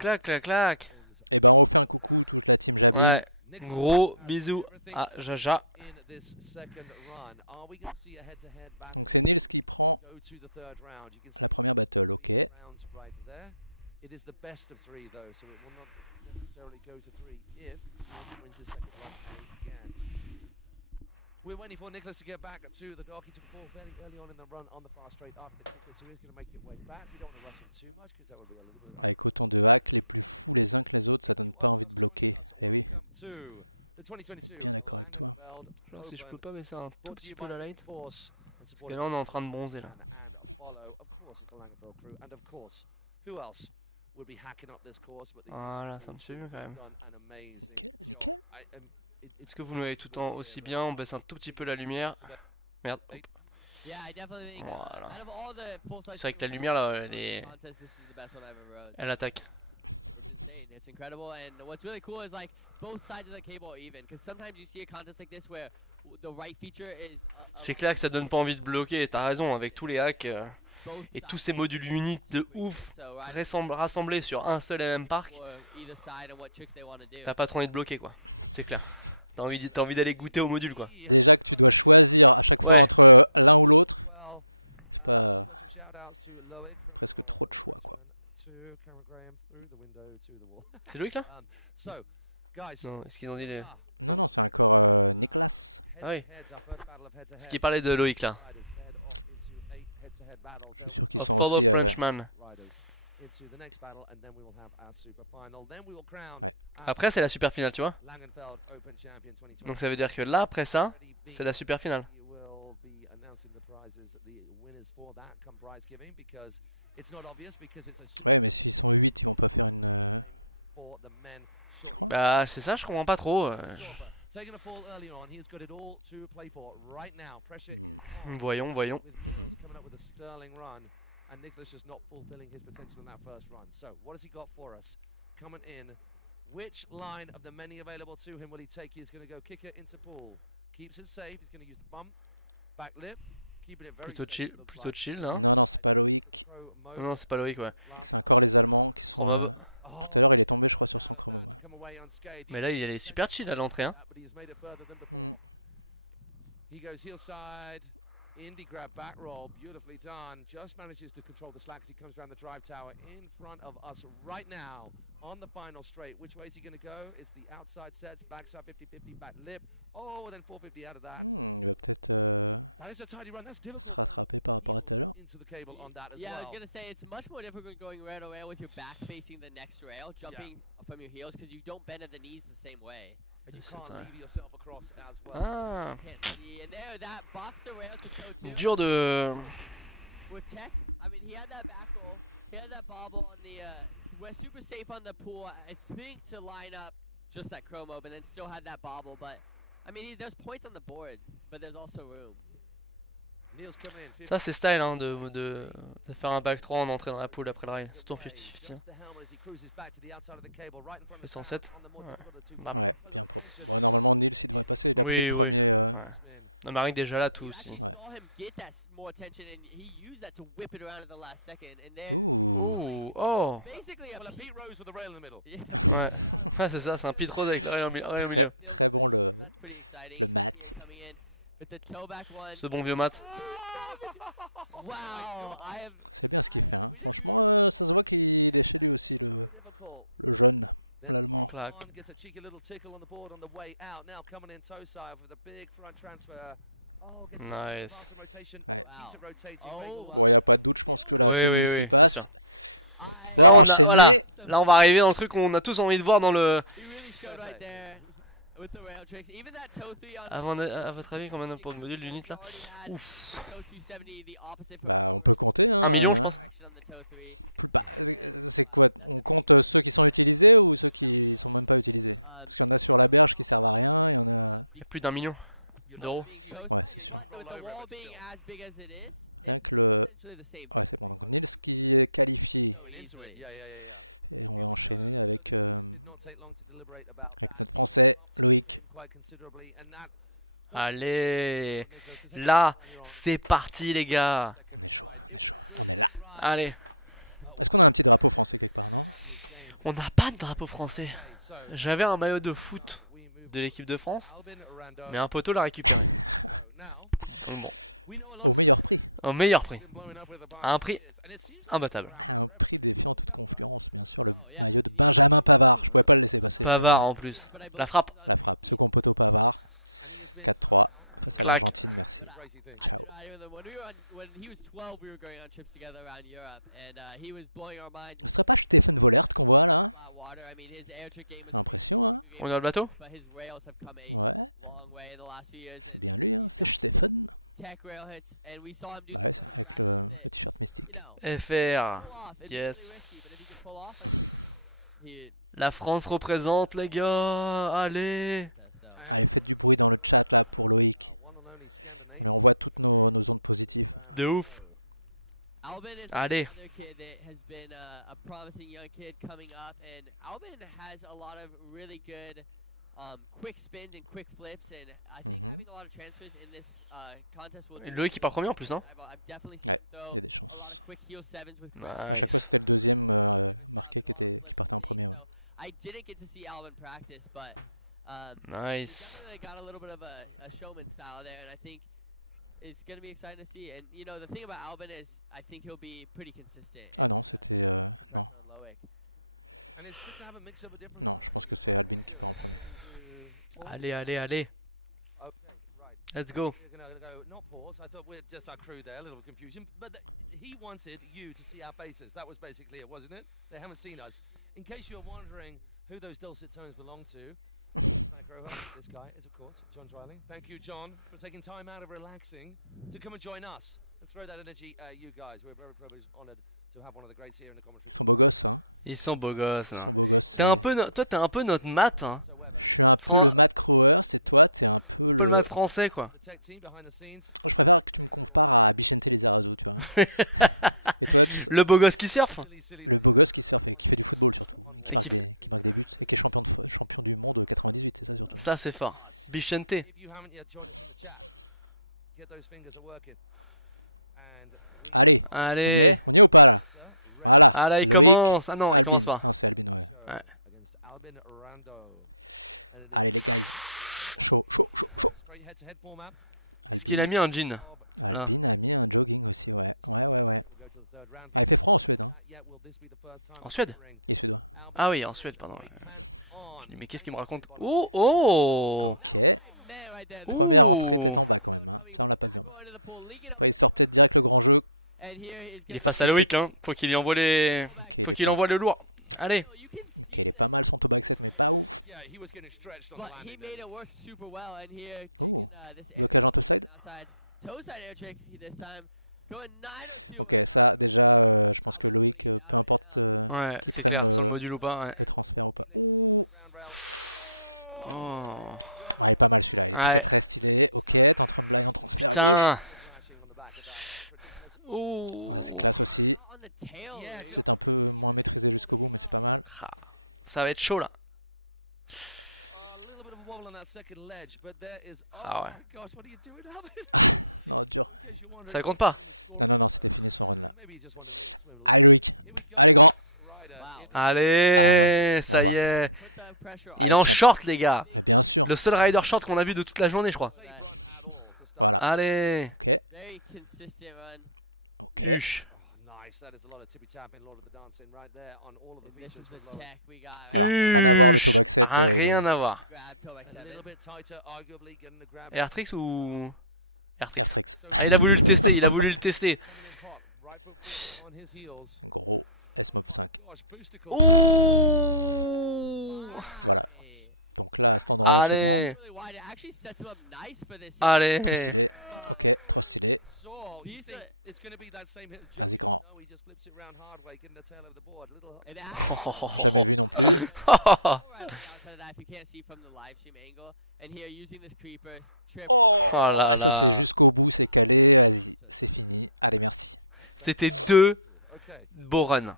Clac, clac, clac. Ouais. Gros bisous à Jaja. In this second run, are we going to see a head-to-head battle go to the third round? You can see 3 rounds right there. It is the best of 3 though, so it will not necessarily go to 3 if Niels wins his second run again. We're waiting for Niklas to get back to the dock. He took a fall fairly early on in the run on the far straight after the kicker, so he's going to make it way back. We don't want to rush him too much because that would be a little bit. If you are just joining us, welcome to the 2022 Langenfeld Open. Si je peux pas baisser un tout petit peu la light. Parce que là on est en train de bronzer là. And follow, of course, it's the Langenfeld crew, and of course, who else would be hacking up this course? But voilà, ça me fait mieux quand même. Done an amazing job. Est-ce que vous nous voyez tout le temps aussi bien? On baisse un tout petit peu la lumière. Merde. Hop. Voilà. C'est vrai que la lumière là, elle attaque. It's incredible, and what's really cool is like both sides of the cable are even, because sometimes you see a contest like this where the right feature is. C'est clair que ça donne pas envie de bloquer. T'as raison, avec tous les hacks et tous ces modules unit de ouf rassemblés sur un seul et même parc. T'as pas trop envie de bloquer quoi. C'est clair. T'as envie d'aller goûter au module quoi. Ouais. C'est Loic là? Non, est-ce qu'ils ont dit les... Non. Ah oui. Ce qui parlait de Loic là. A fellow Frenchman. Après c'est la super finale, tu vois. Donc ça veut dire que là après ça, c'est la super finale. Bah c'est ça, je comprends pas trop. Voyons, voyons. And Nicholas just not fulfilling his potential in that first run. So, what has he got for us? Coming in, which line of the many available to him will he take? He's going to go kicker into pool. Keeps it safe. He's going to use the bump, back lip, keeping it very safe. Plutôt chill, hein. Non, c'est pas Loic, ouais. Chromob. Mais là, il est super chill à l'entrée, hein. He goes heel side. Indie grab back roll, beautifully done. Just manages to control the slack as he comes around the drive tower in front of us right now on the final straight. Which way is he going to go? It's the outside sets, backside 50-50, back lip. Oh, then 450 out of that. That is a tidy run. That's difficult. Heels into the cable on that as well. Yeah, I was going to say, it's much more difficult going rail to rail with your back facing the next rail, jumping from your heels, because you don't bend at the knees the same way. And you can't leave yourself across as well. Ah. Can't see. And there, that boxer rail to toe two. Dur de. With tech, I mean, he had that back roll, he had that bobble on the. We're super safe on the pool, I think, to line up just that chromo, but then still had that bobble. But I mean, there's points on the board, but there's also room. Ça c'est style hein, de faire un back 3 en entrée dans la poule après le rail. C'est ton 50-50. Hein. Fait 107. Ouais. Bam. Oui, oui. Ouais. Non, Maryh déjà là tout aussi. Ouh, oh. Ouais, ouais c'est ça, c'est un pit road avec le rail au milieu. Ce bon vieux mat. Wow, I have. Clac. Gets a cheeky little tickle on the board on the way out. Now coming in toe side with a big front transfer. Oh, gets nice. Rotation. Wow. Keeps it rotating. Oh. Oui, oui, oui, c'est sûr. Là on a, voilà, là on va arriver dans le truc qu'on a tous envie de voir dans le. Avant, à votre avis, combien pour le module l'unit là? Ouf. 1 million, je pense. Il y a plus d'1 million d'euros. Allez, là, c'est parti les gars. Allez. On n'a pas de drapeau français. J'avais un maillot de foot de l'équipe de France, mais un poteau l'a récupéré. Donc bon. Au meilleur prix. À un prix imbattable. Pavard en plus. La frappe. Clac. When he was 12, we were going on trips together around Europe, and he was blowing our minds. Flat water. I mean, his air trick game was crazy. On est dans le bateau? But his rails have come a long way in the last few years, and he's got the tech rail hits, and we saw him do stuff in practice that, you know, FR. Yes. La France représente les gars. Allez. De ouf. Albin is Allez. another kid that has been a promising young kid coming up, and Albin has a lot of really good quick spins and quick flips, and I think having a lot of transfers in this contest will. Loic qui part premier en plus, non? I've definitely seen him throw a lot of quick heel sevens with nice. Stuff and a lot of flips and things. So I didn't get to see Albin practice, but nice. he definitely got a little bit of a showman style there, and I think it's going to be exciting to see. And you know, the thing about Albin is I think he'll be pretty consistent and put some pressure on Loic. And it's good to have a mix of a different. Allez, allez, allez. Okay, right. Let's go. We're gonna go not pause. I thought we're just our crew there, a little confusion. But he wanted you to see our faces. That was basically it, wasn't it? They haven't seen us. In case you're wondering who those dulcet tones belong to, this guy is, of course, John Dryling. Thank you, John, for taking time out of relaxing to come and join us and throw that energy at you guys. We're very privileged, honored to have one of the greats here in the commentary. Ils sont beaux gosses là. Toi t'es un peu notre mat hein. Un peu le mat français quoi. Le beau gosse qui surfe. Et qui fait... Ça c'est fort. Bichente. Allez. Ah là il commence. Ah non il commence pas. Ouais. Est-ce qu'il a mis un jean là? En Suède? Ah oui en Suède pardon. Je dis mais qu'est-ce qu'il me raconte? Oh oh. Ouh. Il est face à Loic hein. Faut qu'il envoie le lourd. Allez. But he made it work super well, and here taking this air outside toe side air trick this time, going 902. Ouais, c'est clair, sur le module ou pas, ouais. Oh. Ouais. Putain. Ouh. Ça va être chaud là. Ah ouais. Ça compte pas. Allez, ça y est. Il est en short les gars. Le seul rider short qu'on a vu de toute la journée je crois. Allez. Huch. Huch. Rien à voir. Et Atruz ou... Atruz. Ah il a voulu le tester, Oh. Allez. Allez. It's going to be that same hit. No, he just flips it around hard way, getting the tail of the board. Little. If you can't see from the live stream angle, and here using this creeper trip. Oh là là. C'était deux beaux runs.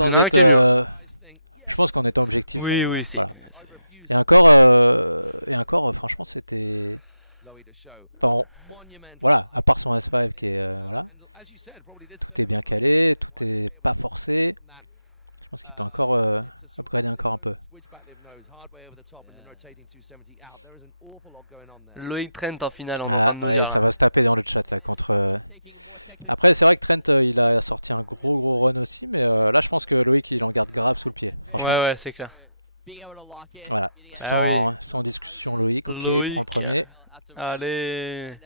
Il y en a un qui est mieux. Oui, oui, c'est... Loic Deschaux, monumental. And as you said, probably did from that to switch back live nose, hard way over the top, and then rotating 270 out. There is an awful lot going on there. Loic Trent en finale, on est en train de nous dire là. Ouais, ouais, c'est clair. Ah oui. Loic. Allez.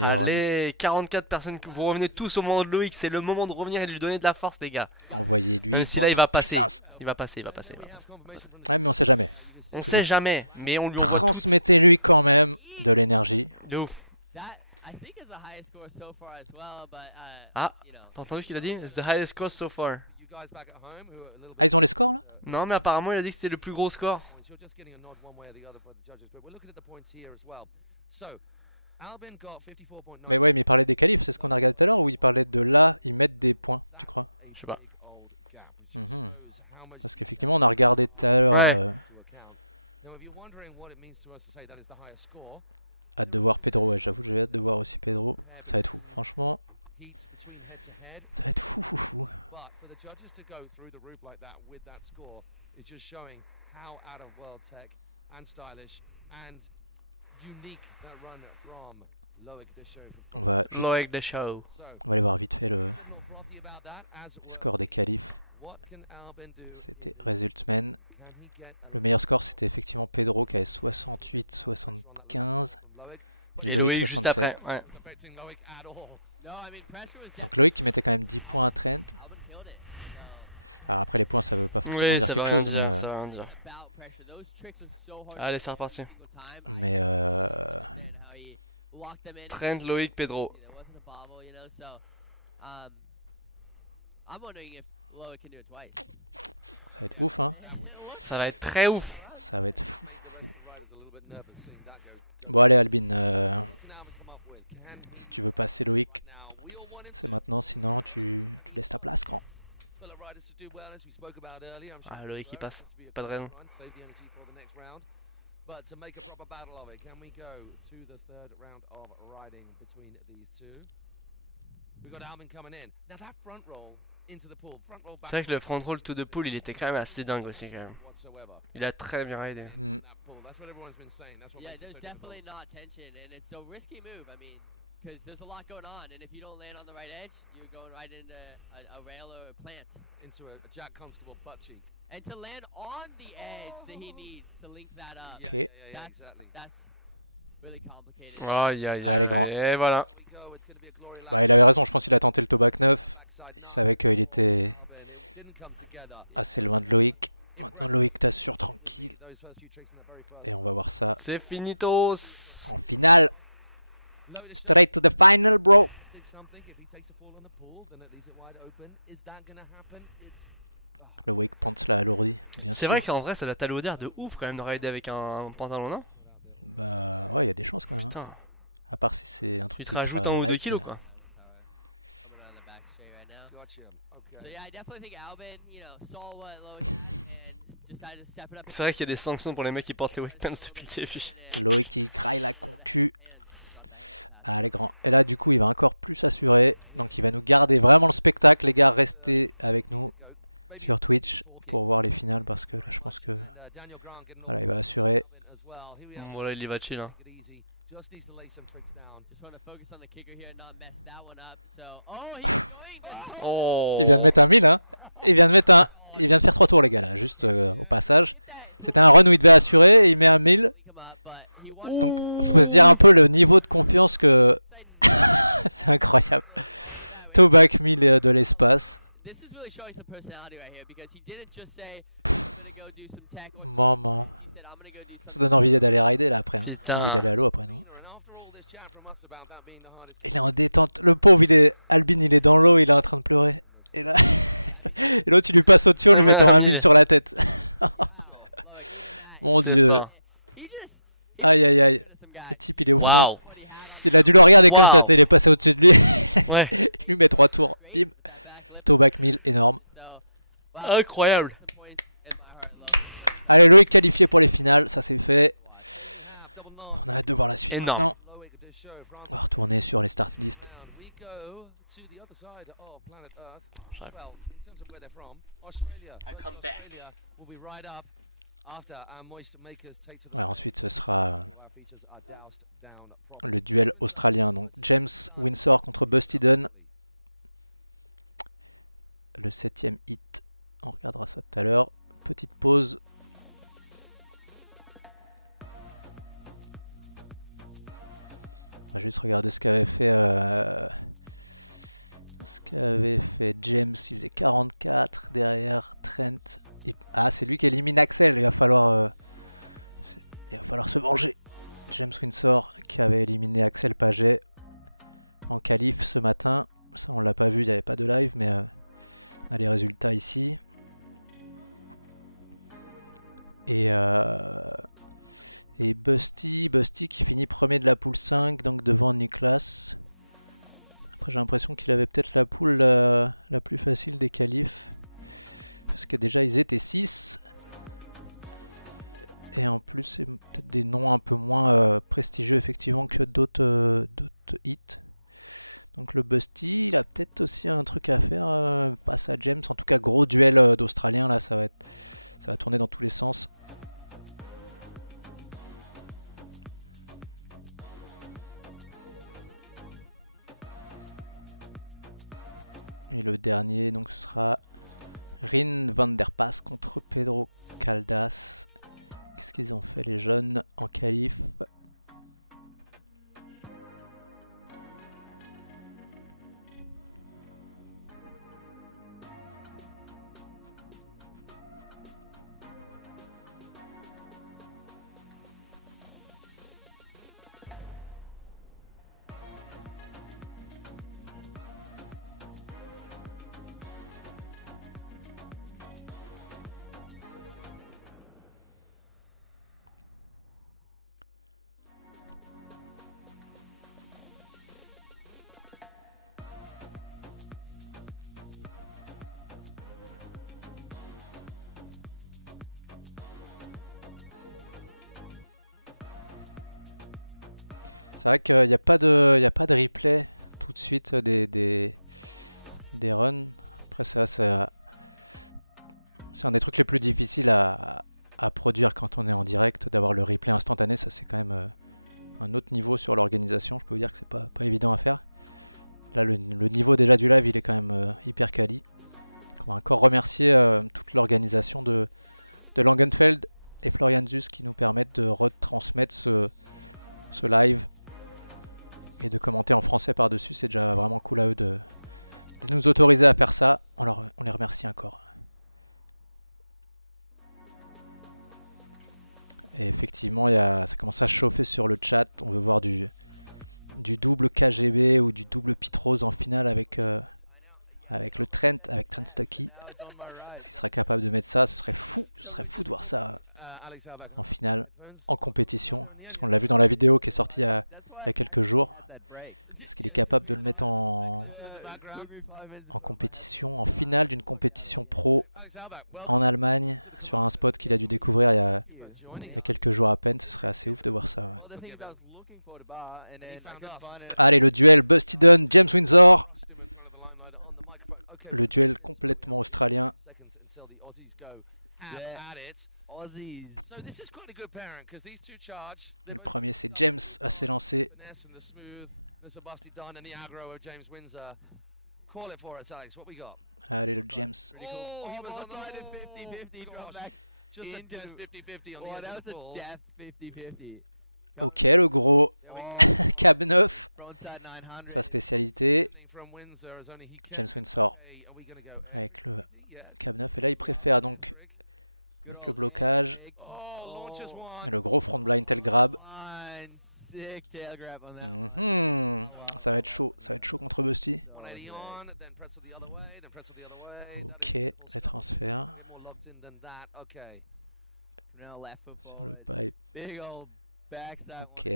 Allez, 44 personnes. Vous revenez tous au moment de Loic. C'est le moment de revenir et de lui donner de la force, les gars. Même si là, il va passer. Il va passer. On sait jamais, mais on lui envoie tout. De ouf. Ah, t'as entendu ce qu'il a dit? It's the highest score so far. Non, mais apparemment il a dit que c'était le plus gros score. Je sais pas. Ouais. Now, if you're wondering what it means to us to say that is the highest score, there is no set score. You can't compare heats between head to head. But for the judges to go through the roof like that with that score is just showing how out of world tech and stylish and unique that run from Loic Deschaux. Loic Deschaux. So, getting all frothy about that as well. What can Albin do in this situation? Can he get a little bit past pressure on that little ball from Loic? Et Loic juste après, ouais. Affecting Loic at all. No, I mean pressure was definitely. Albin killed it. So. Oui, ça veut rien dire, ça veut rien dire. About pressure, those tricks are so hard. Allez, c'est reparti. Time. I understand how he locked them in. Trent, Loic, Pedro. There wasn't a bobble, you know, so I'm wondering if Loic can do it twice. Yeah. Ça va être très ouf. Ah, Loic qui passe, pas de raison. But to make a proper battle of it, can we go to the third round of riding between these two? We got Albin coming in. Now that front roll into the pool, front roll back. C'est vrai que le front roll to the pool, il était quand même assez dingue aussi quand même. Il a très bien aidé. Yeah, there's definitely not tension, and it's a risky move. I mean, because there's a lot going on, and if you don't land on the right edge, you're going right into a rail or a plant. Into a Jack Constable butt cheek. And to land on the edge that he needs to link that up. Yeah, exactly. That's really complicated. Aïe aïe aïe, et voilà. We go. It's going to be a glory lap. Backside nine. Albin, it didn't come together. Impressive with me. Those first few tricks in the very first. C'est finitos. Loic Deschaux stick something. If he takes a fall on the pool, then it leaves it wide open. Is that going to happen? It's. C'est vrai qu'en vrai ça doit talauder de ouf quand même de rider avec un pantalon, non? Putain. Tu te rajoutes 1 ou 2 kilos quoi. C'est vrai qu'il y a des sanctions pour les mecs qui portent les wakepants depuis le début. Maybe talking. Thank you very much. And Daniel Grant getting all about Albin as well. Here we are. Voilà, il y va chill. Hein. Just needs to lay some tricks down. Just want to focus on the kicker here and not mess that one up. So, oh, he's joined. Oh. Get that. Link him up, but he wants. This is really showing some personality right here because he didn't just say, I'm going to go do some tech or some he said, I'm going to go do something. Putain. And after all this chat from us about that being the hardest kick. C'est fort. He just some guys. Wow. Wow. Ouais. Incroyable. Énorme. Loic Deschaux, France. We go to the other side of planet Earth. Well, in terms of where they're from, Australia. Australia will be right up after our moist makers take to the stage. All of our features are doused down properly. Versus Busty Dunn. on my right. So we're just talking, Alex Albach, headphones. We got there in the end. That's why I actually had that break. Just, we had a little tech lesson in the background. It took me 5 minutes to put on my headphones. Alex Albach, welcome to the command center. Thank you for joining us. Didn't bring a beer, but that's okay. Well, the thing is, I was looking for the bar, and then I couldn't find it. Rushed him in front of the limelight on the microphone. Okay, we have a few seconds until the Aussies go at it. Aussies. So this is quite a good pairing because these two charge. They both like the stuff. They've got finesse and the smoothness of Busty Dunn and the aggro of James Windsor. Call it for us, Alex. What we got? Pretty cool. Oh, he was on side the 50-50. Drop back. Just a death 50-50 on the Oh, end that of the was ball. a death 50-50. There we go. Frontside 900. From Windsor as only he can. Okay, are we going to go air trick crazy? Yeah. Yeah. Air trick. Good old air trick. Oh, launches one. Sick tail grab on that one. I love when he does that. So 180 on, then pretzel the other way, then pretzel the other way. That is beautiful stuff from Windsor. You don't get more locked in than that. Okay. Now left foot forward. Big old backside one.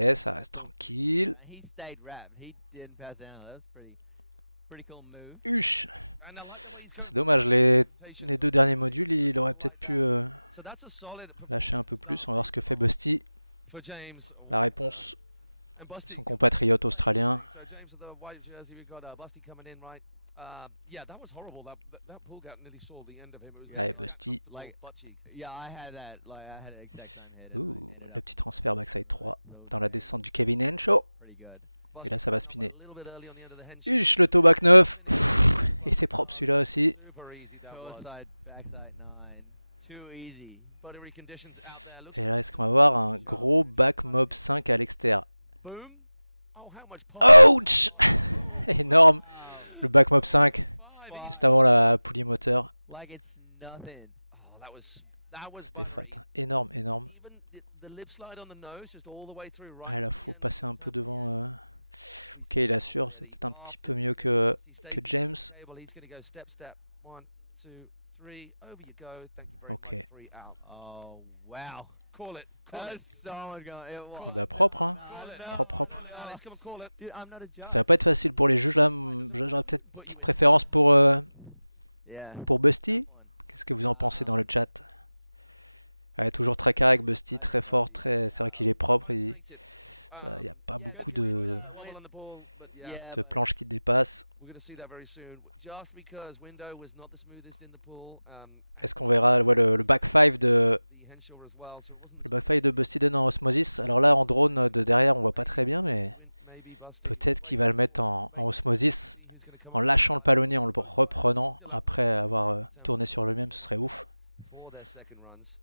He stayed wrapped. He didn't pass down. That was pretty cool move. And I like the way he's going back. Presentation like that. So that's a solid performance to start things off for James Windsor. And Busty. Okay, so James with the white jersey. We've got Busty coming in, right? Yeah, that was horrible. That pull gap nearly saw the end of him. It was like butt cheek. Yeah, I had that. Like I had an exact time hit, and I ended up on the right. So pretty good. Busty picking up a little bit early on the end of the hench. Super easy that was. Side, backside 9. Too easy. Buttery conditions out there. Looks like sharp. Boom. Oh, how much pop? Oh, wow. Five. Like it's nothing. Oh, that was buttery. Even the lip slide on the nose, just all the way through, right to the end. We see someone Eddie off. This is Busty stays inside the cable. He's going to go step. 1, 2, 3. Over you go. Thank you very much. 3 out. Oh wow. Call it. That's so much going. It was. Call it. Alex, come on, call it. Dude, I'm not a judge. It doesn't matter. Put you in. Yeah. That one. I think yeah, because wobble on the ball, but yeah, but we're going to see that very soon. Just because Window was not the smoothest in the pool, and the Henshaw as well, so it wasn't the smoothest. Maybe Busty. See who's going to come up. Still up in terms of what they come up with for their second runs.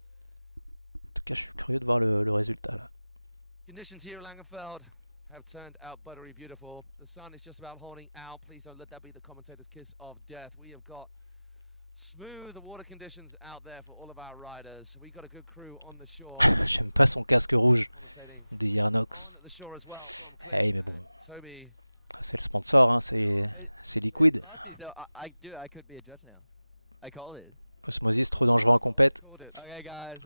Conditions here at Langenfeld have turned out buttery beautiful. The sun is just about holding out. Please don't let that be the commentator's kiss of death. We have got smooth water conditions out there for all of our riders. We got a good crew on the shore. Commentating on the shore as well from Cliff and Toby. It's Busty, so I could be a judge now. I called it. Called it. Okay, guys.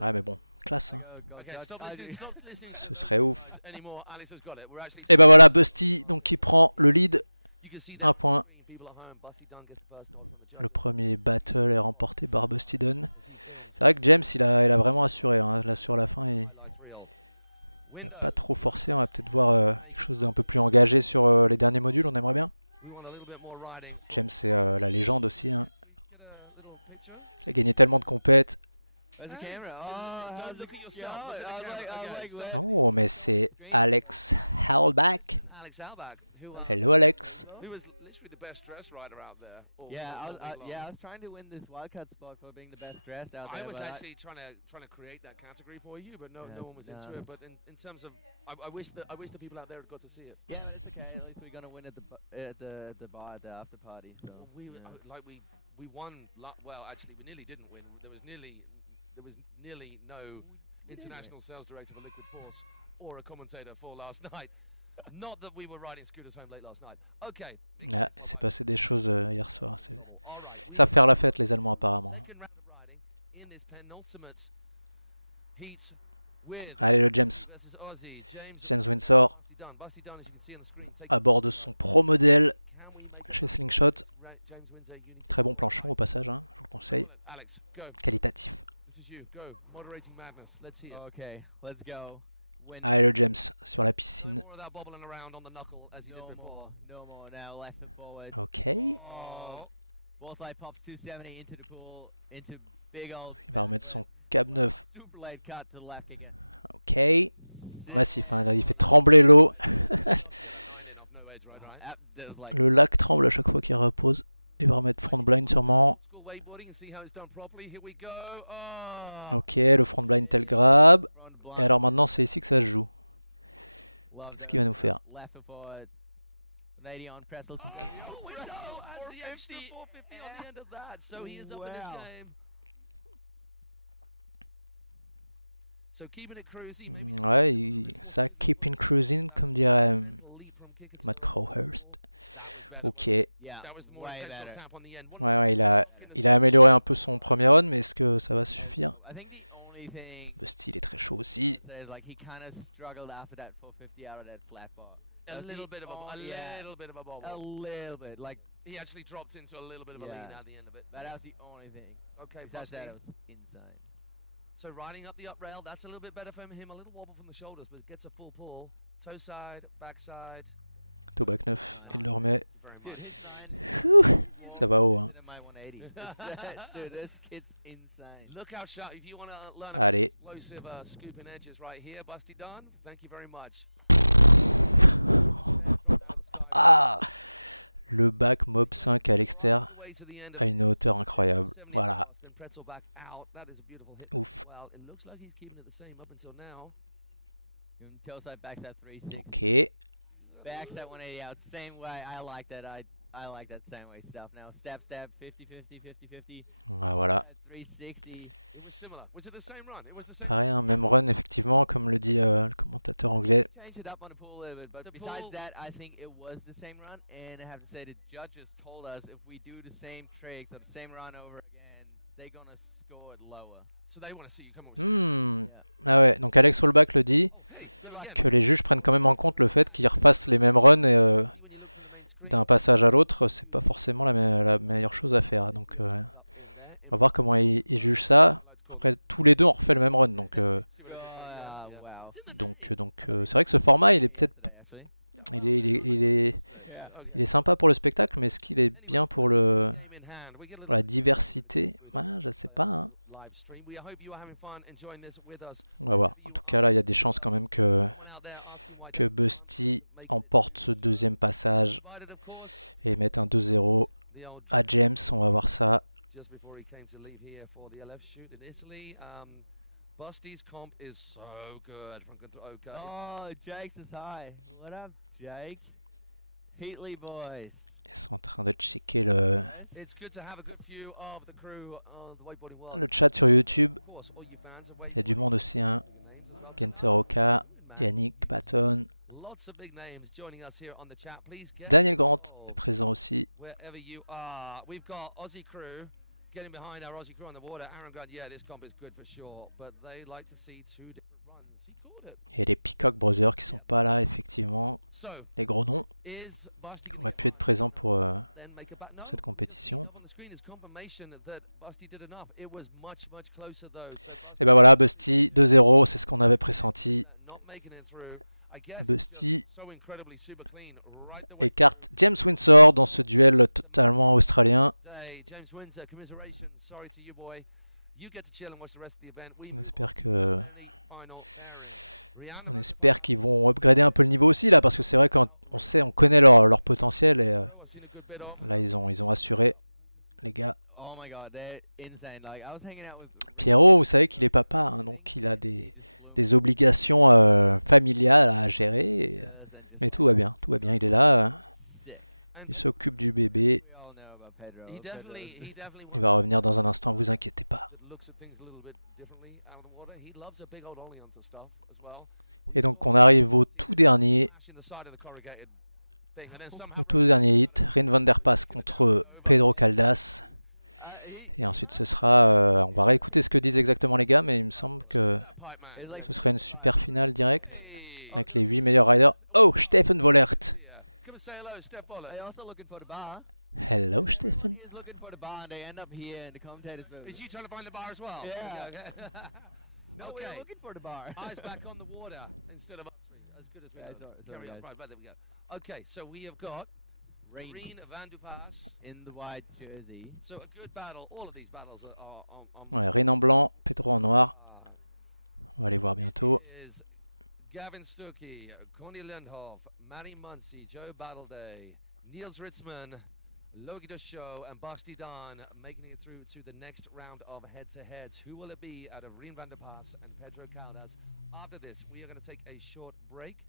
I go. Okay, stop listening to those guys anymore. Alex has got it. We're actually. You can see that on the screen. People at home. Busty Dunn gets the first nod from the judges as he films on the highlights reel. Window. We want a little bit more riding from. We get a little picture. Where's the camera? Oh, don't look at yourself. I was like, what? Screen. This is Alex Albach, who was literally the best dressed rider out there. I was trying to win this wildcard spot for being the best dressed out there. I was actually trying to create that category for you, but no one was into it. But in terms of, I wish the people out there had got to see it. Yeah, but it's okay. At least we're gonna win at the bar at the after party. So well, we won. Well, actually, we nearly didn't win. There was nearly no international sales director for Liquid Force or a commentator for last night. Not that we were riding scooters home late last night. Okay, it's my wife. That was in trouble. All right, we second round of riding in this penultimate heat with versus Aussie. James, Busty Dunn. Busty Dunn, as you can see on the screen, takes. Can we make a back on this? James Windsor, you need to right. Call it, Alex. Go. This is you. Go. Moderating madness. Let's hear. Okay, let's go. When no more of that bobbling around on the knuckle as you did before. No more. Now left foot forward. Oh. Ball slide pops 270 into the pool, into big old backflip. Super late cut to the left kicker. Sick. That is not to get that 9 in off no edge, right? That was like. Right, if you want to go old school wakeboarding and see how it's done properly, here we go. Oh. Front blind. Love those. Left foot forward. 180 on Pressel. Oh, window! As the extra 450 on the end of that. So he is up in his game. So keeping it cruisy, maybe just a little bit more smoothly. That mental leap from kicker to ball. That was better, wasn't it? Yeah. That was the more intentional tap on the end. One in the I think the only thing I'd say is like he kind of struggled after that 450 out of that flat bar. A little bit of a little bit of a bobble. A little bit, like he actually dropped into a little bit of a lean at the end of it. But that was the only thing. Okay, besides that, it was insane. So riding up the up rail, that's a little bit better for him. A little wobble from the shoulders, but gets a full pull. Toe side, back side. Nice. Thank you very much. Dude, his 9 is in my 180s. Dude, this kid's insane. Look how sharp. If you want to learn explosive scooping edges right here, Busty Dunn, thank you very much. Spare dropping out of the sky. So he goes right the way to the end of this. 70 across, then pretzel back out. That is a beautiful hit as well. It looks like he's keeping it the same up until now. Toe side, backside 360. Backside 180 out, same way. I like that. I like that same way stuff. Now step, 50, 50, 50, 50. Side 360. It was similar. Was it the same run? It was the same. I think we changed it up on the pool a little bit, but besides that, I think it was the same run. And I have to say, the judges told us if we do the same tricks or the same run over again, they're gonna score it lower. So they want to see you come up with something. Yeah. Oh, hey, good luck again. When you look from the main screen, we are tucked up in there. I like to call it. See what wow. It's in the name. I thought you were yesterday, actually. Well, I got it yesterday. Yeah. Okay. Anyway, game in hand. We get a little booth about this live stream. We hope you are having fun enjoying this with us wherever you are. Someone out there asking why Dan wasn't making it to the show. Invited, of course, the old just before he came to leave here for the LF shoot in Italy. Busty's comp is so good from Oka. Oh, Jake says hi. What up, Jake? Heatley boys. It's good to have a good view of the crew of the wakeboarding world. Of course, all you fans of wakeboarding, big names as well. Man, lots of big names joining us here on the chat. Please get involved wherever you are. We've got Aussie crew getting behind our Aussie crew on the water. Aaron Grant, yeah, this comp is good for sure, but they like to see 2 different runs. He caught it. Yeah. So, is Busty going to get marked down and then make a back? No, we just seen up on the screen is confirmation that Busty did enough. It was much, much closer though. So Busty not making it through. I guess it's just so incredibly super clean right the way through. Day, James Windsor, commiserations. Sorry to you, boy. You get to chill and watch the rest of the event. We move on to our very final pairing. Rihanna van der Paas. I've seen a good bit of. Oh my god, they're insane. Like, I was hanging out with Rick and he just blew and just like sick. And we all know about Pedro. He definitely wants that looks at things a little bit differently out of the water. He loves a big old ollie onto stuff as well. We saw smash in the side of the corrugated thing, and then somehow taking the damn thing over. That pipe man. It's like. Hey. Come and say hello, Steph Boller. They're also looking for the bar. Everyone here is looking for the bar, and they end up here in the commentators' booth. Is you trying to find the bar as well? Yeah. Okay. No, we're looking for the bar. Eyes back on the water instead of us three. As good as we know. Carry on. Right, there we go. Okay, so we have got Rien van der Pas in the white jersey. So a good battle. All of these battles are on it is Gavin Stuckey, Connie Lindhoff, Maryh Rougier, Joe Battleday, Niels Ritzman, Loic Deschaux, and Busty Dunn making it through to the next round of head-to-heads. Who will it be out of Rien van der Pas and Pedro Caldas? After this, we are going to take a short break.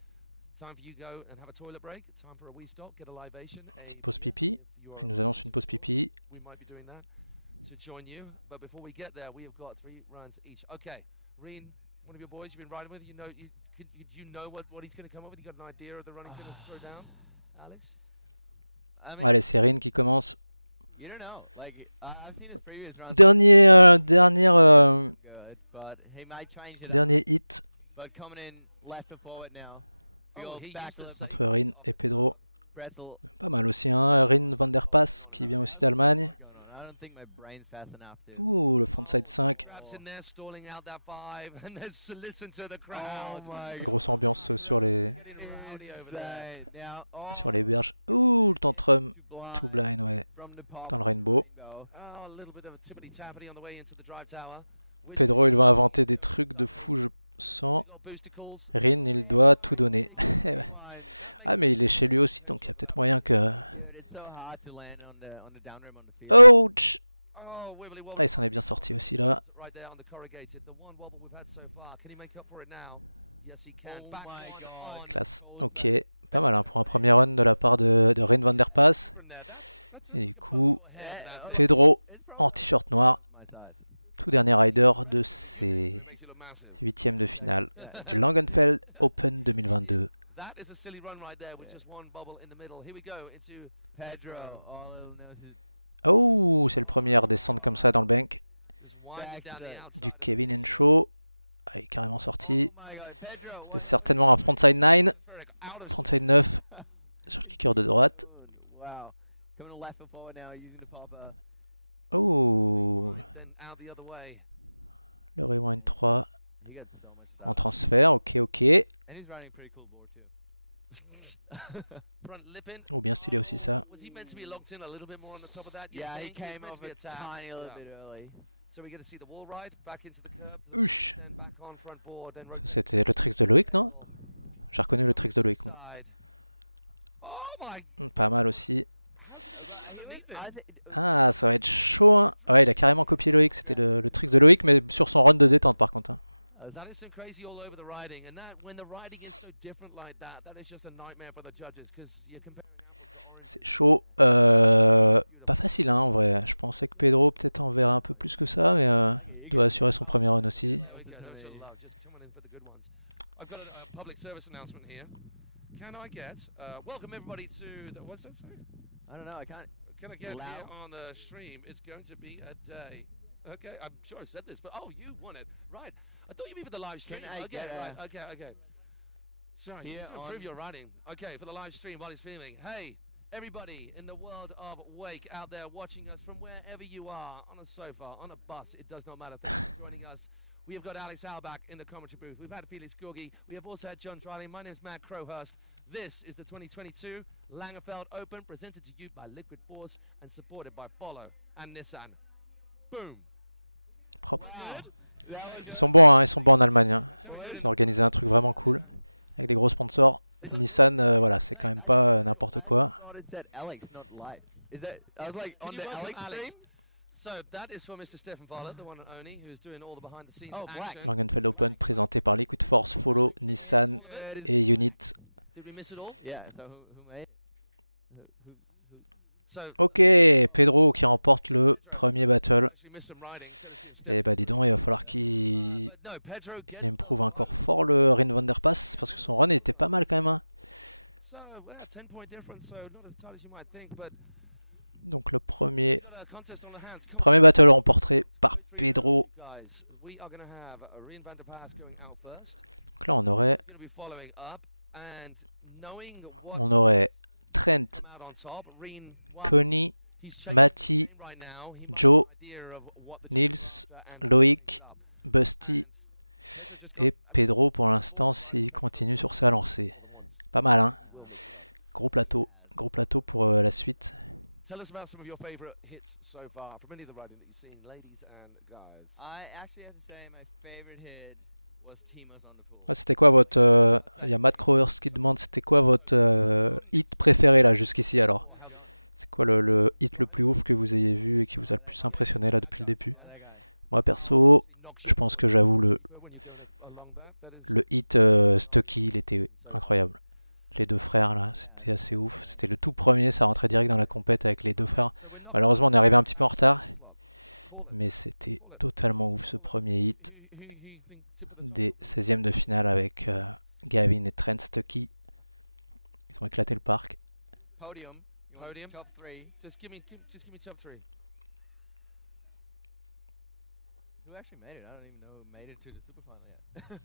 Time for you to go and have a toilet break. Time for a wee stop, get a libation, a beer. If you are of age of sort, we might be doing that to join you. But before we get there, we have got 3 runs each. Okay, Rien, one of your boys you've been riding with, you know what he's going to come up with? You got an idea of the run he's going to throw down, Alex? I mean, you don't know. Like, I've seen his previous runs. Good, but he might change it up. But coming in left and forward now. Oh, he used the safety off the curb. Pretzel. What's going on? I don't think my brain's fast enough to. Oh, grabs in there, stalling out that 5, and there's listen to the crowd. Oh my God. Getting rowdy over there. Now, too blind from the pop to the rainbow. Oh, a little bit of a tippity-tappity on the way into the drive tower. Which inside now is we got booster calls. 60 rewind. That makes potential for that. Dude, it's so hard to land on the down rim on the field. Oh, wibbly wobbly off the windows right there on the corrugated. The one wobble we've had so far. Can he make up for it now? Yes, he can. Oh Back my one God. on. Back from there. That's above your head. Yeah, it's probably my size. Relatively, you next to it makes you look massive. Yeah, exactly. Yeah. That is a silly run right there with just one bubble in the middle. Here we go into Pedro. All he'll notice is just winding down the outside of the head shot. Oh my God, Pedro! What? Out of shot. Wow, coming to left and forward now, using the popper. Rewind, then out the other way. He got so much stuff. And he's riding a pretty cool board too. Front lip in. Oh, was he meant to be locked in a little bit more on the top of that? Yeah, he came off a tiny little bit early. So we get to see the wall ride, back into the curb, then back on front board, then rotate the side. Oh my! How did that is some crazy all over the riding, and that when the riding is so different like that, that is just a nightmare for the judges because you're comparing apples to oranges. Beautiful. There we go. Those are love. Just coming in for the good ones. I've got a public service announcement here. Can I get welcome everybody to the, what's that say? I don't know. I can't. Can I get here on the stream? It's going to be a day. Okay, I'm sure I said this, but oh, you won it. Right. I thought you mean for the live stream. Okay, right. Okay. Sorry, you need to improve your writing. Okay, for the live stream while he's filming. Hey, everybody in the world of Wake out there watching us from wherever you are, on a sofa, on a bus, it does not matter. Thank you for joining us. We have got Alex Halbach in the commentary booth. We've had Felix Gorgi. We have also had John Driley. My name is Matt Crowhurst. This is the 2022 Langenfeld Open, presented to you by Liquid Force and supported by Polo and Nissan. Boom. Wow. Good? That was good. That's how we do it in the I thought it said Alex, not life. Is that? I was like, on the Alex stream? So that is for Mr. Stefan Fowler, the one and only, who's doing all the behind-the-scenes action. Black. Did we miss it all? Yeah. So who made it? Who? So Pedro actually missed some riding. Courtesy of Stefan. But no, Pedro gets the vote. So, 10-point difference, so not as tight as you might think, but got a contest on our hands. Come on. Go 3 rounds, you guys. We are going to have Rien van der Paas going out first. He's going to be following up. And knowing what come out on top, Rien, well, he's changing this game right now. He might have an idea of what the judges are after, and he can change it up. And Pedro just can't. I mean, Pedro doesn't change it more than once. He will mix it up. Tell us about some of your favorite hits so far from any of the riding that you've seen, ladies and guys. I actually have to say my favorite hit was Timo's on the pool. Outside. John explained how John. That guy. How it actually knocks you deeper when you're going along that. That is so far. Yeah, that's my. Okay, so we're knocking this lot. Call it. Call it. Call it. Who you think tip of the top? Podium. You want Podium. Top 3. Just give me top 3. Who actually made it? I don't even know who made it to the Superfinal yet.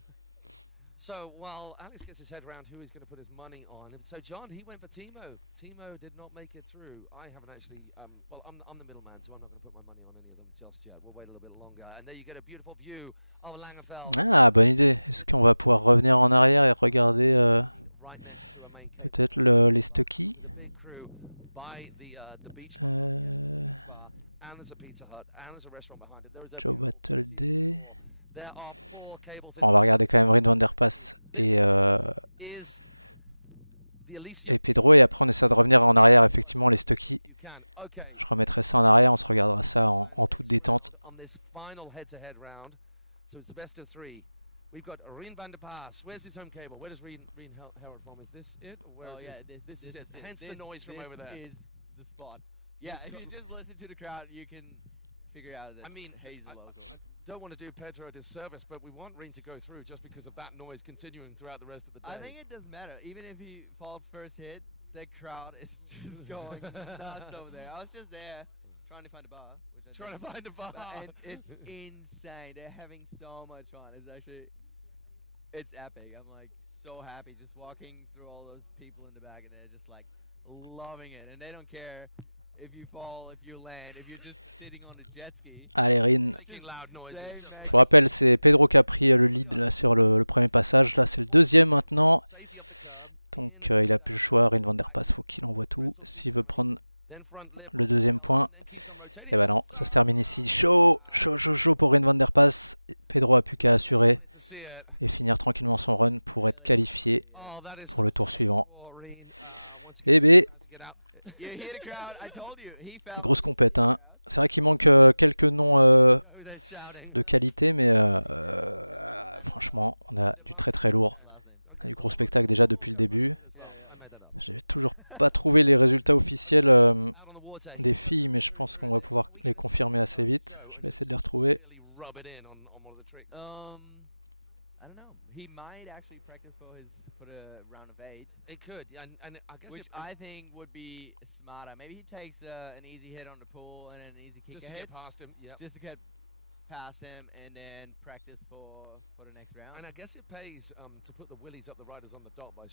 So while Alex gets his head around who he's going to put his money on, so John, he went for Timo. Timo did not make it through. I haven't actually. Well, I'm the middleman, so I'm not going to put my money on any of them just yet. We'll wait a little bit longer, and there you get a beautiful view of Langenfeld. It's right next to a main cable with a big crew by the beach bar. Yes, there's a beach bar, and there's a Pizza Hut, and there's a restaurant behind it. There is a beautiful 2-tier store. There are 4 cables in. This is the Elysium. You can. Okay. And next round on this final head-to-head round, so it's the best of 3. We've got Rien van der Paas. Where's his home cable? Where does Rien herald from? Is this it? Or where is this is it. Hence the noise from over there. This is the spot. Yeah, if you just listen to the crowd, you can figure out that he's a local. I don't want to do Pedro a disservice, but we want Rien to go through just because of that noise continuing throughout the rest of the day. I think it doesn't matter. Even if he falls first hit, the crowd is just going nuts over there. I was just there trying to find a bar. And it's insane. They're having so much fun. It's epic. I'm like so happy just walking through all those people in the back, and they're just like loving it. And they don't care if you fall, if you land, if you're just sitting on a jet ski. Making loud noises. Safety up the curb, in setup, back lip, pretzel 270, then front lip on the tail, and then keeps on rotating. Wanted to see it. Oh, that is such a shame for Rien. Once again, he tries to get out. You hear the crowd. I told you, he fell. Go, they're shouting. Last name. Okay. I made that up. Out on the water, he does have to through this. Are we going to see Loic Deschaux and just really rub it in on one of the tricks? I don't know. He might actually practice for the round of 8. It could, and I guess which I think would be smarter. Maybe he takes an easy hit on the pool and an easy kick just to get past him. Yeah. Just to get past him and then practice for the next round. And I guess it pays to put the willies up the riders on the dot by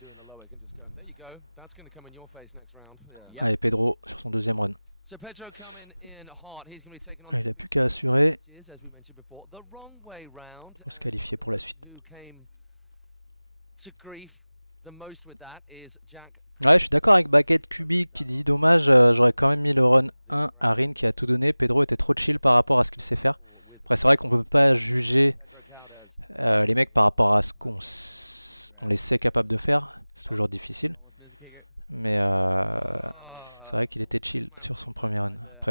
doing the Loic and just going, there you go. That's going to come in your face next round. Yeah. Yep. So Pedro coming in hot. He's going to be taking on the big piece, which is, as we mentioned before, the wrong way round. And the person who came to grief the most with that is Jack. With Pedro Caldas. Oh, almost missed a kicker. My front flip right there.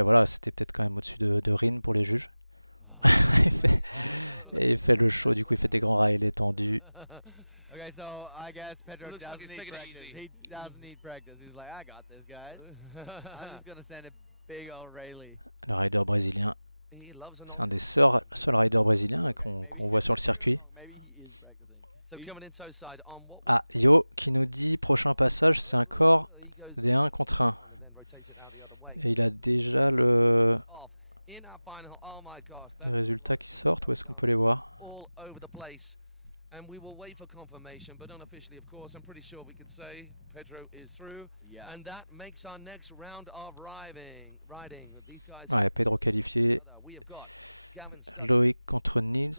Okay, so I guess Pedro doesn't like need practice. He doesn't need practice. He's like, I got this, guys. I'm just gonna send a big old Rayleigh. He loves an ollie. Okay, maybe maybe he is practicing. So he's coming in toe side on what? He goes on and then rotates it out the other way. off in our final. Oh my gosh, that's a lot of dance all over the place. And we will wait for confirmation, but unofficially, of course, I'm pretty sure we could say Pedro is through. Yeah. And that makes our next round of riding. These guys, we have got Gavin Stuckey,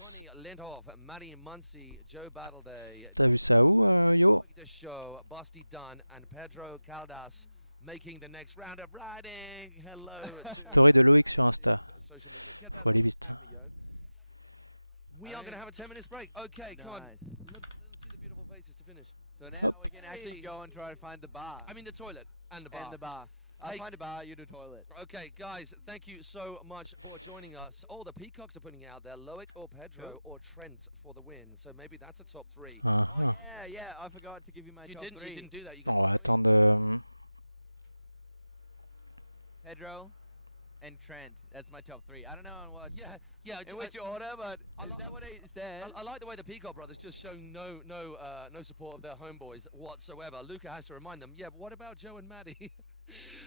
Connie Lindhoff, Maddie Muncie, Joe Battleday, Loic Deschaux, Busty Dunn, and Pedro Caldas making the next round of riding. Hello to Alex's social media. Get that up, tag me, yo. We are going to have a 10 minutes break. Okay, come on. Let them see the beautiful faces to finish. So now we can actually go and try to find the bar. I mean the toilet and the bar. And the bar. I'll find a bar, you do toilet. Okay, guys, thank you so much for joining us. All the peacocks are putting out there, Loic or Pedro or Trent for the win. So maybe that's a top 3. Oh, yeah, I forgot to give you my top 3. You didn't do that. You got 3. Pedro and Trent. That's my top 3. I don't know on what. Yeah. In which order, but is that what I said? I like the way the Peacock brothers just show no support of their homeboys whatsoever. Luca has to remind them. Yeah, but what about Joe and Maddie?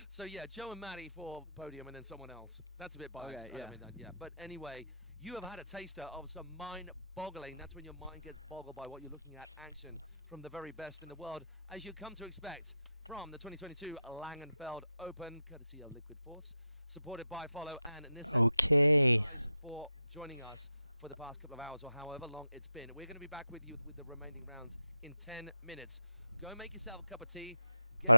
So yeah, Joe and Maddie for podium, and then someone else. That's a bit biased. Okay, I don't mean that. Yeah, but anyway, you have had a taster of some mind-boggling. That's when your mind gets boggled by what you're looking at. Action from the very best in the world, as you come to expect from the 2022 Langenfeld Open, courtesy of Liquid Force, supported by Follow and Nissan. Thank you guys for joining us for the past couple of hours or however long it's been. We're going to be back with you with the remaining rounds in 10 minutes. Go make yourself a cup of tea. Get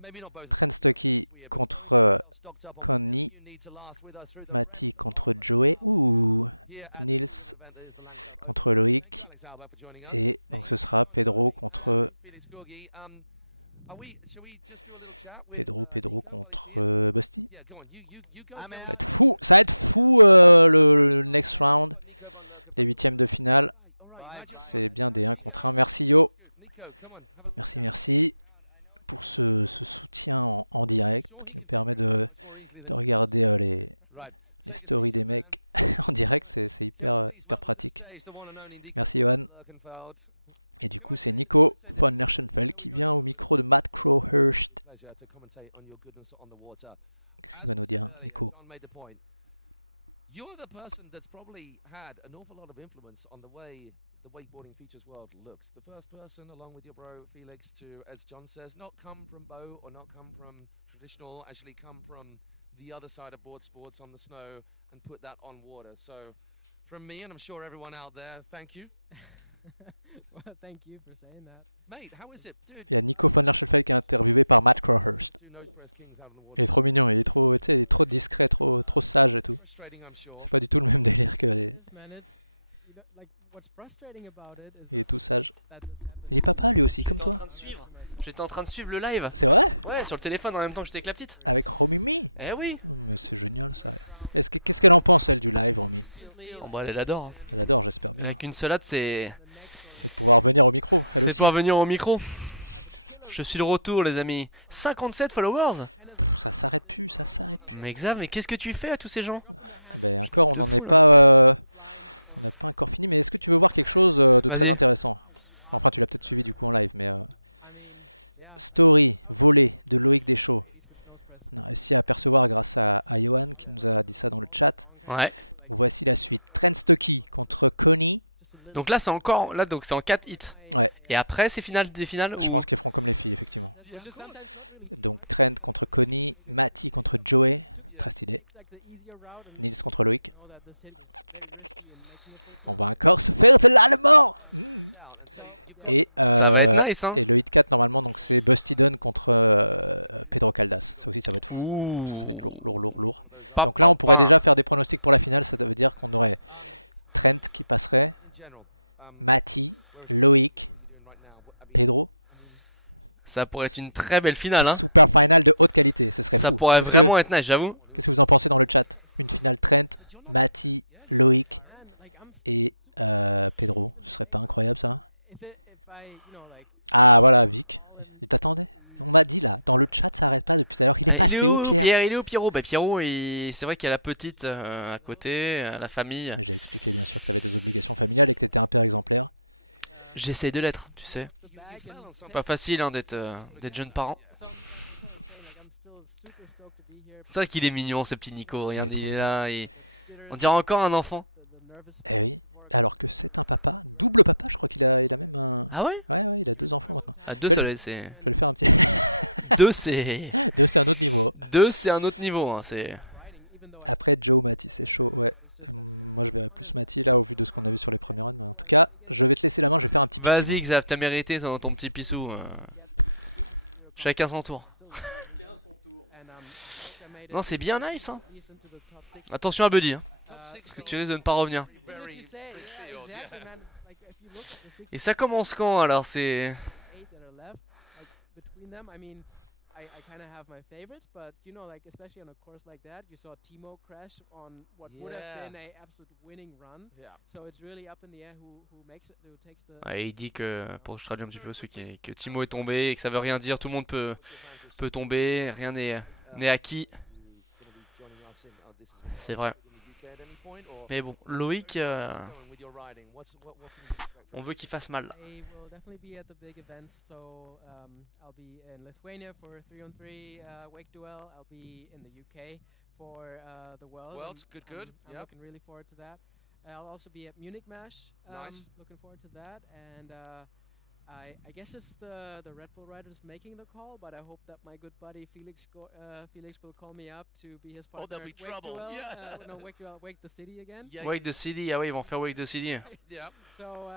maybe not both. It's weird, but go and get yourself stocked up on whatever you need to last with us through the rest of the afternoon here at the event that is the Langenfeld Open. Thank you, Alex Albert, for joining us. Thank you, Son. Felix Gorgi. Shall we just do a little chat with Nico while he's here? Yeah, go on. You go. I'm out. Nico van Lerkenveld. All right. Bye. Nico, come on. Have a little chat. Sure, he can figure it out much more easily than. Right. Take a seat, young man. Can we please welcome to the stage the one and only Nico van Lerkenveld? Can I say this? Pleasure to commentate on your goodness on the water. As we said earlier, John made the point. You're the person that's probably had an awful lot of influence on the way the wakeboarding features world looks. The first person, along with your bro Felix, to, as John says, not come from bow or not come from traditional, actually come from the other side of board sports on the snow and put that on water. So, from me, and I'm sure everyone out there, thank you. Well, thank you for saying that. Mate, how is it? Dude. The 2 nose press kings out on the water. Frustrating, I'm sure. Yes, man, it's, you know, like, what's frustrating about it is that this happened. J'étais en train de suivre le live. Ouais, sur le téléphone en même temps que j'étais avec la petite. Eh oui. Oh bah elle adore. Elle a qu'une seule hâte, c'est de pouvoir venir au micro. Je suis de retour les amis. 57 followers. Mais Xav, mais qu'est-ce que tu fais à tous ces gens? J'ai une coupe de fou là. Vas-y. Ouais. Donc là c'est encore, là donc c'est en 4 hits. Et après c'est des finales ou... Ça va être nice hein. Ouh. Papa. Ça pourrait être une très belle finale hein. Ça pourrait vraiment être nice, j'avoue. Il est où Pierre? Il est où Pierrot? Bah Pierrot, c'est vrai qu'il y a la petite à côté, la famille. J'essaie de l'être, tu sais. Pas facile hein, d'être jeune parent. C'est vrai qu'il est mignon ce petit Nico, regardez il est là et on dirait encore un enfant. Ah ouais? Ah 2 ça c'est... 2 c'est... 2 c'est un autre niveau hein, c'est... Vas-y Xav, t'as mérité ton petit pissou. Chacun son tour. Non c'est bien nice hein. Attention à Buddy hein, parce que tu risques de ne pas revenir. Et ça commence quand alors? C'est... I kind of have my favorites, but you know, like especially on a course like that, you saw Timo crash on what would have been a absolute winning run. So it's really up in the air who makes it, who takes the. Ouais, il dit que, pour que je traduise un petit peu ce qui est, que Timo est tombé et que ça veut rien dire, tout le monde peut tomber, rien n'est acquis. C'est vrai. Mais bon, Loic, on veut qu'il fasse mal. I will definitely be at the big events, so I'll be in Lithuania for 3-on-3 wake duel. I'll be in the UK for the Worlds. Good. I'm looking really forward to that. I'll also be at Munich Mash. Nice. Looking forward to that, and I guess it's the Red Bull riders making the call, but I hope that my good buddy Felix will call me up to be his partner. Oh, there'll be trouble. No, Wake Duel, Wake the City again. Wake the City, ah oui, ils vont faire Wake the City. Yeah. So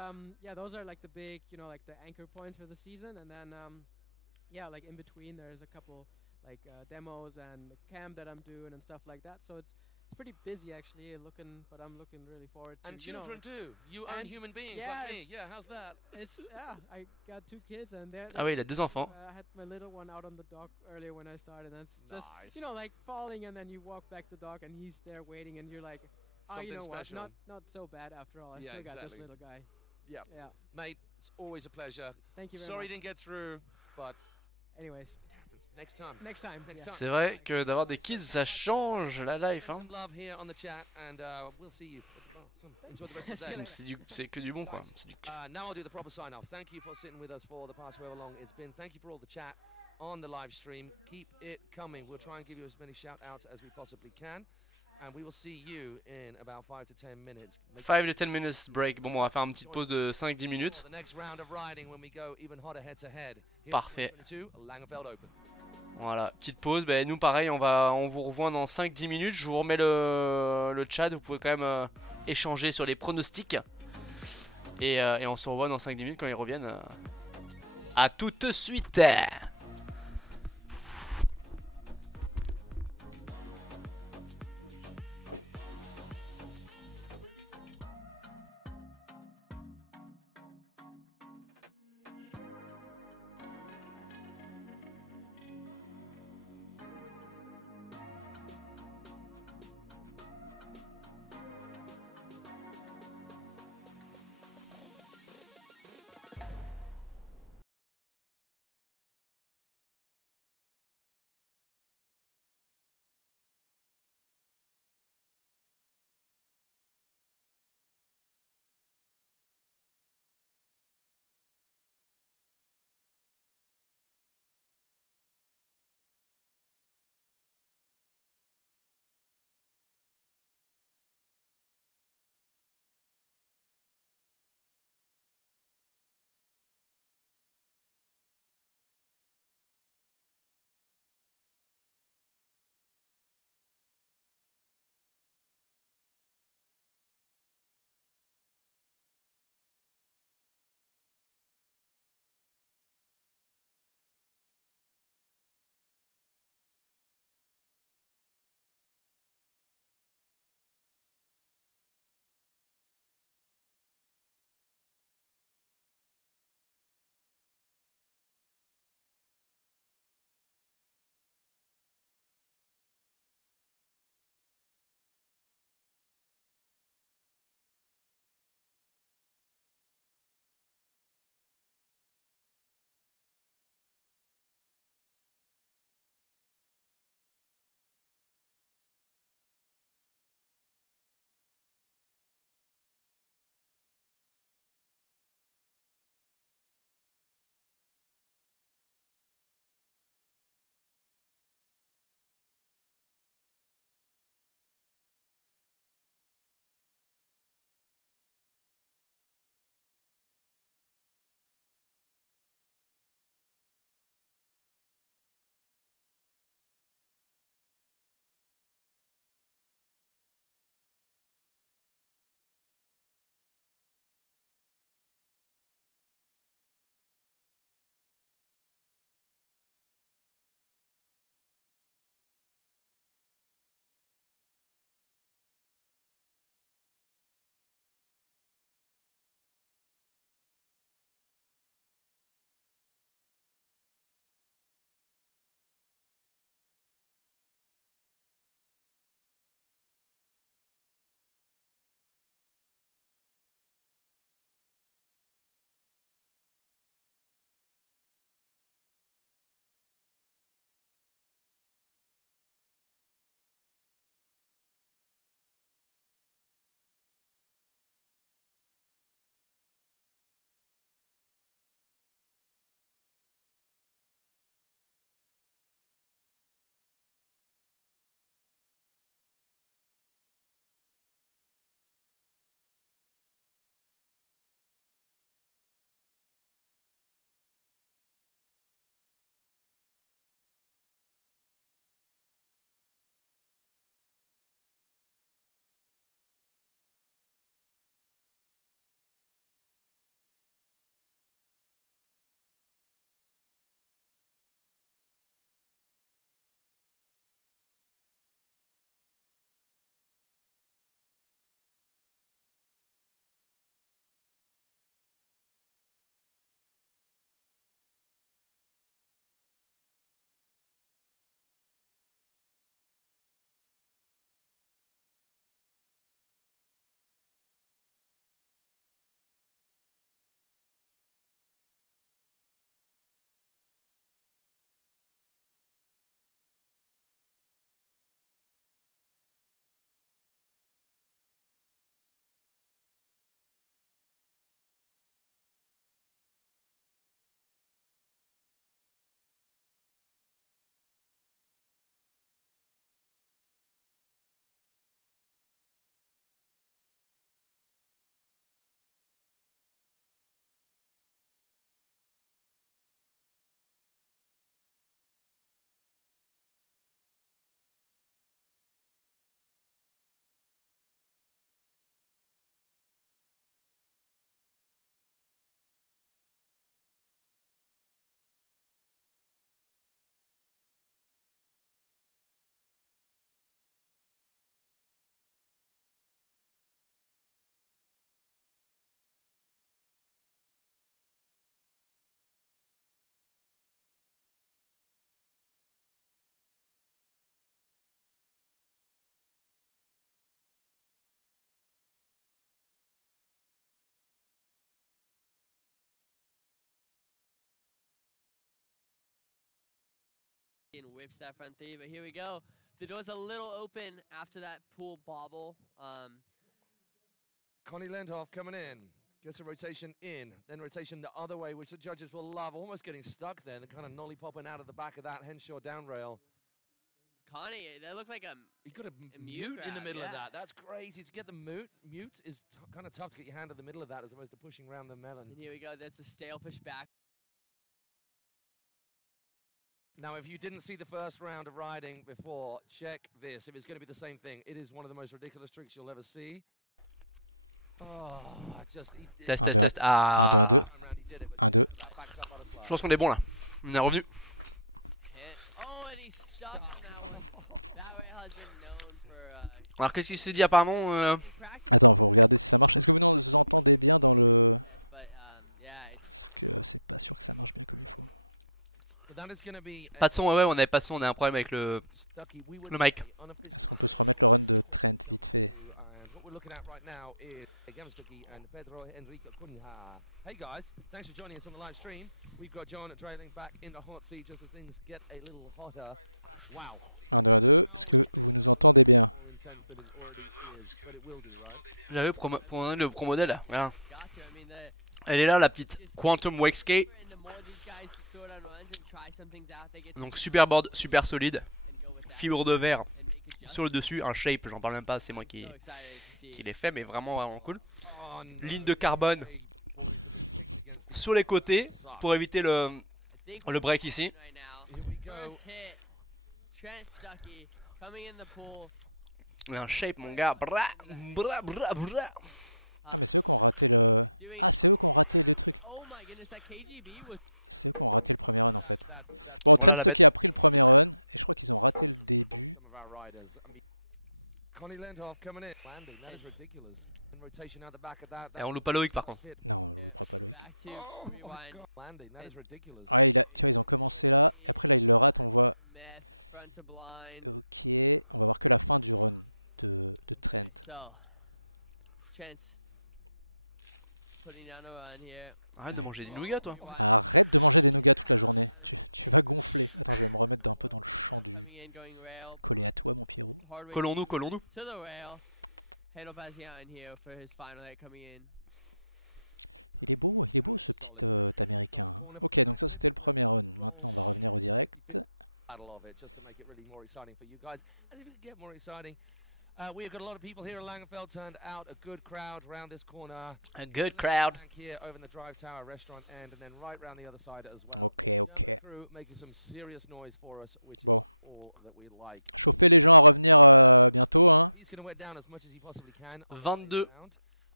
yeah, those are like the big, you know, like the anchor points for the season, and then yeah, like in between there's a couple like demos and the camp that I'm doing and stuff like that. So it's pretty busy actually, but I'm looking really forward to. And children too. You own human beings like me. Yeah, how's that? It's I got 2 kids and they're. Ah oui, il a 2 enfants. I had my little one out on the dock earlier when I started, and it's just you know like falling, and then you walk back the dock and he's there waiting, and you're like, oh, you know what, not so bad after all. I still got this little guy. Yeah. Mate, it's always a pleasure. Thank you very Sorry much. you didn't get through, but anyways. Next time. C'est vrai que d'avoir des kids ça change la life hein. C'est que du bon quoi. Now I'll do the proper sign off. Thank you for sitting with us for the past however long it's been. Thank you for all the chat on the live stream. Keep it coming. We'll try and give you as many shout outs as we possibly can. And we will see you in about 5 to 10 minutes. 5 to 10 minutes break. Bon, on va faire une petite pause de 5-10 minutes. Parfait. Voilà, petite pause. Ben, nous, pareil, on vous revoit dans 5-10 minutes. Je vous remets le chat. Vous pouvez quand même échanger sur les pronostics. Et on se revoit dans 5-10 minutes quand ils reviennent. À tout de suite. And whips that front three, but here we go. The door's a little open after that pool bobble. Connie Lendhoff coming in. Gets a rotation in, then rotation the other way, which the judges will love. Almost getting stuck there, and kind of nollie popping out of the back of that Henshaw down rail. Connie, that looked like a You got a mute in the grab, middle of yeah. that. That's crazy. To get the mute is kind of tough to get your hand in the middle of that as opposed to pushing around the melon. And here we go. That's the stalefish back. Now, if you didn't see the first round of riding before, check this. If it's going to be the same thing, it is one of the most ridiculous tricks you'll ever see. Oh, Test. Ah. Je pense qu'on est bon là. On est revenu. Oh, and he's stuck on that one. That rail has been known for. Alors qu'est-ce qu'il s'est dit apparemment But yeah, it's. That is going to be. Pas de son, ouais, on avait pas de son, on a un problème avec le mic. What we're looking at right now is Stuckey and Pedro Enrique Cunha. Hey guys, thanks for joining us on the live stream. We've got John trailing back in the hot seat just as things get a little hotter. Wow. More intense than it already is, but it will do, right? J'avais pour le pro modèle là. Voilà. Elle est là la petite Quantum Wake Skate. Donc super board, super solide. Fibre de verre sur le dessus, un shape, j'en parle même pas, c'est moi qui l'ai fait, mais vraiment cool. Ligne de carbone sur les côtés pour éviter le break ici. Et un shape mon gars. Bra. Voilà la bête. Some of our riders. I mean, Connie Lendhoff coming in. Landing, that is ridiculous. And rotation out the back of that. Et on loupe pas Loic par contre. Back to rewind. Landing, that is ridiculous. Meth, front to blind. Okay, so Trent's putting down a run here. Arrête de manger des nougats toi. Going rail. Collons-nous. To the rail. Handle Bazian in here for his final hit coming in. Solid. It's on the corner for the to roll 50-50 battle of it just to make it really more exciting for you guys. And if it can get more exciting, we have got a lot of people here at Langenfeld, turned out a good crowd around this corner. A good crowd. Here over in the Drive Tower restaurant end, and then right around the other side as well. German crew making some serious noise for us, which is all that we like. He's going to wet down as much as he possibly can. 22.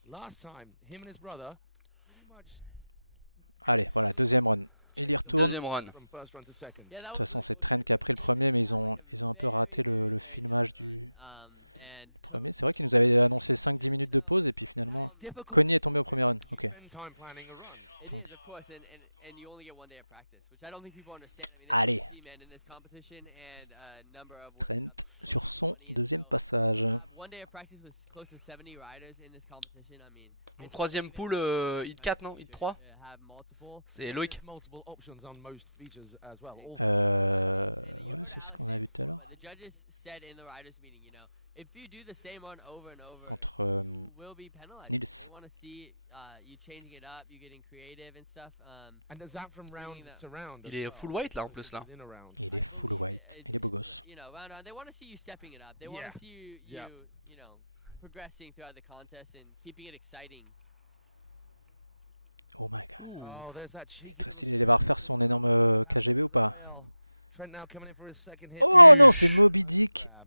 Last time, him and his brother pretty much deuxième run. From first run to second. Yeah, that was really cool. Like a very different run. And totally, you know, that is difficult to do. You spend time planning a run. It is, of course, and you only get 1 day of practice, which I don't think people understand. I mean, there's 50 men in this competition and a number of women up to 20, and so have 1 day of practice with close to 70 riders in this competition. I mean, Donc troisième pool, hit 4 non, hit 3. C'est Loic. Multiple options on most features as well. And you heard Alex say it before, but the judges said in the riders meeting, you know, if you do the same run over and over, you will be penalized. They want to see you changing it up, you getting creative and stuff. And is that from round to round? Il est full weight là en plus là. In a round. I believe it's you know, round on. They want to see you stepping it up. They want to see you know, progressing throughout the contest and keeping it exciting. Ooh. Oh, there's that cheeky little rail. Trent now coming in for his second hit.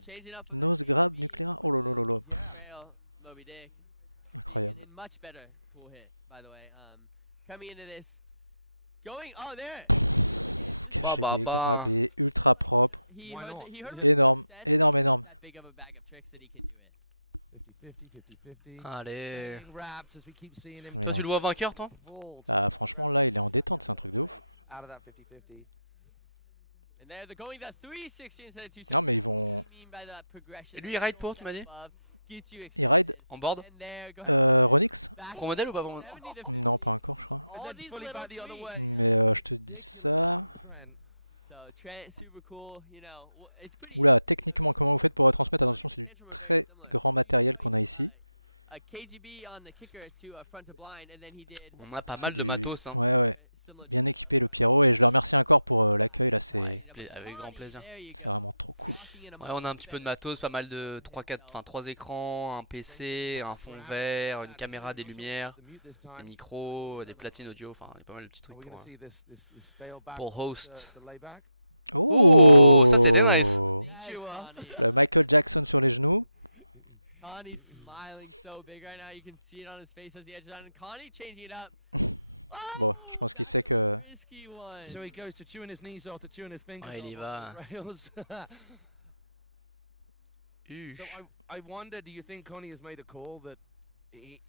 Changing up from that KGB with the trail Moby Dick. You see, and much better pool hit, by the way. Coming into this, going, oh there. He heard what said. That big of a bag of tricks that he can do it. 50-50, 50-50. Allez. As we keep seeing him. Toi tu le vois vainqueur toi? Out of that 50-50. And they're going that 360 instead of 270. What do you mean by that progression? Et lui il ride pour, tu m'as dit? Gets you excited. En board? And there goes back. Pro modèle ou pas pro modèle? 70 to 50. All these fully little back the other tweaks. way. Ridiculous from Trent. So Trent, super cool. You know, it's pretty. You know, and Tantrum are very similar. You see how he did a KGB on the kicker to front to blind, and then he did. On a pas mal de matos, hein. Similar. Ouais, avec grand plaisir. There you go. Ouais, on a un petit peu de matos, pas mal de 3 écrans, un PC, un fond vert, une caméra, des lumières, des micros, des platines audio, enfin il y a pas mal de petits trucs pour host. Ouh, ça c'était nice. Connie's smiling so big right now. You can see it on his face as he edges on. And Connie changing it up. Oh, that's a risky one. So he goes to chewing his knees off, to chewing his fingers Ouais, il y off va. on the rails. So I wonder, do you think Connie has made a call that he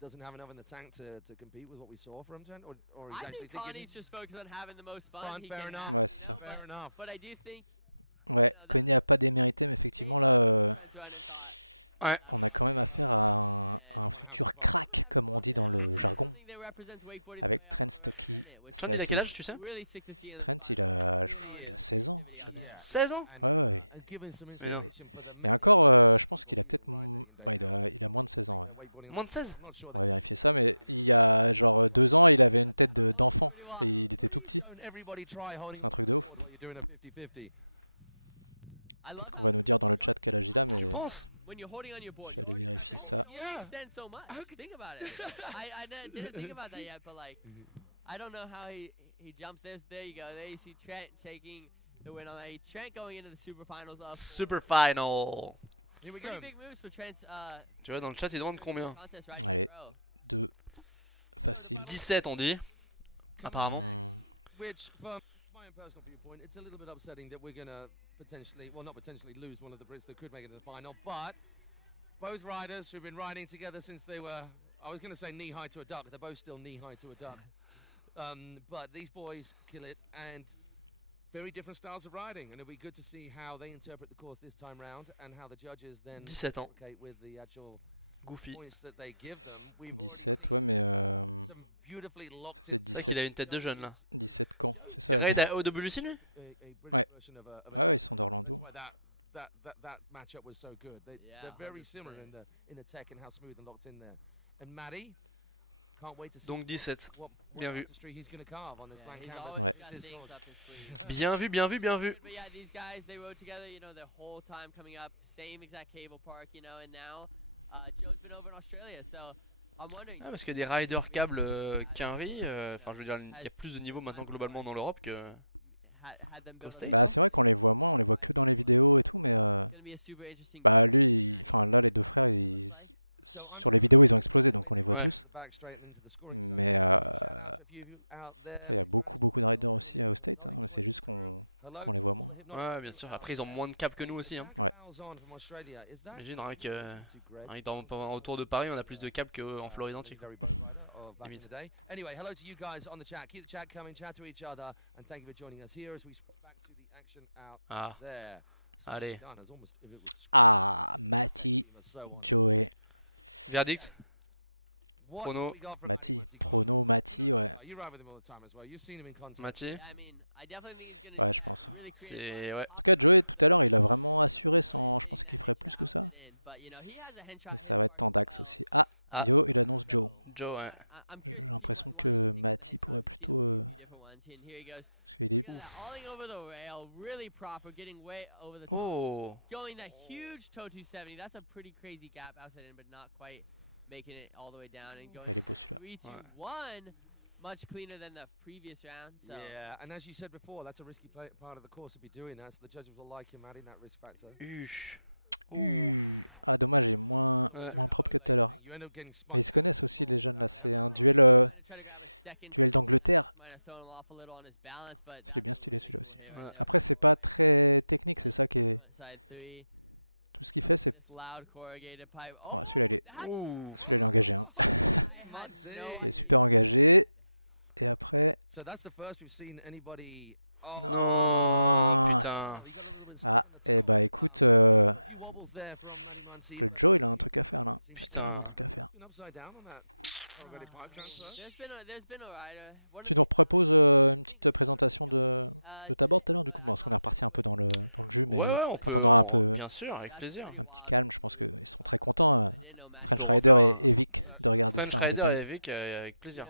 doesn't have enough in the tank to compete with what we saw from Trent, or he's I actually think Connie's just focused on having the most fun. Fair enough. Have, you know? Fair enough. But I do think, you know, that maybe Trent's run and thought. Ouais. Something that represents wakeboarding the way I want to represent it. Which Trent, il a quel âge, tu sais? really sick to see in this final. Really is. Yeah. 16 ans? And giving some inspiration for the many people who ride day in day out, how they can take their wakeboarding. Moins de 16? I'm not sure they can. Pretty wild. Please don't everybody try holding on to the board while you're doing a 50-50. I love how Tu penses? when you're holding on your board, you already cracked that. You can yeah. only extend so much. Think about it. I didn't think about that yet, but like, I don't know how he jumps. There you go. There you see Trent taking the win on that. Trent going into the Superfinales of Super final. Here we go. pretty big moves for Trent's Tu vois, dans le chat, ils demandent combien? contest riding pro. 17 on dit, apparemment. Which, from my own personal viewpoint, it's a little bit upsetting that we're going to potentially, well, not potentially lose one of the Brits that could make it to the final, but both riders who've been riding together since they were, I was going to say knee-high to a duck, they're both still knee-high to a duck. But these boys kill it, and very different styles of riding, and it'll be good to see how they interpret the course this time round, and how the judges then 17 ans. with the actual Goofy. points that they give them. We've already seen some beautifully locked in. C'est vrai qu'il a une tête de jeune là. Il raid à OWC lui? A British version of a that's why that matchup was so good. They're very 100%. similar in the tech and how smooth and locked in there. And Maddie, can't wait to see Donc 17. what Bien vu. artistry he's going to carve on this Yeah, blank he's canvas. always got This is things good. up his sleeve. Bien vu, bien vu, bien vu. But yeah, these guys, they rode together, you know, their whole time coming up, same exact cable park, you know, and now Joe's been over in Australia, so I'm wondering. Ah, parce qu'il y a des riders câbles Quinry, enfin je veux dire, il y a plus de niveau maintenant globalement dans l'Europe had them qu'aux build States. Hein. It's gonna be a super interesting. Looks like. So I'm Ouais. the back straight and into the scoring zone. Shout out to a few of you out there. Still hanging in the hypnotics, watching the crew. Hello to all the hypnotics. Ouais, bien sûr. Après, ils ont moins de câbles que nous aussi. Hein. Imagine rien que dans autour de Paris, on a plus de câbles qu'en Floride entière. Anyway, hello to you guys on the chat. Keep the chat coming, chat to each other, and thank you for joining us here as we switch back to the action out there. Allez. Almost if it was tech team are so on it. Verdict. What Chrono. we got from Matty Muncie? Come on. You know this guy. You ride with him all the time as well. You've seen him in content. Mathieu. Yeah, I mean, I definitely think he's gonna really create. C'est ouais. Hitting that headshot outside in, but you know he has a headshot his park as well. Ah. So Joe. Ouais. I'm curious to see what line he takes on the headshot. We've seen him take a few different ones, and here he goes. Look at that, alling over the rail, really proper, getting way over the top. Oh. Going that huge toe 270. That's a pretty crazy gap outside in, but not quite making it all the way down and going 3, 2, 1. Much cleaner than the previous round. So. Yeah, and as you said before, that's a risky part of the course to be doing that, so the judges will like him adding that risk factor. Ooh. You end up getting spun. Try to grab a second. Might have thrown him off a little on his balance, but that's a really cool hit right there. Front side 3. This loud corrugated pipe. Oh, that's. Ooh. I had no idea. So that's the first we've seen anybody. Oh, Non, putain. He got a little bit on the top. A few wobbles there from Manny Muncie. Putain. Been upside down on that already pipe transfer. There's been a rider. One of the Ouais, on peut, bien sûr, avec plaisir. On peut refaire un French Rider avec plaisir.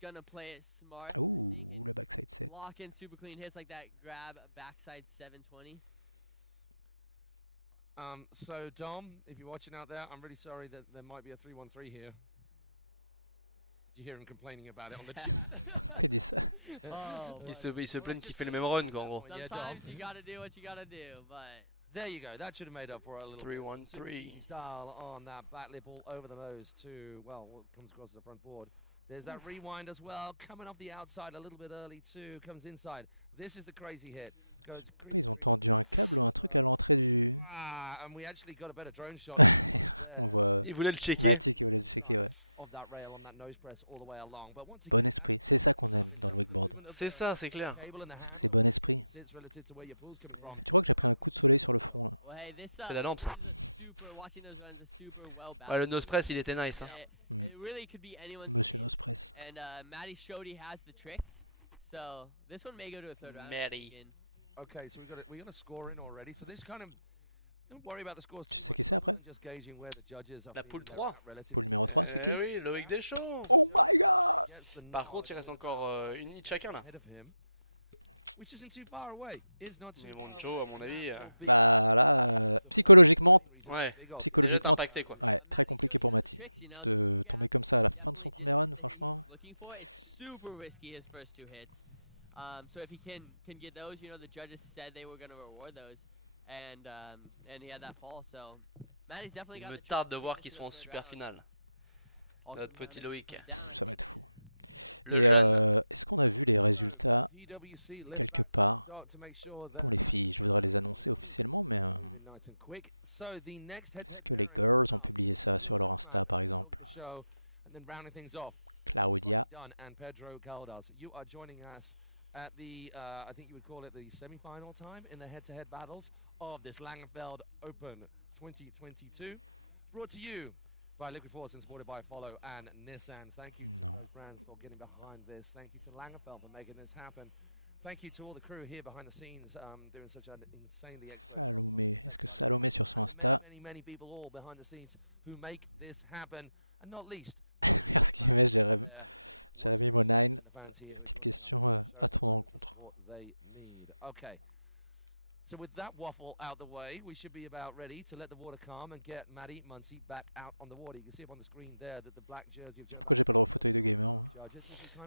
Gonna play it smart, I think, and lock in super clean hits like that grab backside 720. So Dom, if you're watching out there, I'm really sorry that there might be a 3-1-3 here. Did you hear him complaining about it on the chat? Il se plaint qu'il fait le même run, quoi, en gros. Sometimes you gotta do what you gotta do, but there you go. That should have made up for a little 3-1-3 style on that back lip all over the nose to, well, what comes across the front board. There's that rewind as well, coming off the outside a little bit early too, comes inside. This is the crazy hit. Goes and we actually got a better drone shot right there. Il voulait le checker. Of that rail on that nose press all the way along. But once again, c'est ça, c'est clair. C'est la lampe, ça. Ouais, le nose press, il était nice. Hein. It really could be anyone's game, and Maddie showed he has the tricks, so this one may go to a third round. Maddie. Okay, so we got a score in already. So this kind of don't worry about the scores too much, other than just gauging where the judges are. La poule 3. Eh oui, Loic Deschaux. Par contre, il reste encore une hit chacun là. Which isn't too far away. Mais bon, Joe, à mon avis, ouais, déjà t'es impacté quoi. Definitely didn't get the hit he was looking for. It's super risky his first two hits. So if he can get those, you know, the judges said they were going to reward those, and he had that fall. So Maddie's definitely got. Il me tarde de voir qu'ils sont en super finale. Notre petit Loic, le jeune. So PWC lift back to the dot to make sure that moving nice and quick. So the next head-to-head pairing is Loic Deschaux. And then rounding things off, Busty Dunn and Pedro Caldas. You are joining us at the, I think you would call it the semi-final time in the head-to-head battles of this Langenfeld Open 2022. Brought to you by Liquid Force and supported by Follow and Nissan. Thank you to those brands for getting behind this. Thank you to Langenfeld for making this happen. Thank you to all the crew here behind the scenes doing such an insanely expert job on the tech side of things. And the many, many people all behind the scenes who make this happen. And not least, out there watching this and the fans here who are joining us show the fighters the support they need. Okay, so with that waffle out the way, we should be about ready to let the water calm and get Maddie Muncy back out on the water. You can see up on the screen there that the black jersey of Joe judges.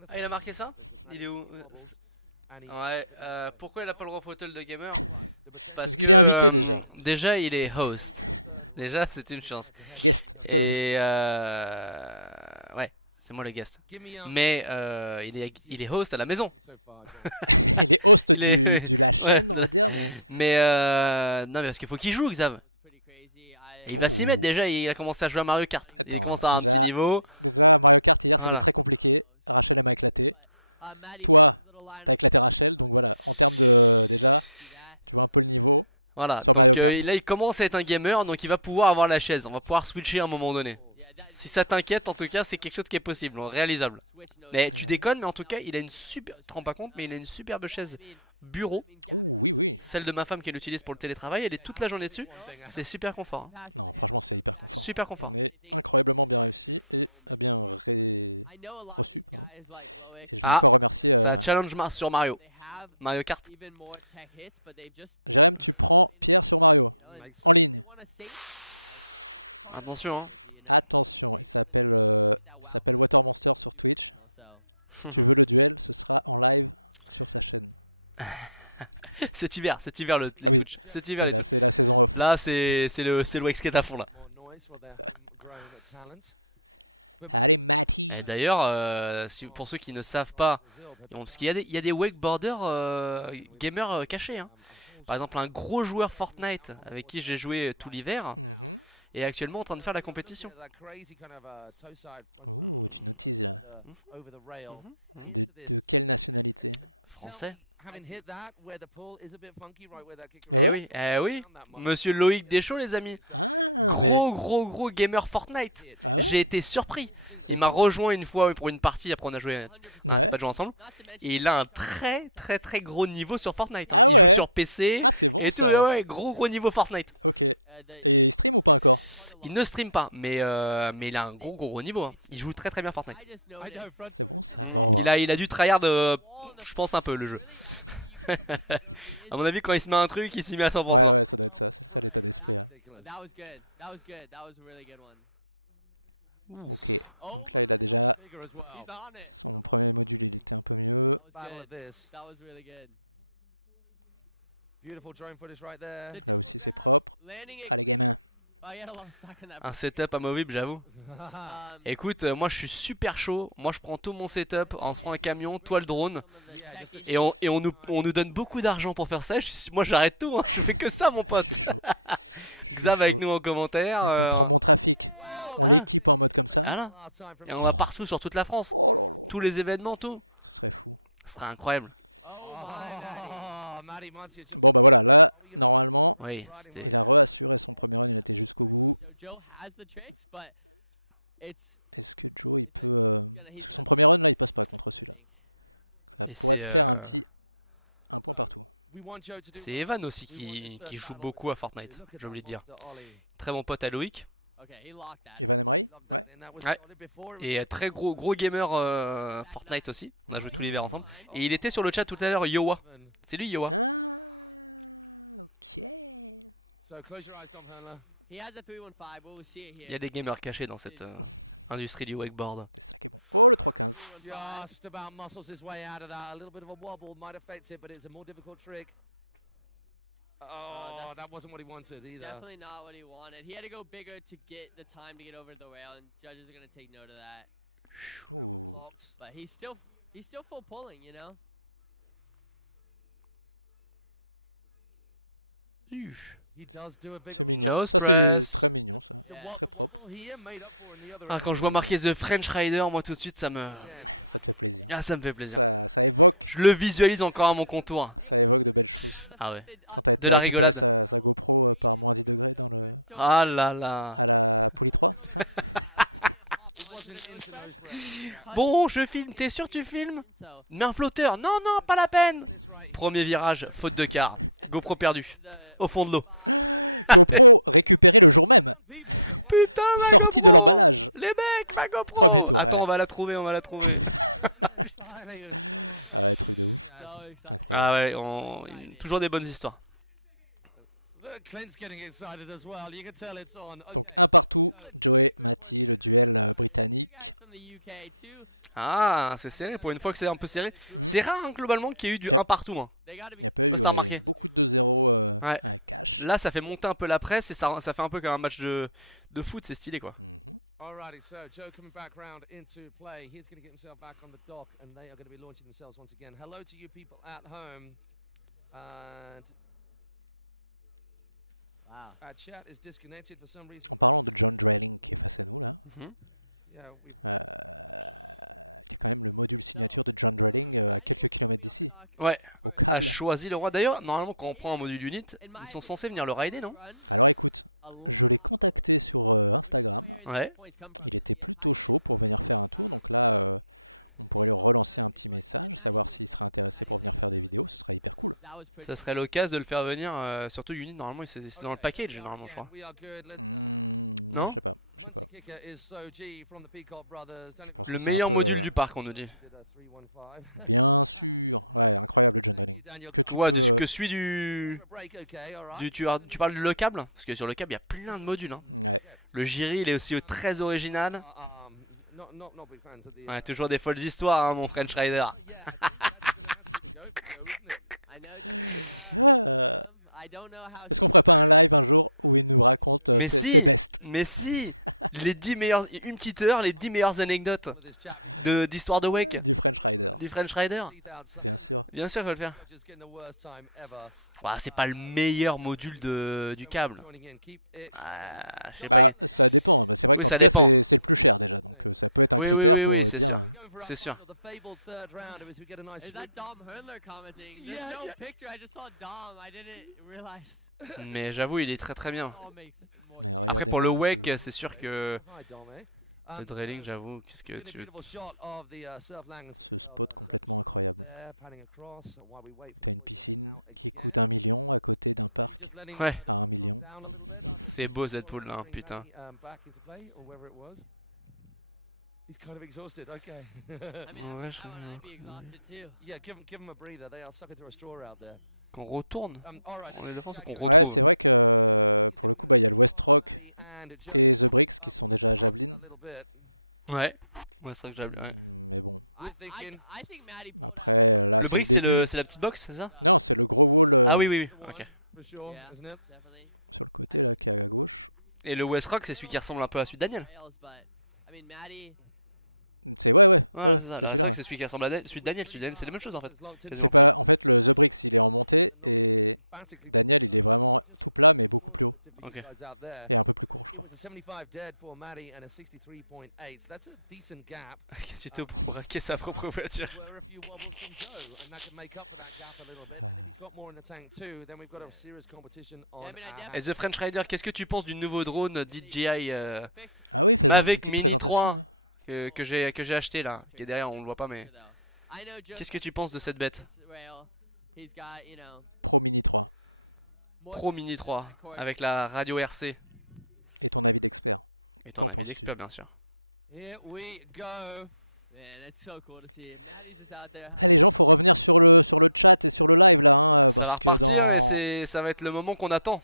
Ah, il a marqué ça? Il est où? Ouais, pourquoi il a pas le droit photo de gamer? Parce que déjà il est host. Déjà c'est une chance. Et ouais, c'est moi le guest. Mais il est host à la maison. Il est ouais. Mais non, mais parce qu'il faut qu'il joue, Xav. Et il va s'y mettre déjà. Il a commencé à jouer à Mario Kart. Il commence à avoir un petit niveau. Voilà. Voilà, donc là il commence à être un gamer, donc il va pouvoir avoir la chaise, on va pouvoir switcher à un moment donné. Si ça t'inquiète, en tout cas c'est quelque chose qui est possible, réalisable. Mais tu déconnes, mais en tout cas il a une super, tu te rends pas compte, mais il a une superbe chaise bureau. Celle de ma femme qu'elle utilise pour le télétravail, elle est toute la journée dessus, c'est super confort. Hein. Super confort. Ah, ça challenge sur Mario Kart. Attention hein. Cet hiver les Twitch. Cet hiver les Twitch. Là c'est le wax skate à fond là. Et d'ailleurs, pour ceux qui ne savent pas, parce qu'il y a des wakeboarders gamers cachés. Hein. Par exemple, un gros joueur Fortnite avec qui j'ai joué tout l'hiver est actuellement en train de faire la compétition. français. Eh oui, Monsieur Loic Deschaux, les amis. Gros gamer Fortnite. J'ai été surpris. Il m'a rejoint une fois pour une partie. Après on a joué, on n'arrêtait pas de jouer ensemble. Et il a un très gros niveau sur Fortnite, hein. Il joue sur PC et tout. Ouais, gros niveau Fortnite. Il ne stream pas, mais il a un gros niveau, hein. Il joue très bien Fortnite. Il a dû tryhard, je pense un peu le jeu. À mon avis, quand il se met un truc, il s'y met à 100%. That was good. That was good. That was a really good one. Oof. Oh my! Bigger as well. He's on it. That was good. That was really good. Beautiful drone footage right there. The double grab, landing it. Oh, he had a lot of stock on that. Un setup amovible, j'avoue. Écoute, moi je suis super chaud. Moi je prends tout mon setup, on se prend un camion, toi le drone. Et on nous donne beaucoup d'argent pour faire ça. Moi j'arrête tout, hein. Je fais que ça, mon pote. Xav avec nous en commentaire. Ah, là. Et on va partout sur toute la France. Tous les événements, tout. Ce serait incroyable. Oui, c'était... Joe has the tricks, but he's gonna I think. Et c'est Evan aussi qui joue beaucoup à Fortnite, j'ai oublié de dire. Très bon pote à Loic. Ouais. Et très gros gamer Fortnite aussi. On a joué tous les verres ensemble. Et il était sur le chat tout à l'heure, Yowa. C'est lui, Yowa. Il y a des gamers cachés dans cette industrie du wakeboard. Just about muscles his way out of that. A little bit of a wobble might affect it, but it's a more difficult trick. Oh, that wasn't what he wanted either. Definitely not what he wanted. He had to go bigger to get the time to get over the rail, and judges are going to take note of that. That was locked. But he's still full pulling, you know. He does do a big nose press. Ah, quand je vois marquer The French Rider, moi tout de suite ça me fait plaisir. Je le visualise encore à mon contour. Ah ouais, de la rigolade. Ah là là. Bon, je filme, t'es sûr tu filmes? Mais un flotteur, non, pas la peine. Premier virage, faute de quart. GoPro perdu, au fond de l'eau. Putain, ma GoPro! Les mecs, ma GoPro! Attends, on va la trouver. Ah ouais, toujours des bonnes histoires. Ah, c'est serré, pour une fois que c'est un peu serré. C'est rare, hein, globalement, qu'il y ait eu du 1 partout. Hein. Je sais pas si t'as remarqué. Ouais. Là, ça fait monter un peu la presse et ça fait un peu comme un match de foot, c'est stylé quoi. Alrighty, so Joe coming back round into play. He's going to get himself back on the dock and they are going to be launching themselves once again. Hello to you people at home. And wow. Our chat is disconnected for some reason. Yeah, we've... Ouais, a choisi le roi. D'ailleurs, normalement, quand on prend un module unit, ils sont censés venir le rider, non? Ouais. Ça serait l'occasion de le faire venir, surtout unit. Normalement, c'est dans le package, normalement, je crois. Non? Le meilleur module du parc, on nous dit. Quoi, que celui tu parles du le câble? Parce que sur le câble il y a plein de modules, hein. Le Giri il est aussi très original. Ouais, toujours des folles histoires, hein, mon French Rider. Mais si, les 10 meilleures, une petite heure, les 10 meilleures anecdotes d'histoire de wake du French Rider. Bien sûr, je vais le faire. Ouais, c'est pas le meilleur module du câble. Je sais pas. Oui, ça dépend. Oui, c'est sûr. C'est sûr. Mais j'avoue, il est très très bien. Après pour le wake, c'est sûr que le drilling, j'avoue, qu'est-ce que tu veux. Ouais. C'est beau cette poule là, putain. He's kind of exhausted. Okay. Ouais, je yeah, give him a breather. They are sucking through a straw out there. Qu'on retourne. On est devant, c'est qu'on retrouve. Ouais. Ouais, c'est vrai que j'avais. Ouais. Le brick, c'est la petite box, c'est ça? Ah oui, oui, oui. Ok. Et le Westrock, c'est celui qui ressemble un peu à celui de Daniel. Voilà, c'est ça. C'est vrai que c'est celui qui ressemble à celui de Daniel. Celui de Daniel, c'est la même chose en fait. Quasiment plus ou moins. Ok. It was a 75 dead for Maddie and a 63.8. So that's a decent gap. Tuto pour braquer sa propre voiture. Were a few wobbles from Joe, and that can make up for that gap a little bit. And if he's got more in the tank too, then we've got a serious competition on. Et The French Rider, qu'est-ce que tu penses du nouveau drone DJI Mavic Mini 3 que j'ai acheté là, qui est derrière, on le voit pas mais. Qu'est-ce que tu penses de cette bête? Pro Mini 3 avec la radio RC. Et ton avis d'expert bien sûr. Here we go. Man, that's so cool to see. Maddie's just out there. Ça va repartir et ça va être le moment qu'on attend.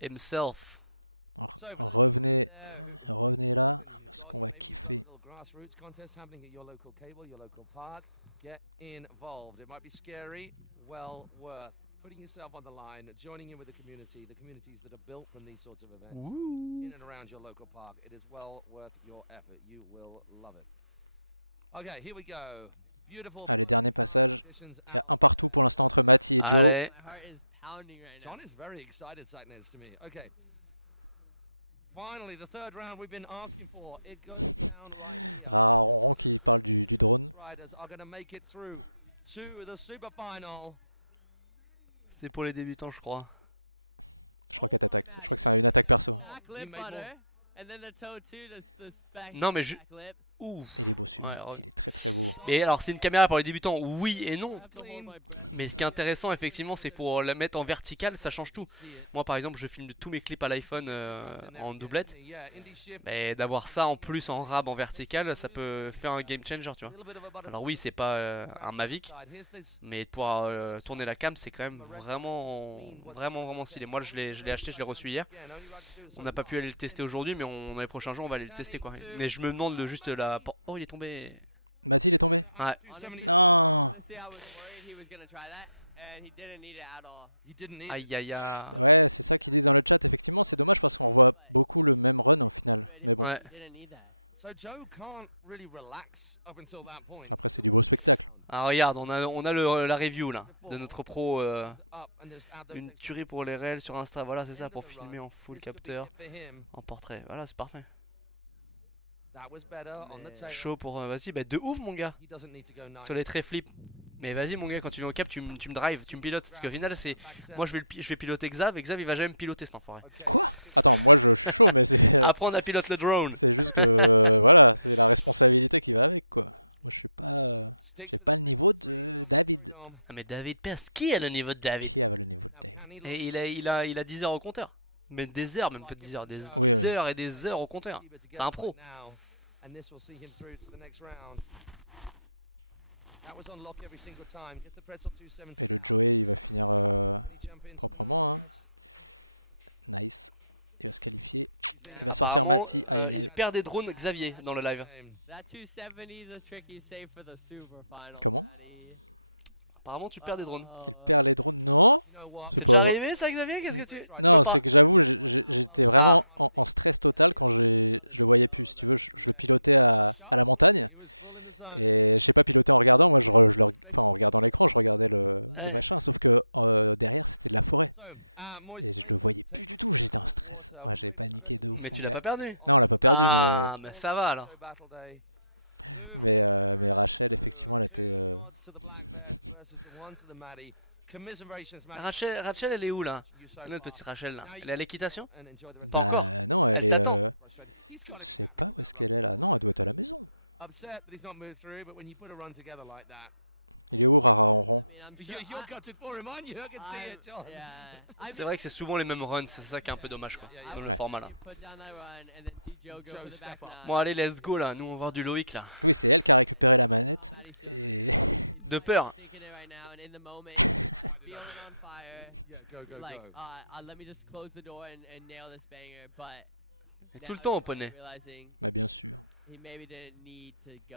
Himself. So for those people out there maybe you've got a little grassroots contest happening at your local cable, your local park. Get involved. It might be scary, well worth putting yourself on the line, joining in with the communities that are built from these sorts of events. Woo. In and around your local park. It is well worth your effort. You will love it. Okay, here we go. Beautiful conditions out there. Allez. My heart is pounding right now. John is very excited sat next to me. Okay. Finally, the third round we've been asking for. It goes down right here. Riders are going to make it through to the super final. C'est pour les débutants, je crois. Non mais je... Ouf. Ouais, mais alors c'est une caméra pour les débutants, oui et non. Mais ce qui est intéressant effectivement c'est pour la mettre en verticale, ça change tout. Moi par exemple je filme tous mes clips à l'iPhone en doublette. Mais d'avoir ça en plus en rab en vertical, ça peut faire un game changer tu vois. Alors oui c'est pas un Mavic, mais pour tourner la cam c'est quand même vraiment stylé. Moi je l'ai acheté, je l'ai reçu hier. On n'a pas pu aller le tester aujourd'hui mais dans les prochains jours on va aller le tester quoi. Mais je me demande de juste la... Oh il est tombé. Ouais. Aïe aïe aïe. Ouais. Ah regarde, on a la review là de notre pro, une tuerie pour les réels sur Insta. Voilà c'est ça pour filmer en full capteur, en portrait. Voilà c'est parfait. Chaud pour... vas-y, bah de ouf mon gars. Sur les traits flip. Mais vas-y mon gars, quand tu viens au cap, tu me drives, tu me pilotes. Parce qu'au final c'est... Moi je vais piloter Xav et Xav il va jamais me piloter cet enfoiré. Apprendre à piloter le drone. Ah mais David pèse qui est le niveau de David? Et il a 10 heures au compteur. Mais des heures, même pas 10 heures, des 10 heures et des heures au compteur. C'est un pro. Apparemment, il perd des drones Xavier dans le live. Apparemment, tu perds des drones. C'est déjà arrivé ça Xavier? Qu'est-ce que tu m'as pas... Ah. So Mais tu l'as pas perdu. Ah, mais ça va alors. Rachel, elle est où là? Notre petite Rachel là. Elle est à l'équitation? Pas encore. Elle t'attend. Upset that he's not moved through, but when you put a run together like that, you're gutted for him, aren't you? I can see it, John. C'est vrai que c'est souvent les mêmes runs, c'est ça qui est un peu dommage quoi, dans le format là. Bon allez, let's go là, nous on va voir du Loic là. De peur. Et tout le temps au poney.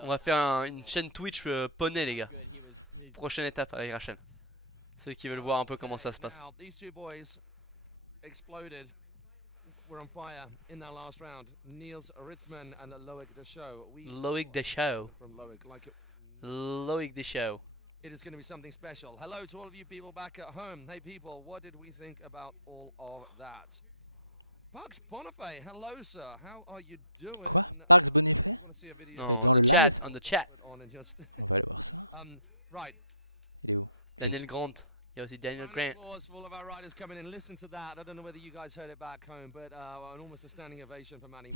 On va faire une chaîne Twitch poney les gars. Prochaine étape avec Rachel. Ceux qui veulent voir un peu comment ça se passe. Loic Deschaux. Loic Deschaux. It is going to be something special. Hello to all of you people back at home. Hey people, what did we think about all of that? Bugs Bonifay, hello sir. How are you doing? You want to see a video? No, on the chat, on the chat. On and just right. Daniel Grant. Il y a aussi Daniel Grant. Applause for all of our riders coming in. Listen to that. I don't know whether you guys heard it back home, but an almost a standing ovation for Manny.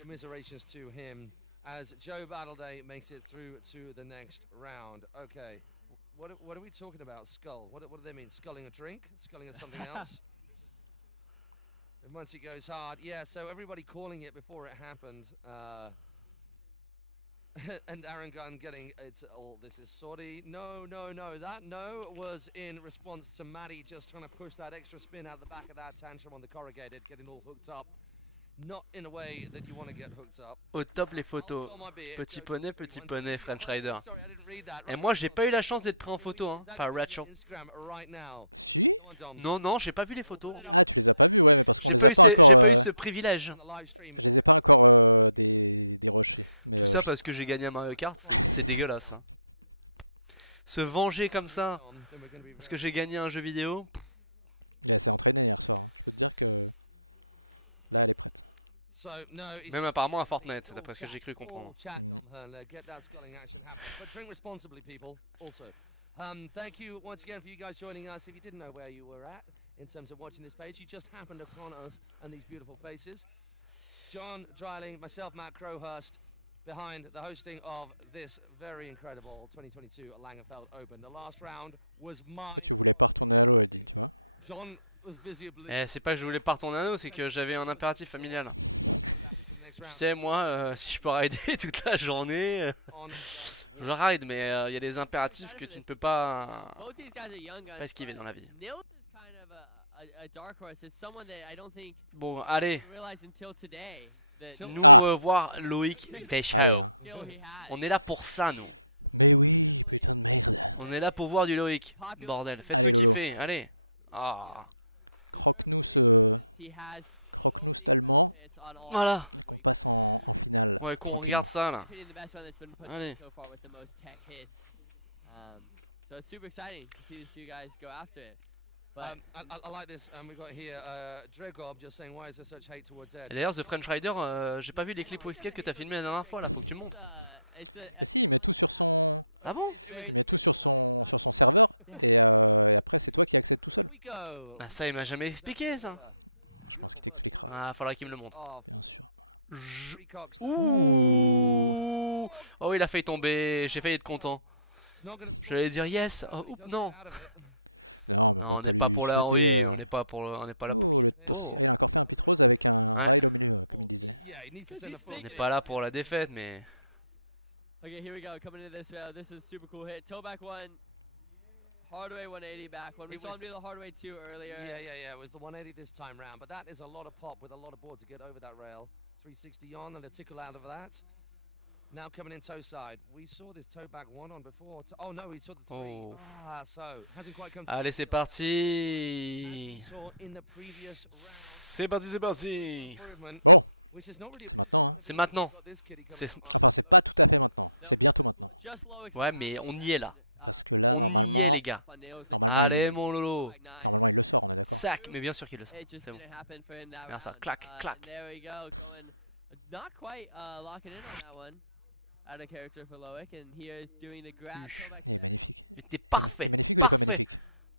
Commiserations to him as Joe Battleday makes it through to the next round. Okay, what are we talking about? Skull. What do they mean? Sculling a drink? Sculling at something else? And once it goes hard, yeah. So everybody calling it before it happened. And Aaron Gunn getting it's all this is sorry. No. That no was in response to Maddie just trying to push that extra spin out the back of that tantrum on the corrugated, getting all hooked up. Not in a way that you want to get hooked up. Au top les photos. Petit poney, French Rider. Et moi j'ai pas eu la chance d'être pris en photo hein, par Rachel. Non, j'ai pas vu les photos. J'ai pas eu ce privilège. Tout ça parce que j'ai gagné à Mario Kart, c'est dégueulasse. Hein. Se venger comme ça parce que j'ai gagné un jeu vidéo. Même apparemment à Fortnite, d'après ce que j'ai cru comprendre. Thank you once again for you guys joining us. If you didn't know where you were at in terms of watching this page, you just happened upon us and these beautiful faces. John Dryling, myself, Matt Crowhurst, behind the hosting of this very incredible 2022 Langenfeld Open. The last round was mine. John was busy. C'est pas que je voulais pas retourner à nous, c'est que j'avais un impératif familial. Tu sais, moi, si je peux rider toute la journée, je ride, mais il y a des impératifs que tu ne peux pas esquiver dans la vie. Bon, allez, nous voir Loic Deschaux. On est là pour ça, nous. On est là pour voir du Loic. Bordel, faites-nous kiffer, allez. Ah. Voilà. Ouais, qu'on regarde ça là. Allez. So it's super exciting to see these two guys go after it. I like this. We've got here Dregob just saying why is there such hate towards Ed. D'ailleurs, The French Rider, j'ai pas vu les clips Wakeskate que t'as filmé la dernière fois là. Faut que tu me montres. Ah bon? Ah ça, il m'a jamais expliqué ça. Ah, faudra qu'il me le montre. Ouh. Oh, il a failli tomber. J'ai failli être content. J'allais dire yes. Oh, oups, non. Non, on n'est pas pour là. Oui, on n'est pas là pour qui. Oh. Ouais. On n'est pas là pour la défaite, mais. Okay, here we go. Coming into this round, this is a super cool hit. Toe back one. Hardway 180 back one. We saw him do the hardway 2 earlier. Yeah. It was the 180 this time round, but that is a lot of pop with a lot of board to get over that rail. 360 on and a tickle out of that. Now coming in toe side. We saw this toe back one on before. Oh no, we saw the 3. Oh. So hasn't quite come. Allez, c'est parti. C'est parti. C'est maintenant. Ouais, mais on y est là. On y est, les gars. Allez, mon lolo. Sac, mais bien sûr qu'il le sait. C'est bon. Regarde ça, clac, clac. Not quite locking in on that one. Out of character for Loic, and here doing the grab. Il était parfait, parfait,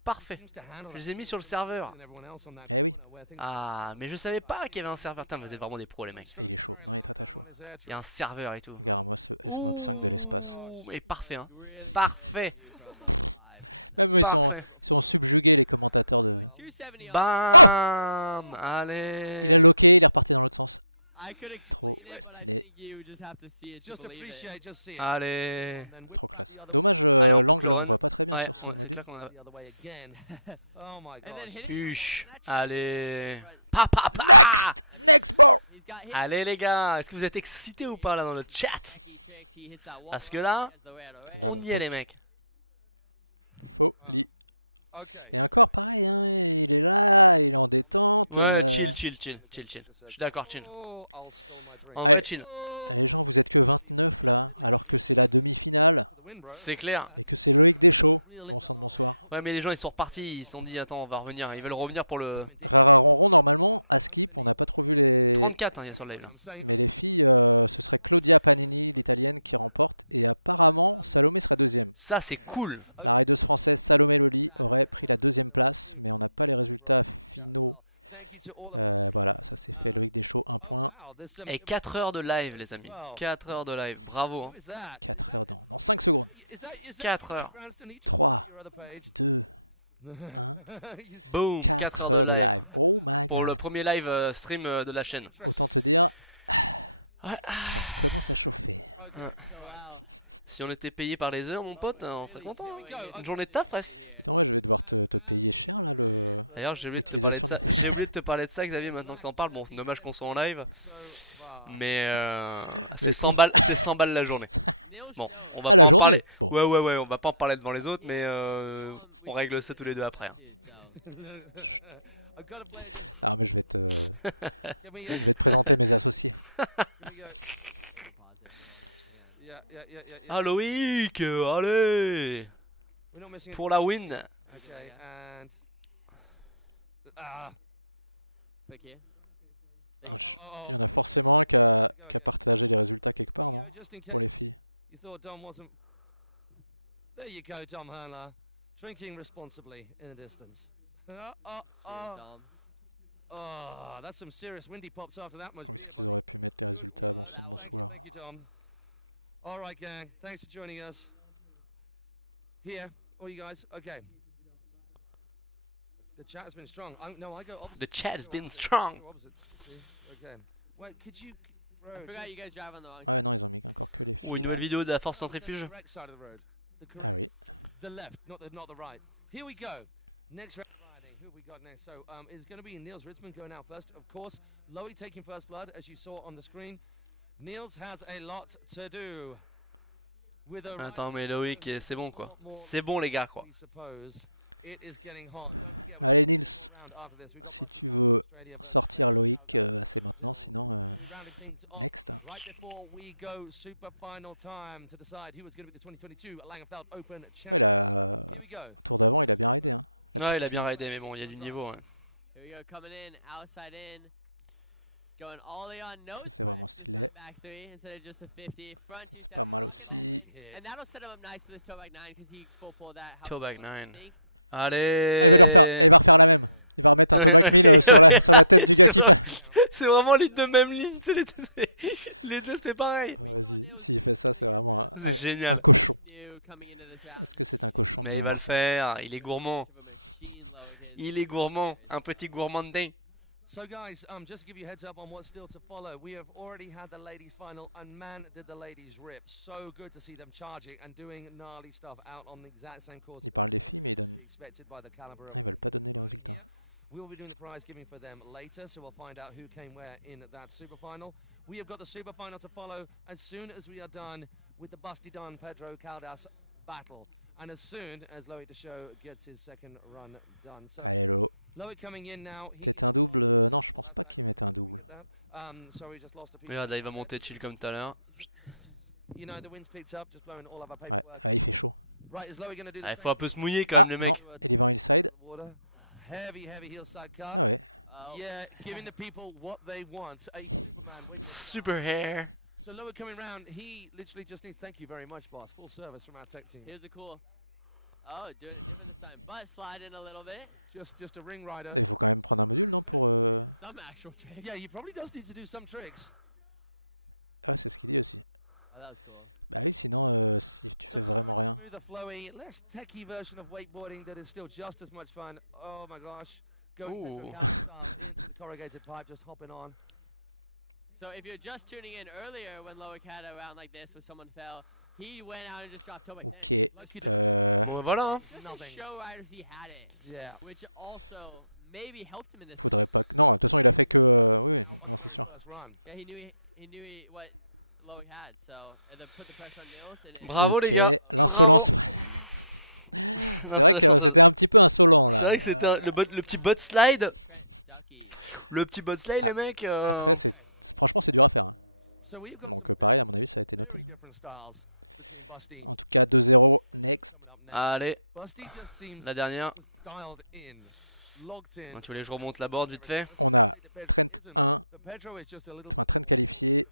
parfait. Je les ai mis sur le serveur. Ah, mais je savais pas qu'il y avait un serveur. Putain, vous êtes vraiment des pros, les mecs. Il y a un serveur et tout. Ouh, mais parfait, hein. Parfait. Parfait. Bam. Allez. I could explain it, but I think you just have to see it. Just appreciate, just see it. Allez. Allez, on boucle run. Ouais, c'est clair qu'on a. Oh my gosh. Huch. Allez. Pa, pa, pa. Allez les gars, est-ce que vous êtes excités ou pas là dans le chat? Parce que là, on y est les mecs. Ouais, chill, chill, chill, chill, chill. Je suis d'accord, chill. En vrai, chill. C'est clair. Ouais, mais les gens ils sont repartis, ils se sont dit attends, on va revenir. Ils veulent revenir pour le 34, hein, il y a sur le live là. Ça c'est cool. Et 4 heures de live les amis. 4 heures de live, bravo hein. 4 heures. Boom, 4 heures de live. Pour le premier live stream de la chaîne. Ouais. Ouais. Si on était payé par les heures mon pote, on serait content. Une journée de taf presque. D'ailleurs j'ai oublié de te parler de ça. J'ai oublié de te parler de ça Xavier maintenant que t'en parles. Bon c'est dommage qu'on soit en live. Mais c'est 100 balles, c'est 100 balles la journée. Bon, on va pas en parler. Ouais, on va pas en parler devant les autres, mais on règle ça tous les deux après. Hein. Ah Loic, allez, pour la win. Just in case you thought Dom wasn't. There you go, Dom Hurler. Drinking responsibly in the distance. Oh, that's some serious windy pops after that much beer, buddy. Good work. Thank you, Dom. All right, gang. Thanks for joining us. Here, all you guys. Okay. The chat has been strong. No, I go opposite. The chat has been strong. Okay. Wait, could you? Bro, I forgot you guys drive on the wrong side. Ou une nouvelle vidéo de la force centrifuge. The left, not the right. Here we go. Next round riding. Who have we got next? So it's going to be Niels Ritzmann going out first. Of course, Loic taking first blood, as you saw on the screen. Niels has a lot to do. Attends, mais Loic, c'est bon quoi. C'est bon les gars quoi. It is getting hot. Don't forget, we've got one more round after this. We've got Busty Dunn, Australia versus Brazil. We're going to be rounding things off right before we go super final time to decide who is going to be the 2022 Langenfeld Open champion. Here we go. Ouais, il a bien raidé, mais bon, il y a du niveau. Ouais. Here we go, coming in, outside in. Going all the way on nose press this time back 3 instead of just a 50. Front 270, locking that in. And that'll set him up nice for this toe back 9 because he full pulled that. Toe back 9. Allez. C'est vraiment les deux mêmes lignes, les deux c'est pareil. C'est génial. Mais il va le faire, il est gourmand. Il est gourmand, un petit gourmandin. So guys, just to give you a heads up on what's still to follow, we have already had the ladies final and man did the ladies rip. So good to see them charging and doing gnarly stuff out on the exact same course expected by the caliber of riding here. We will be doing the prize giving for them later, so we'll find out who came where in that super final. We have got the super final to follow as soon as we are done with the Busty Dunn Pedro Caldas battle, and as soon as Loic Deschaux gets his second run done. So Loic coming in now. He well, that's that. We get that. So we just lost a piece. Regarde, là il va monter chill comme tout à l'heure. You know the wind's picked up, just blowing all of our paperwork. Right, is Loic going to do the Il faut un peu se mouiller quand même les mecs. Heavy heel side cut. Yeah, giving the people what they want. A Superman. Super hair. So Loic coming round, he literally just needs, thank you very much, boss. Full service from our tech team. Here's a cool, oh, doing it different this time. Butt slide in a little bit. Just a ring rider. Some actual tricks. Yeah, he probably does need to do some tricks. Oh, that was cool. So showing the smoother, flowy, less techie version of wakeboarding that is still just as much fun. Oh my gosh. Going style into the corrugated pipe, just hopping on. So if you're just tuning in earlier when Loic had a round like this where someone fell, he went out and just dropped toe by 10. Bon, voilà. Just to show riders he had it. Yeah. Which also maybe helped him in this. On the very first run. Yeah, he knew what Loic had, so put the pressure on Nils. And Bravo les gars, bravo. L'installation, c'est vrai que c'était le petit bot slide. Le petit bot slide les mecs. So we've got some very different styles between Busty. Allez, Busty just seems la dernière. dialed in, logged in. Tu voulais que je remonte la board vite fait? But Pedro is just a little bit more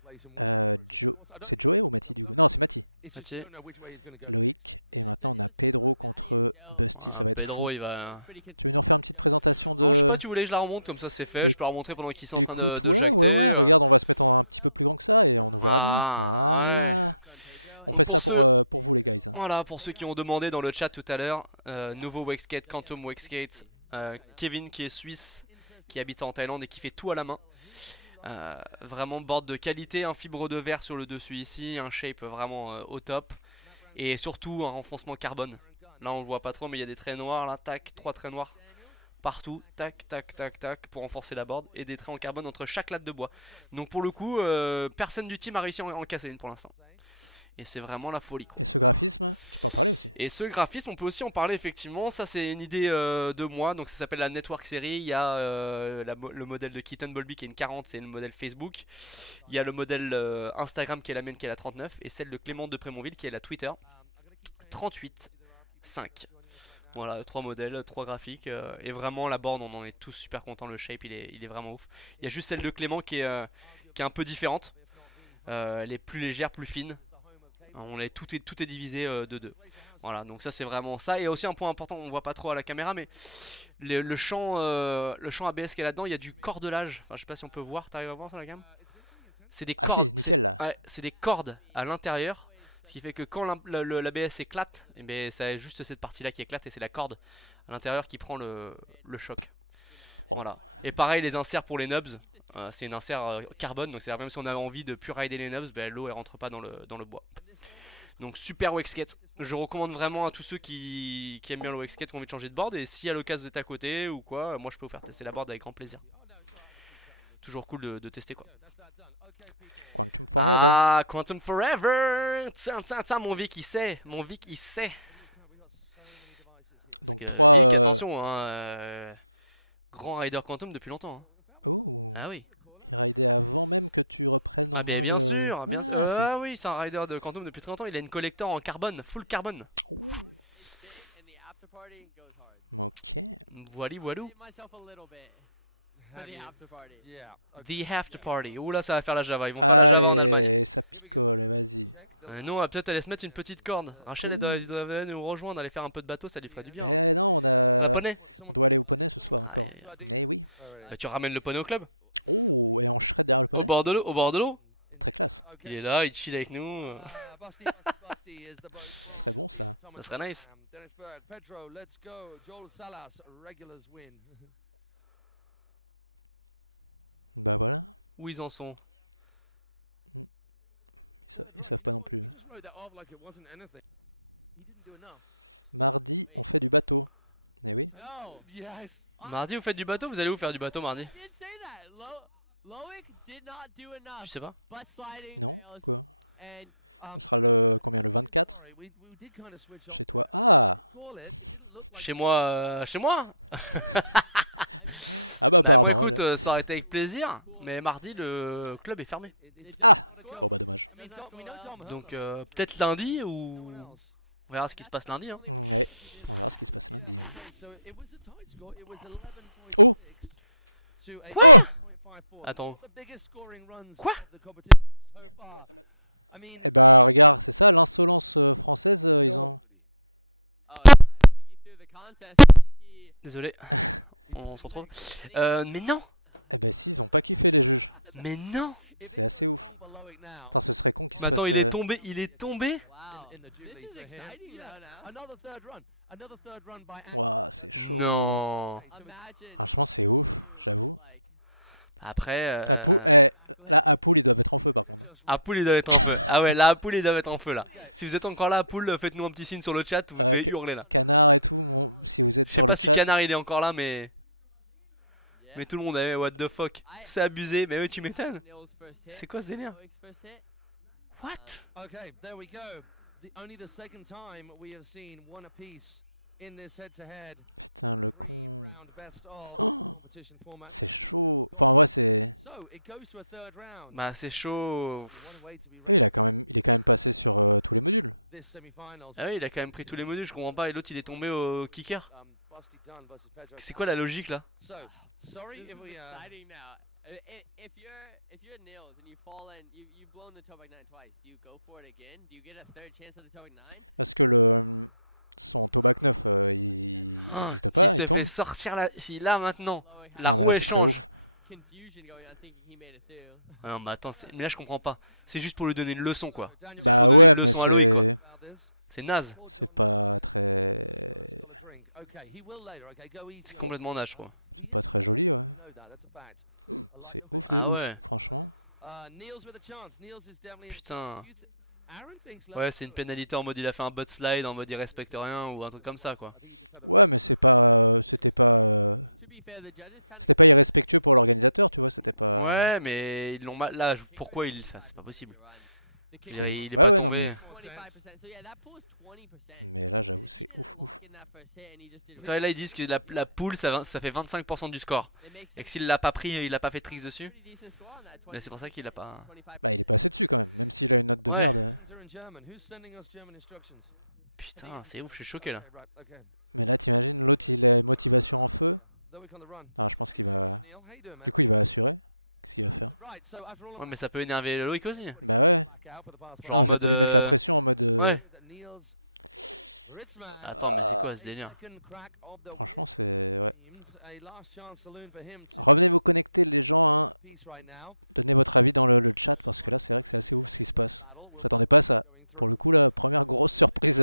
place and I don't think it comes up. It's just you don't know which way he's going to go. Pedro il va. Non, je sais pas, tu voulais que je la remonte comme ça c'est fait. Je peux la remontrer pendant qu'ils sont en train de jacter. Ah ouais. Donc pour ceux, voilà, pour ceux qui ont demandé dans le chat tout à l'heure, nouveau wakeskate, Quantum wakeskate, Kevin qui est suisse, qui habite en Thaïlande et qui fait tout à la main. Vraiment board de qualité, un fibre de verre sur le dessus ici, un shape vraiment au top et surtout un renfoncement carbone. Là on le voit pas trop mais il y a des traits noirs là, tac, 3 traits noirs partout, tac, tac, tac, tac, pour renforcer la board et des traits en carbone entre chaque latte de bois. Donc pour le coup, personne du team a réussi à en casser une pour l'instant. Et c'est vraiment la folie quoi. Et ce graphisme, on peut aussi en parler effectivement, ça c'est une idée de moi, donc ça s'appelle la Network Series. Il y a le modèle de Keaton Bolby qui est une 40, c'est le modèle Facebook. Il y a le modèle Instagram qui est la mienne qui est la 39 et celle de Clément de Prémonville qui est la Twitter 38.5. Voilà, 3 modèles, 3 graphiques et vraiment la board on en est tous super contents, le shape il est vraiment ouf. Il y a juste celle de Clément qui est un peu différente, elle est plus légère, plus fine. Tout est divisé de 2. Voilà, donc ça c'est vraiment ça. Et aussi un point important, on voit pas trop à la caméra, mais le champ ABS qui est là-dedans, il y a du cordelage. Enfin, je sais pas si on peut voir, t'arrives à voir sur la cam? C'est des cordes, c'est des cordes à l'intérieur. Ce qui fait que quand l'ABS éclate, et bien, c'est juste cette partie-là qui éclate et c'est la corde à l'intérieur qui prend le choc. Voilà. Et pareil, les inserts pour les nubs, c'est une insert carbone, donc c'est-à-dire même si on a envie de plus rider les nubs, ben, l'eau elle rentre pas dans le bois. Donc super wakeskate. Je recommande vraiment à tous ceux qui aiment bien le wakeskate, qui ont envie de changer de board. Et si à l'occasion d'être à côté ou quoi, moi je peux vous faire tester la board avec grand plaisir. Toujours cool de tester quoi. Ah, Quantum Forever. Tiens, mon Vic il sait. Mon Vic il sait. Parce que Vic, attention, hein, grand rider Quantum depuis longtemps. Hein. Ah oui. Ah ben bien sûr, ah oui, c'est un rider de Quantum depuis très longtemps. Il a une collector en carbone, full carbone. Voilou. The after party. Ouh là ça va faire la Java, ils vont faire la Java en Allemagne. Nous on va peut-être aller se mettre une petite corde. Rachel elle doit nous rejoindre, aller faire un peu de bateau, ça lui ferait du bien. À la poney. Bah, tu ramènes le poney au club. Au bord de l'eau. Il est là, il chill avec nous. Ça serait nice. Où ils en sont? Mardi, vous faites du bateau? Vous allez où faire du bateau mardi? Loic did not do enough. Je sais pas. Butt sliding rails and sorry, we did kind of switch off there. Call it. It didn't look like chez moi. Bah moi écoute, ça aurait été avec plaisir, mais mardi le club est fermé. Donc peut-être lundi ou on verra ce qui se passe lundi hein. Quoi? Attends. Quoi? Désolé, on se retrouve. Mais non! Mais non! Mais attends, il est tombé, il est tombé? Non. Après, à poule, il doit être en feu. Ah ouais, là, à poule, il doit être en feu là. Si vous êtes encore là, à poule, faites-nous un petit signe sur le chat, vous devez hurler là. Je sais pas si Canard il est encore là, mais tout le monde, what the fuck. C'est abusé, mais oui, tu m'étonnes. C'est quoi ce délire? What? Okay, there we go. Only the second time we have seen one apiece in this head-to-head 3-round best of competition format that we got. So it goes to a third round. Bah c'est chaud. Ah oui, il a quand même pris tous les modules, je comprends pas. Et l'autre il est tombé au kicker. C'est quoi la logique là? Sorry if we if you're Nils and you fall in, you've blown the toe back 9 twice. Do you go for it again? Do you get a third chance at the toe back 9? Oh, s'il se fait sortir là, si là maintenant la roue elle change. Ah non mais attends, mais là je comprends pas. C'est juste pour lui donner une leçon quoi. C'est juste pour donner une leçon à Loic quoi. C'est naze. C'est complètement naze je crois. Ah ouais. Putain. Ouais, c'est une pénalité en mode il a fait un butt slide, en mode il respecte rien ou un truc comme ça quoi. Ouais, mais ils l'ont mal. Là, pourquoi il. C'est pas possible. Il est pas tombé. Là, ils disent que la poule ça fait 25% du score. Et que s'il l'a pas pris, il a pas fait tricks dessus. Mais c'est pour ça qu'il a pas. Ouais. Putain, c'est ouf, je suis choqué là. Ouais, mais ça peut énerver Loic aussi. Genre en mode ouais. Attends, mais c'est quoi ce délire?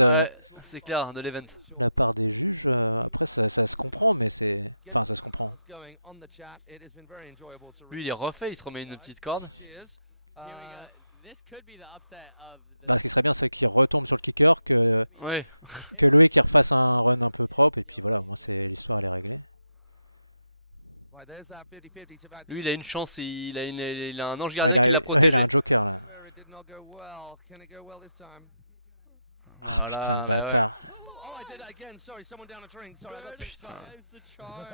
Ouais, c'est clair, de l'event. Lui il est refait, il se remet une petite corde. Ouais. Lui il a une chance, il a un ange gardien qui l'a protégé. Voilà, bah ouais. Oh, I did it again. Sorry, someone down a drink. Sorry, I got to times the charm.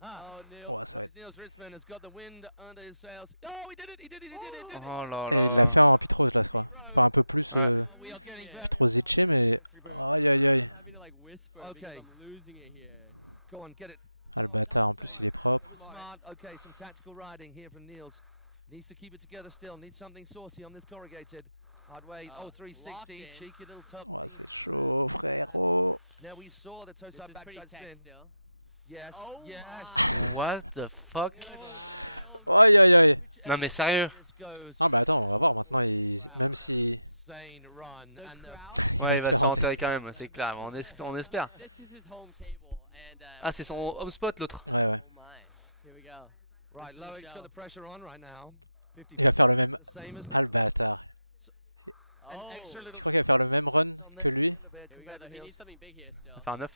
Oh, Nils. Right, Nils Ritzman has got the wind under his sails. Oh, he did it. He did it. He did it. Oh là là. Ouais. We are getting very I'm having to like whisper because I'm losing it here. Go on, get it. Oh, smart. Okay, some tactical riding here from Nils. Needs to keep it together still. Needs something saucy on this corrugated. Hard way. Oh, 360. Cheeky little tough knee. Now we saw the toe side backside spin. Yes. Oh yes. What the fuck? Non mais sérieux. Ouais, il va se faire enterrer quand même, c'est clair. On espère. Ah, c'est son home spot l'autre. Right, Loic's got the pressure on right now. 50, the same as an extra little on the end of it. He needs something big here still. On va faire un 9.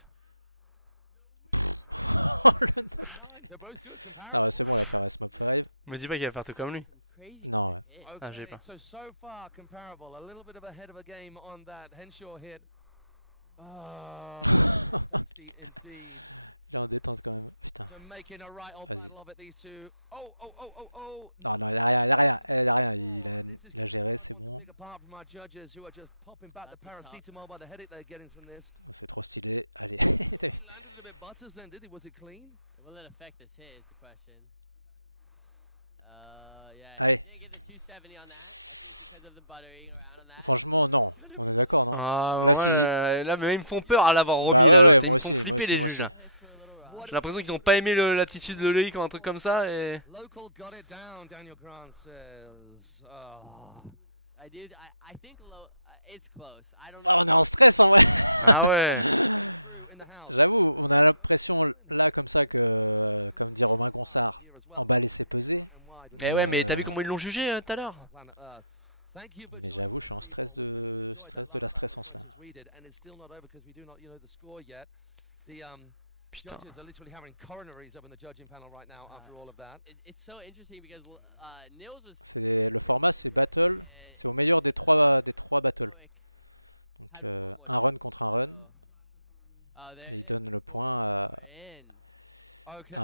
They're both good, comparable. Me dis pas qu'il va faire tout comme lui. Ah, j'ai pas. So far comparable. A little bit of a head of a game on that Henshaw hit. Oh, tasty indeed. So making a right old battle of it, these two. Oh. No. This is going to be a hard one to pick apart from our judges who are just popping back the paracetamol by the headache they're getting from this. landed a bit butters then, did he? Was it clean? Will it affect this hit is the question. Yeah, he didn't get the 270 on that. I think because of the buttering around on that. Ah, ouais, là, mais ils me font peur à l'avoir remis là, l'autre. Ils me font flipper les juges là. J'ai l'impression qu'ils ont pas aimé l'attitude de Loic ou un truc comme ça et. Local got it down, Daniel Grant says. Oh. I think it's close. I don't know. Ah ouais. In the house. Mais ouais, mais t'as vu comment ils l'ont jugé tout à l'heure? Thank you for joining us, people. We hope you enjoyed that last battle as much as we did, and it's still not over because we do not know the score yet. The judges are literally having coronaries up in the judging panel right now after all of that. It's so interesting because Nils was Loic had a lot more time. Oh, there it is. The scores are in. Okay.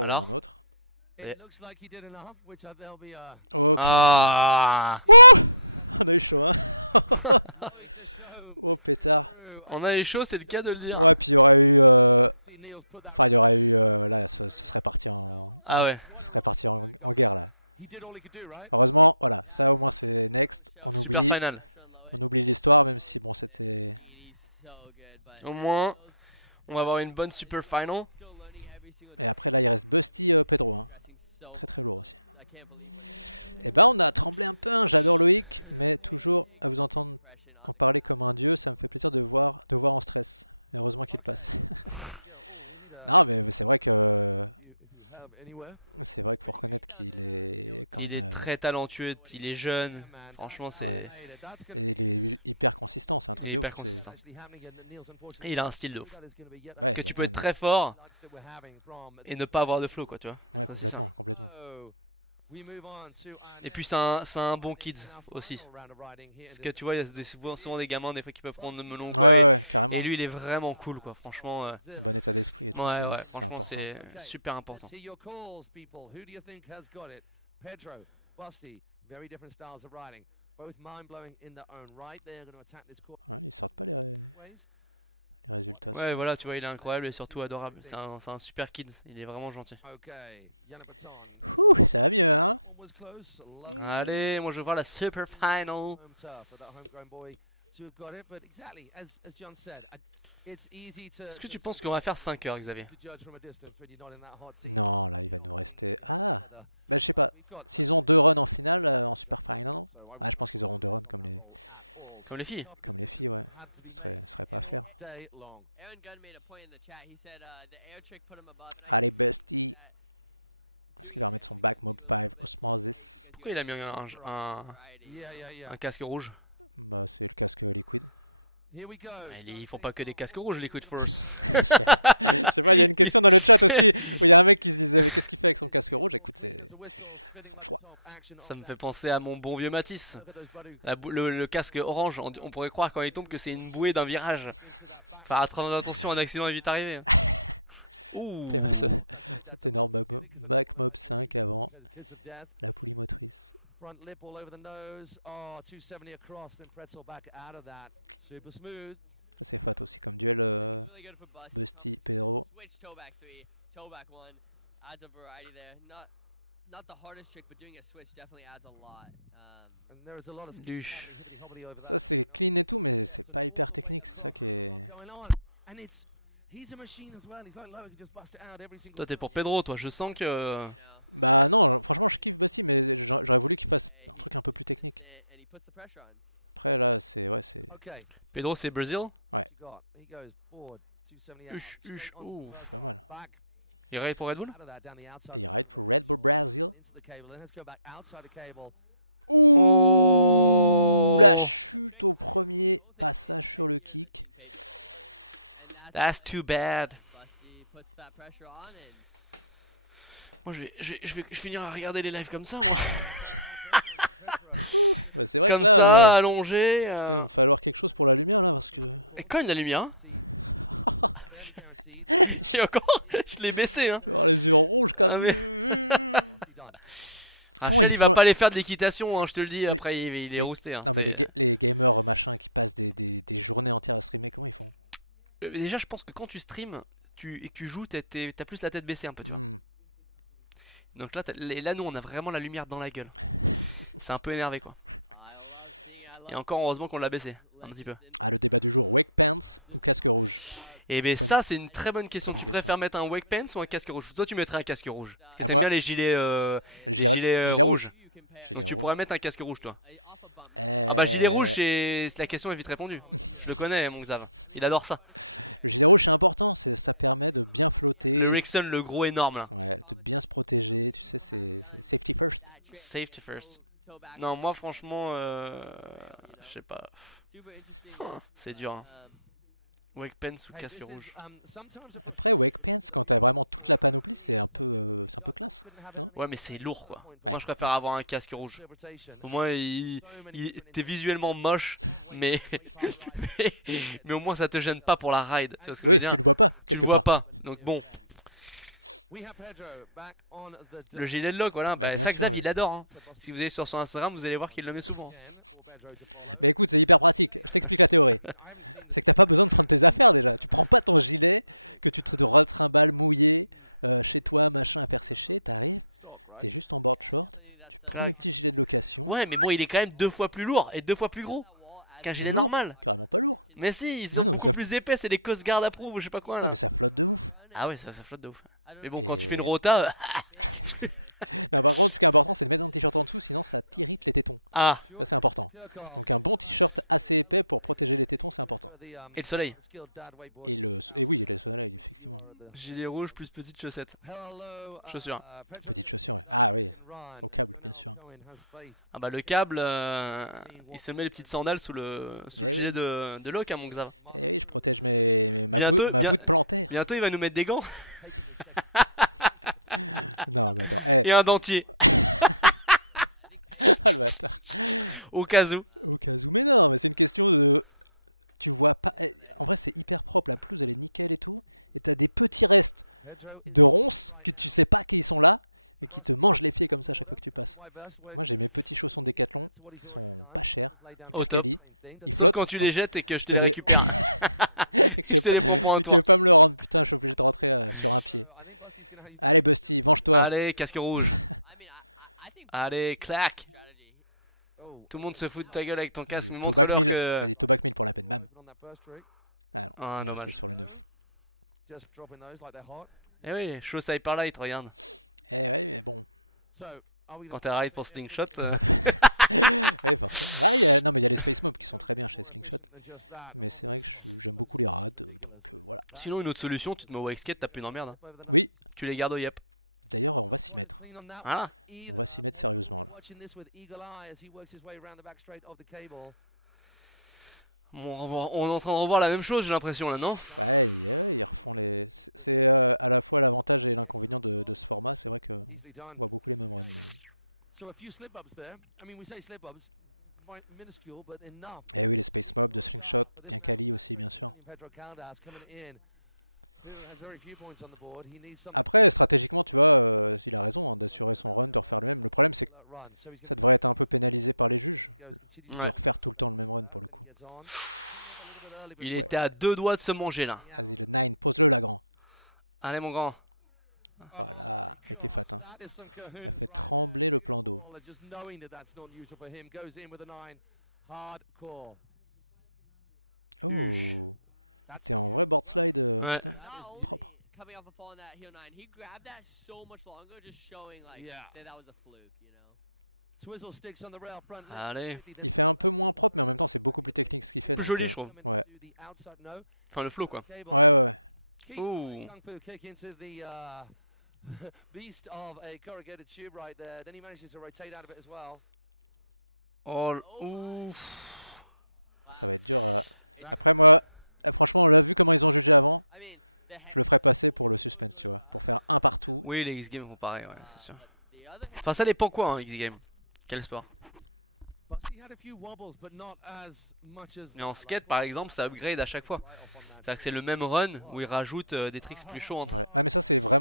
Alors? It looks like he did enough, which there'll be a. Ah. On a les choses, c'est le cas de le dire. Ah ouais. Super final. Au moins, on va avoir une bonne super final. Il est très talentueux, il est jeune. Franchement, c'est. Il est hyper consistant. Et il a un style de ouf. Parce que tu peux être très fort et ne pas avoir de flow, quoi, tu vois. C'est ça. Et puis c'est un bon kid aussi. Parce que tu vois, il y a souvent des gamins des fois qui peuvent prendre le melon ou quoi. Et lui, il est vraiment cool, quoi. Franchement. Ouais, franchement, c'est super important. Pedro, Busty, very different styles of riding. Both mind-blowing in their own right. They are going to attack this course ways. Ouais, voilà, tu vois, il est incroyable et surtout adorable. C'est un super kid, il est vraiment gentil. Allez, moi je veux voir la super final. Est-ce que tu penses qu'on va faire 5 heures, Xavier? Comme les filles. Aaron Gunn made a point in the chat. He said the air trick put him above, and I do think that doing an air trick gives you a little bit more weight because Pourquoi il a mis un casque rouge? Ils font pas que des casques rouges, Liquid Force. Ça me fait penser à mon bon vieux Matisse. Le casque orange, on pourrait croire quand il tombe que c'est une bouée d'un virage. Enfin, très attention, un accident est vite arrivé. Ouh. Front lip all over the nose. Oh, 270 across, then pretzel back out of that. Super smooth. Really good for Busty. Switch toe back 3, toe back 1. Adds a variety there. Not the hardest trick, but doing a switch definitely adds a lot. And there is a lot of hobbly over that. Steps and all the way across. There's a lot going on. And he's a machine as well. He's like Loic, he can just bust it out every single Toi, t'es pour Pedro, toi. Je sens que. And he puts the pressure on. Okay. Pedro, c'est Brazil. He goes forward. 278. Ouh. Il est ready pour Red Bull? Oh. That's too bad. Moi, je vais finir à regarder les lives comme ça, moi. Comme ça, allongé. Et quand il a la lumière, hein. Et encore, je l'ai baissé, hein. Ah mais... Rachel, il va pas aller faire de l'équitation, hein, je te le dis. Après, il est rousté, hein. Déjà, je pense que quand tu stream, que tu joues, t'as plus la tête baissée un peu, tu vois. Donc là, là, nous, on a vraiment la lumière dans la gueule. C'est un peu énervé, quoi. Et encore, heureusement qu'on l'a baissé, un petit peu. Et ben ça, c'est une très bonne question. Tu préfères mettre un wake pants ou un casque rouge? Toi, tu mettrais un casque rouge. Parce que t'aimes bien les gilets rouges. Donc tu pourrais mettre un casque rouge, toi. Ah bah, gilet rouge, c'est la question est vite répondue. Je le connais, mon Xav. Il adore ça. Le Rickson, le gros énorme, là. Safety first. Non, moi, franchement, je sais pas. C'est dur, hein. Wake pants ou casque rouge. Ouais, mais c'est lourd, quoi. Moi, je préfère avoir un casque rouge. Au moins, t'es visuellement moche, mais mais au moins ça te gêne pas pour la ride. Tu vois ce que je veux dire? Tu le vois pas. Donc bon. Le gilet de lock, voilà. Bah, ça, Xav, il adore. Hein. Si vous allez sur son Instagram, vous allez voir qu'il le met souvent. Clac. Ouais, mais bon, il est quand même 2 fois plus lourd et 2 fois plus gros qu'un gilet normal. Mais si, ils sont beaucoup plus épais, c'est des Coast Guard Atruz ou je sais pas quoi là. Ah ouais, ça flotte de ouf. Mais bon, quand tu fais une rota... Ah. Et le soleil. Gilet rouge plus petite chaussette. Chaussures. Ah bah le câble, il se met les petites sandales sous le gilet de Loc, hein, mon Xav. Bientôt il va nous mettre des gants. Et un dentier. Au cas où. Au top. Sauf quand tu les jettes et que je te les récupère. Et que je te les prends pour un toit. Allez, casque rouge. Allez, clac. Tout le monde se fout de ta gueule avec ton casque, mais montre-leur que... Ah, dommage. Eh oui, show side par light, regarde. Quand t'es ride pour slingshot... Sinon, une autre solution, tu te mets au wake skate, t'as plus d'emmerde. Hein. Tu les gardes au yep. Voilà. Bon, on est en train de revoir la même chose, j'ai l'impression, là, non? So a few slip ups there. I mean, we say slip ups, minuscule, but enough. For this man, Brazilian Pedro Caldas coming in, who has very few points on the board. He needs some run, so he's going to. Ouais. Il était à 2 doigts de se manger là. Allez mon grand. Oh my gosh, that is some kahunas right there. Taking the ball and just knowing that that's not neutral for him. Goes in with a 9. Hardcore. That's ouais. Coming off a fall on that heel 9, he grabbed that so much longer, just showing like that was a fluke, you know. Twizzle sticks on the rail front. Allez. Plus joli, je trouve. Enfin, le flow, quoi. Ouh. Beast of a corrugated tube right there. Then he manages to rotate out of it as well. Oh, ouf. Oui, les X-Games font pareil, ouais, c'est sûr. Enfin, ça dépend quoi, hein, X-Games. Quel sport? Mais en skate, par exemple, ça upgrade à chaque fois. C'est-à-dire que c'est le même run où ils rajoutent des tricks plus chauds entre.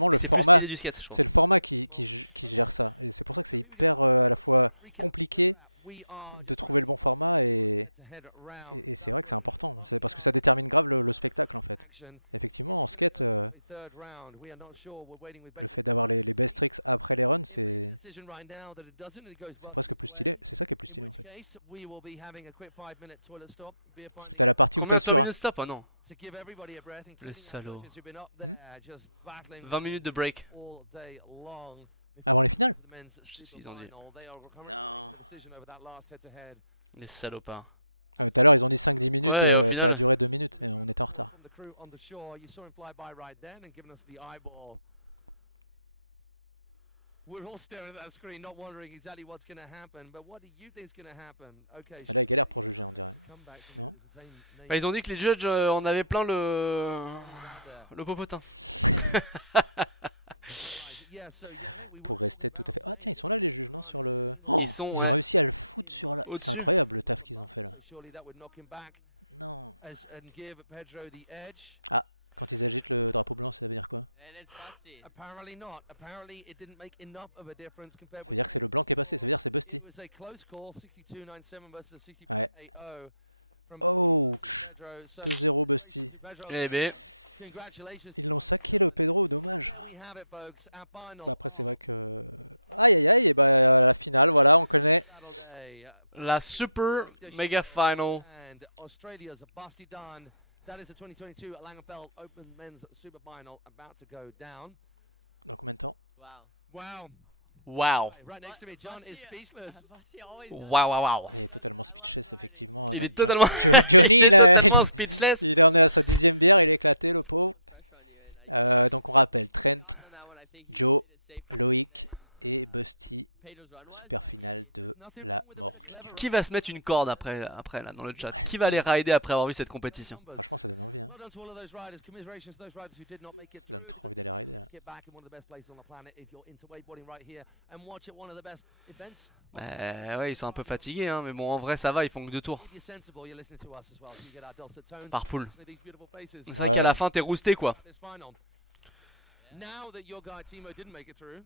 Et c'est plus stylé du skate, je trouve. Third round. We are not sure. We're waiting with Baker. It may be a decision right now that it doesn't, and it goes Busty's way. In which case, we will be having a quick 5-minute toilet stop. Beer finding. Combien de temps minutes stop? Oh non. To give everybody a breath. Le salaud. Who've been up there just battling 20 minutes de break. all day long. The men's Ils ont dit. Superfinal. They are currently making the decision over that last head-to-head. Les salopards. Ouais, et au final. From the crew on the shore, you saw him fly by right then and giving us the eyeball. We're all staring at that screen, not wondering exactly what's going to happen. But what do you think is going to happen? Okay, makes a comeback from the same name. Bah, ils ont dit que les judges en avaient plein le popotin. Ils sont ouais, au-dessus. Surely that would knock him back and give Pedro the edge. And it's Busty. Apparently not. Apparently it didn't make enough of a difference compared with. It was a close call, 62.97 versus 60.80 from Pedro. So congratulations to Pedro. Eh ben. Congratulations to. There we have it, folks. Our final. Battleday. La super mega final. And Australia's Busty Dunn. That is the 2022 Langenfeld Open Men's Super Final about to go down. Wow. Wow. Wow. Right next to me, John is speechless. Wow, wow, wow. Il est totalement, il est totalement speechless. Qui va se mettre une corde après là dans le chat? Qui va aller rider après avoir vu cette compétition? Well done to all of those riders. Commiserations to those riders who did not make it through. The good thing is you get to get back in one of the best places on the planet if you're into wakeboarding right here and watch at one of the best events. Ouais, ils sont un peu fatigués, hein, mais bon, en vrai, ça va, ils font que 2 tours. Par poule. C'est vrai qu'à la fin, t'es roosté, quoi. Now that your guy Timo didn't make it through,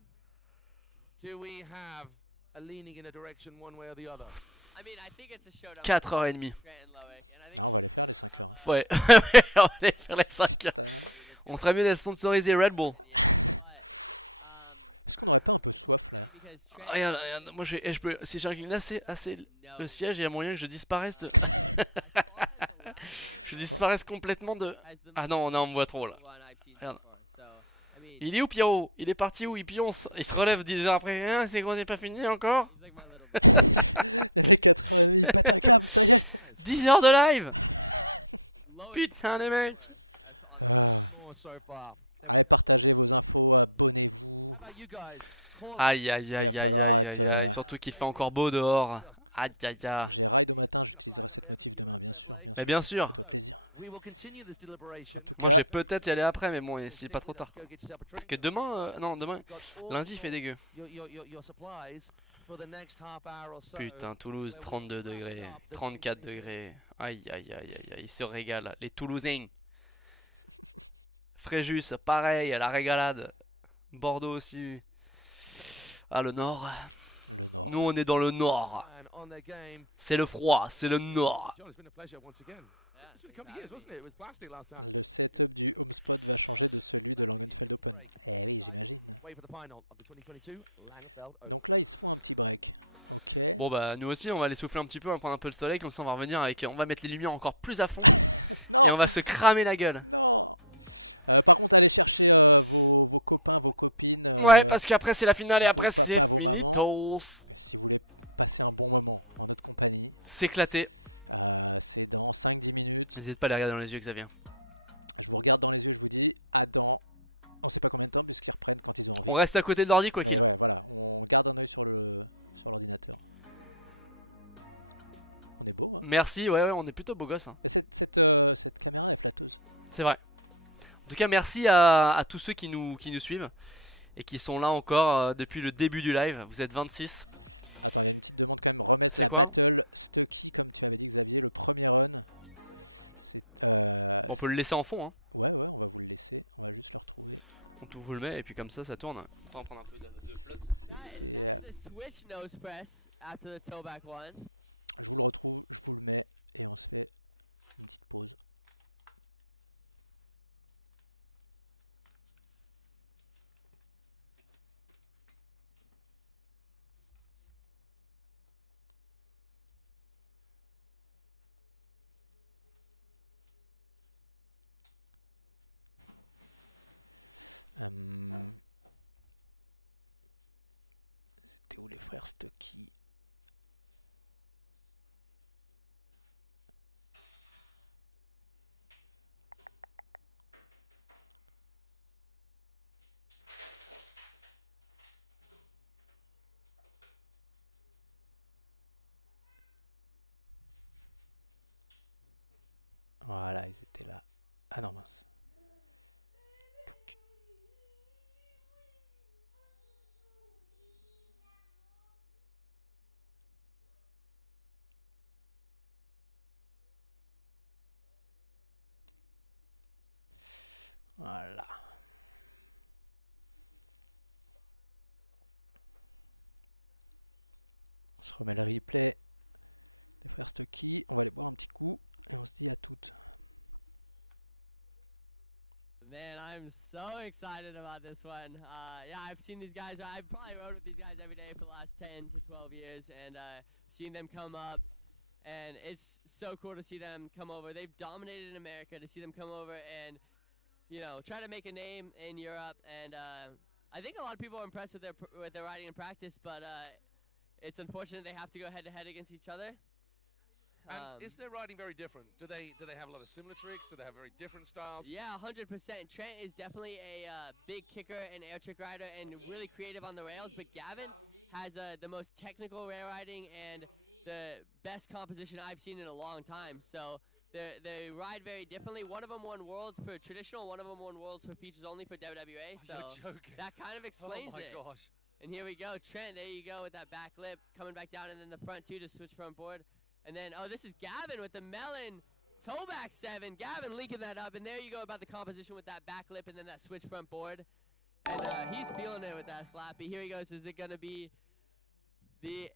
do we have a leaning in a direction one way or the other? I mean, I think it's a showdown. 4h30. Grant and Loic, and I think Ouais, on est sur les 5 heures. On ferait mieux d'être sponsorisé Red Bull. Regarde, regarde, moi je peux, si j'incline assez le siège, il y a moyen que je disparaisse de. Je disparaisse complètement de. Ah non, on me voit trop là. Regarde. Il est où Pierrot? Il est parti où? Il pionce. Il se relève 10 heures après. Hein, c'est qu'on n'est pas fini encore. 10 heures de live. Putain les mecs. Aïe aïe aïe aïe aïe aïe aïe. Surtout qu'il fait encore beau dehors. Aïe aïe aïe. Mais bien sûr. Moi je vais peut-être y aller après, mais bon, c'est pas trop tard quoi. Parce que demain, non demain, lundi il fait dégueu. Putain, Toulouse 32 degrés, 34 degrés. Aïe aïe aïe aïe aïe, ils se régalent, les Toulousains. Fréjus, pareil, la régalade. Bordeaux aussi. Ah, le nord. Nous on est dans le nord. C'est le froid, c'est le nord. Bon bah nous aussi on va aller souffler un petit peu, on va prendre un peu le soleil, comme ça on va revenir avec, on va mettre les lumières encore plus à fond. Et on va se cramer la gueule. Ouais, parce qu'après c'est la finale et après c'est finitos. S'éclater. N'hésite pas à les regarder dans les yeux, Xavier. On reste à côté de l'ordi quoi qu'il. Merci, ouais, on est plutôt beau gosse. Hein. C'est vrai. En tout cas, merci à tous ceux qui nous suivent et qui sont là encore depuis le début du live. Vous êtes 26. C'est quoi? Bon, on peut le laisser en fond. Hein. On tout vous le met et puis comme ça, ça tourne. On va prendre un peu de flotte. That is the switch nose press after the toe back one. Man, I'm so excited about this one. Yeah, I've seen these guys. I've probably rode with these guys every day for the last 10 to 12 years and seen them come up. And it's so cool to see them come over. They've dominated in America. To see them come over and, you know, try to make a name in Europe. And I think a lot of people are impressed with their riding in practice, but it's unfortunate they have to go head-to-head against each other. And is their riding very different? Do they have a lot of similar tricks? Do they have very different styles? Yeah, 100%. Trent is definitely a big kicker and air trick rider and really creative on the rails, but Gavin has the most technical rail riding and the best composition I've seen in a long time. So they ride very differently. One of them won Worlds for traditional, one of them won Worlds for features only for WWE. So that kind of explains it. Oh my gosh. And here we go, Trent, there you go with that back lip, coming back down, and then the front two to switch front board. And then, oh, this is Gavin with the melon toe back 7. Gavin linking that up, and there you go about the composition with that back lip and then that switch front board. And he's feeling it with that slappy. Here he goes, is it gonna be the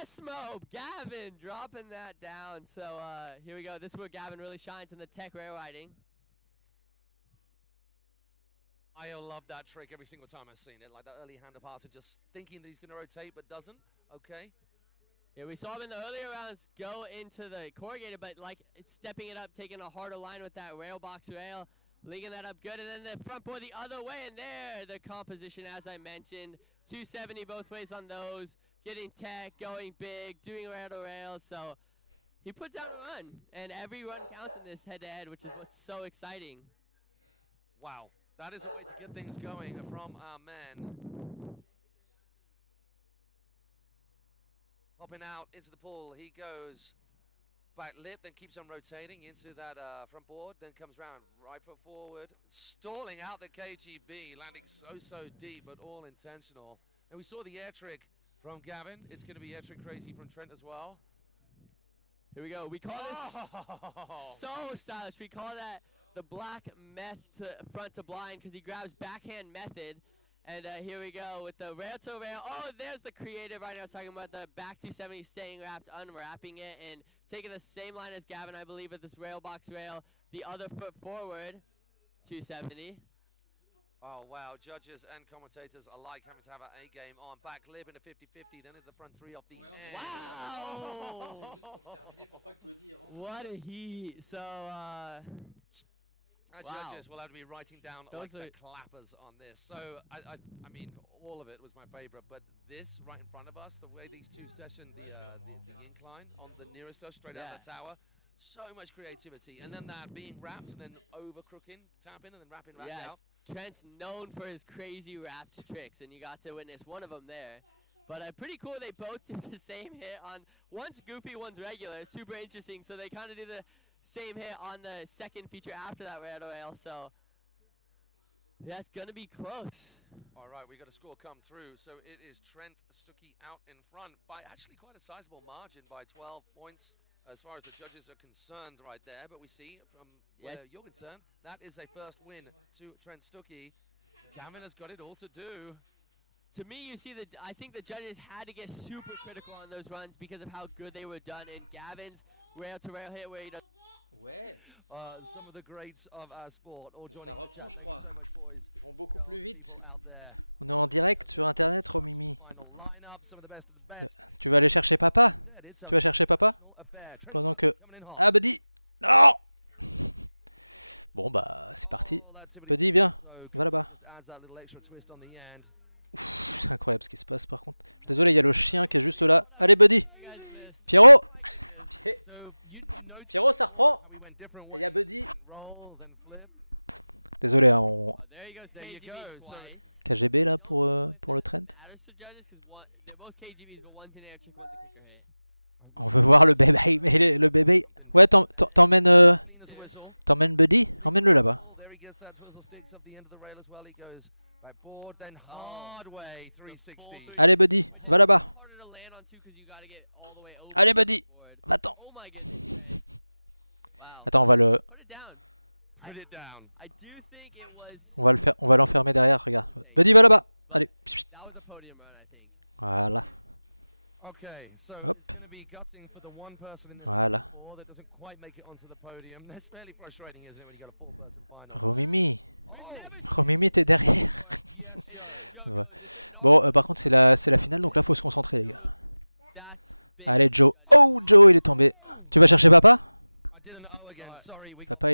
S-Mobe? Gavin dropping that down. So here we go, this is where Gavin really shines in the tech rail riding. I love that trick every single time I've seen it, like that early hand passer, just thinking that he's going to rotate but doesn't. Okay. Yeah, we saw him in the earlier rounds go into the corrugated, but like it's stepping it up, taking a harder line with that rail box rail, linking that up good, and then the front board the other way, and there the composition, as I mentioned, 270 both ways on those, getting tech, going big, doing rail to rail. So he put down a run, and every run counts in this head-to-head, which is what's so exciting. Wow. That is a way to get things going from our men. Hopping out into the pool, he goes back lip, then keeps on rotating into that front board, then comes round, right foot forward, stalling out the KGB, landing so deep, but all intentional. And we saw the air trick from Gavin. It's going to be air trick crazy from Trent as well. Here we go. We call this so stylish. We call that the black meth to front to blind because he grabs backhand method. And here we go with the rail to rail. Oh, there's the creative right now. I was talking about the back 270 staying wrapped, unwrapping it, and taking the same line as Gavin, I believe, with this rail box rail. The other foot forward, 270. Oh, wow. Judges and commentators alike having to have an A-game on. Back lip in a 50-50, then in the front three off the end. Wow! What a heat. So, our judges will have to be writing down like the clappers on this. So, I mean, all of it was my favorite, but this right in front of us, the way these two session the incline on the nearest us, straight out of the tower, so much creativity. And then that being wrapped and then over crooking, tapping, and then wrapping back out. Trent's known for his crazy wrapped tricks, and you got to witness one of them there. But pretty cool, they both did the same hit on, one's goofy, one's regular, super interesting. So they kind of do the same hit on the second feature after that rail to rail, so that's gonna be close. All right, we got a score come through. So it is Trent Stuckey out in front by actually quite a sizable margin, by 12 points as far as the judges are concerned right there. But we see from where you're concerned, that is a first win to Trent Stuckey. Gavin has got it all to do. To me, you see that I think the judges had to get super critical on those runs because of how good they were done. And Gavin's rail to rail hit where he does. Some of the greats of our sport all joining the chat. Thank you so much, boys, girls, people out there. Super final lineup, some of the best of the best. Said it's a national affair. Trent Stuckey coming in hot. Oh, that activity so good. Just adds that little extra twist on the end. You guys missed. Oh my goodness. So you noticed how we went different ways. We went roll, then flip. Oh, there he goes. There KGB you go. Twice. So don't know if that matters to judges because they're both KGBs, but one's an air trick, one's a kicker hit. Something clean as a whistle. There he gets that twizzle sticks off the end of the rail as well. He goes back board, then hard way 360. Which is harder to land on too because you got to get all the way over the board. Oh my goodness, Trent. Wow. Put it down. Put it down. I do think it was for the tank, but that was a podium run, I think. Okay, so it's going to be gutting for the one person in this four that doesn't quite make it onto the podium. That's fairly frustrating, isn't it, when you got a four-person final? Oh. Never seen it before. Yes, And Joe. there Joe goes. It's a no. That's big. Oh. I did an O again. Sorry, we got.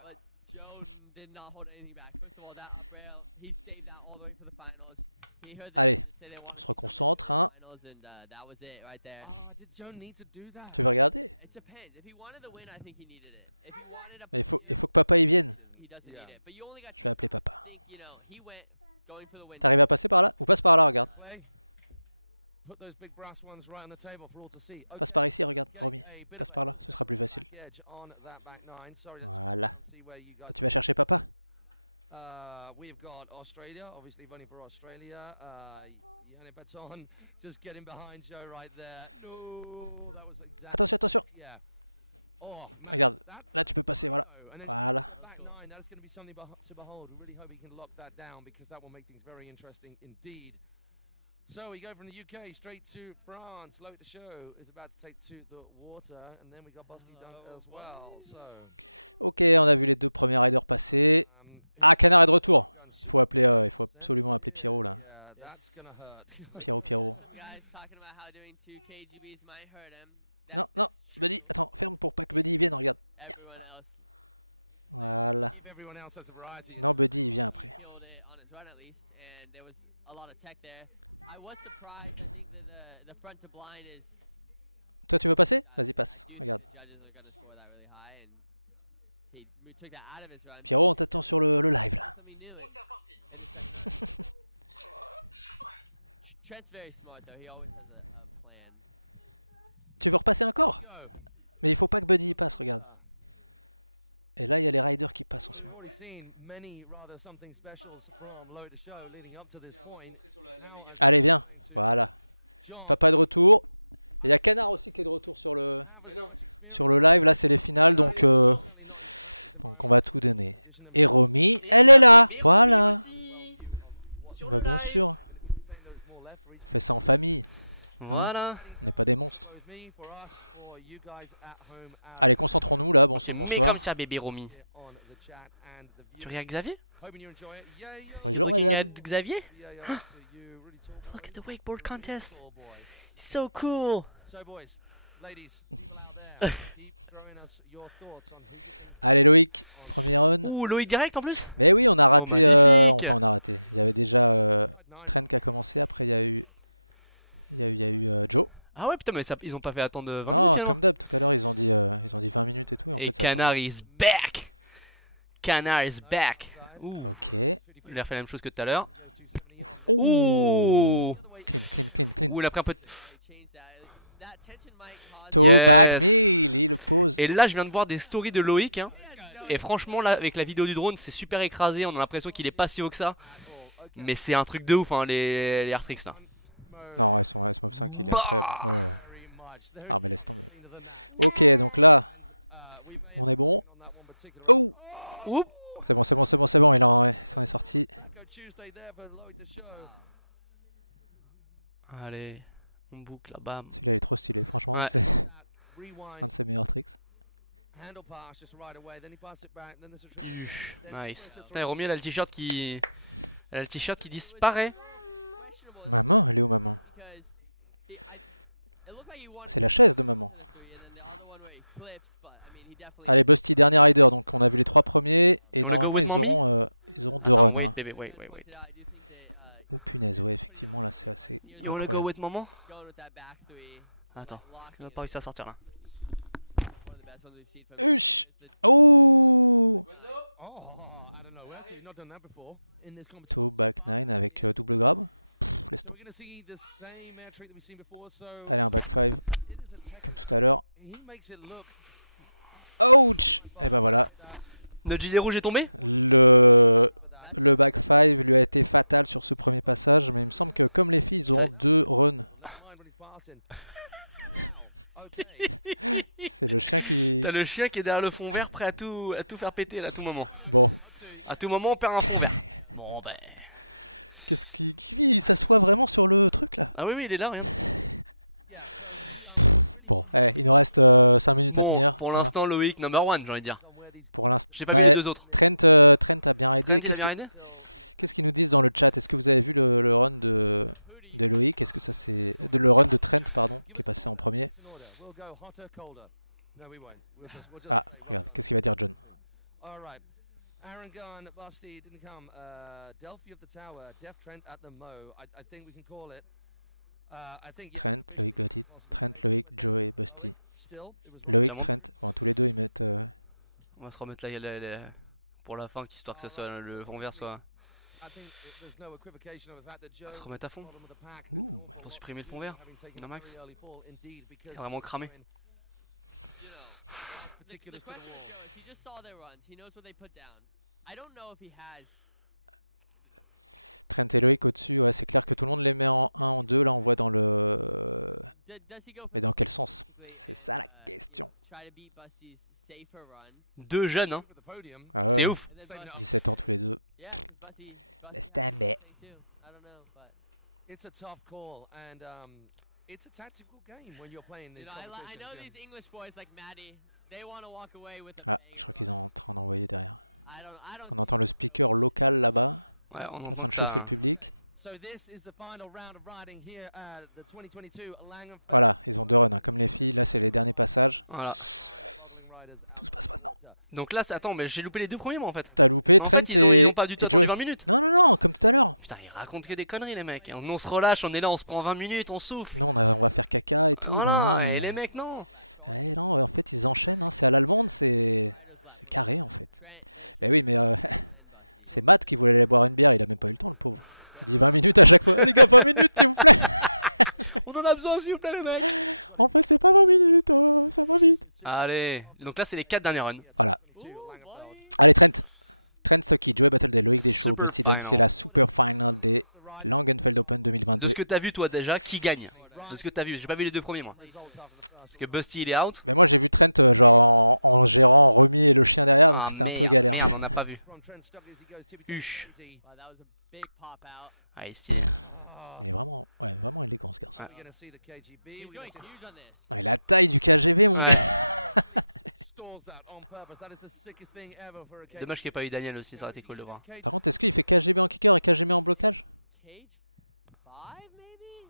But Joe did not hold anything back. First of all, that up rail, he saved that all the way for the finals. He heard the judges say they want to see something in his finals, and that was it right there. Oh, did Joe need to do that? It depends. If he wanted to win, I think he needed it. If he wanted a podium, he doesn't need it. But you only got 2 tries. I think, you know, he went going for the win. Play. Put those big brass ones right on the table for all to see. Okay, so getting a bit of a heel separated back edge on that back 9. Sorry, let's scroll down and see where you guys are. We've got Australia, obviously voting for Australia. Yannick Baton just getting behind Joe right there. No, that was exactly, yeah. Oh, man, that's right though. And then your back 9, that's going to be something to behold. We really hope he can lock that down because that will make things very interesting indeed. So we go from the UK straight to France. Loic Deschaux is about to take to the water, and then we got Busty Dunn as well. So, yeah, that's gonna hurt. Some guys talking about how doing 2 KGBs might hurt him. That's true. If everyone else has a variety, he killed it on his run at least, and there was a lot of tech there. I was surprised. I think that the front to blind is. I do think the judges are going to score that really high, and he took that out of his run. Do something new in the second run. Trent's very smart though. He always has a plan. Go. So we've already seen many rather something specials from Loic Deschaux leading up to this point. Now, as I was saying to John, I don't have as much experience. Certainly not in the practice environment. Competition. Et il y a bébé Romy aussi sur le live. Voilà. On se met comme ça, bébé Romy. Tu regardes Xavier? You looking at Xavier? Look at the wakeboard contest. So cool. So boys, ladies, people out there, keep throwing us your thoughts on who you think Ouh, Loic direct en plus. Oh, magnifique. Ah ouais, putain, mais ça, ils ont pas fait attendre 20 minutes finalement. Et Canard is back. Canard is back. Ouh. Il a refait la même chose que tout à l'heure. Ouh. Ouh, il a pris un peu de... Yes. Et là, je viens de voir des stories de Loic. Hein. Et franchement, là, avec la vidéo du drone, c'est super écrasé. On a l'impression qu'il est pas si haut que ça. Mais c'est un truc de ouf, hein, les hard tricks là. Bah. Oup. Allez, on boucle là, bam. Ouais. Nice. Putain, Romy, elle a le t-shirt qui... Elle a le t-shirt qui disparaît. You wanna go with mommy? Attends, wait, baby, wait. You wanna go with maman? Attends, on n'a pas réussi à sortir là. Oh, I don't know where, so we've not done that before in this competition. So we're going to see the same air trick that we've seen before, so it is a technique. He makes it look... Notre gilet rouge est tombé? Putain. T'as le chien qui est derrière le fond vert prêt à tout faire péter là, à tout moment. À tout moment on perd un fond vert. Bon ben... Ah oui, il est là, regarde. Bon, pour l'instant Loic number one, j'ai envie de dire. J'ai pas vu les deux autres. Trent, il a bien raidé? We'll go hotter, colder. No, we won't. We'll just say well done. All right. Aaron Gunn, Busty didn't come. Delphi of the Tower, Def Trent at the Mo. I think we can call it. I think yeah, officially possibly say that, but then Loic still, it was right. Tiens, monte. On va se remettre là pour la fin, histoire que ça soit le fond vert soit. On va se remettre à fond pour supprimer le fond vert. Non, Max. Il a vraiment cramé. The question, Joe, is he just saw their runs. He knows what they put down. I don't know if he has. Does he go for basically and you know, try to beat Busty's safer run? Deux jeunes, hein. C'est ouf. Yeah, because Busty has to say too. I don't know, but it's a tough call and it's a tactical game when you're playing this. You know, I know these English boys like Maddie. They want to walk away with a banger run. I don't see. Ouais, on entend que ça. Okay. So this is the final round of riding here at the 2022 Langenfeld. Voilà. Donc là, attends, mais j'ai loupé les deux premiers moi en fait. Mais en fait, ils ont pas du tout attendu 20 minutes. Putain, ils racontent que des conneries les mecs. On se relâche, on est là, on se prend 20 minutes, on souffle. Voilà, et les mecs non. On en a besoin s'il vous plaît les mecs. Allez, donc là c'est les 4 derniers runs. Superfinales. De ce que t'as vu toi déjà, qui gagne? De ce que t'as vu, j'ai pas vu les deux premiers moi. Parce que Busty il est out. Ah merde, on n'a pas vu. Huch. Ah il est stylé. Ouais. Dommage qu'il n'y ait pas eu Daniel aussi, ça aurait été cool de voir. Cage 5 maybe?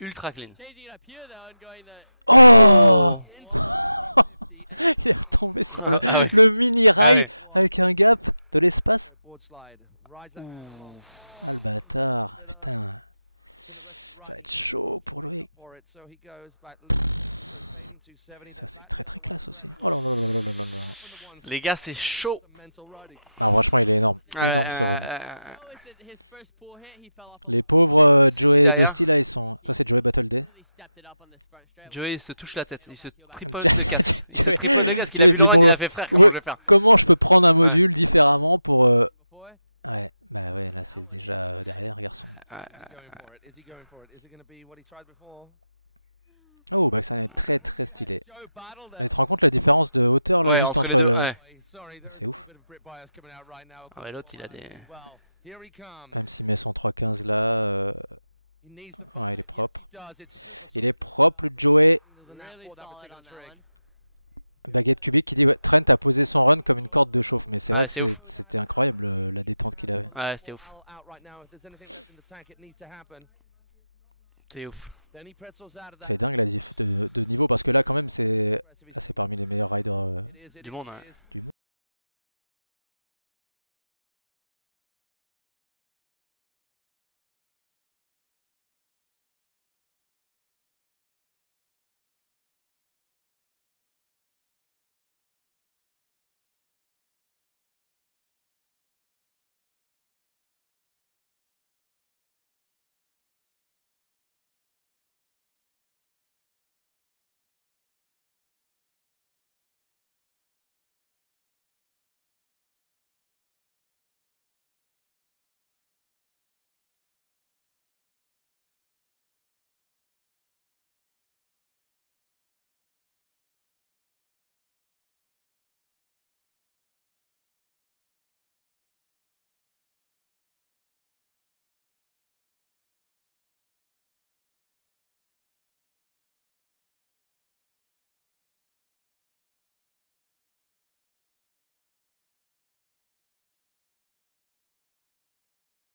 Ultra clean. Changing it up here though and going the Oh. Ah ouais. Ah ouais. Board slide. Rise that then the rest of the riding to make up for it. So he goes back rotating 270 then back the other way. Les gars, c'est chaud. C'est qui derrière? Joey il se touche la tête, il se tripote le casque. Il se tripote le casque, il a vu le run, il a fait frère, comment je vais faire? Ouais. Ouais, entre les deux, ouais. Ah ouais, l'autre il a des... He needs the 5. Yes, he does. It's super solid as well. Really solid on that one. Ouais, c'est ouf. Ouais, c'était ouf. C'est ouf. Du monde, hein.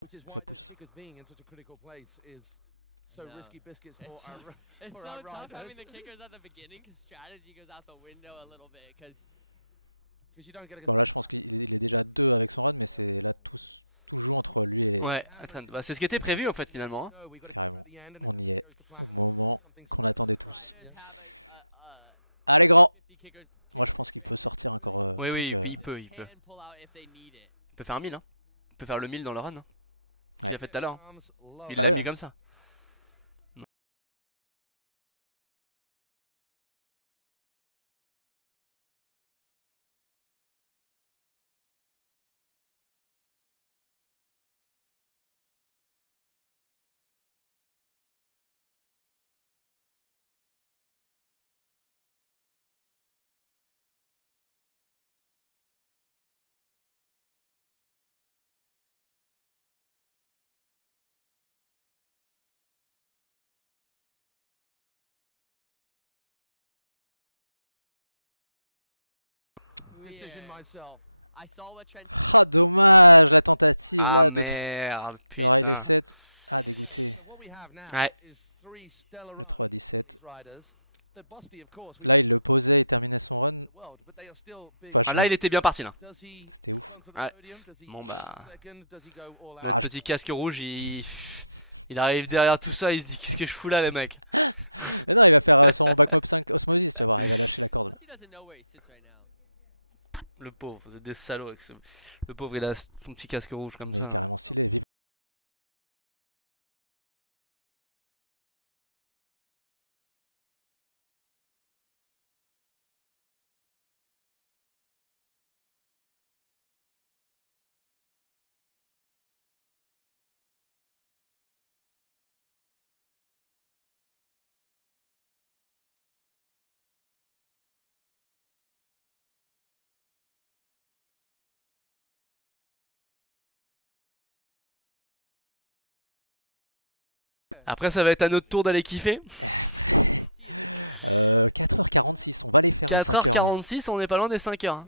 Which is why those kickers being in such a critical place is so risky biscuits for it's our It's for so our tough riders. having the kickers at the beginning because strategy goes out the window a little bit because you don't get a... Ouais, bah, c'est ce qui était prévu en fait finalement. Hein. No, we got a kicker at the end and it goes to plan. Something riders have a 50 kicker Oui, oui, il peut. Il peut faire un 1000, hein. Il peut faire le 1000 dans le run. Hein. Qu'il a fait tout à l'heure. Hein. Il l'a mis comme ça. Decision myself. I saw what Trent. Ah merde, putain. So what we have now is 3 stellar runs from these riders. The Busty, of course, we the world, but they are still big. Ah là, il était bien parti là. Does he Ouais. Bon bah, notre petit casque rouge, il arrive derrière tout ça, il se dit qu'est-ce que je fous là les mecs. Le pauvre, c'est des salauds avec ce... Le pauvre il a son petit casque rouge comme ça. Après ça va être à notre tour d'aller kiffer. 4h46, on n'est pas loin des 5h. Hein.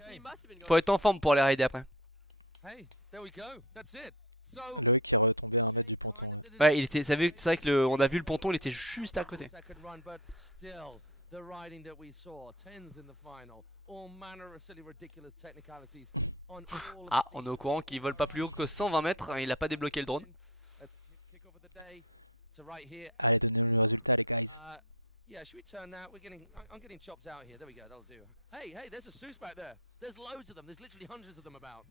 Faut être en forme pour aller raider après. Ouais, il était, c'est vrai que on a vu le ponton, il était juste à côté. Ah, on est au courant qu'il vole pas plus haut que 120 mètres, il a pas débloqué le drone. So right here, yeah, should we turn that? I'm getting chopped out here. There we go, that'll do. Hey, there's a Suess back there. There's loads of them. There's literally hundreds of them about.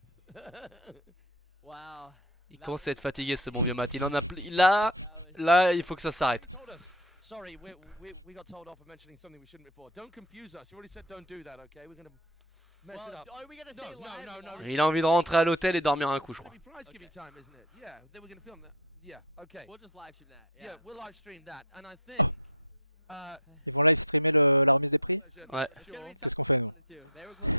Wow. Il commence à être fatigué ce bon vieux Matt. Il en a là, il faut que ça s'arrête. Sorry, we got told off for mentioning something we shouldn't before. Don't confuse us. You already said don't do that, okay? We're gonna mess it up. Are we gonna say no. Il a envie de rentrer à l'hôtel et dormir un coup, je crois. Prize giving time, isn't it? Yeah, then we're gonna film that. Yeah, okay. We'll just live stream that. Yeah, we'll live stream that, and I think. Ouais. It's gonna be tough for 1 and 2. They were close.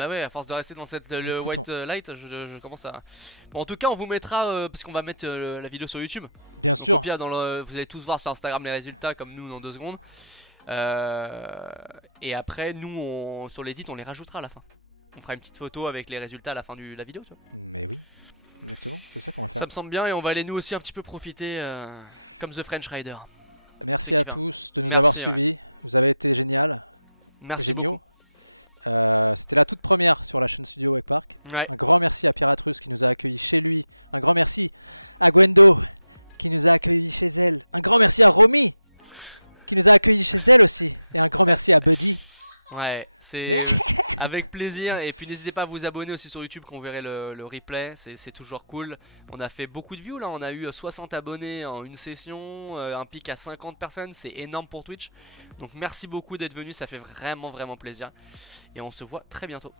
Ah ouais, à force de rester dans le white light, je commence à... Bon, en tout cas, on vous mettra, parce qu'on va mettre la vidéo sur YouTube. Donc au pire, vous allez tous voir sur Instagram les résultats, comme nous, dans 2 secondes. Et après, nous, sur l'édit, on les rajoutera à la fin. On fera une petite photo avec les résultats à la fin de la vidéo, tu vois. Ça me semble bien, et on va aller nous aussi un petit peu profiter, comme The French Rider. C'est kiffant. Merci, ouais. Merci beaucoup. Ouais. Ouais, c'est avec plaisir. Et puis n'hésitez pas à vous abonner aussi sur YouTube quand vous verrez le replay. C'est toujours cool. On a fait beaucoup de views là. On a eu 60 abonnés en une session, un pic à 50 personnes. C'est énorme pour Twitch. Donc merci beaucoup d'être venu. Ça fait vraiment plaisir. Et on se voit très bientôt.